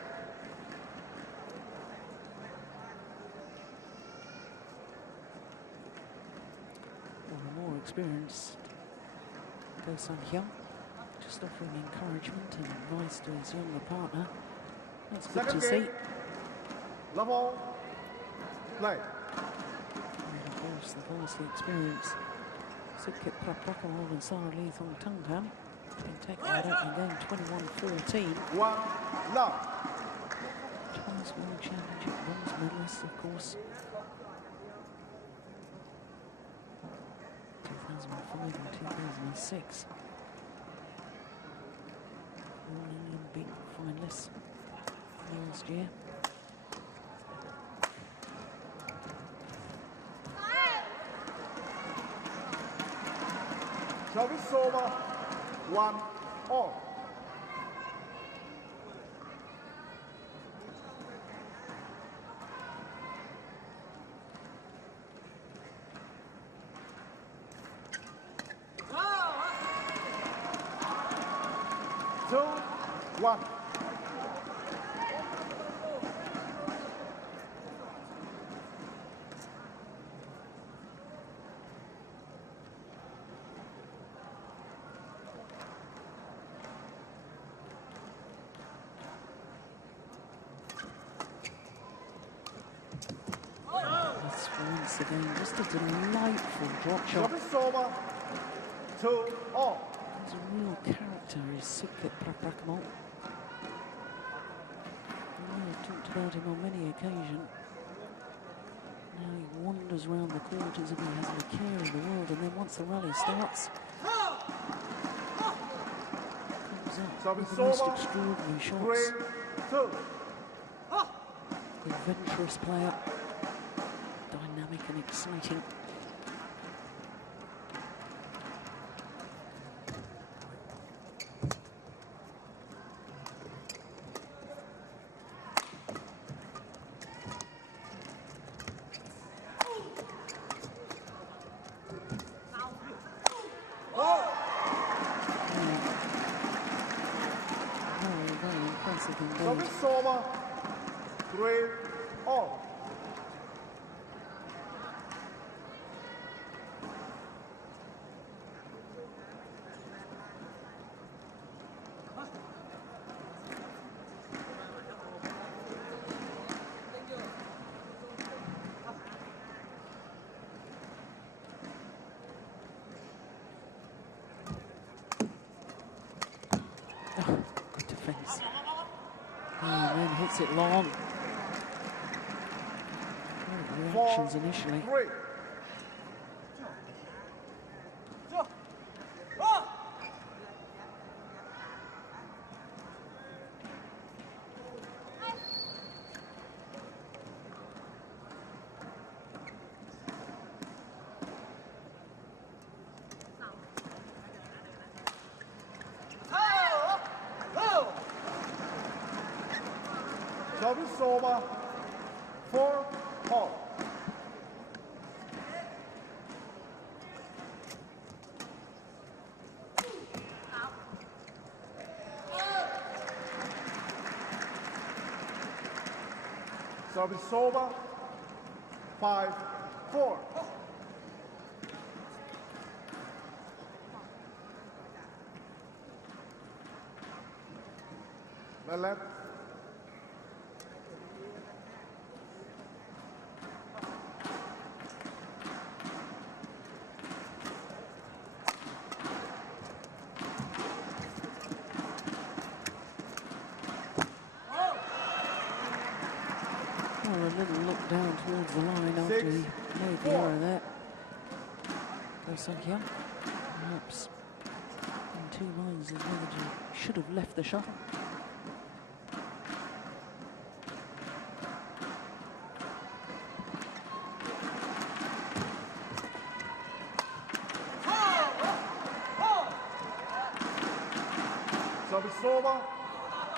more experienced Xiao, just offering encouragement and advice to his younger partner. That's good to see. Level, play. And of course, the vastly experienced Sukhit Praamole and Sarah Lee Tonkan can take that out in game 21-14. 1 love. Twice World Championship bronze medalist, of course. 2005 and 2006. All England big finalists last year. Service over, 1 all. Two, 1. Once again, just a delightful drop shot. Service over, 2 all. He's a real character, is Sukhit Praamole. I've talked about him on many occasions. Now he wanders around the court as if he has no care in the world, and then once the rally starts, comes up with the most extraordinary shots. 3-2. Adventurous player, dynamic and exciting. Very impressive indeed. Service over, 3 all. Good defence. And then hits it long. Great reactions initially. 3. Service over, 4 all. Service over, 5-4. Left. Well, a little look down towards the line after he made the error there. Xiao, perhaps in 2 lines as well as he should have left the shuttle. Service over,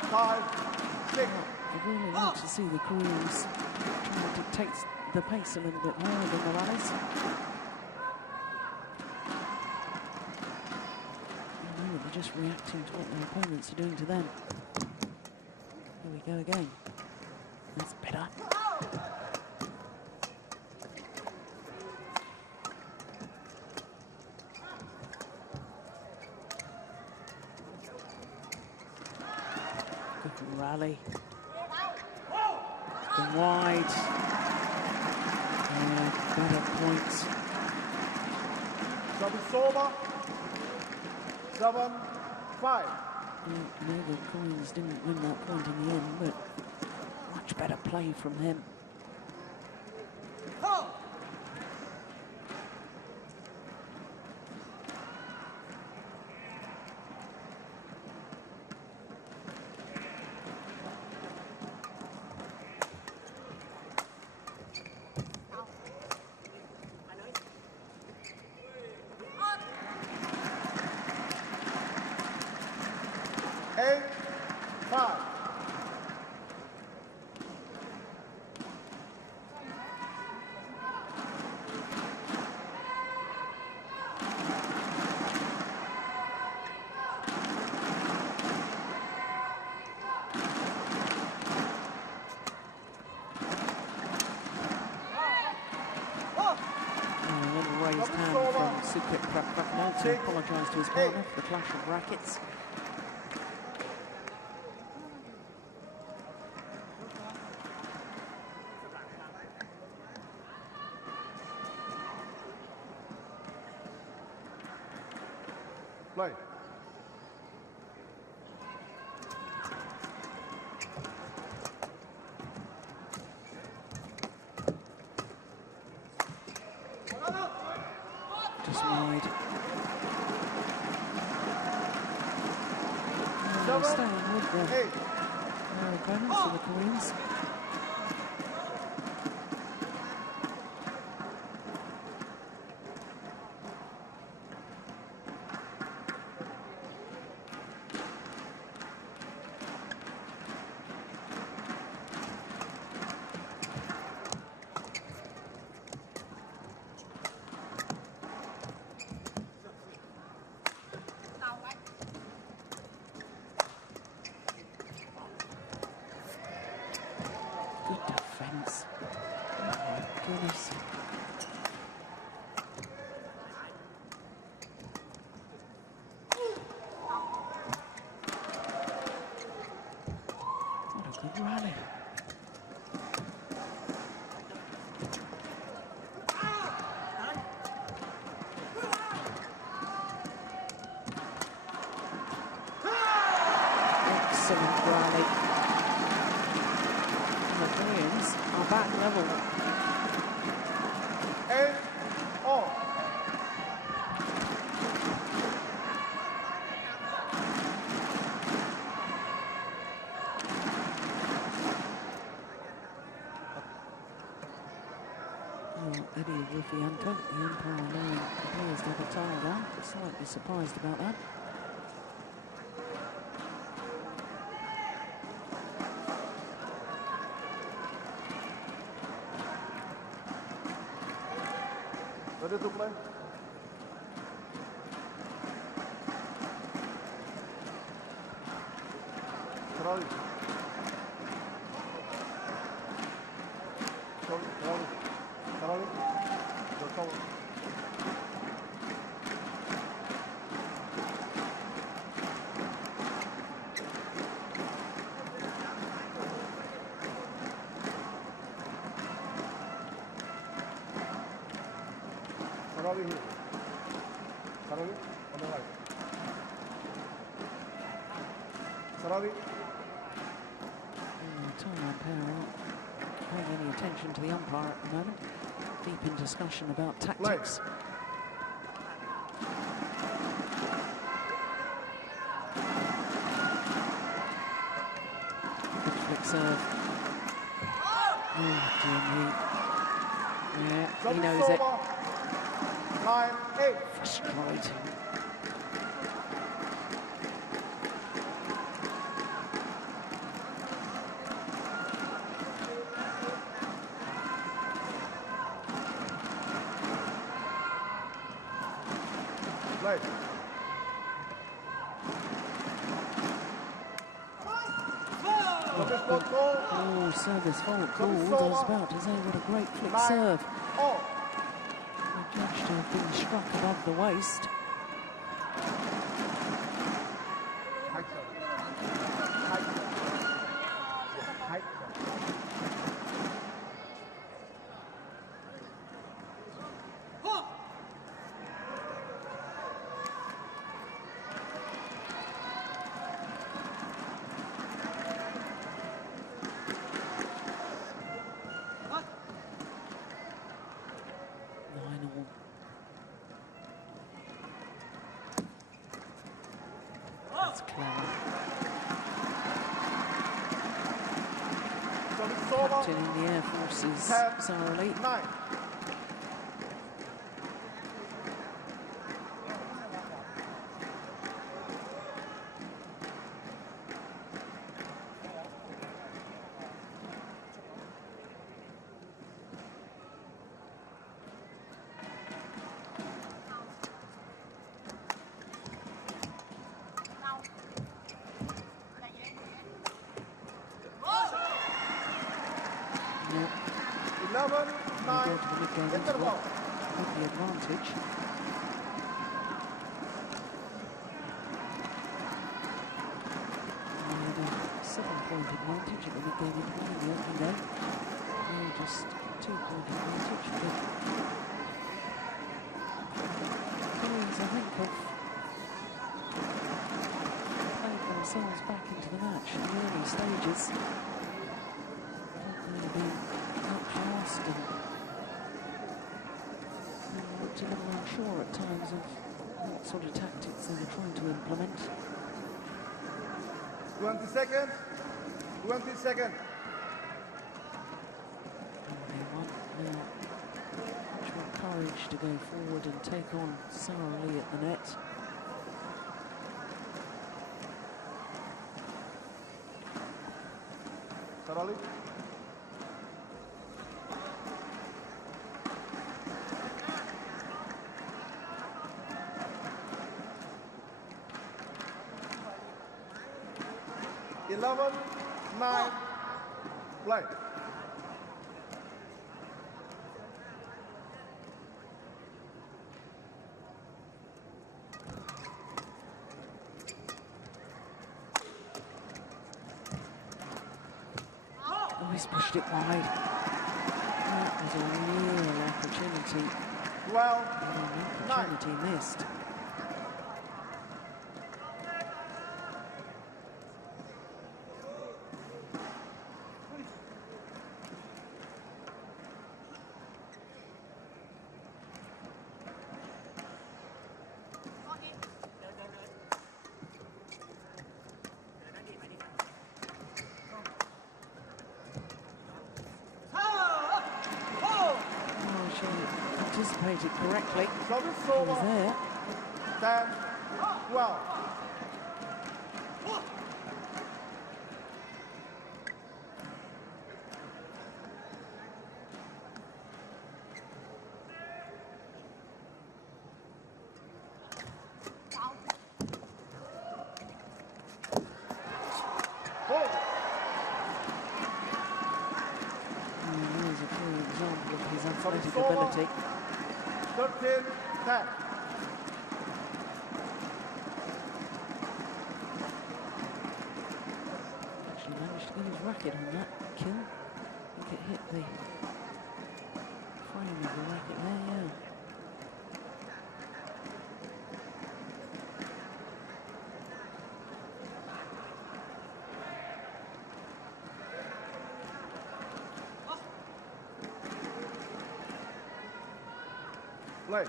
5-6. I really like to see the Koreans trying to take the pace a little bit higher than the rallies. They're just reacting to what their opponents are doing to them. Here we go again. That's better. rally. Gone wide. Yeah, better points. Santoso, 7-5. No, the Coins didn't win that point in the end, but much better play from him. To apologise to his partner for the clash of rackets. Play. Just wide. Staying with the opponents of the Koreans. Rally. Excellent rally. And the Koreans are back level. 8-all. With the umpire allowing the players to have a tile down. Slightly surprised about that. Ready to play? Charlie. Charlie. Sarawi here. Sarawi on the right. Sarawi. Time umpire not paying any attention to the umpire at the moment. Deep in discussion about tactics. Good flick serve. Oh, dear me. Yeah, he knows it. 9-8. Frustrating. Right. Oh, service fault called. I was about to say, what a great flick serve. Judged to have been struck above the waist. Captain in the Air Forces, Sarah Lee. 9. Interval. With the advantage. And a 7-point advantage at the mid-game in the opening game. Now just 2-point advantage. Boys, I think, have played themselves back into the match in the early stages. They've been outclassed and a little unsure at times of what sort of tactics they were trying to implement. 20 seconds. 20 seconds. Everyone now much more courage to go forward and take on Sarah Lee at the net. Sarah Lee. Eleven, 9, play. Oh, he's pushed it wide. That was a real opportunity. 12, An opportunity missed. Anticipated correctly. He was there. 10, 12. Here's a clear example of his athletic ability. 13, 10. Actually managed to get his racket on that kill. I think it hit the frame of the racket there, yeah. Play.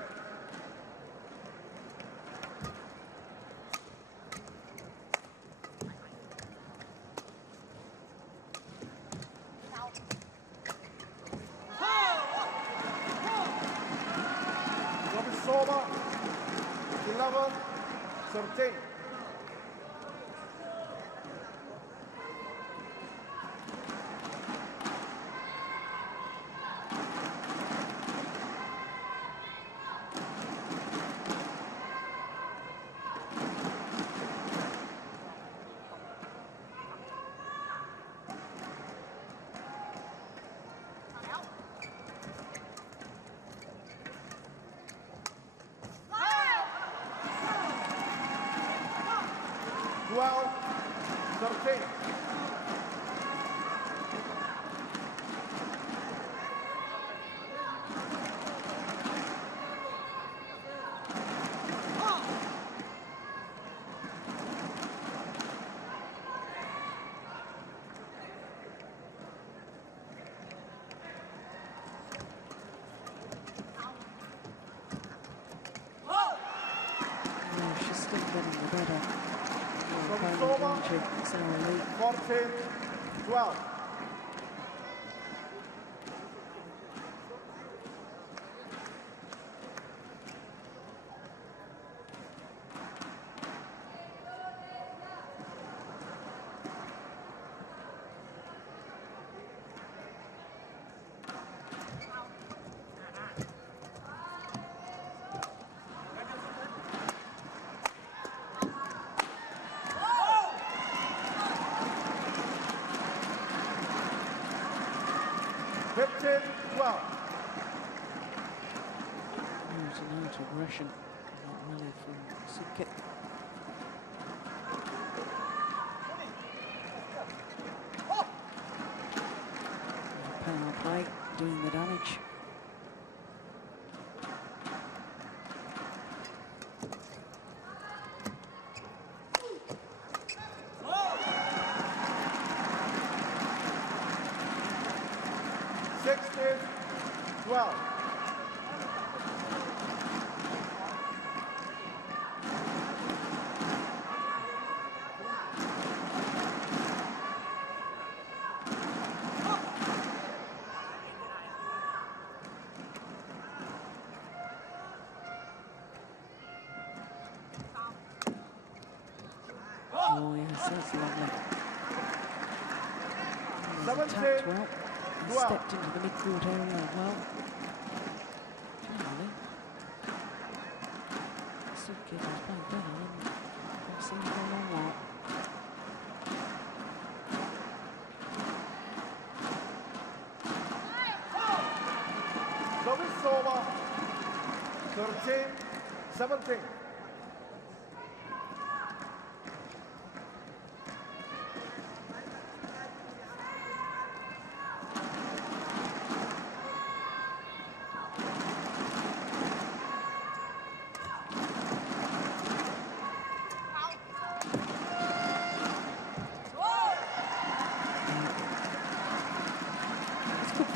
Over 11, 13. Well, 13. She's still getting the better. From Soma, 14, 12. 15-12. Out aggression, not really from Suket. Power play doing the damage. Oh yes, that's lovely. He's attacked well. He stepped into the mid-court area as well. Generally, Suket has played better than I've seen for a long while. Service over. 13-17.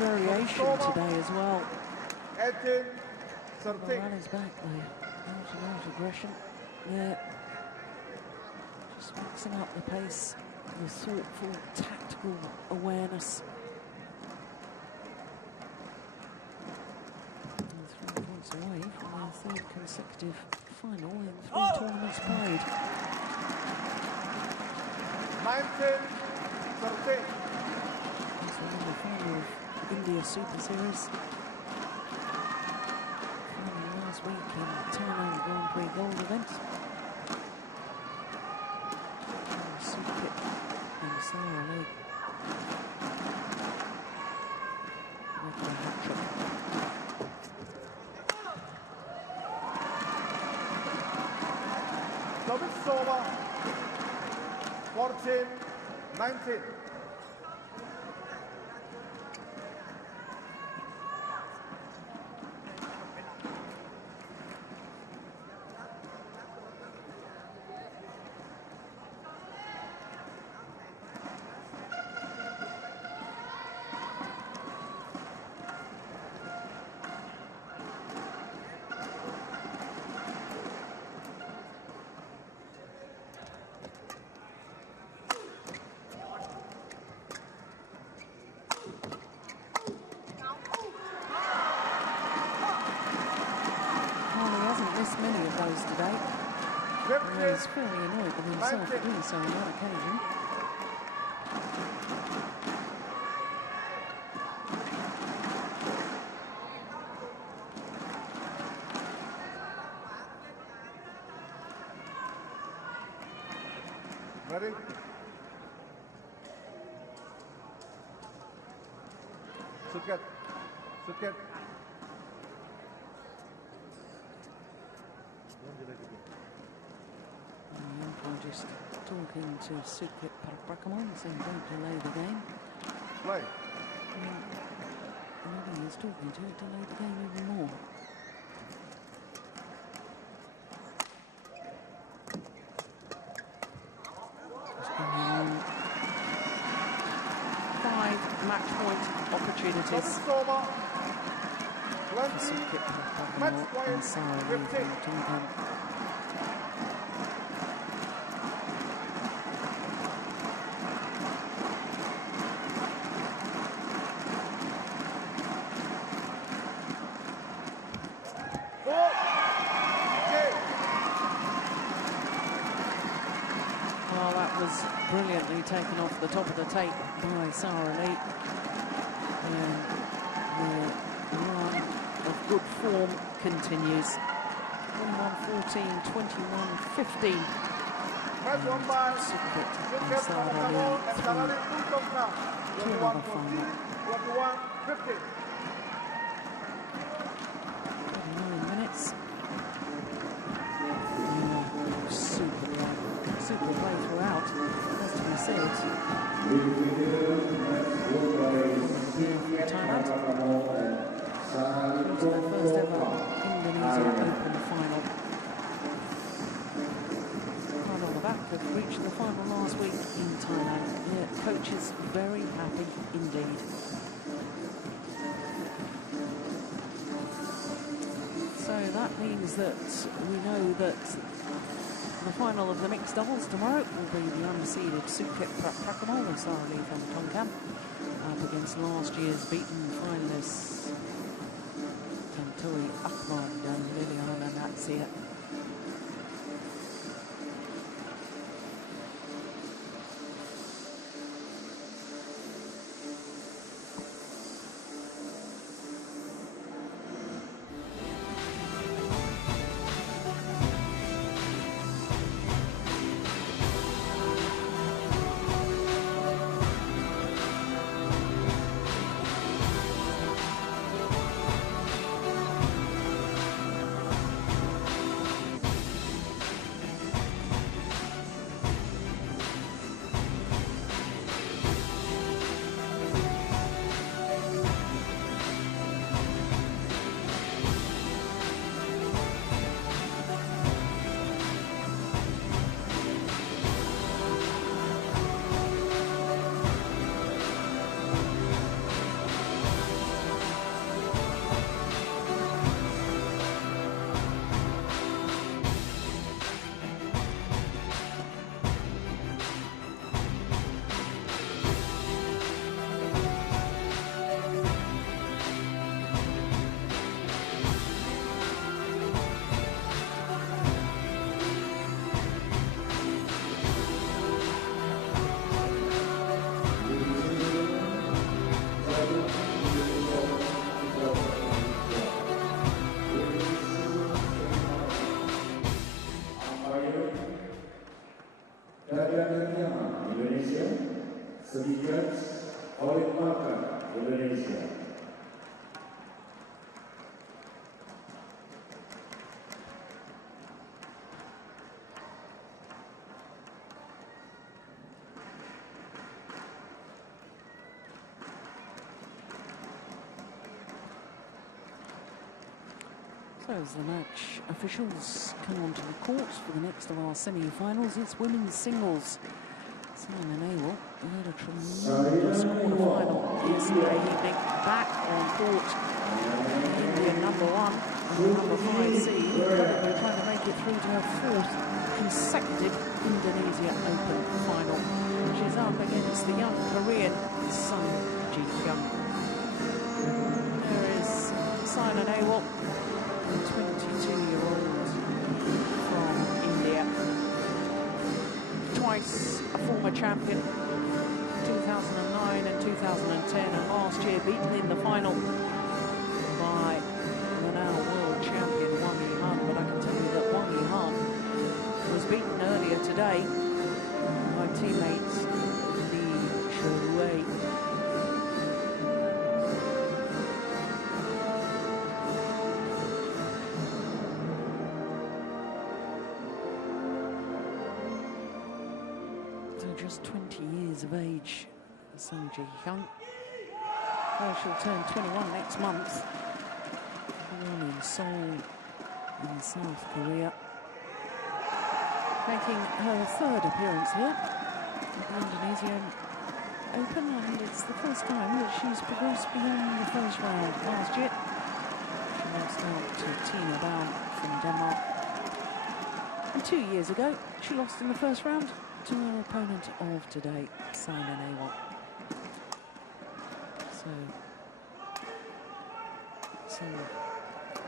Variation today as well. 18-13. Rally's back there. Out aggression. Yeah. Just mixing up the pace, the thoughtful, tactical awareness. And 3 points away from their third consecutive final in 3 tournaments played. 19-13. That's the final of India Superseries. Final last week in Thailand Grand Prix Gold event. Suket and Xiao with the hat-trick. Service over. 14-19. Many of those today. He's fairly annoyed with himself for doing so on that occasion. Ready? Suket. Just talking to Suket Praamole, saying don't delay the game. Play. Whoever he is talking to, delay the game even more. Just bringing on 5 match point opportunities. Suket Praamole and Xiao from Tonkan. Brilliantly taken off the top of the tape by Xiao. And the run of good form continues. 21-14, 21-15. Suket and Xiao through to another final. 21-15. 39 minutes. Super play throughout, has to be said. Thailand. Into the first ever Indonesia Open final. Praamole have reached the final last week in Thailand. Yeah, coach is very happy indeed. So that means that we know that the final of the mixed doubles tomorrow will be the unseeded Suket Praamole from Tonkan up against last year's beaten finalists Akmad and Natsia. Djarum Indonesia, sedikit oleh Indonesia. So as the match officials come onto the court for the next of our semi-finals, it's women's singles. Simon Awell led a tremendous quarter-final yesterday evening, back on court. India #1 and #5 seed, probably trying to make it through to her 4th consecutive Indonesia Open final. She's up against the young Korean Sung Ji-hyun. There is Simon Awell, 22-year-old from India, twice a former champion, 2009 and 2010, and last year beaten in the final by the now world champion Wang Yihan. But I can tell you that Wang Yihan was beaten earlier today by teammates Li Shuhui. Just 20 years of age, Sung Ji-hyun. She'll turn 21 next month. Born in Seoul, in South Korea. Making her 3rd appearance here at the Indonesian Open, and it's the first time that she's progressed beyond the first round. Last year, she lost out to Tian from Denmark. And 2 years ago, she lost in the first round to her opponent of today, Simon Awell. So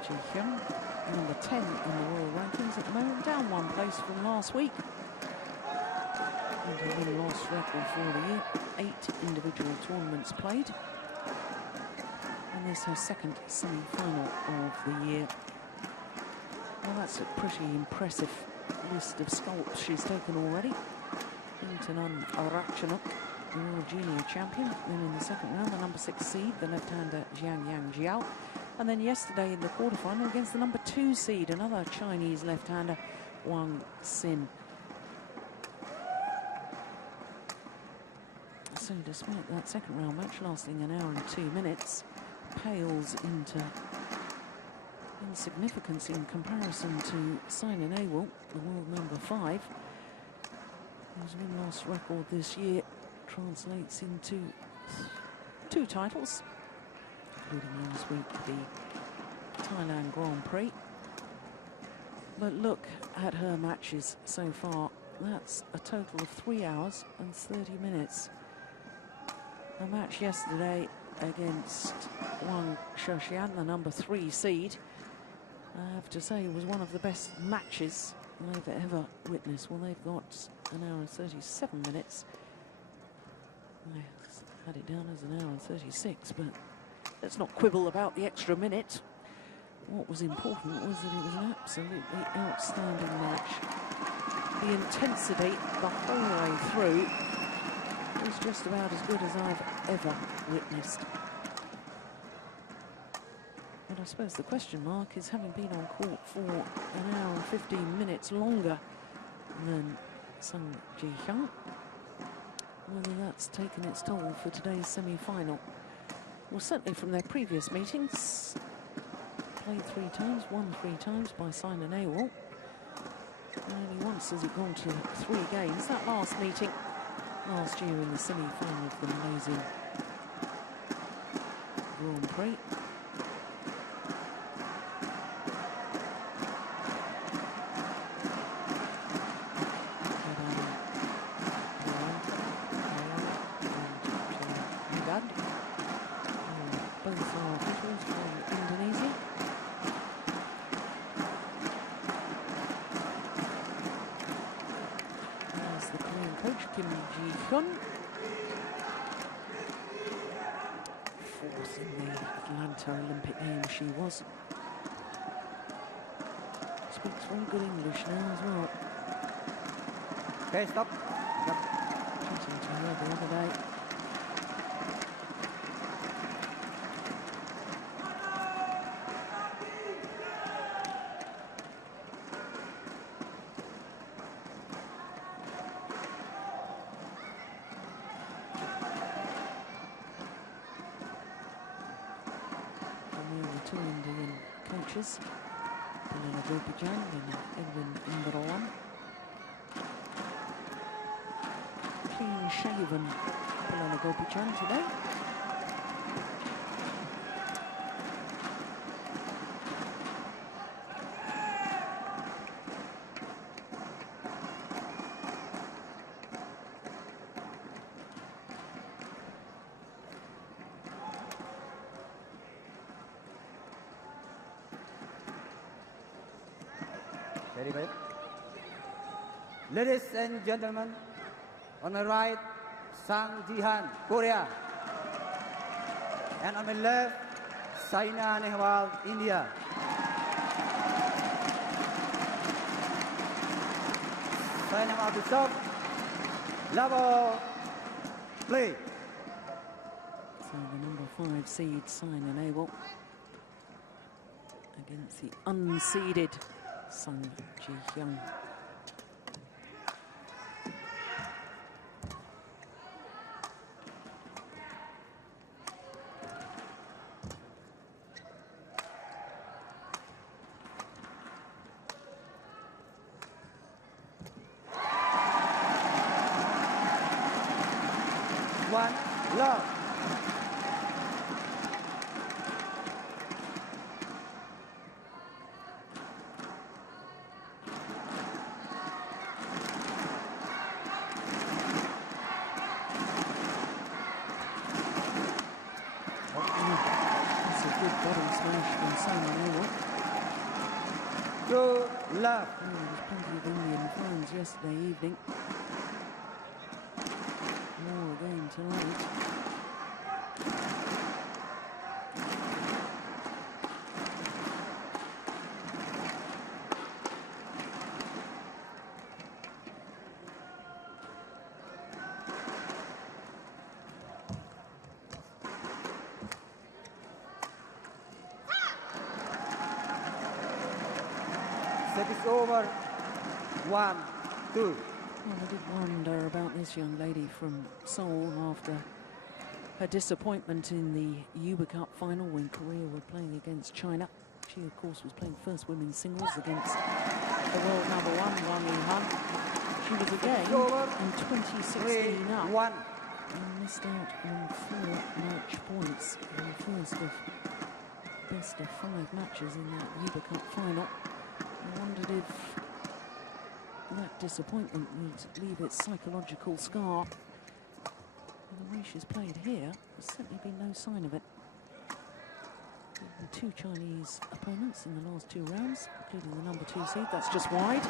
Ji-hyun, number 10 in the world rankings at the moment, down 1 place from last week. And her win-loss record for the year, 8 individual tournaments played. And this is her 2nd semi-final of the year. Well, that's a pretty impressive list of scalps she's taken already. Intanon Ratchanuk, the world junior champion. Then in the second round, the number 6 seed, the left-hander Xiao. And then yesterday in the quarterfinal against the number 2 seed, another Chinese left-hander, Morgensson. So despite that second round match lasting an hour and 2 minutes, pales into insignificance in comparison to Simon Awell, the world number 5, whose win-loss record this year translates into 2 titles, including last week the Thailand Grand Prix. But look at her matches so far. That's a total of 3 hours and 30 minutes. The match yesterday against Wang Shoshian, the number 3 seed, I have to say was one of the best matches they've ever witnessed. Well, they've got an hour and 37 minutes. I had it down as an hour and 36, but let's not quibble about the extra minute. What was important was that it was an absolutely outstanding match. The intensity the whole way through was just about as good as I've ever witnessed. But I suppose the question mark is, having been on court for an hour and 15 minutes longer than Sung Ji-hyun, whether that's taken its toll for today's semi-final. Well, certainly from their previous meetings, played 3 times, won 3 times by Simon Awell. And only once has it gone to 3 games. That last meeting last year in the semi-final of the Malaysian Grand Prix. Both are officials from Indonesia. There's the Korean coach, Kim Ji-hyun. 4th in the Atlanta Olympic Games she was. Speaks very good English now as well. Okay, stop. Chatting to her the other day. Two Indian coaches, Jung and Edwin. Clean-shaven Gopichand today. Very good. Ladies and gentlemen, on the right, Sang Ji-hyun, Korea. And on the left, Saina Nehwal, India. Saina out to stop. Level, play. So the number 5 seed, Simon Awell, against the unseeded Sung Ji-hyun. One, love. Love. Oh, there was plenty of Indian fans yesterday evening. More again tonight. Set is over. 1-2. Well, I did wonder about this young lady from Seoul after her disappointment in the Uber Cup final when Korea were playing against China. She, of course, was playing first women's singles against the world number one, Wang Yinhan. She was again in 2016 up and missed out on 4 match points in the first of best of 5 matches in that Uber Cup final. I wondered if that disappointment would leave its psychological scar. And the way she's played here, there's certainly been no sign of it. The 2 Chinese opponents in the last 2 rounds, including the number 2 seed, that's just wide.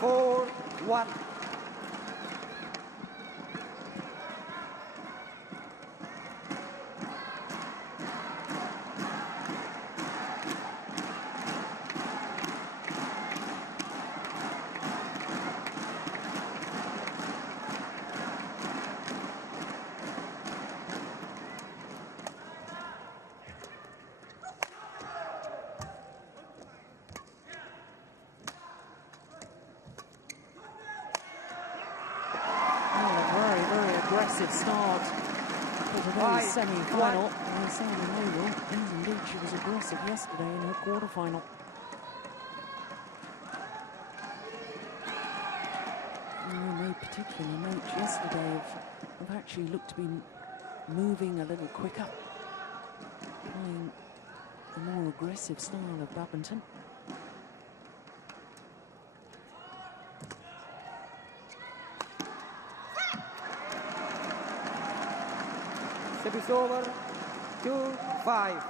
4-1. Start for today's semi-final. And indeed she was aggressive yesterday in her quarter-final. No particular note yesterday of actually looked to be moving a little quicker, playing a more aggressive style of badminton. Service over. 2-5.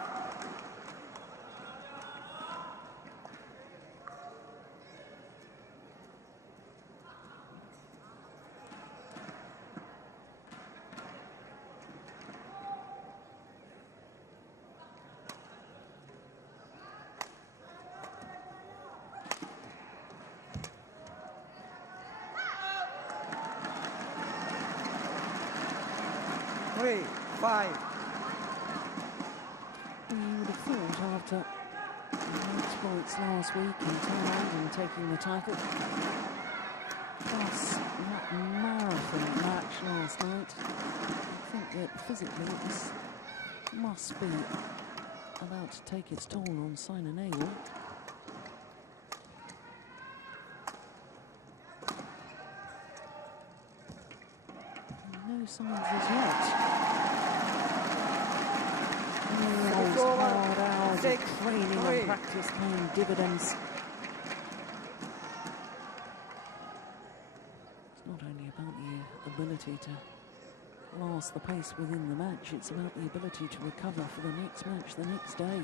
Three, 5. You would have thought after the exploits last week in Thailand and taking the title, plus that marathon match last night, I think that physically this must be about to take its toll on Sina Nehwal. No signs as yet. Those hard hours of training and practice paying dividends. It's not only about the ability to last the pace within the match, it's about the ability to recover for the next match the next day.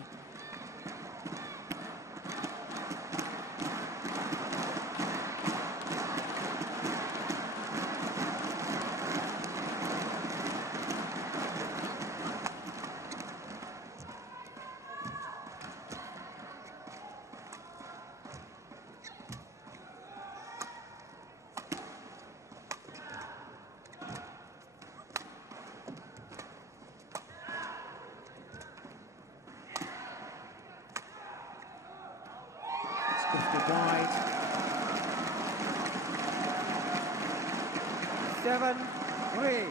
Wide. 7-3.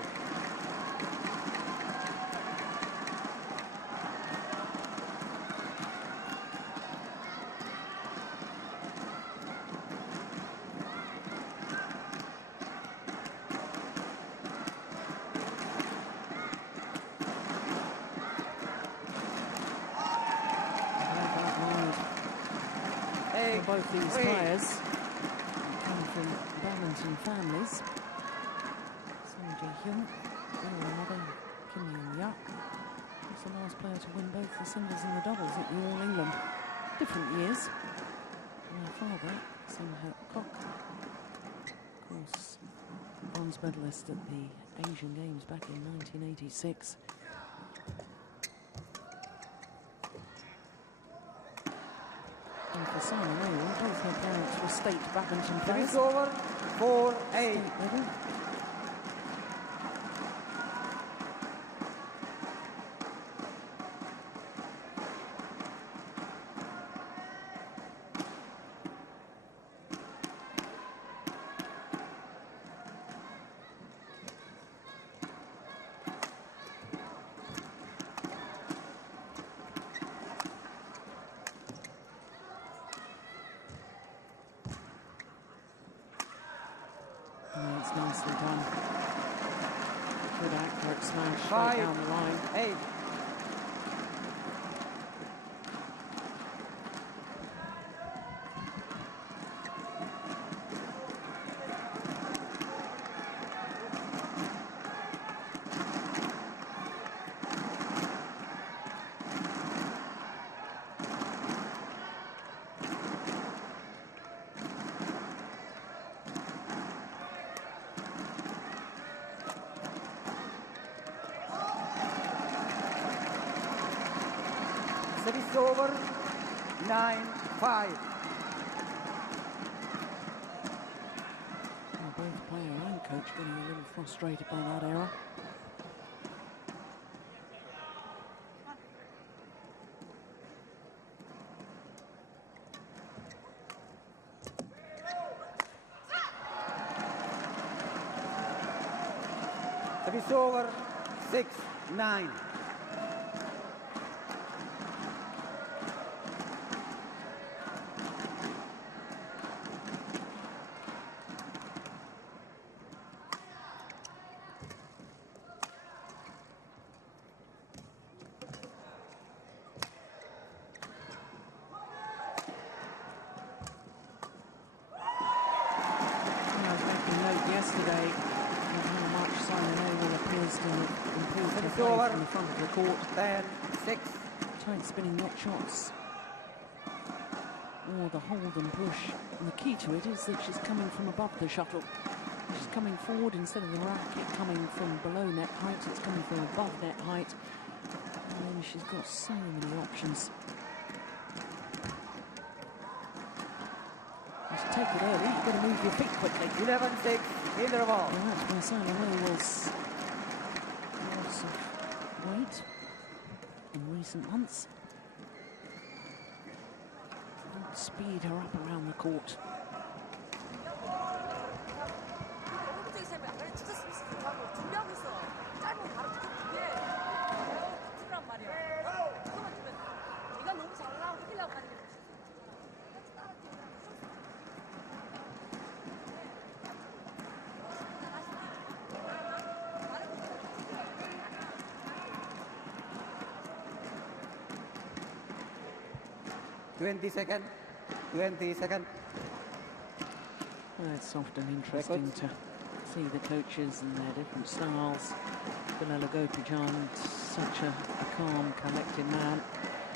Both these players come from badminton families. Son Ji-hyun, and another Kim Young-ya. He's the last player to win both the singles and the doubles at the All England. Different years. And their father, Son Ho-kok, of course, bronze medalist at the Asian Games back in 1986. And for Sina Nehwal, both her parents were state badminton players. It's over. 4-8. done. Good accurate smash straight 5, down the line. 8. Service over, 9-5. Both player and coach getting a little frustrated by that error. Service over, 6-9. Yesterday, how much Simon Oval appears to have improved her play from the front of the court. 10-6. Tight spinning knock shots, or the hold and push. And the key to it is that she's coming from above the shuttle. She's coming forward instead of the racket coming from below net height. It's coming from above net height. And she's got so many options. To take it early, you've got to move your feet quickly. 11-6, interval. And that's where Simon Oval's loss of weight in recent months. And speed her up around the court. Second. Well, it's often interesting to see the coaches and their different styles. Bilal Gopijan, such a calm, collected man.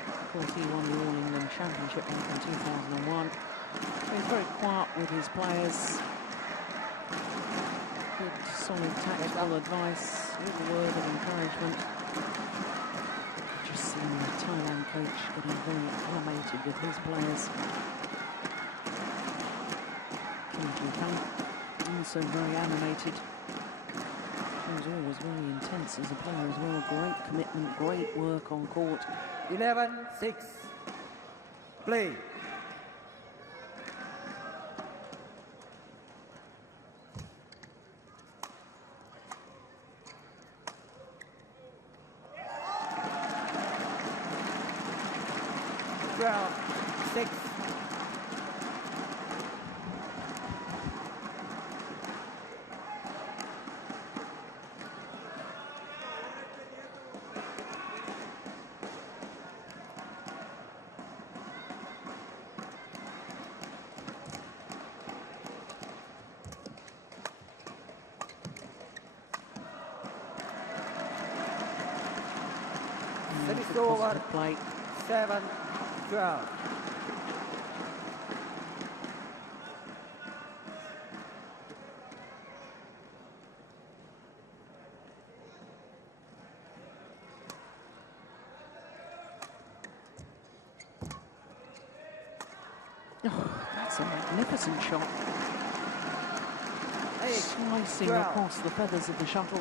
Of course, he won the All England Championship back in 2001. He's very quiet with his players. Good, solid tactical advice, a little word of encouragement. Just seen the Thailand coach getting very animated with his players. Also very animated. He was always very intense as a player as well. Great commitment, great work on court. 11-6. Play. Six. Service over. Play. 7-12. Oh, that's a magnificent shot. Slicing 12. across the feathers of the shuttle.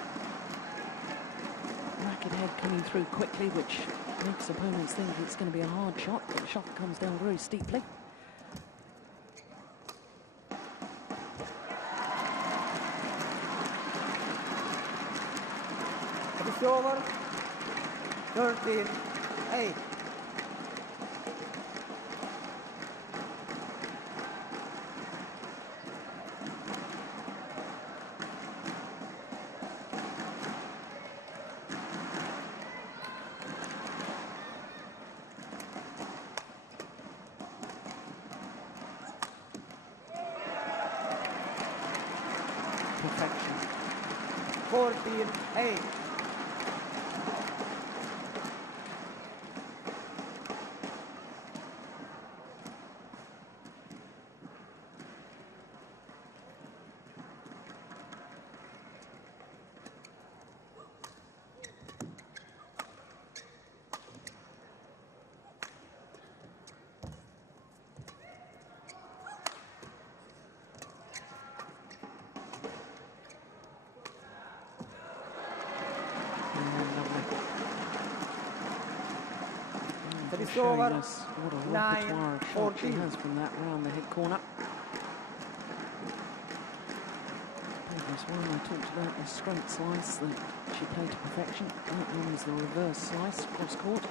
Racket head coming through quickly, which makes opponents think it's going to be a hard shot, but the shot comes down very steeply. It's over. 13-8. 14-8. Showing us what a repertoire of shots she has from that round the head corner. Previous one I talked about the straight slice that she played to perfection. That one is the reverse slice cross court.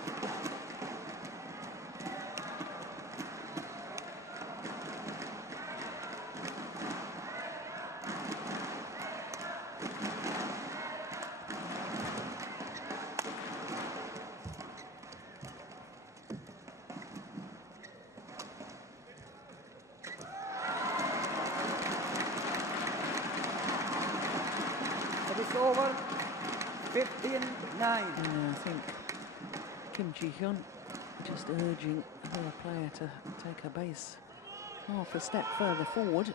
Over 15-9. Yeah, I think Kim Ji-hyun just urging her player to take her base half a step further forward.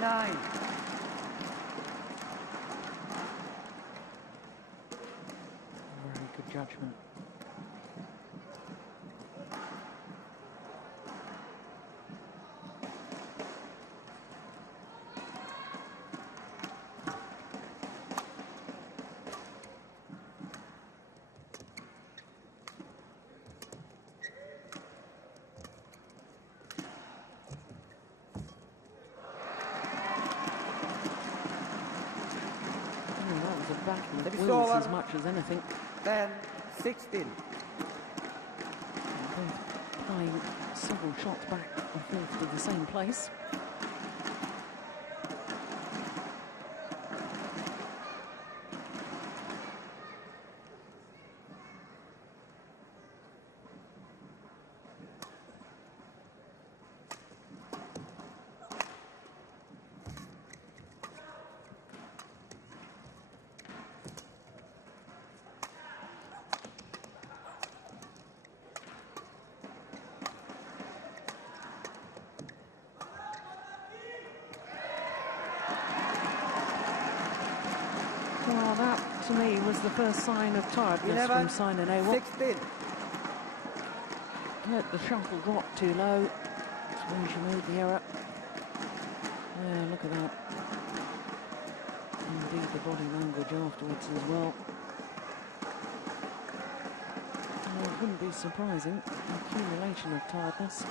Nine. Very good judgment. Wills as much as anything. 10-16. Both playing several shots back and forth to the same place. Well, that to me was the first sign of tiredness from Simon Awol. 16. Let the shuttle drop too low. That's when she made the error. Yeah, look at that. Indeed, the body language afterwards as well. Well, it wouldn't be surprising. Accumulation of tiredness.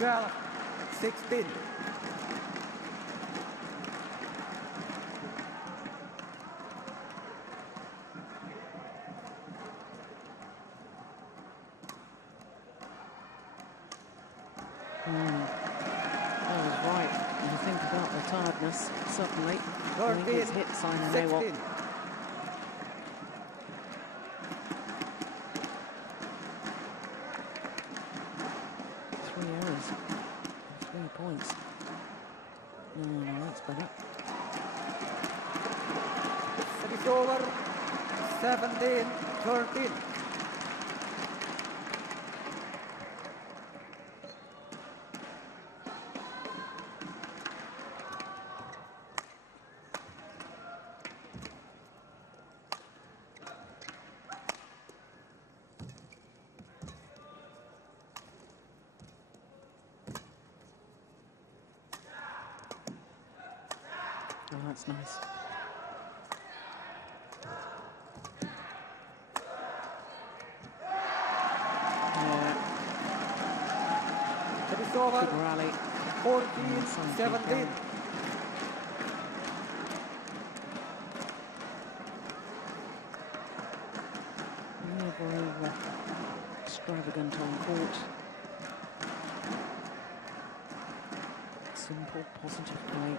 Well, 16. That was right. When you think about the tiredness, suddenly, I think it's hit Simon Awol. 3 errors, 3 points. No, that's better. It's over. 17-13. Oh, that's nice. It is over. Good rally. 14, 17. Never over extravagant on court. Simple, positive play.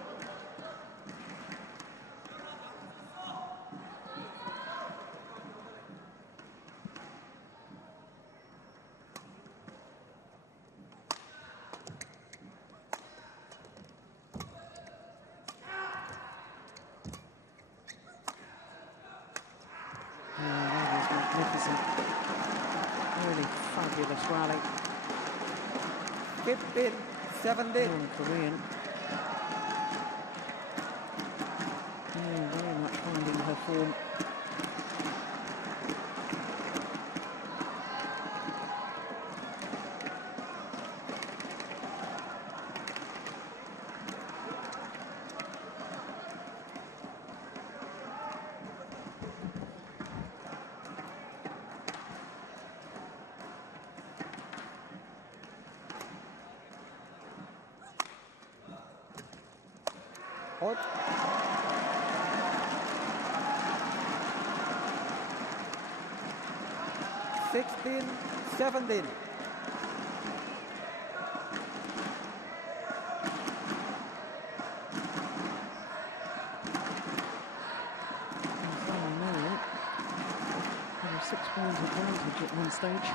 Really fabulous rally. 15, 17. Korean. Yeah, very much finding her form. Hot. 16, 17. There was 6 points advantage at one stage.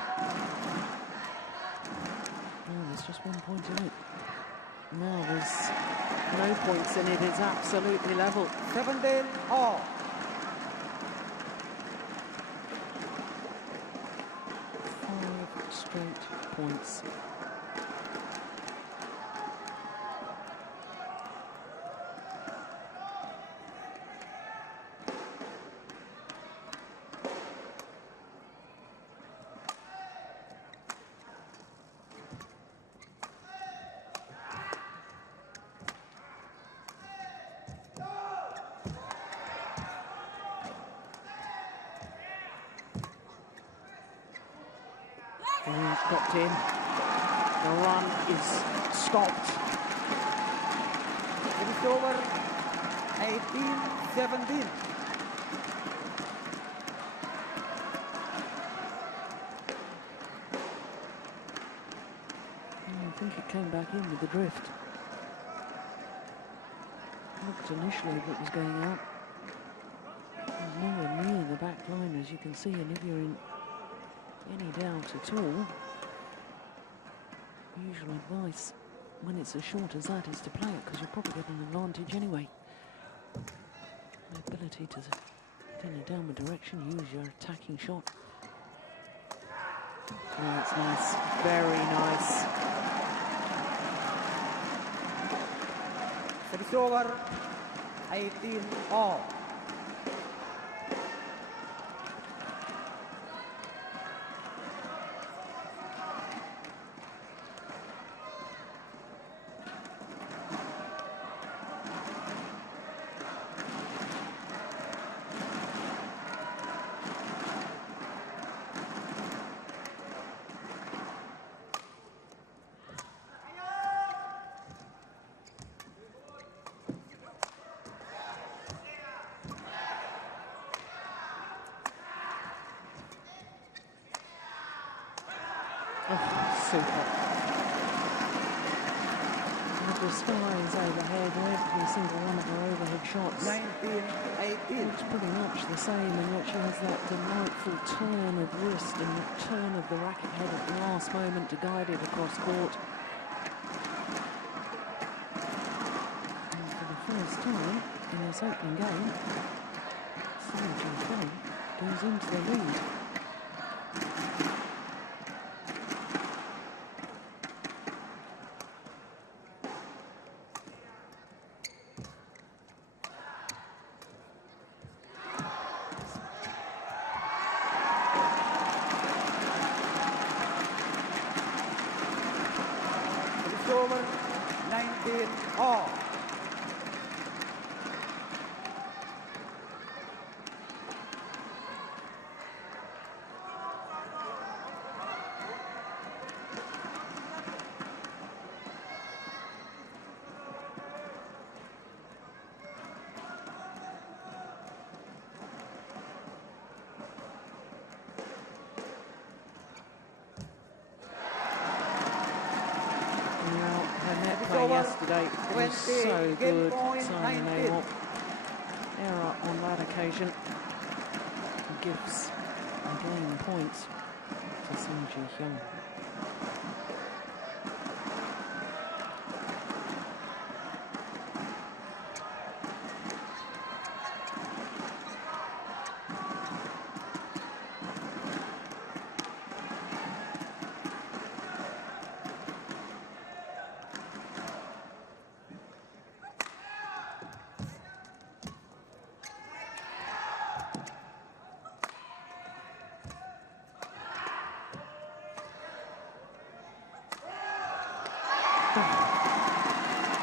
Oh, there's just 1 point in it. Now there's no points in it. It's absolutely level. 17 all. 5 straight points. Dropped in. The run is stopped. It is over. 18, 17. I think it came back in with the drift. Looked initially that it was going out. It was nowhere near the back line, as you can see, and if you're in any doubt at all, usual advice when it's as short as that is to play it, because you'll probably get an advantage anyway. The ability to, in a downward direction, use your attacking shot. Oh, that's nice. Very nice. It is over. 18 all. Super. With the skies overhead, every single one of her overhead shots 19, 18. looks pretty much the same, and yet she has that delightful turn of wrist and the turn of the racket head at the last moment to guide it across court. And for the first time in this opening game, Santoso goes into the lead. Over. 19 all. over. yesterday was 20, so game good. point, Simon 19. Abel. Error on that occasion gives again points to Xiao.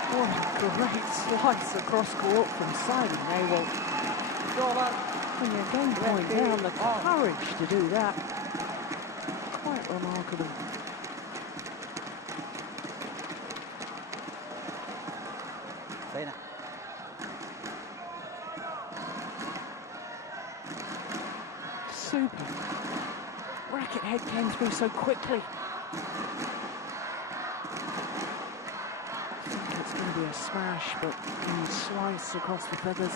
What a great slice across court from Simon Abel. When you're game point down, the courage to do that. Quite remarkable. Super. Racket head came through so quickly. Be a smash, but can slice across the feathers,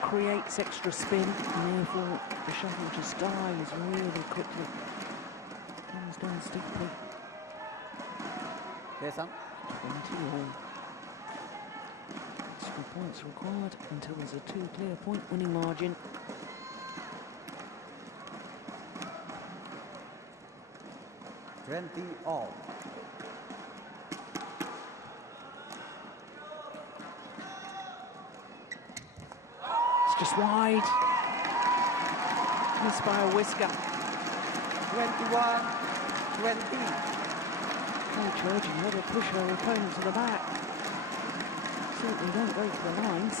creates extra spin, and therefore the shuttle just dies really quickly. Comes down steeply. 20 all. Extra points required until there's a 2 clear point winning margin. All. Just wide. Missed by a whisker. 21, 20. Coach urging her to push her opponent to the back. Certainly don't go for the lines.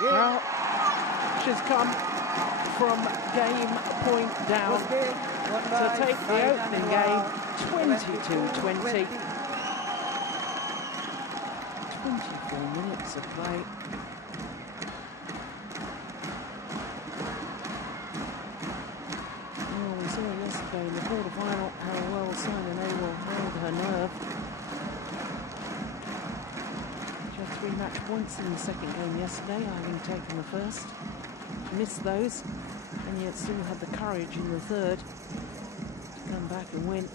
Well, she's come from game point down to take the opening game 22-20. 24 minutes of play. Well, we saw yesterday in the quarterfinal how well Simon Abel held her nerve. She had 3 match points in the second game yesterday, having taken the first. Missed those, and yet still had the courage in the third to come back and win.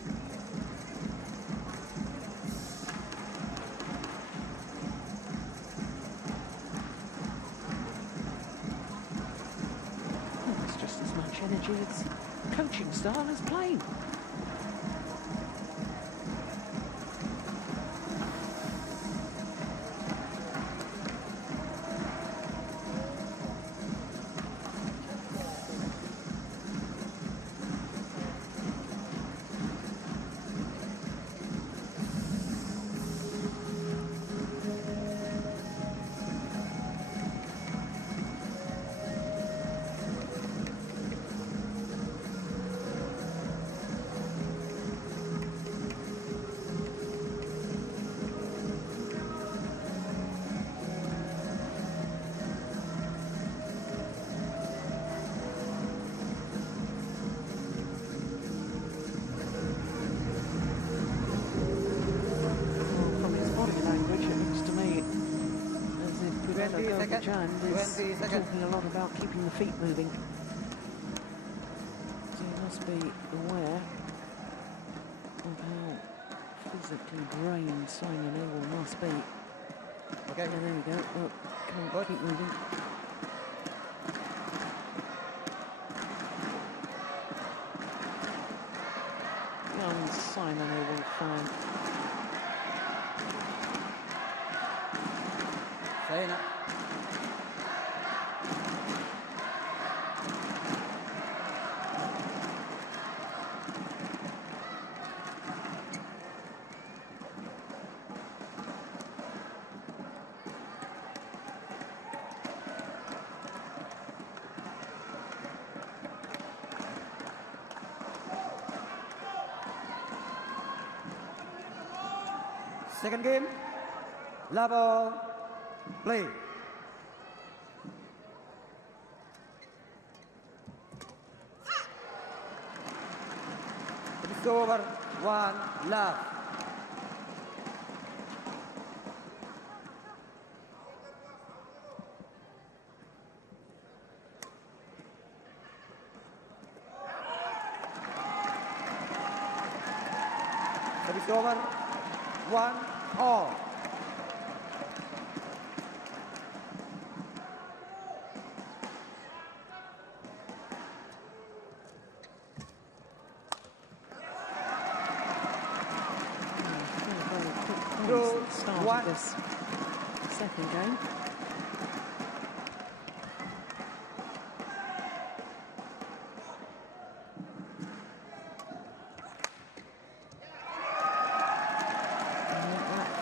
It's just as much energy as coaching style as playing. Tian is talking a lot about keeping the feet moving. So he must be aware of how physically drained Simon Abel must be. Okay. Yeah, there we go. Look, can't keep moving. Young Simon Abel fine. Saying it. Second game, level, play. Service over, 1 love. Service over, 1 all. Start this second game.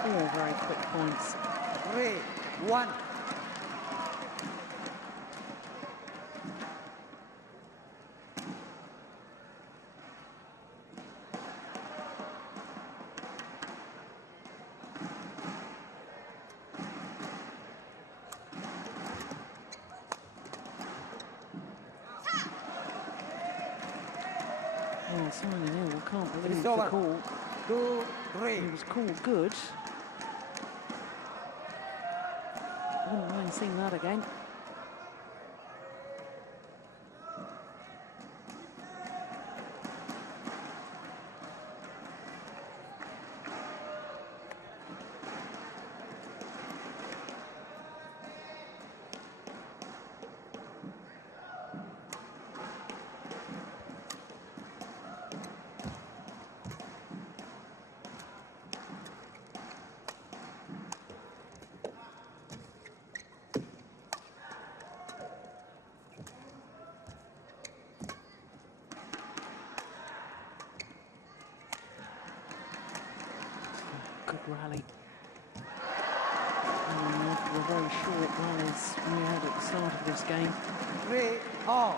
Four very quick points. 3-1. Oh, Simon Hill, can't believe It's the over. call. 2-3. It was called good. Wouldn't mind seeing that again. Good rally. And after the very short rallies we had at the start of this game. 3-all.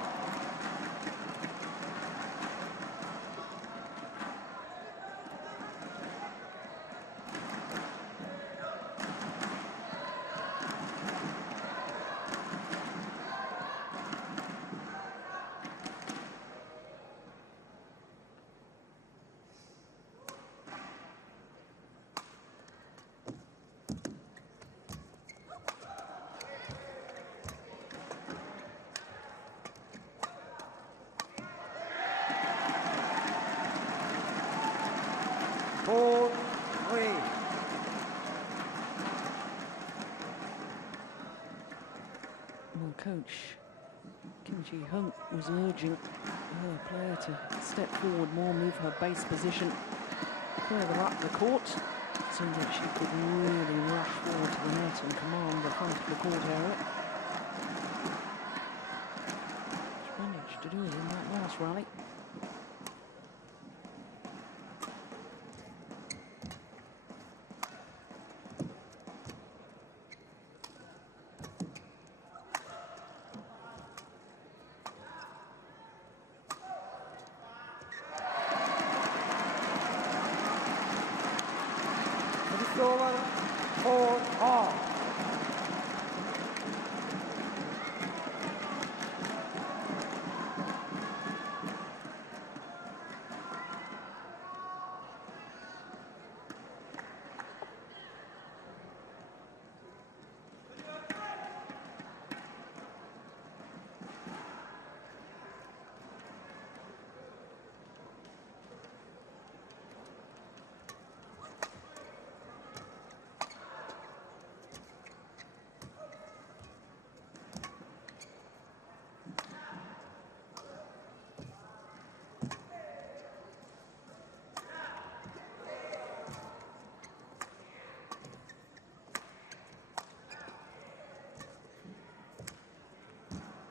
Well, Coach Kim Ji-Hung was urging her player to step forward more, move her base position further up the court so that she could really rush forward to the net and command the front of the court area. She managed to do it in that last rally. Over, 4-all.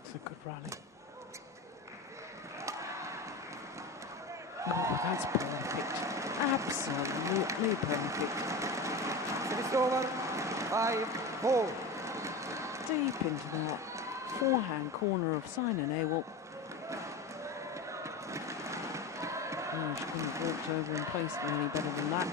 It's a good rally. Oh, that's perfect. Absolutely perfect. Service over, 5-4. Deep into that forehand corner of Simon Ewell. Oh, she couldn't have walked over and placed it any better than that.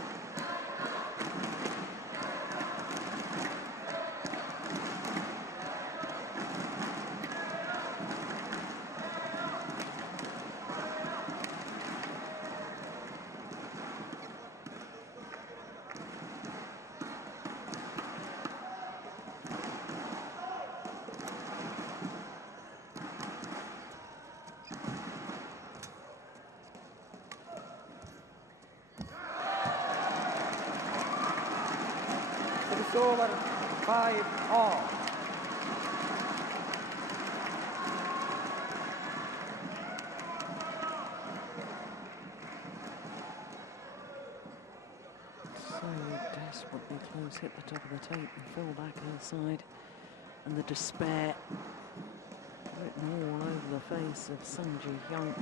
over 5-all. So desperately close, hit the top of the tape and fell back her side. And the despair written all over the face of Jung.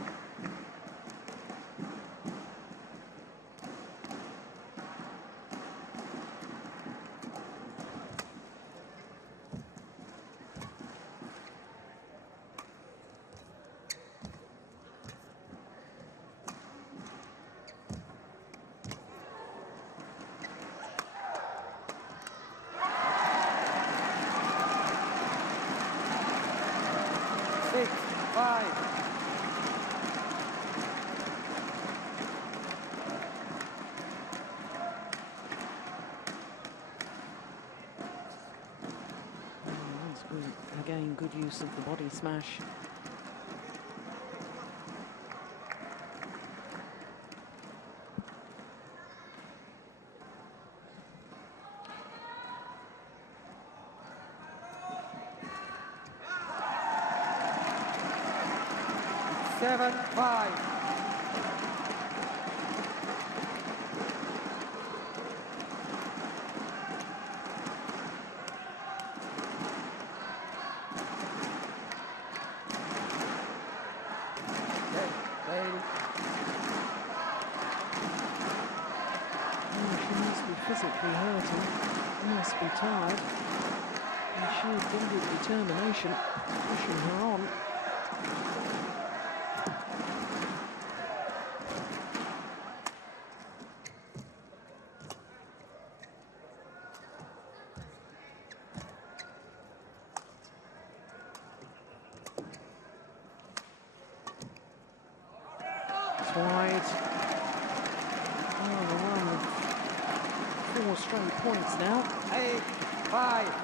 Again, good use of the body smash. Seven, 5. Physically hurting, must be tired, and sheer dogged determination pushing her on. It's wide. Oh, the one with 4 straight points now. 8-5.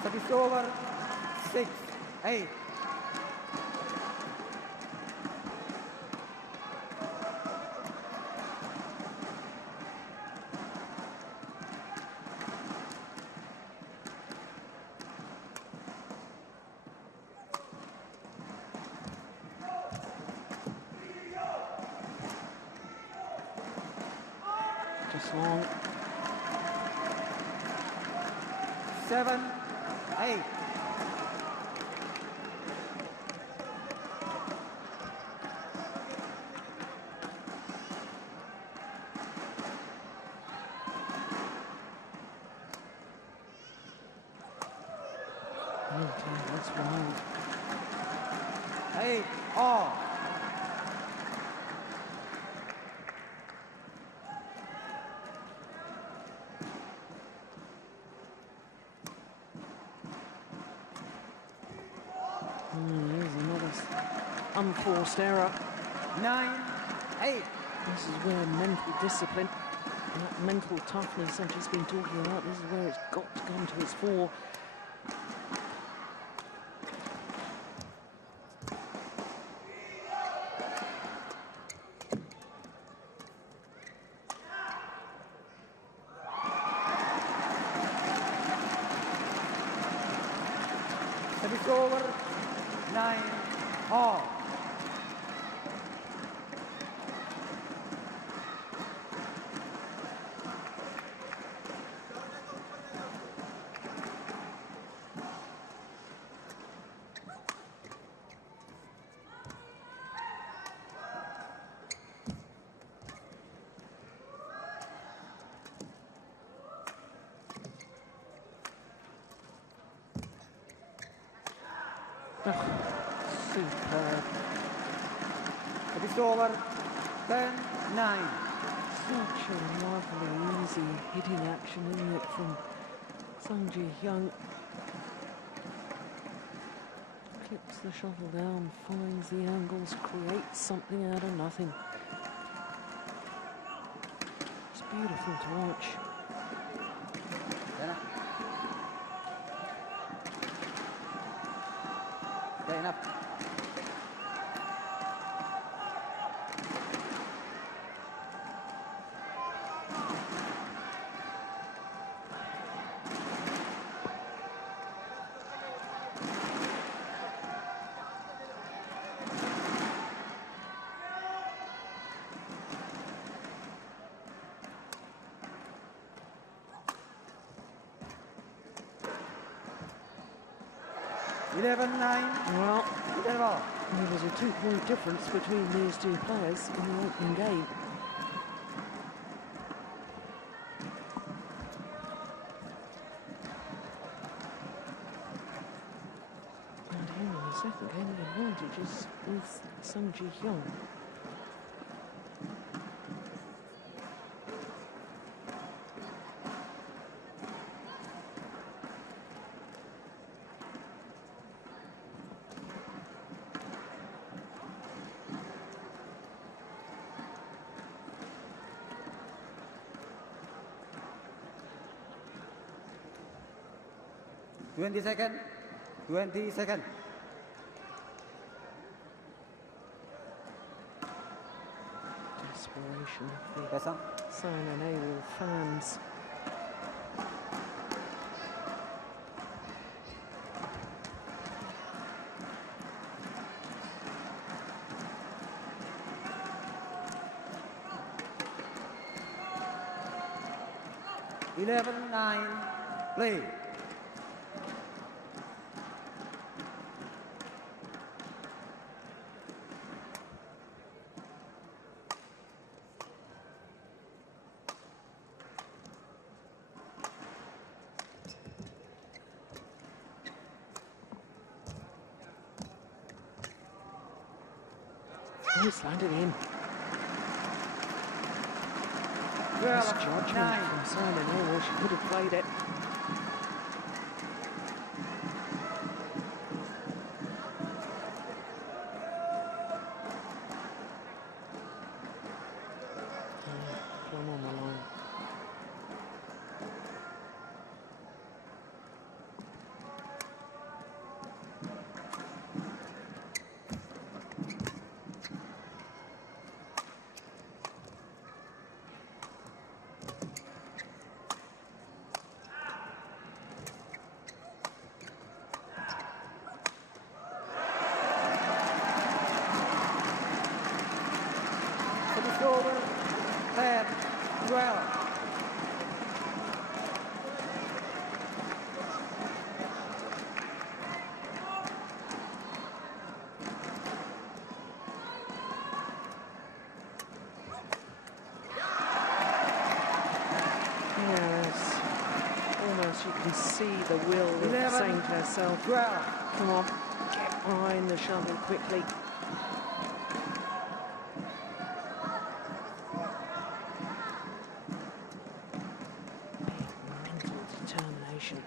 Service over 6-8. Just long. 7-8. Okay, that's wild. 8-all. Here's another unforced error. 9-8. This is where mental discipline, that mental toughness I've just been talking about, this is where it's got to come to its fore. Service over 9-all. Superb. Service over 10-9. Such a lovely, easy hitting action, isn't it, from Jung. Clips the shuttle down, finds the angles, creates something out of nothing. It's beautiful to watch. Enough. Well, there was a 2-point difference between these two players in the opening game. And here in the second game, the advantage is with Xiao. Twenty seconds. Desperation of the Simon Awell fans. Play. He's landed in. Well, Nice judgment from Simon Awell. She could have played it. Plum on the line. Over 10, 12. Yes. Almost you can see the will of saying to herself, 12. come on, get behind the shuttle quickly. Mental determination.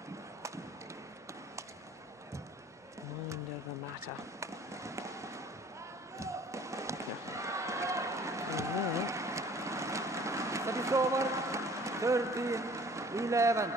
Mind over matter. Service over 13-11.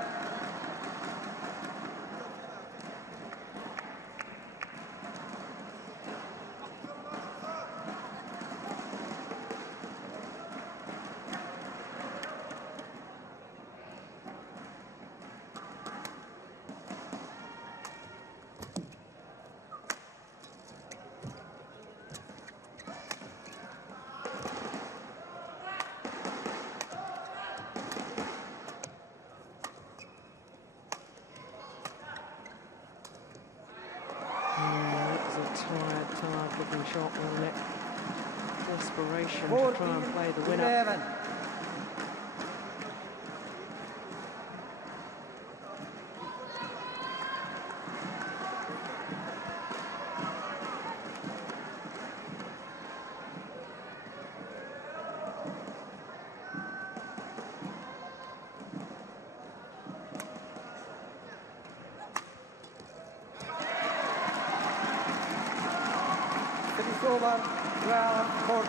Tired looking shot, wasn't it? Desperation to try and play the winner. 11. over 12-14.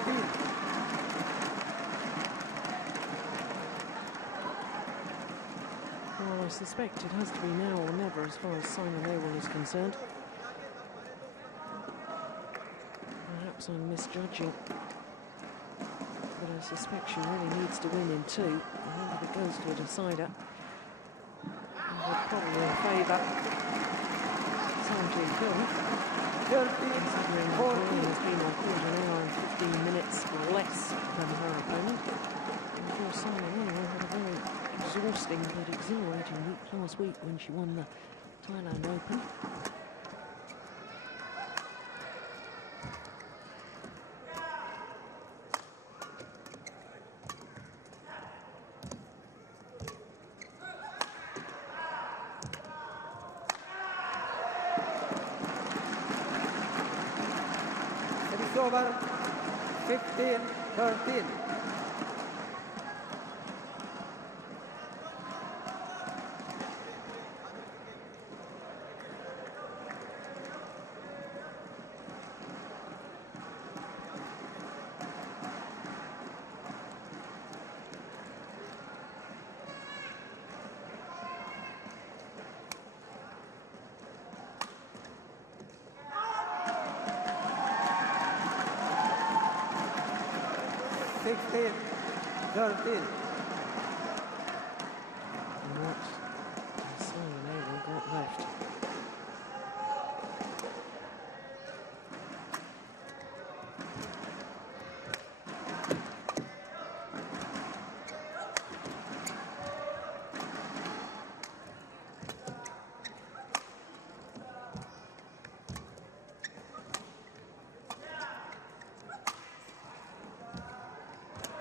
Well, I suspect it has to be now or never as far as Simon Ewell is concerned. Perhaps I'm misjudging, but I suspect she really needs to win in 2. I think if it goes to a decider, it would probably favour Santoso Jung. 13-14. Has been on court an hour and 15 minutes less than her opponent. And of course, Simon Ewell had a very exhausting but exhilarating week last week when she won the Thailand Open. It's over 15-13. What has Simon Ewell got left?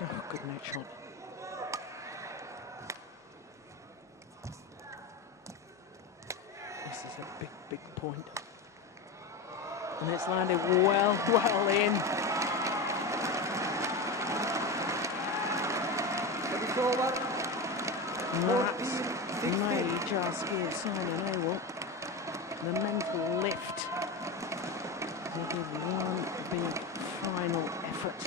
Oh, good net shot. This is a big, big point. And it's landed well in. It's over. That may just give Simon Ewell the mental lift to give one big final effort.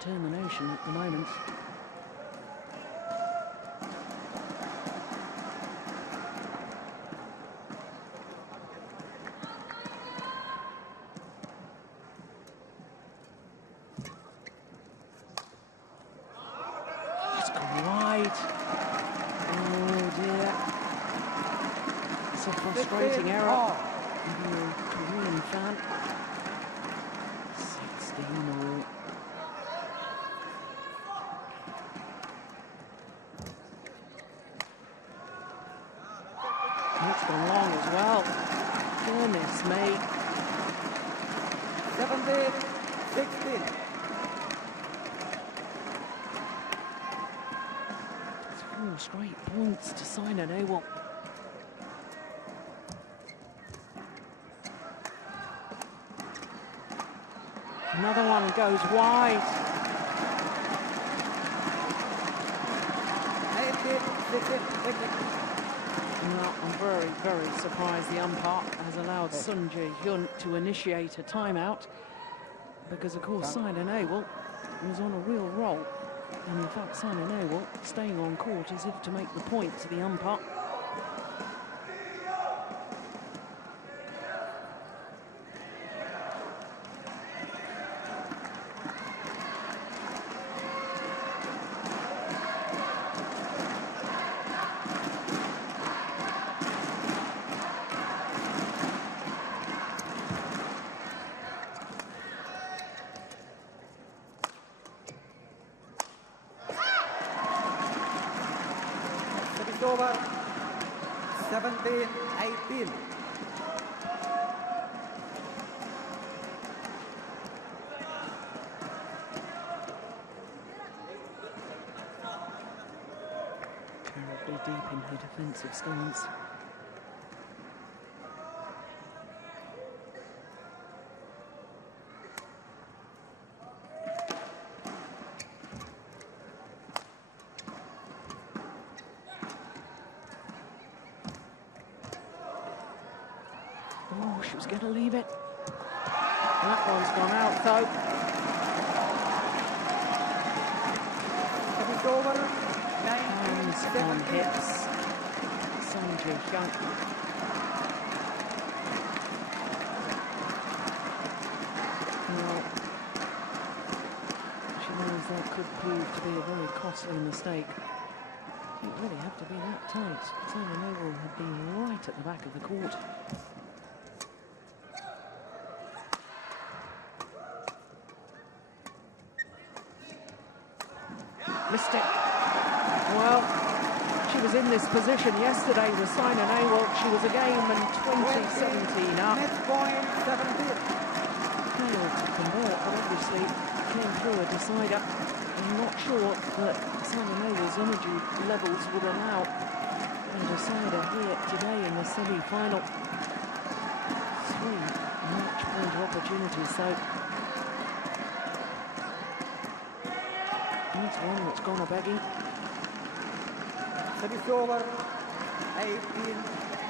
Determination at the moment. It's gone wide. Oh dear. It's a frustrating error. If you're a Korean fan. 16-all. It's gone long as well. Goodness me. 17-16. It's 4 straight points to Simon Ewell. Another one goes wide. 18-16. No, I'm very, very surprised the umpire has allowed Sun Jae-hyun to initiate a timeout because, of course, Simon Ewell was on a real roll. And, in fact, Simon Ewell staying on court as if to make the point to the umpire. 17-18. Terribly deep in her defensive stance. Oh, she was going to leave it. That one's gone out, though. It's over. Hands on hips. Jung. Well, she knows that could prove to be a very costly mistake. It didn't really have to be that tight. Simon Oval had been right at the back of the court. Missed it. Well, she was in this position yesterday with Simon Oval. She was a game in 2017 up. Net point 17. Failed to convert, but obviously came through a decider. I'm not sure that Simon Oval's energy levels would allow a decider here today in the semi-final. 3 match point opportunities, so that's one that's gone a begging. Service over.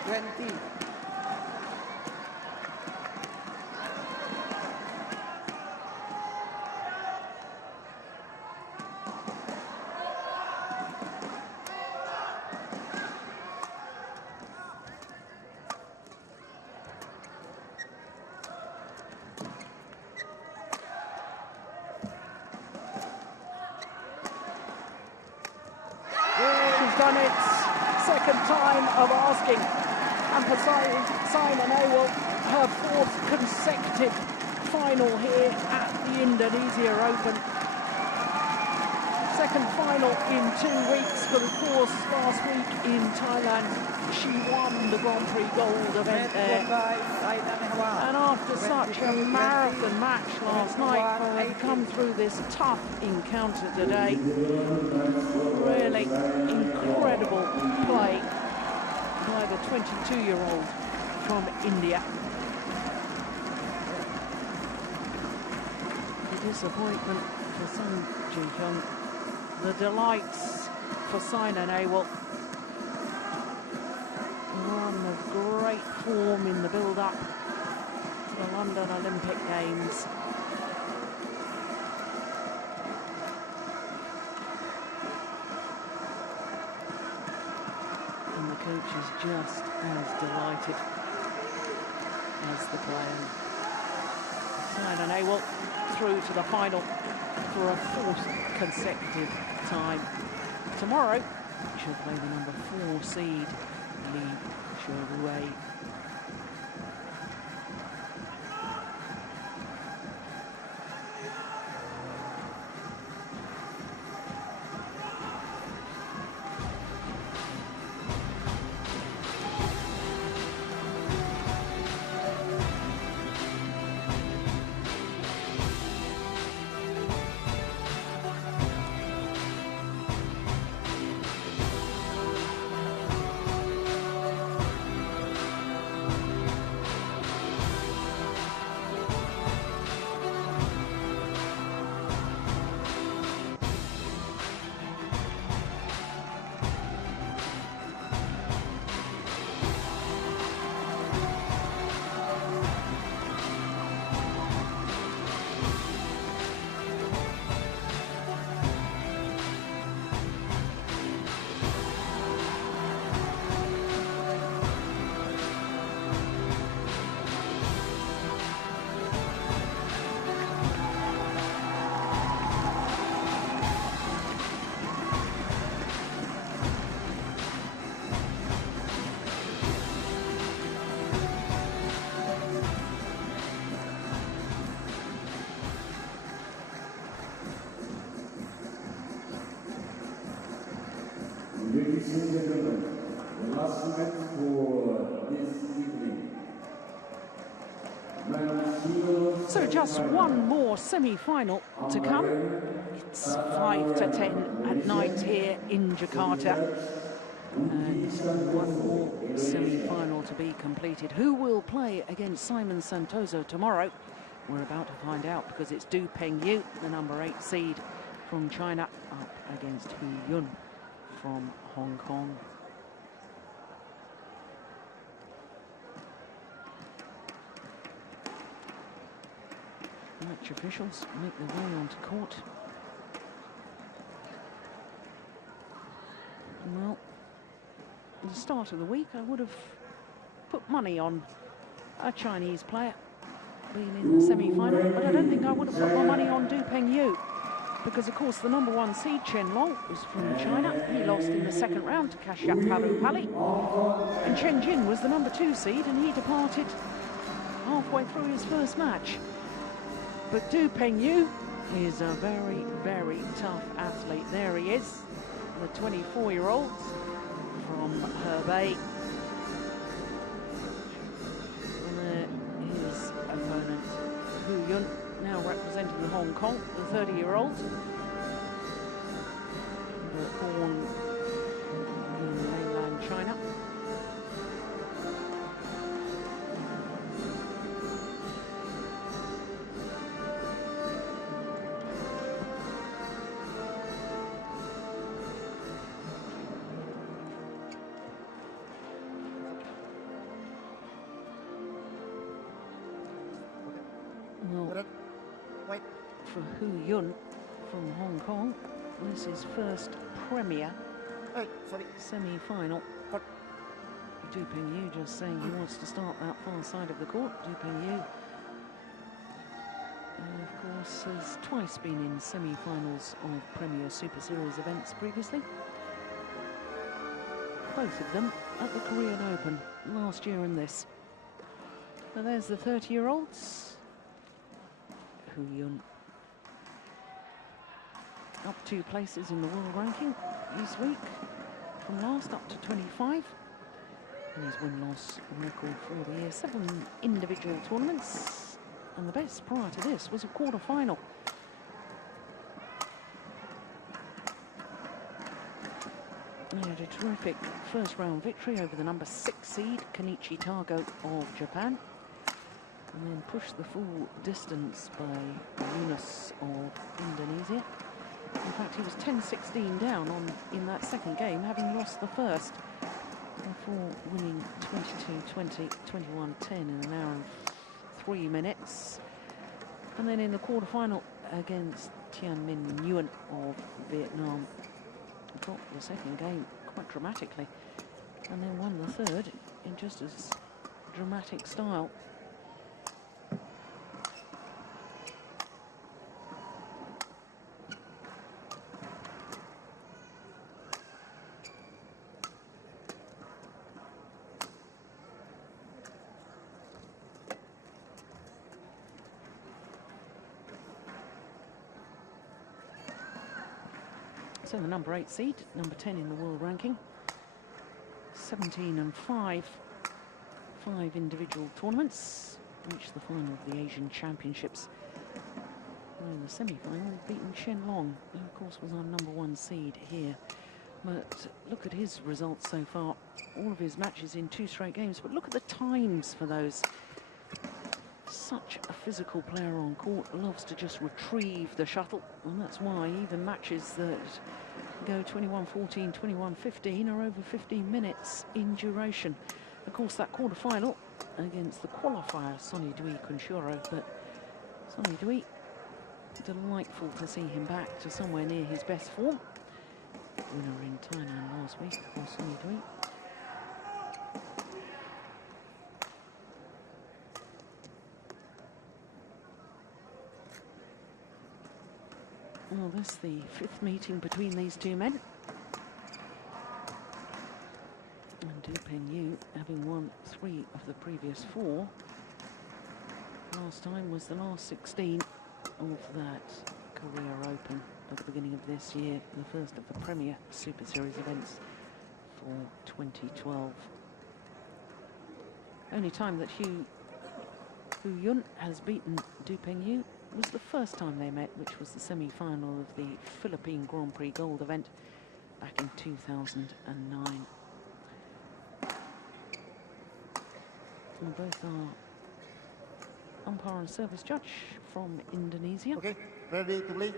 18-20. Done it, second time of asking, and for Simon Oval, her 4th consecutive final here at the Indonesia Open. Second final in 2 weeks, but of course last week in Thailand she won the Grand Prix Gold event there. And after such a marathon match last night, for her to come through this tough encounter today, really incredible play by the 22-year-old from India. The disappointment for Sung Ji-hyun, the delights for Simon Oval. One of great form in the build-up to the London Olympic Games. And the coach is just as delighted as the player. Simon Oval through to the final for a 4th consecutive time. Tomorrow, she'll play the number 4 seed, Lee Shuai. Ladies and gentlemen, the last event for So just one more semi-final to come. It's 5 to 10 at night here in Jakarta. And one more semi-final to be completed. Who will play against Simon Santoso tomorrow? We're about to find out, because it's Du Pengyu, the number 8 seed from China, up against Hu Yun from Hong Kong. Match officials make their way onto court. Well, at the start of the week, I would have put money on a Chinese player being in the semi-final, but I don't think I would have put my money on Du Pengyu, because, of course, the number 1 seed, Chen Long, was from China. He lost in the second round to Kashyap Praamole. And Chen Jin was the number 2 seed, and he departed halfway through his first match. But Du Pengyu is a very, very tough athlete. There he is, the 24-year-old from Hebei. And there his opponent, Hu Yun, now representing Hong Kong, the 30-year-old. Born in mainland China. For Hu Yun from Hong Kong, this is first premier semi-final. Du Pengyu just saying he wants to start that far side of the court. Du Pengyu, of course, has twice been in semi-finals of Premier Superseries events previously. Both of them at the Korean Open last year and this. So there's the 30-year-olds. Hu Yun, up 2 places in the world ranking this week, from last up to 25. And his win-loss record for the year, 7 individual tournaments. And the best prior to this was a quarter-final. He had a terrific first-round victory over the number 6 seed, Kenichi Tago of Japan. And then pushed the full distance by Yunus of Indonesia. In fact, he was 10-16 down in that second game, having lost the first, before winning 22-20, 21-10 in an hour and 3 minutes. And then in the quarterfinal against Tian Nguyen of Vietnam, dropped the second game quite dramatically, and then won the third in just as dramatic style. So the number 8 seed, number 10 in the world ranking, 17-5, 5 individual tournaments, reached the final of the Asian Championships. And in the semi-final, beaten Chen Long, who of course was our number 1 seed here. But look at his results so far, all of his matches in 2 straight games, but look at the times for those. Such a physical player on court, loves to just retrieve the shuttle, and that's why even matches that go 21-14, 21-15 are over 15 minutes in duration. Of course, that quarter-final against the qualifier, Sonny Dui Kunshuro, but Sonny Dui, delightful to see him back to somewhere near his best form. Winner in Thailand last week, of course, Sonny Dui. Well, this is the 5th meeting between these 2 men. And Du Pengyu, having won 3 of the previous 4. Last time was the last 16 of that Korea Open at the beginning of this year, the first of the Premier Superseries events for 2012. Only time that Hu Hu Yun has beaten Du Pengyu. It was the first time they met, which was the semi-final of the Philippine Grand Prix Gold event back in 2009. And both are umpire and service judge from Indonesia. Okay, ready to play.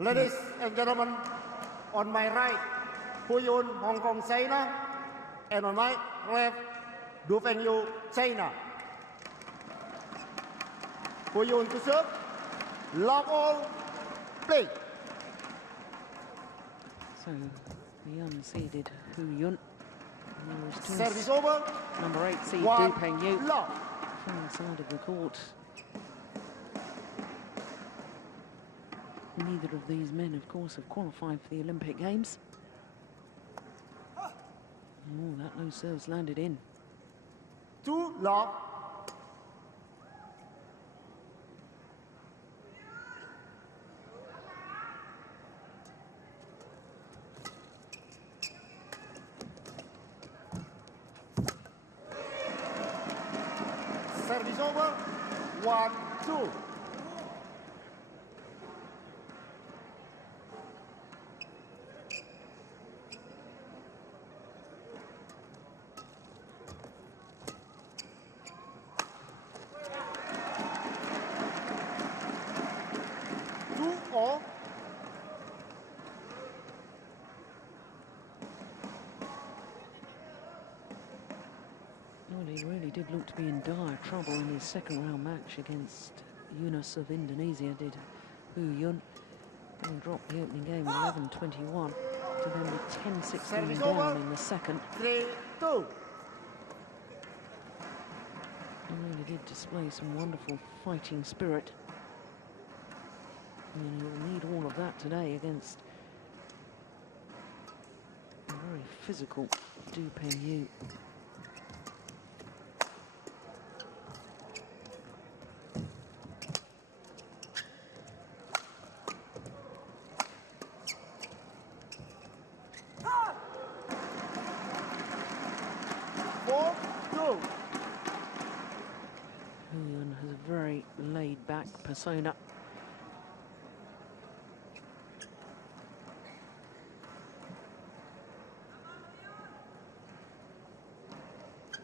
Ladies and gentlemen, on my right, Hu Yun, Hong Kong, China, and on my left, Du Pengyu, China. Hu Yun to serve, love all, play. So the unseeded Hu Yun. Service over. Number 8 seed Du Pengyu. Far side of the court. Neither of these men, of course, have qualified for the Olympic Games. Oh, that low serve's landed in. 2 love. Service over. 1-2. He really did look to be in dire trouble in his second round match against Yunus of Indonesia, did Hu Yun. He dropped the opening game 11-21 to then be 10-16 down in the second. 3-2. He really did display some wonderful fighting spirit. And he'll need all of that today against a very physical Du Pengyu. Laid-back persona.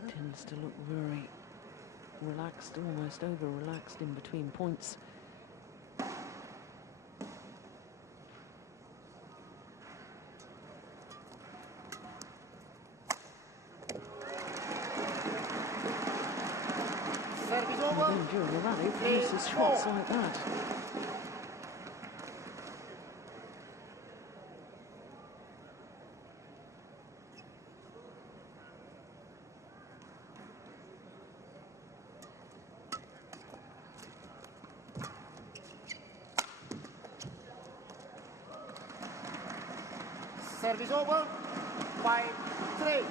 Tends to look very relaxed, almost over-relaxed in between points. During the rally, produces shots like that. Service over, 5-3.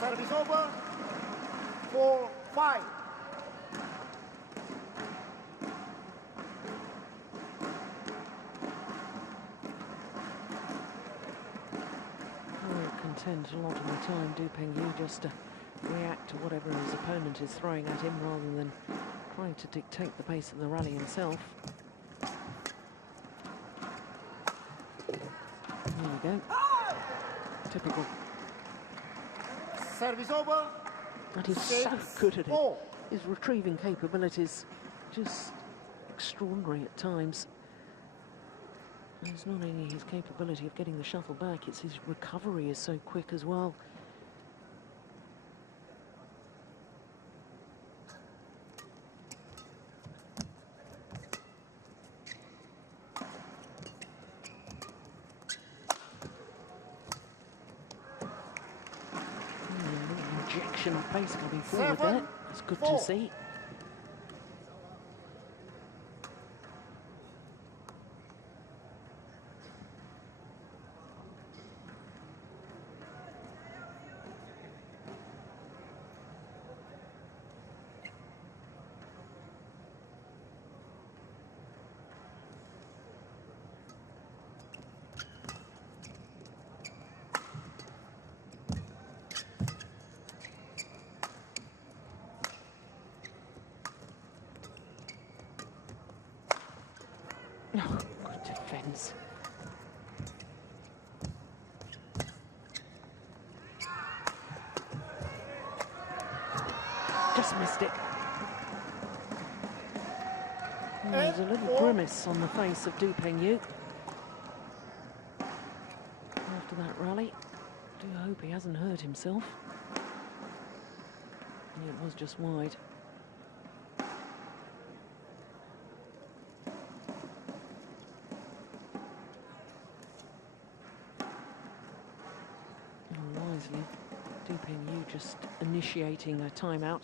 Service over, 4-5. Content a lot of the time, Du Pengyu just to react to whatever his opponent is throwing at him rather than trying to dictate the pace of the rally himself. There we go. Typical. Service over. And he's so good at it. His retrieving capabilities just extraordinary at times. It's not only his capability of getting the shuttle back, it's his recovery is so quick as well. Injection of pace coming forward there. It's good to see. Oh, good defense. Just missed it. Oh, there's a little grimace on the face of Du Pengyu after that rally. I do hope he hasn't hurt himself. It was just wide. Wisely, Du Pengyu just initiating a timeout.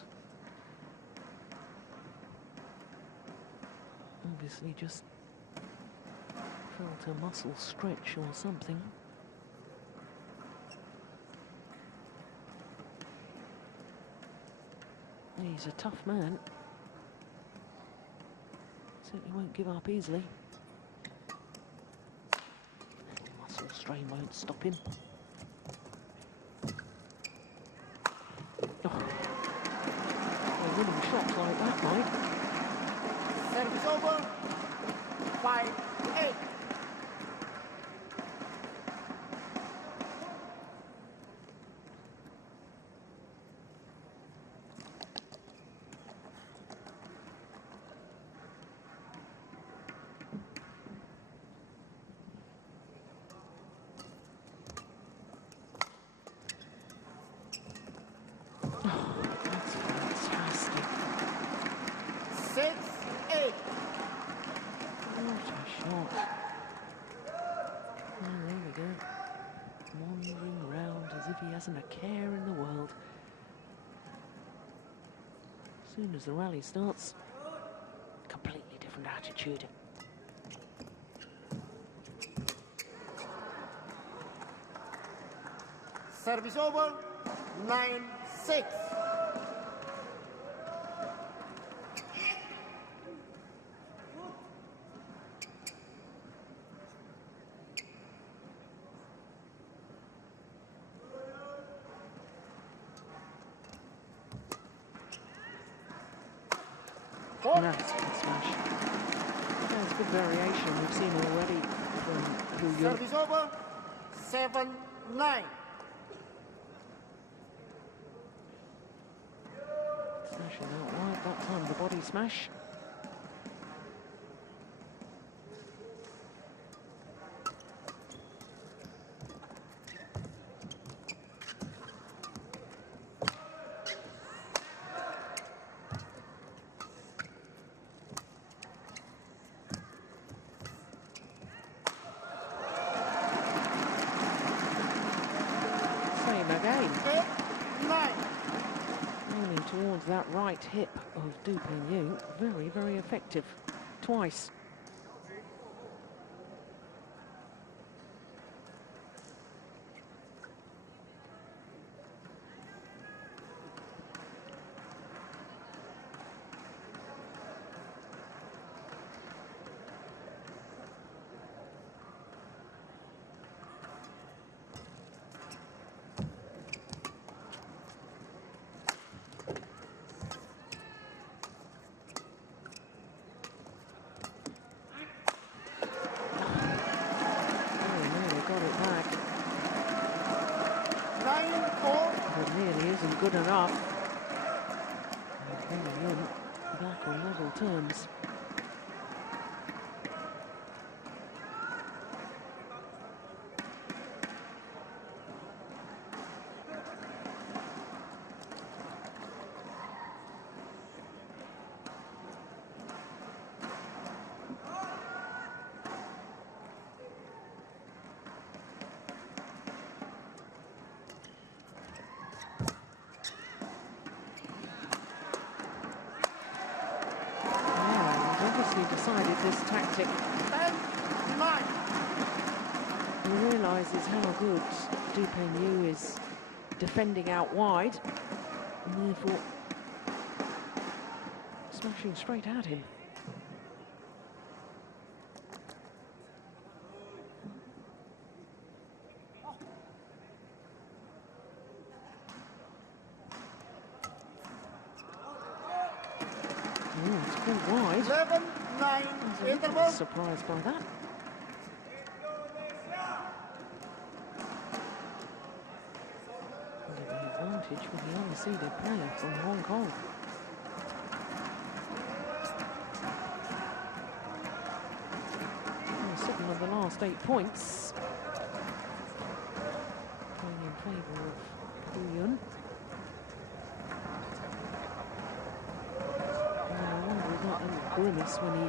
Obviously just felt a muscle stretch or something. He's a tough man. Certainly won't give up easily. Muscle strain won't stop him. Oh. A winning shot like that, Mike. Service over. 5-8. That's fantastic. 6-8. What a shot. Oh, there we go. Wandering around as if he hasn't a care in the world. As soon as the rally starts, completely different attitude. Service over. 9-6. That's a good smash. That's good variation we've seen already from Jung. Service over. 7-9. Smashing out wide that time, the body smash. Same again. 8-9. Aiming towards that right hip of Du Pengyu. Very, very effective. Twice. Good enough. Okay, back on level terms. He realises how good Du Peigneux is defending out wide, and therefore smashing straight at him. It's gone wide. 11-9 interval. I was surprised by that. Under the advantage with the unseeded player from Hong Kong. And 7 of the last 8 points going in favour of Hu Yun. Grimace when he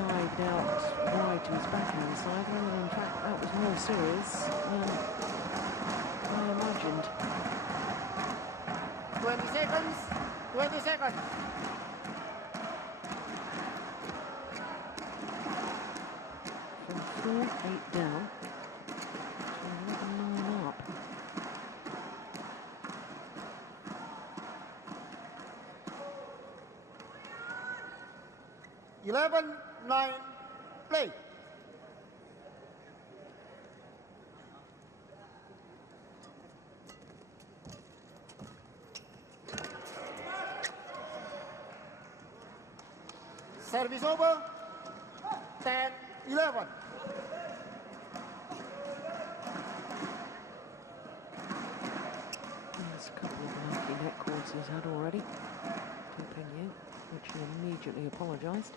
dived out wide to his backhand side, when in fact that was more serious than I imagined. 20 seconds. 20 seconds. From 4-8 down to 11-9 up. 11-9, play. Service over. 10-11. There's a couple of lucky net calls he's had already. Du Peigneux, which he immediately apologised.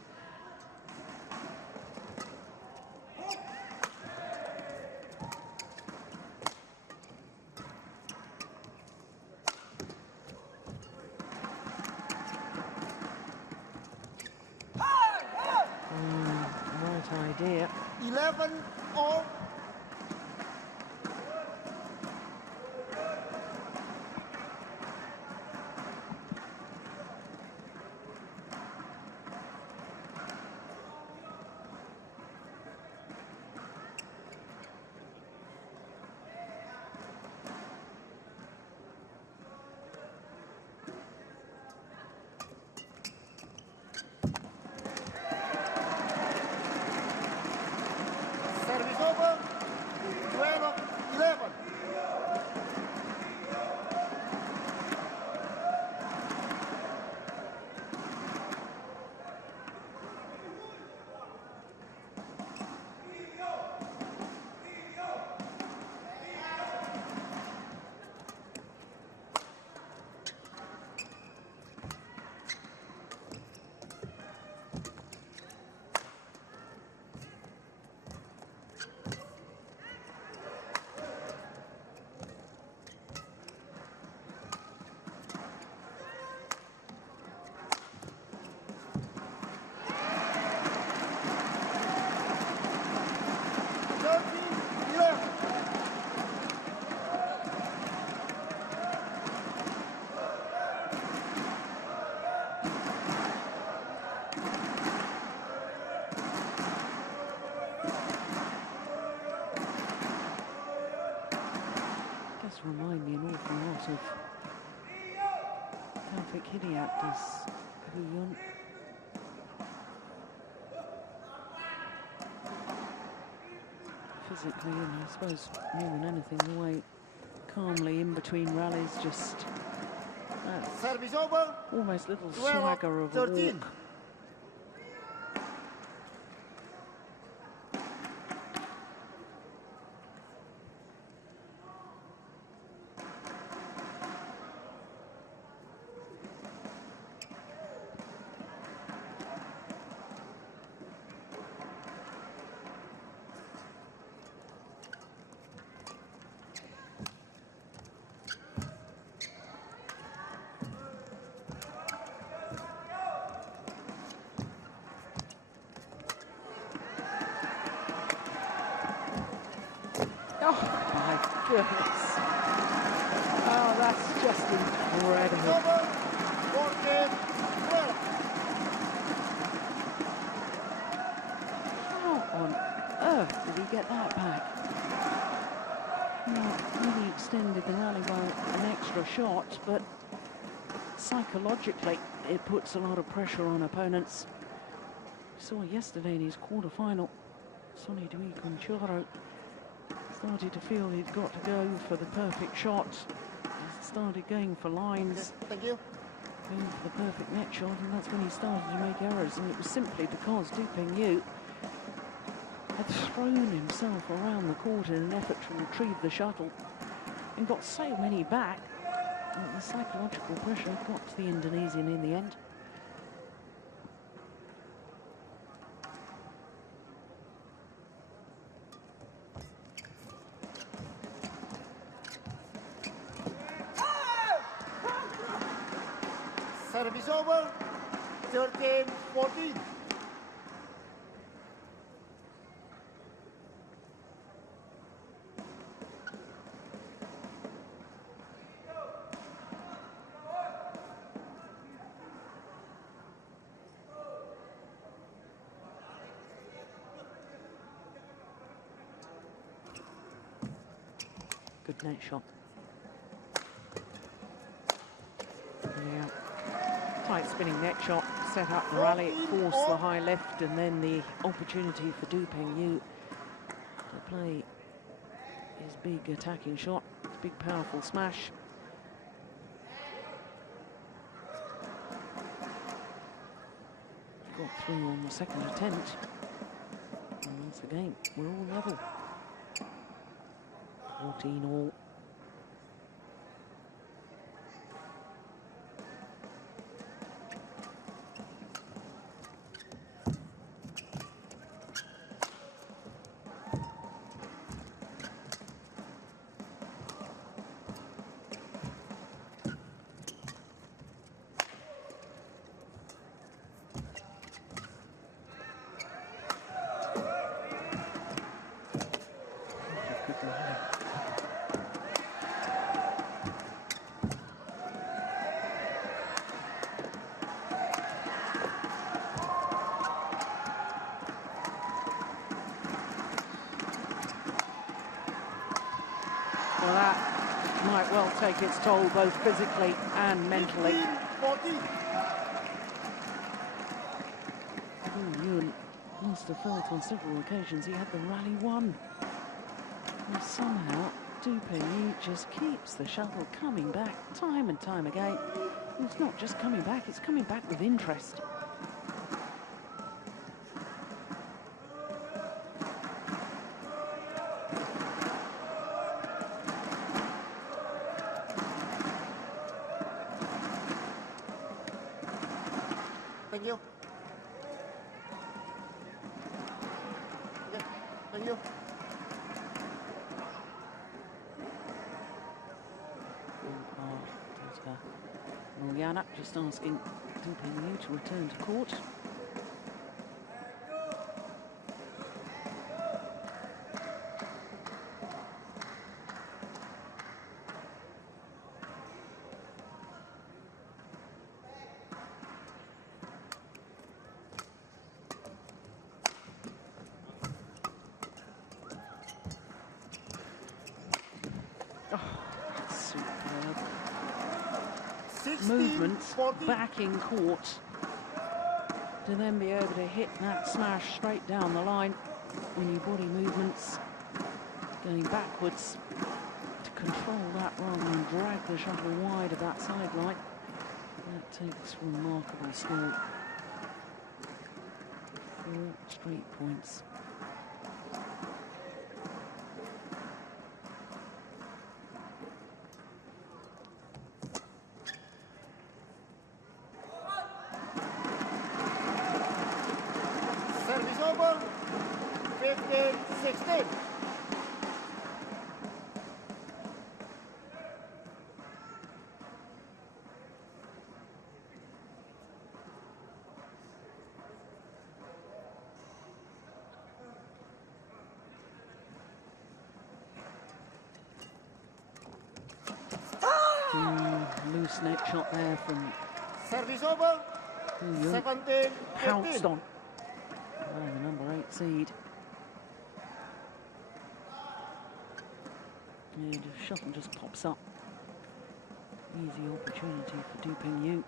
Right idea. 11 all. Service over. 12-11. Remind me an awful lot of Taufik Hidayat does Hu Yun. Physically, and I suppose more than anything, the way calmly in between rallies, just Service over. almost little swagger of a 13. walk. Oh my goodness. Oh, that's just incredible. Over. 14-12. How on earth did he get that back? Well, maybe extended the rally by an extra shot, but psychologically it puts a lot of pressure on opponents. We saw yesterday in his quarter-final, Sonny Dui Conchoro started to feel he'd got to go for the perfect shot. He started going for lines. Thank you. Going for the perfect net shot, and that's when he started to make errors, and it was simply because Du Pengyu had thrown himself around the court in an effort to retrieve the shuttle and got so many back that the psychological pressure got to the Indonesian in the end. Service over, 13-14. Good net shot. Yeah. Tight spinning net shot, set up the rally, it forced the high left, and then the opportunity for Du Pengyu to play his big attacking shot, his big powerful smash. Got through on the second attempt, and once again, we're all level. 14 all. Well, that might well take its toll both physically and mentally. Yun must have felt on several occasions he had the rally won. And somehow, Du Pengyu just keeps the shuttle coming back time and time again. And it's not just coming back, it's coming back with interest. Thank you. Okay, thank you. Morgensson just asking Du Pengyu to return to court. Movements back in court to then be able to hit that smash straight down the line when your body movements going backwards to control that rather than drag the shuttle wide of that sideline. That takes remarkable skill. 4 straight points. Service over, 15-16. Loose net shot there from Service over, 17-15. pounced on by the number 8 seed. And if shuttle just pops up, easy opportunity for Du Pingyu.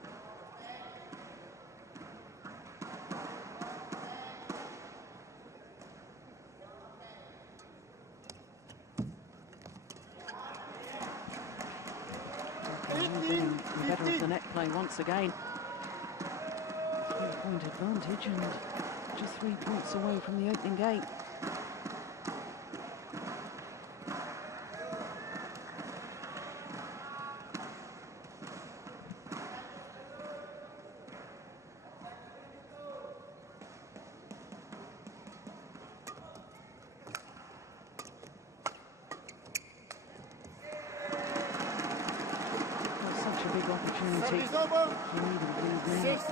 Getting the better of the net play once again. 3-point advantage and just 3 points away from the opening game.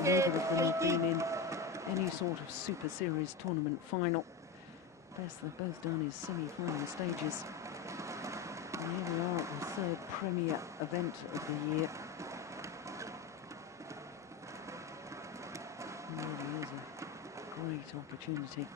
Neither of them have been in any sort of Super Series tournament final. Best they've both done is semi-final stages. And here we are at the third premier event of the year. It really is a great opportunity.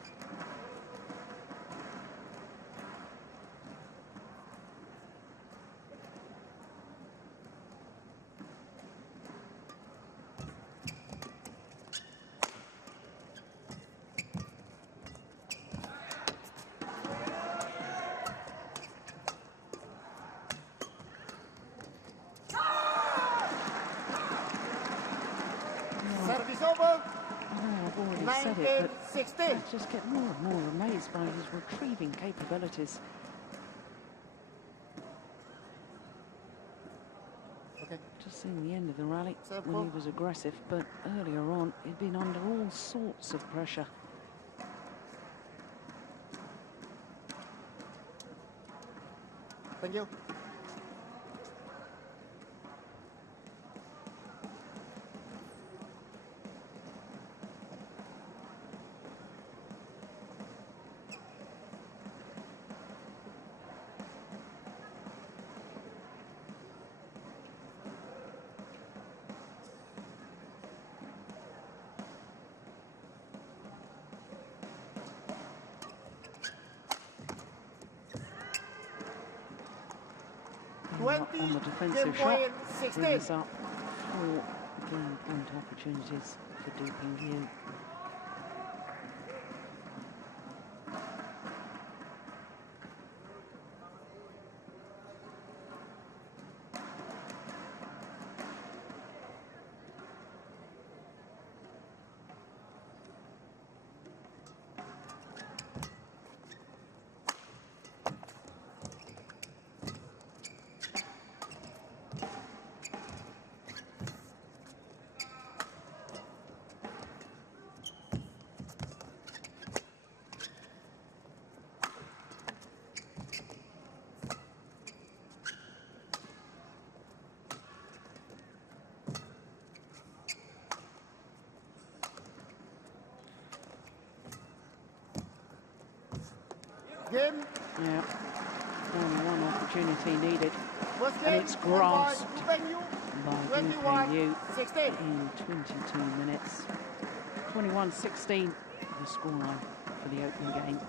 I just get more and more amazed by his retrieving capabilities. Okay. Just seeing the end of the rally when he was aggressive, but earlier on he'd been under all sorts of pressure. Thank you. On the defensive shot, bring us up 4 game-point opportunities for Du Pingyu. Game. Yeah, only one opportunity needed, and it's grasped by Du Pingyu in 22 minutes. 21-16, the scoreline for the opening game.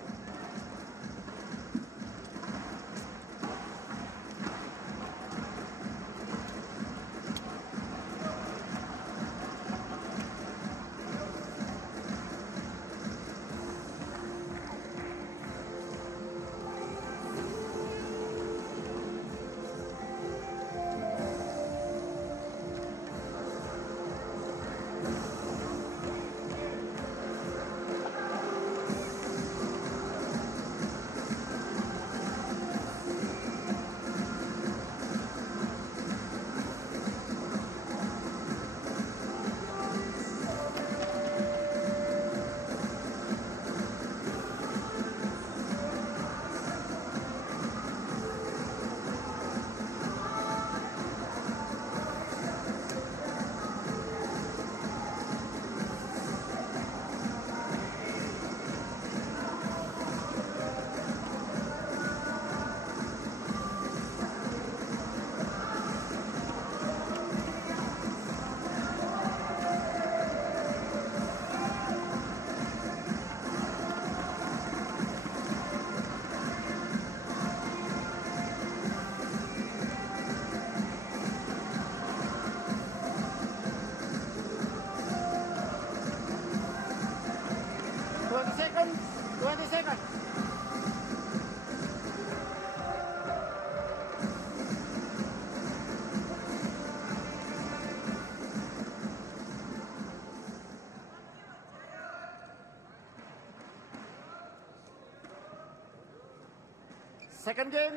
Second game,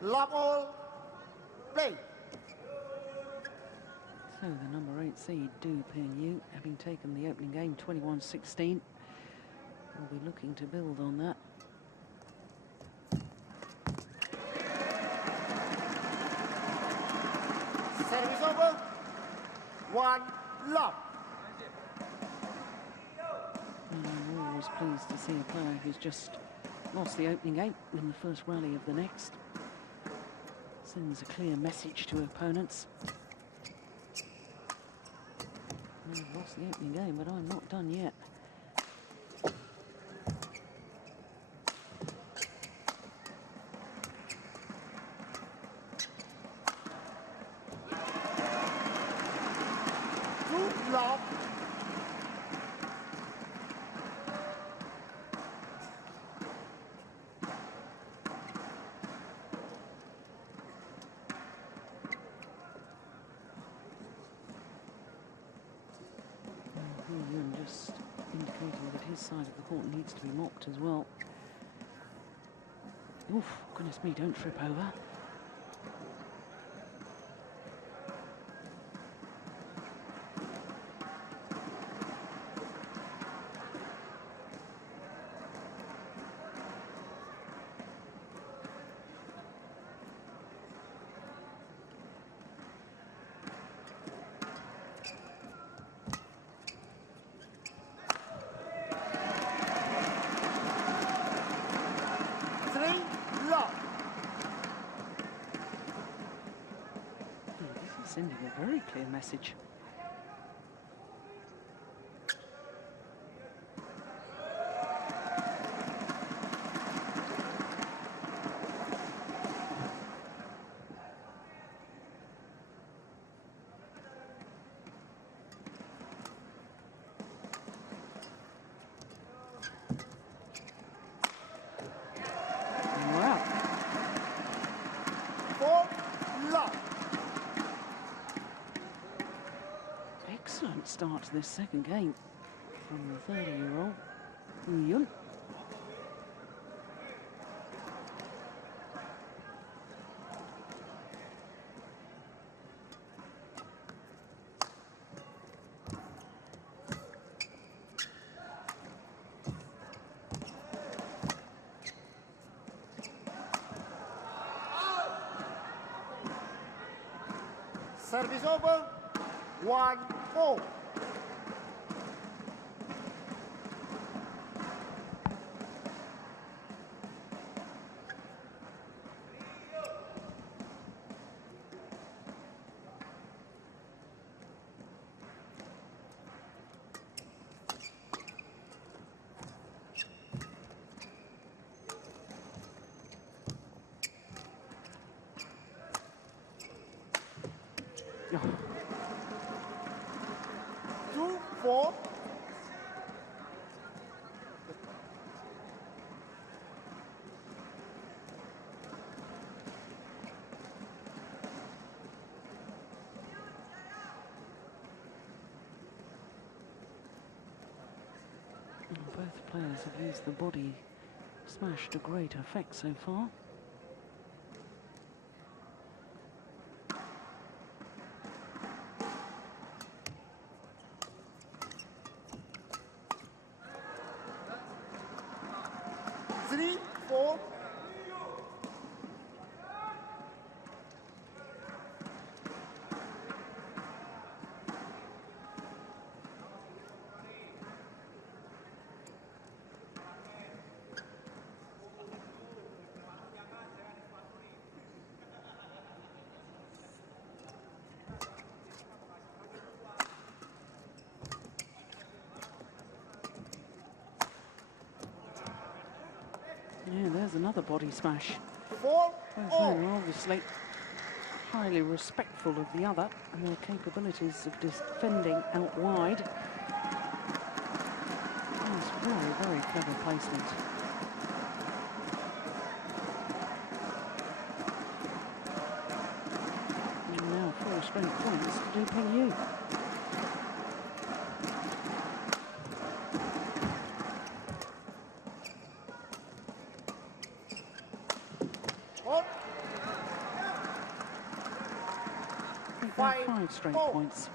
love all, play. So the number 8 seed, Du Ping-yu, having taken the opening game 21-16, will be looking to build on that. Service over. 1 love. I'm always pleased to see a player who's just lost the opening game in the first rally of the next. Sends a clear message to opponents. I've lost the opening game, but I'm not done yet. Good love. Jung just indicating that his side of the court needs to be mopped as well. Oof, goodness me, don't trip over. Sending a very clear message. Wow. 4 love. Excellent start to this second game from the 30-year-old Jung. Service over. 1-4. Oh. 2-4. Both players have used the body smash to great effect so far. Yeah, there's another body smash. 4-4. Both are obviously highly respectful of the other and their capabilities of defending out wide. That's very, very clever placement. And now 4 straight points to Du Ping-yu. 5 straight 4. points.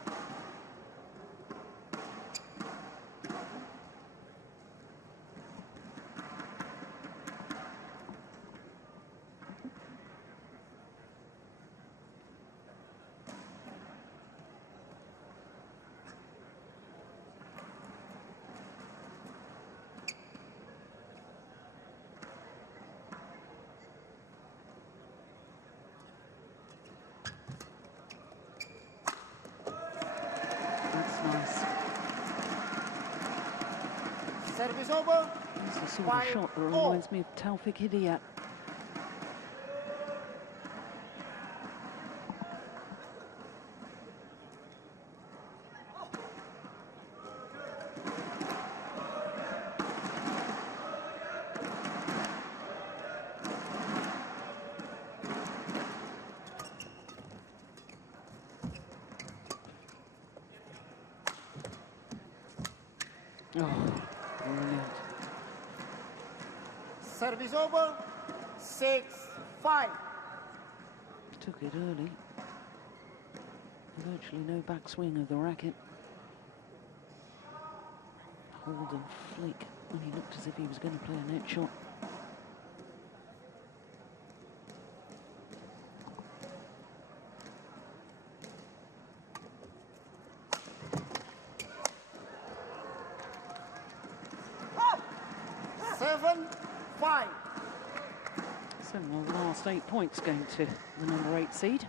Service over. It's the sort of shot that reminds me of Taufik Hidayat. Oh, brilliant. Service over. 6-5. Took it early. Virtually no backswing of the racket. Hold and flick when he looked as if he was going to play a net shot. Well, the last 8 points going to the number 8 seed.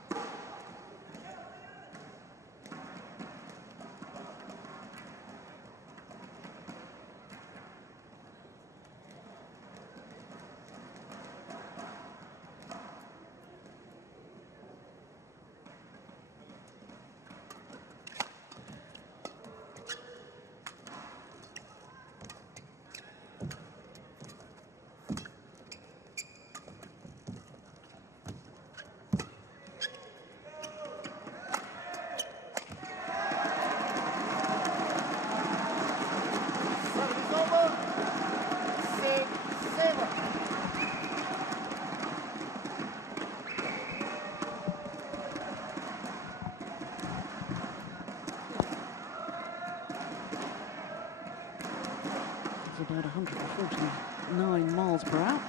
About 149 miles per hour.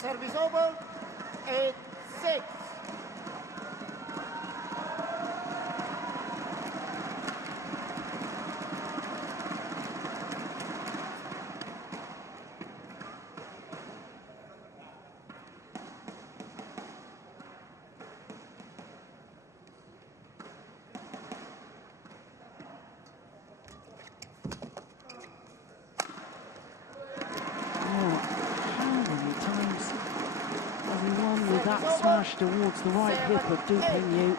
Service over. 8-6. That smash towards the right hip of Du Pingyu.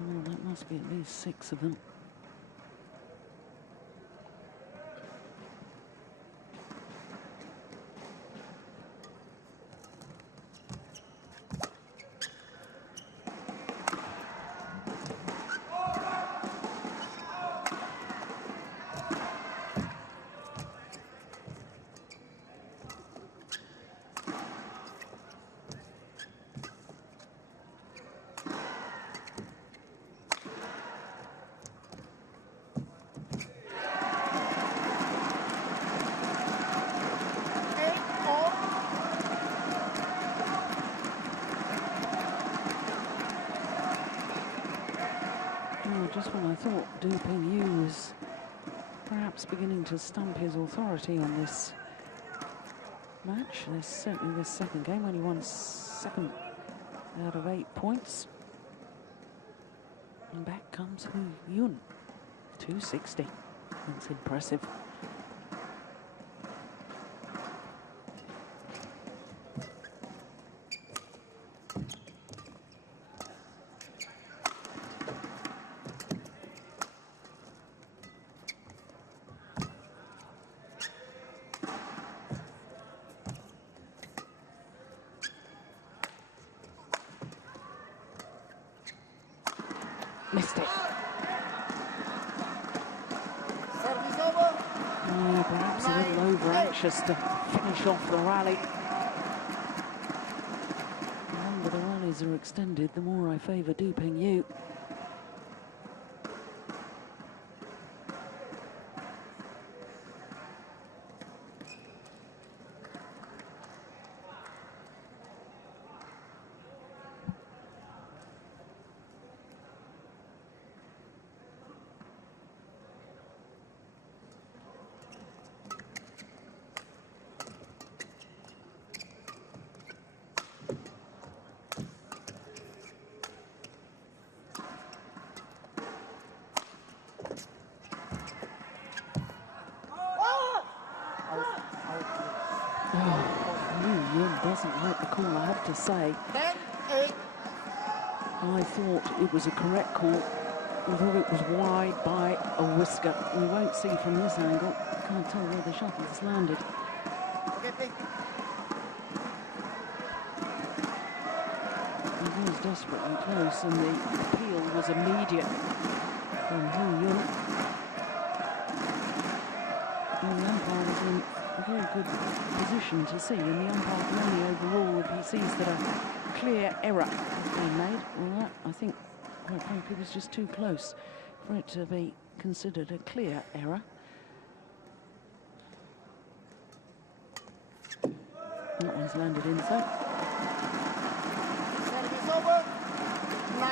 Oh, that must be at least 6 of them. Just when I thought Du Pingyu was perhaps beginning to stamp his authority on this match, certainly this second game, when he won 7 out of 8 points. And back comes Hu Yun, 260. That's impressive. Missed it. Service over. Yeah, perhaps a little over-anxious to finish off the rally. The longer the rallies are extended, the more I favour Du Pengyu. Jung doesn't like the call, I have to say. 10-8. I thought it was a correct call, although it was wide by a whisker. We won't see from this angle. Can't tell where the shuttle has landed. It was desperately close, and the appeal was immediate from Jung. And the umpire was in a very good position to see, and the umpire can only overrule if he sees that a clear error has been made. Well, that, I think, quite frankly, was just too close for it to be considered a clear error. That one's landed in, so. Service over. 9-10.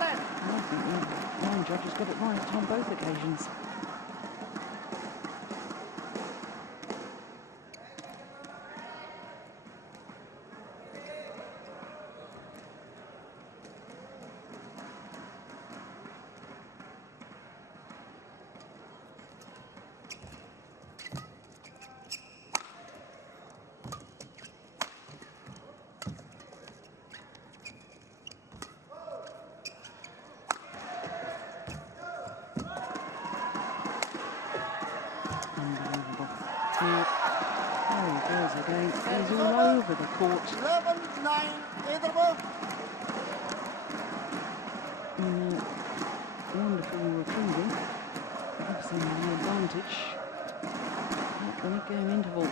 I think the line judges got it right on both occasions. He's all over the court. 11-9 interval. Wonderful retrieving. Gives them the advantage at the mid-game interval.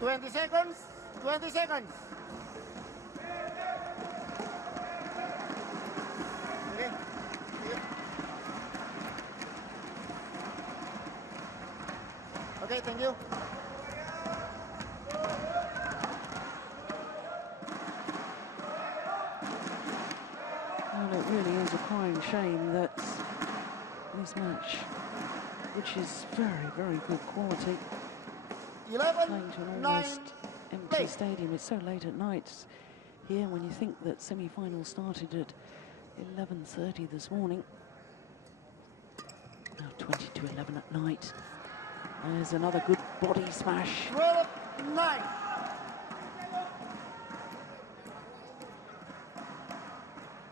Twenty seconds. 20 seconds. Okay. Okay, thank you. Well, it really is a crying shame that this match, which is very, very good quality, 11, playing to an 9, almost empty stadium. It's so late at night here when you think that semi-finals started at 11:30 this morning. Now 20 to 11 at night. There's another good body smash. 12-9.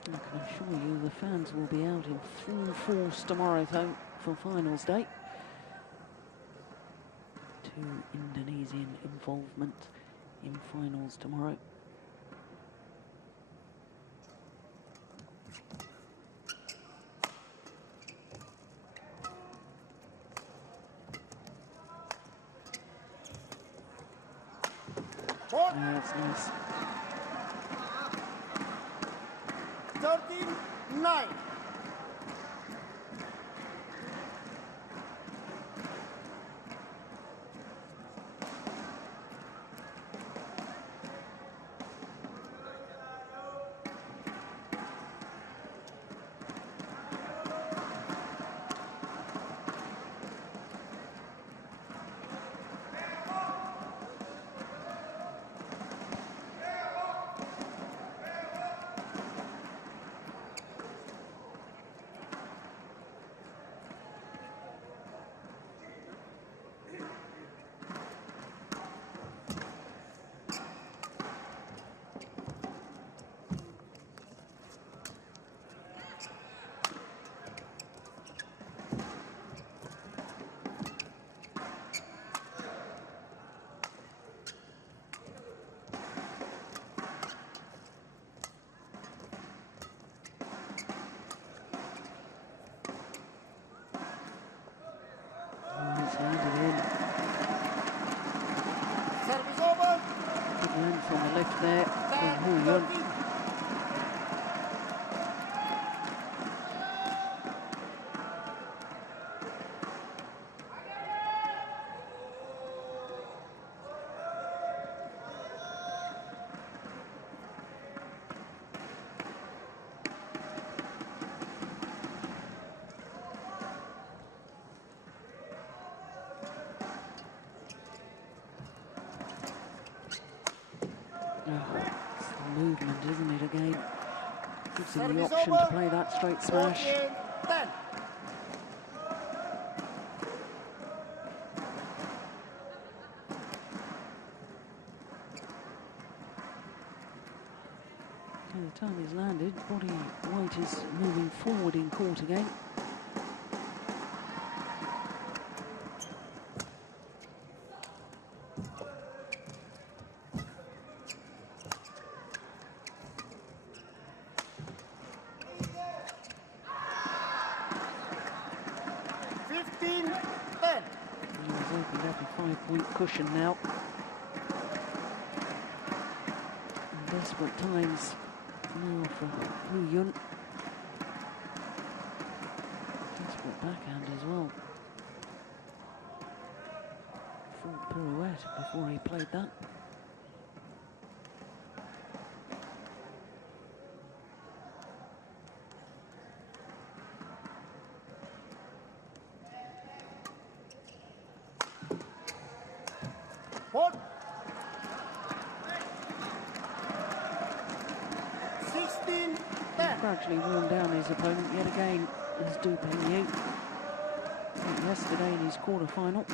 I can assure you the fans will be out in full force tomorrow though for finals day. Indonesian involvement in finals tomorrow. Yeah, that's nice. 13-9. landed in. Service over. Good length on the left there from Hu Yun. 13. It's the movement, isn't it, again? Gives him the Service option over. to play that straight smash. 14-10. By the time he's landed, body weight is moving forward in court again. He's opened up a 5-point cushion now. In desperate times now for Hu Yun. Desperate backhand as well. Full pirouette before he played that. What? 16-10. Gradually worn down his opponent yet again is Du Pengyu. Yesterday in his quarter-final.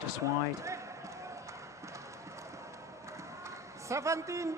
Just wide. 17-10.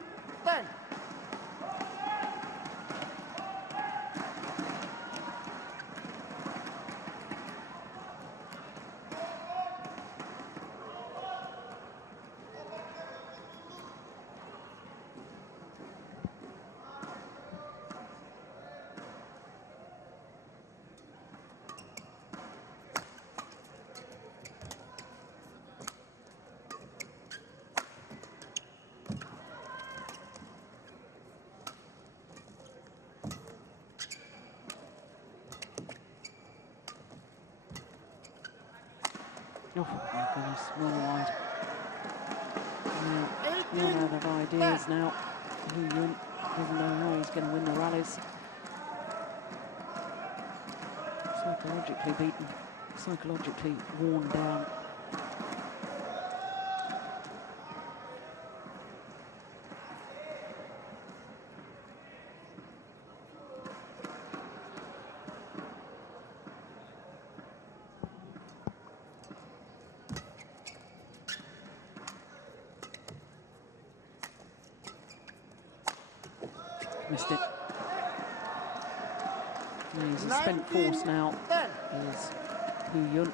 Oh my goodness, well wide. Run out of ideas now. Hu Yun doesn't know how he's going to win the rallies. Psychologically beaten, psychologically worn down. Missed it. He's a spent force now. Is Hu Yun.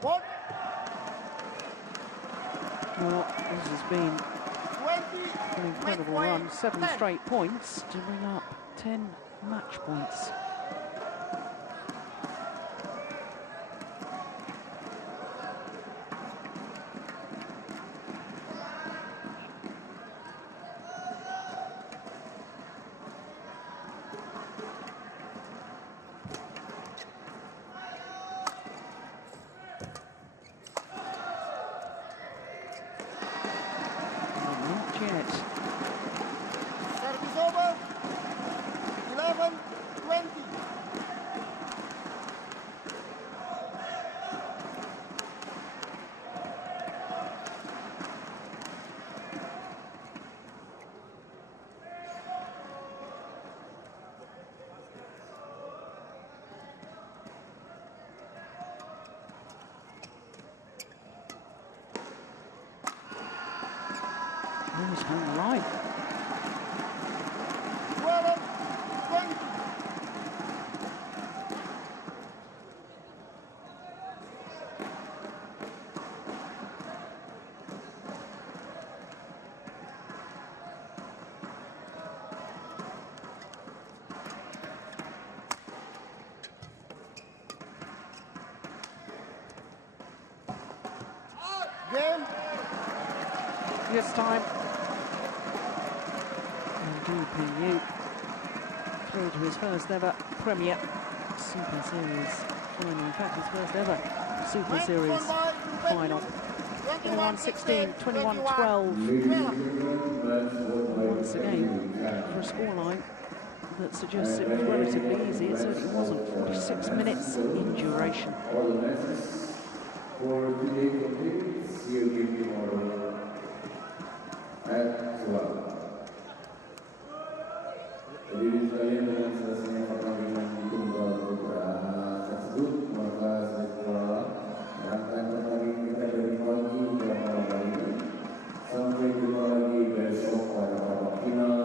What? Well, this has been an incredible run. 7 straight points to bring up 10 match points. hung the line. This time, and Du Pingyu through to his first ever Premier Super Series final. In fact, his first ever Super Series final. 21-16, 21-12. Once again, for a scoreline that suggests it was relatively easy, it certainly wasn't. 46 minutes in duration. Hadirin sekalian, dengan selesainya pertandingan di tunggal putra tersebut, maka setelah rangkaian pertandingan kita dari pagi ke malam hari ini, sampai jumpa lagi besok pada babak final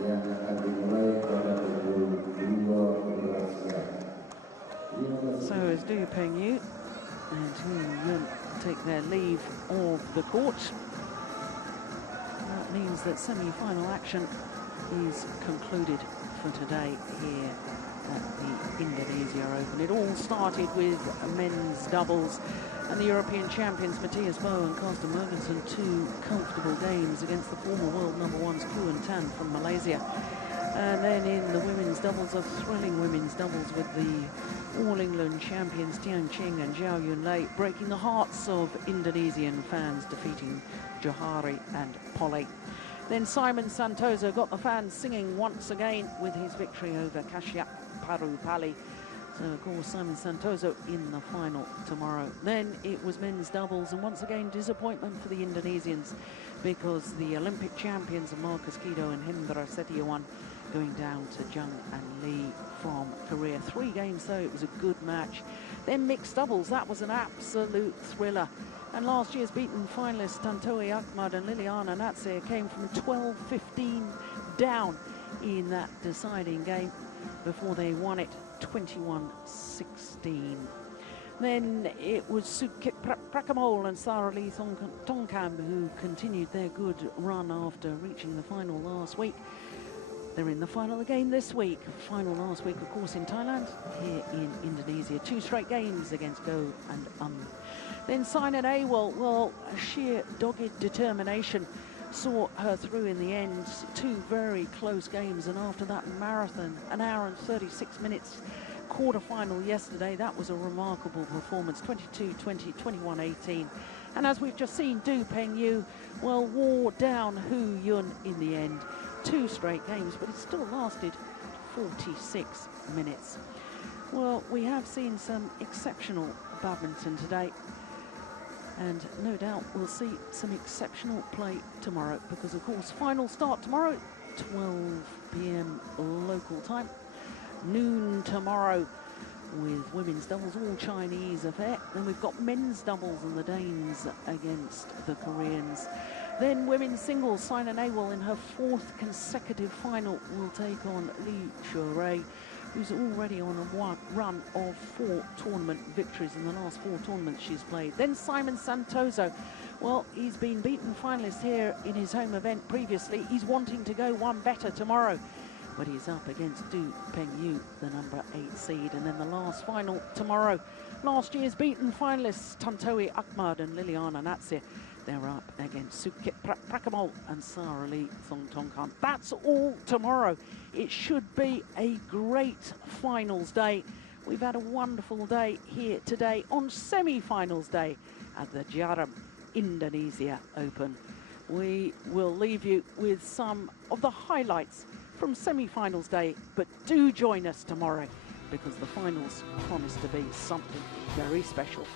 yang akan dimulai pada pukul 2 siang. So as Du Pingyu and Jung take their leave of the court, that means that semi-final action is concluded for today here at the Indonesia Open. It all started with men's doubles and the European champions Matthias Boe and Carsten Morgensson, 2 comfortable games against the former world #1s Tian from Malaysia. And then in the women's doubles, a thrilling women's doubles with the All England champions Tian and Xiao breaking the hearts of Indonesian fans, defeating Johari and Pole. Then Simon Santoso got the fans singing once again with his victory over Praamole. So, of course, Simon Santoso in the final tomorrow. Then it was men's doubles, and once again, disappointment for the Indonesians because the Olympic champions, Marcus Kido and Hendra Setiawan, going down to Jung and Lee from Korea. 3 games, though, it was a good match. Then mixed doubles, that was an absolute thriller. And last year's beaten finalists Tantowi Akmad and Liliana Natsia came from 12-15 down in that deciding game before they won it 21-16. Then it was Praamole and Sarali Tonkan who continued their good run after reaching the final last week. They're in the final again this week. Final last week, of course, in Thailand, here in Indonesia. 2 straight games against Go and Then Sinan Awol, well, sheer dogged determination saw her through in the end. 2 very close games, and after that marathon, 1 hour and 36 minutes quarter-final yesterday, that was a remarkable performance. 22-20, 21-18. And as we've just seen, Du Pingyu, well, wore down Hu Yun in the end. 2 straight games, but it still lasted 46 minutes. Well, we have seen some exceptional badminton today, and no doubt we'll see some exceptional play tomorrow because, of course, final start tomorrow, 12 p.m. local time, noon tomorrow with women's doubles, all Chinese affair. Then we've got men's doubles and the Danes against the Koreans. Then women's singles, Sinan Awol in her 4th consecutive final will take on Lee Chore, who's already on a run of 4 tournament victories in the last 4 tournaments she's played. Then Simon Santoso, well, he's been beaten finalist here in his home event previously. He's wanting to go one better tomorrow, but he's up against Du Pingyu, the number 8 seed. And then the last final tomorrow, last year's beaten finalists Tantowi Akmad and Liliana Natsia. They're up against Praamole and Sarali Tonkan. That's all tomorrow. It should be a great finals day. We've had a wonderful day here today on semi-finals day at the Djarum Indonesia Open. We will leave you with some of the highlights from semi-finals day, but do join us tomorrow because the finals promise to be something very special.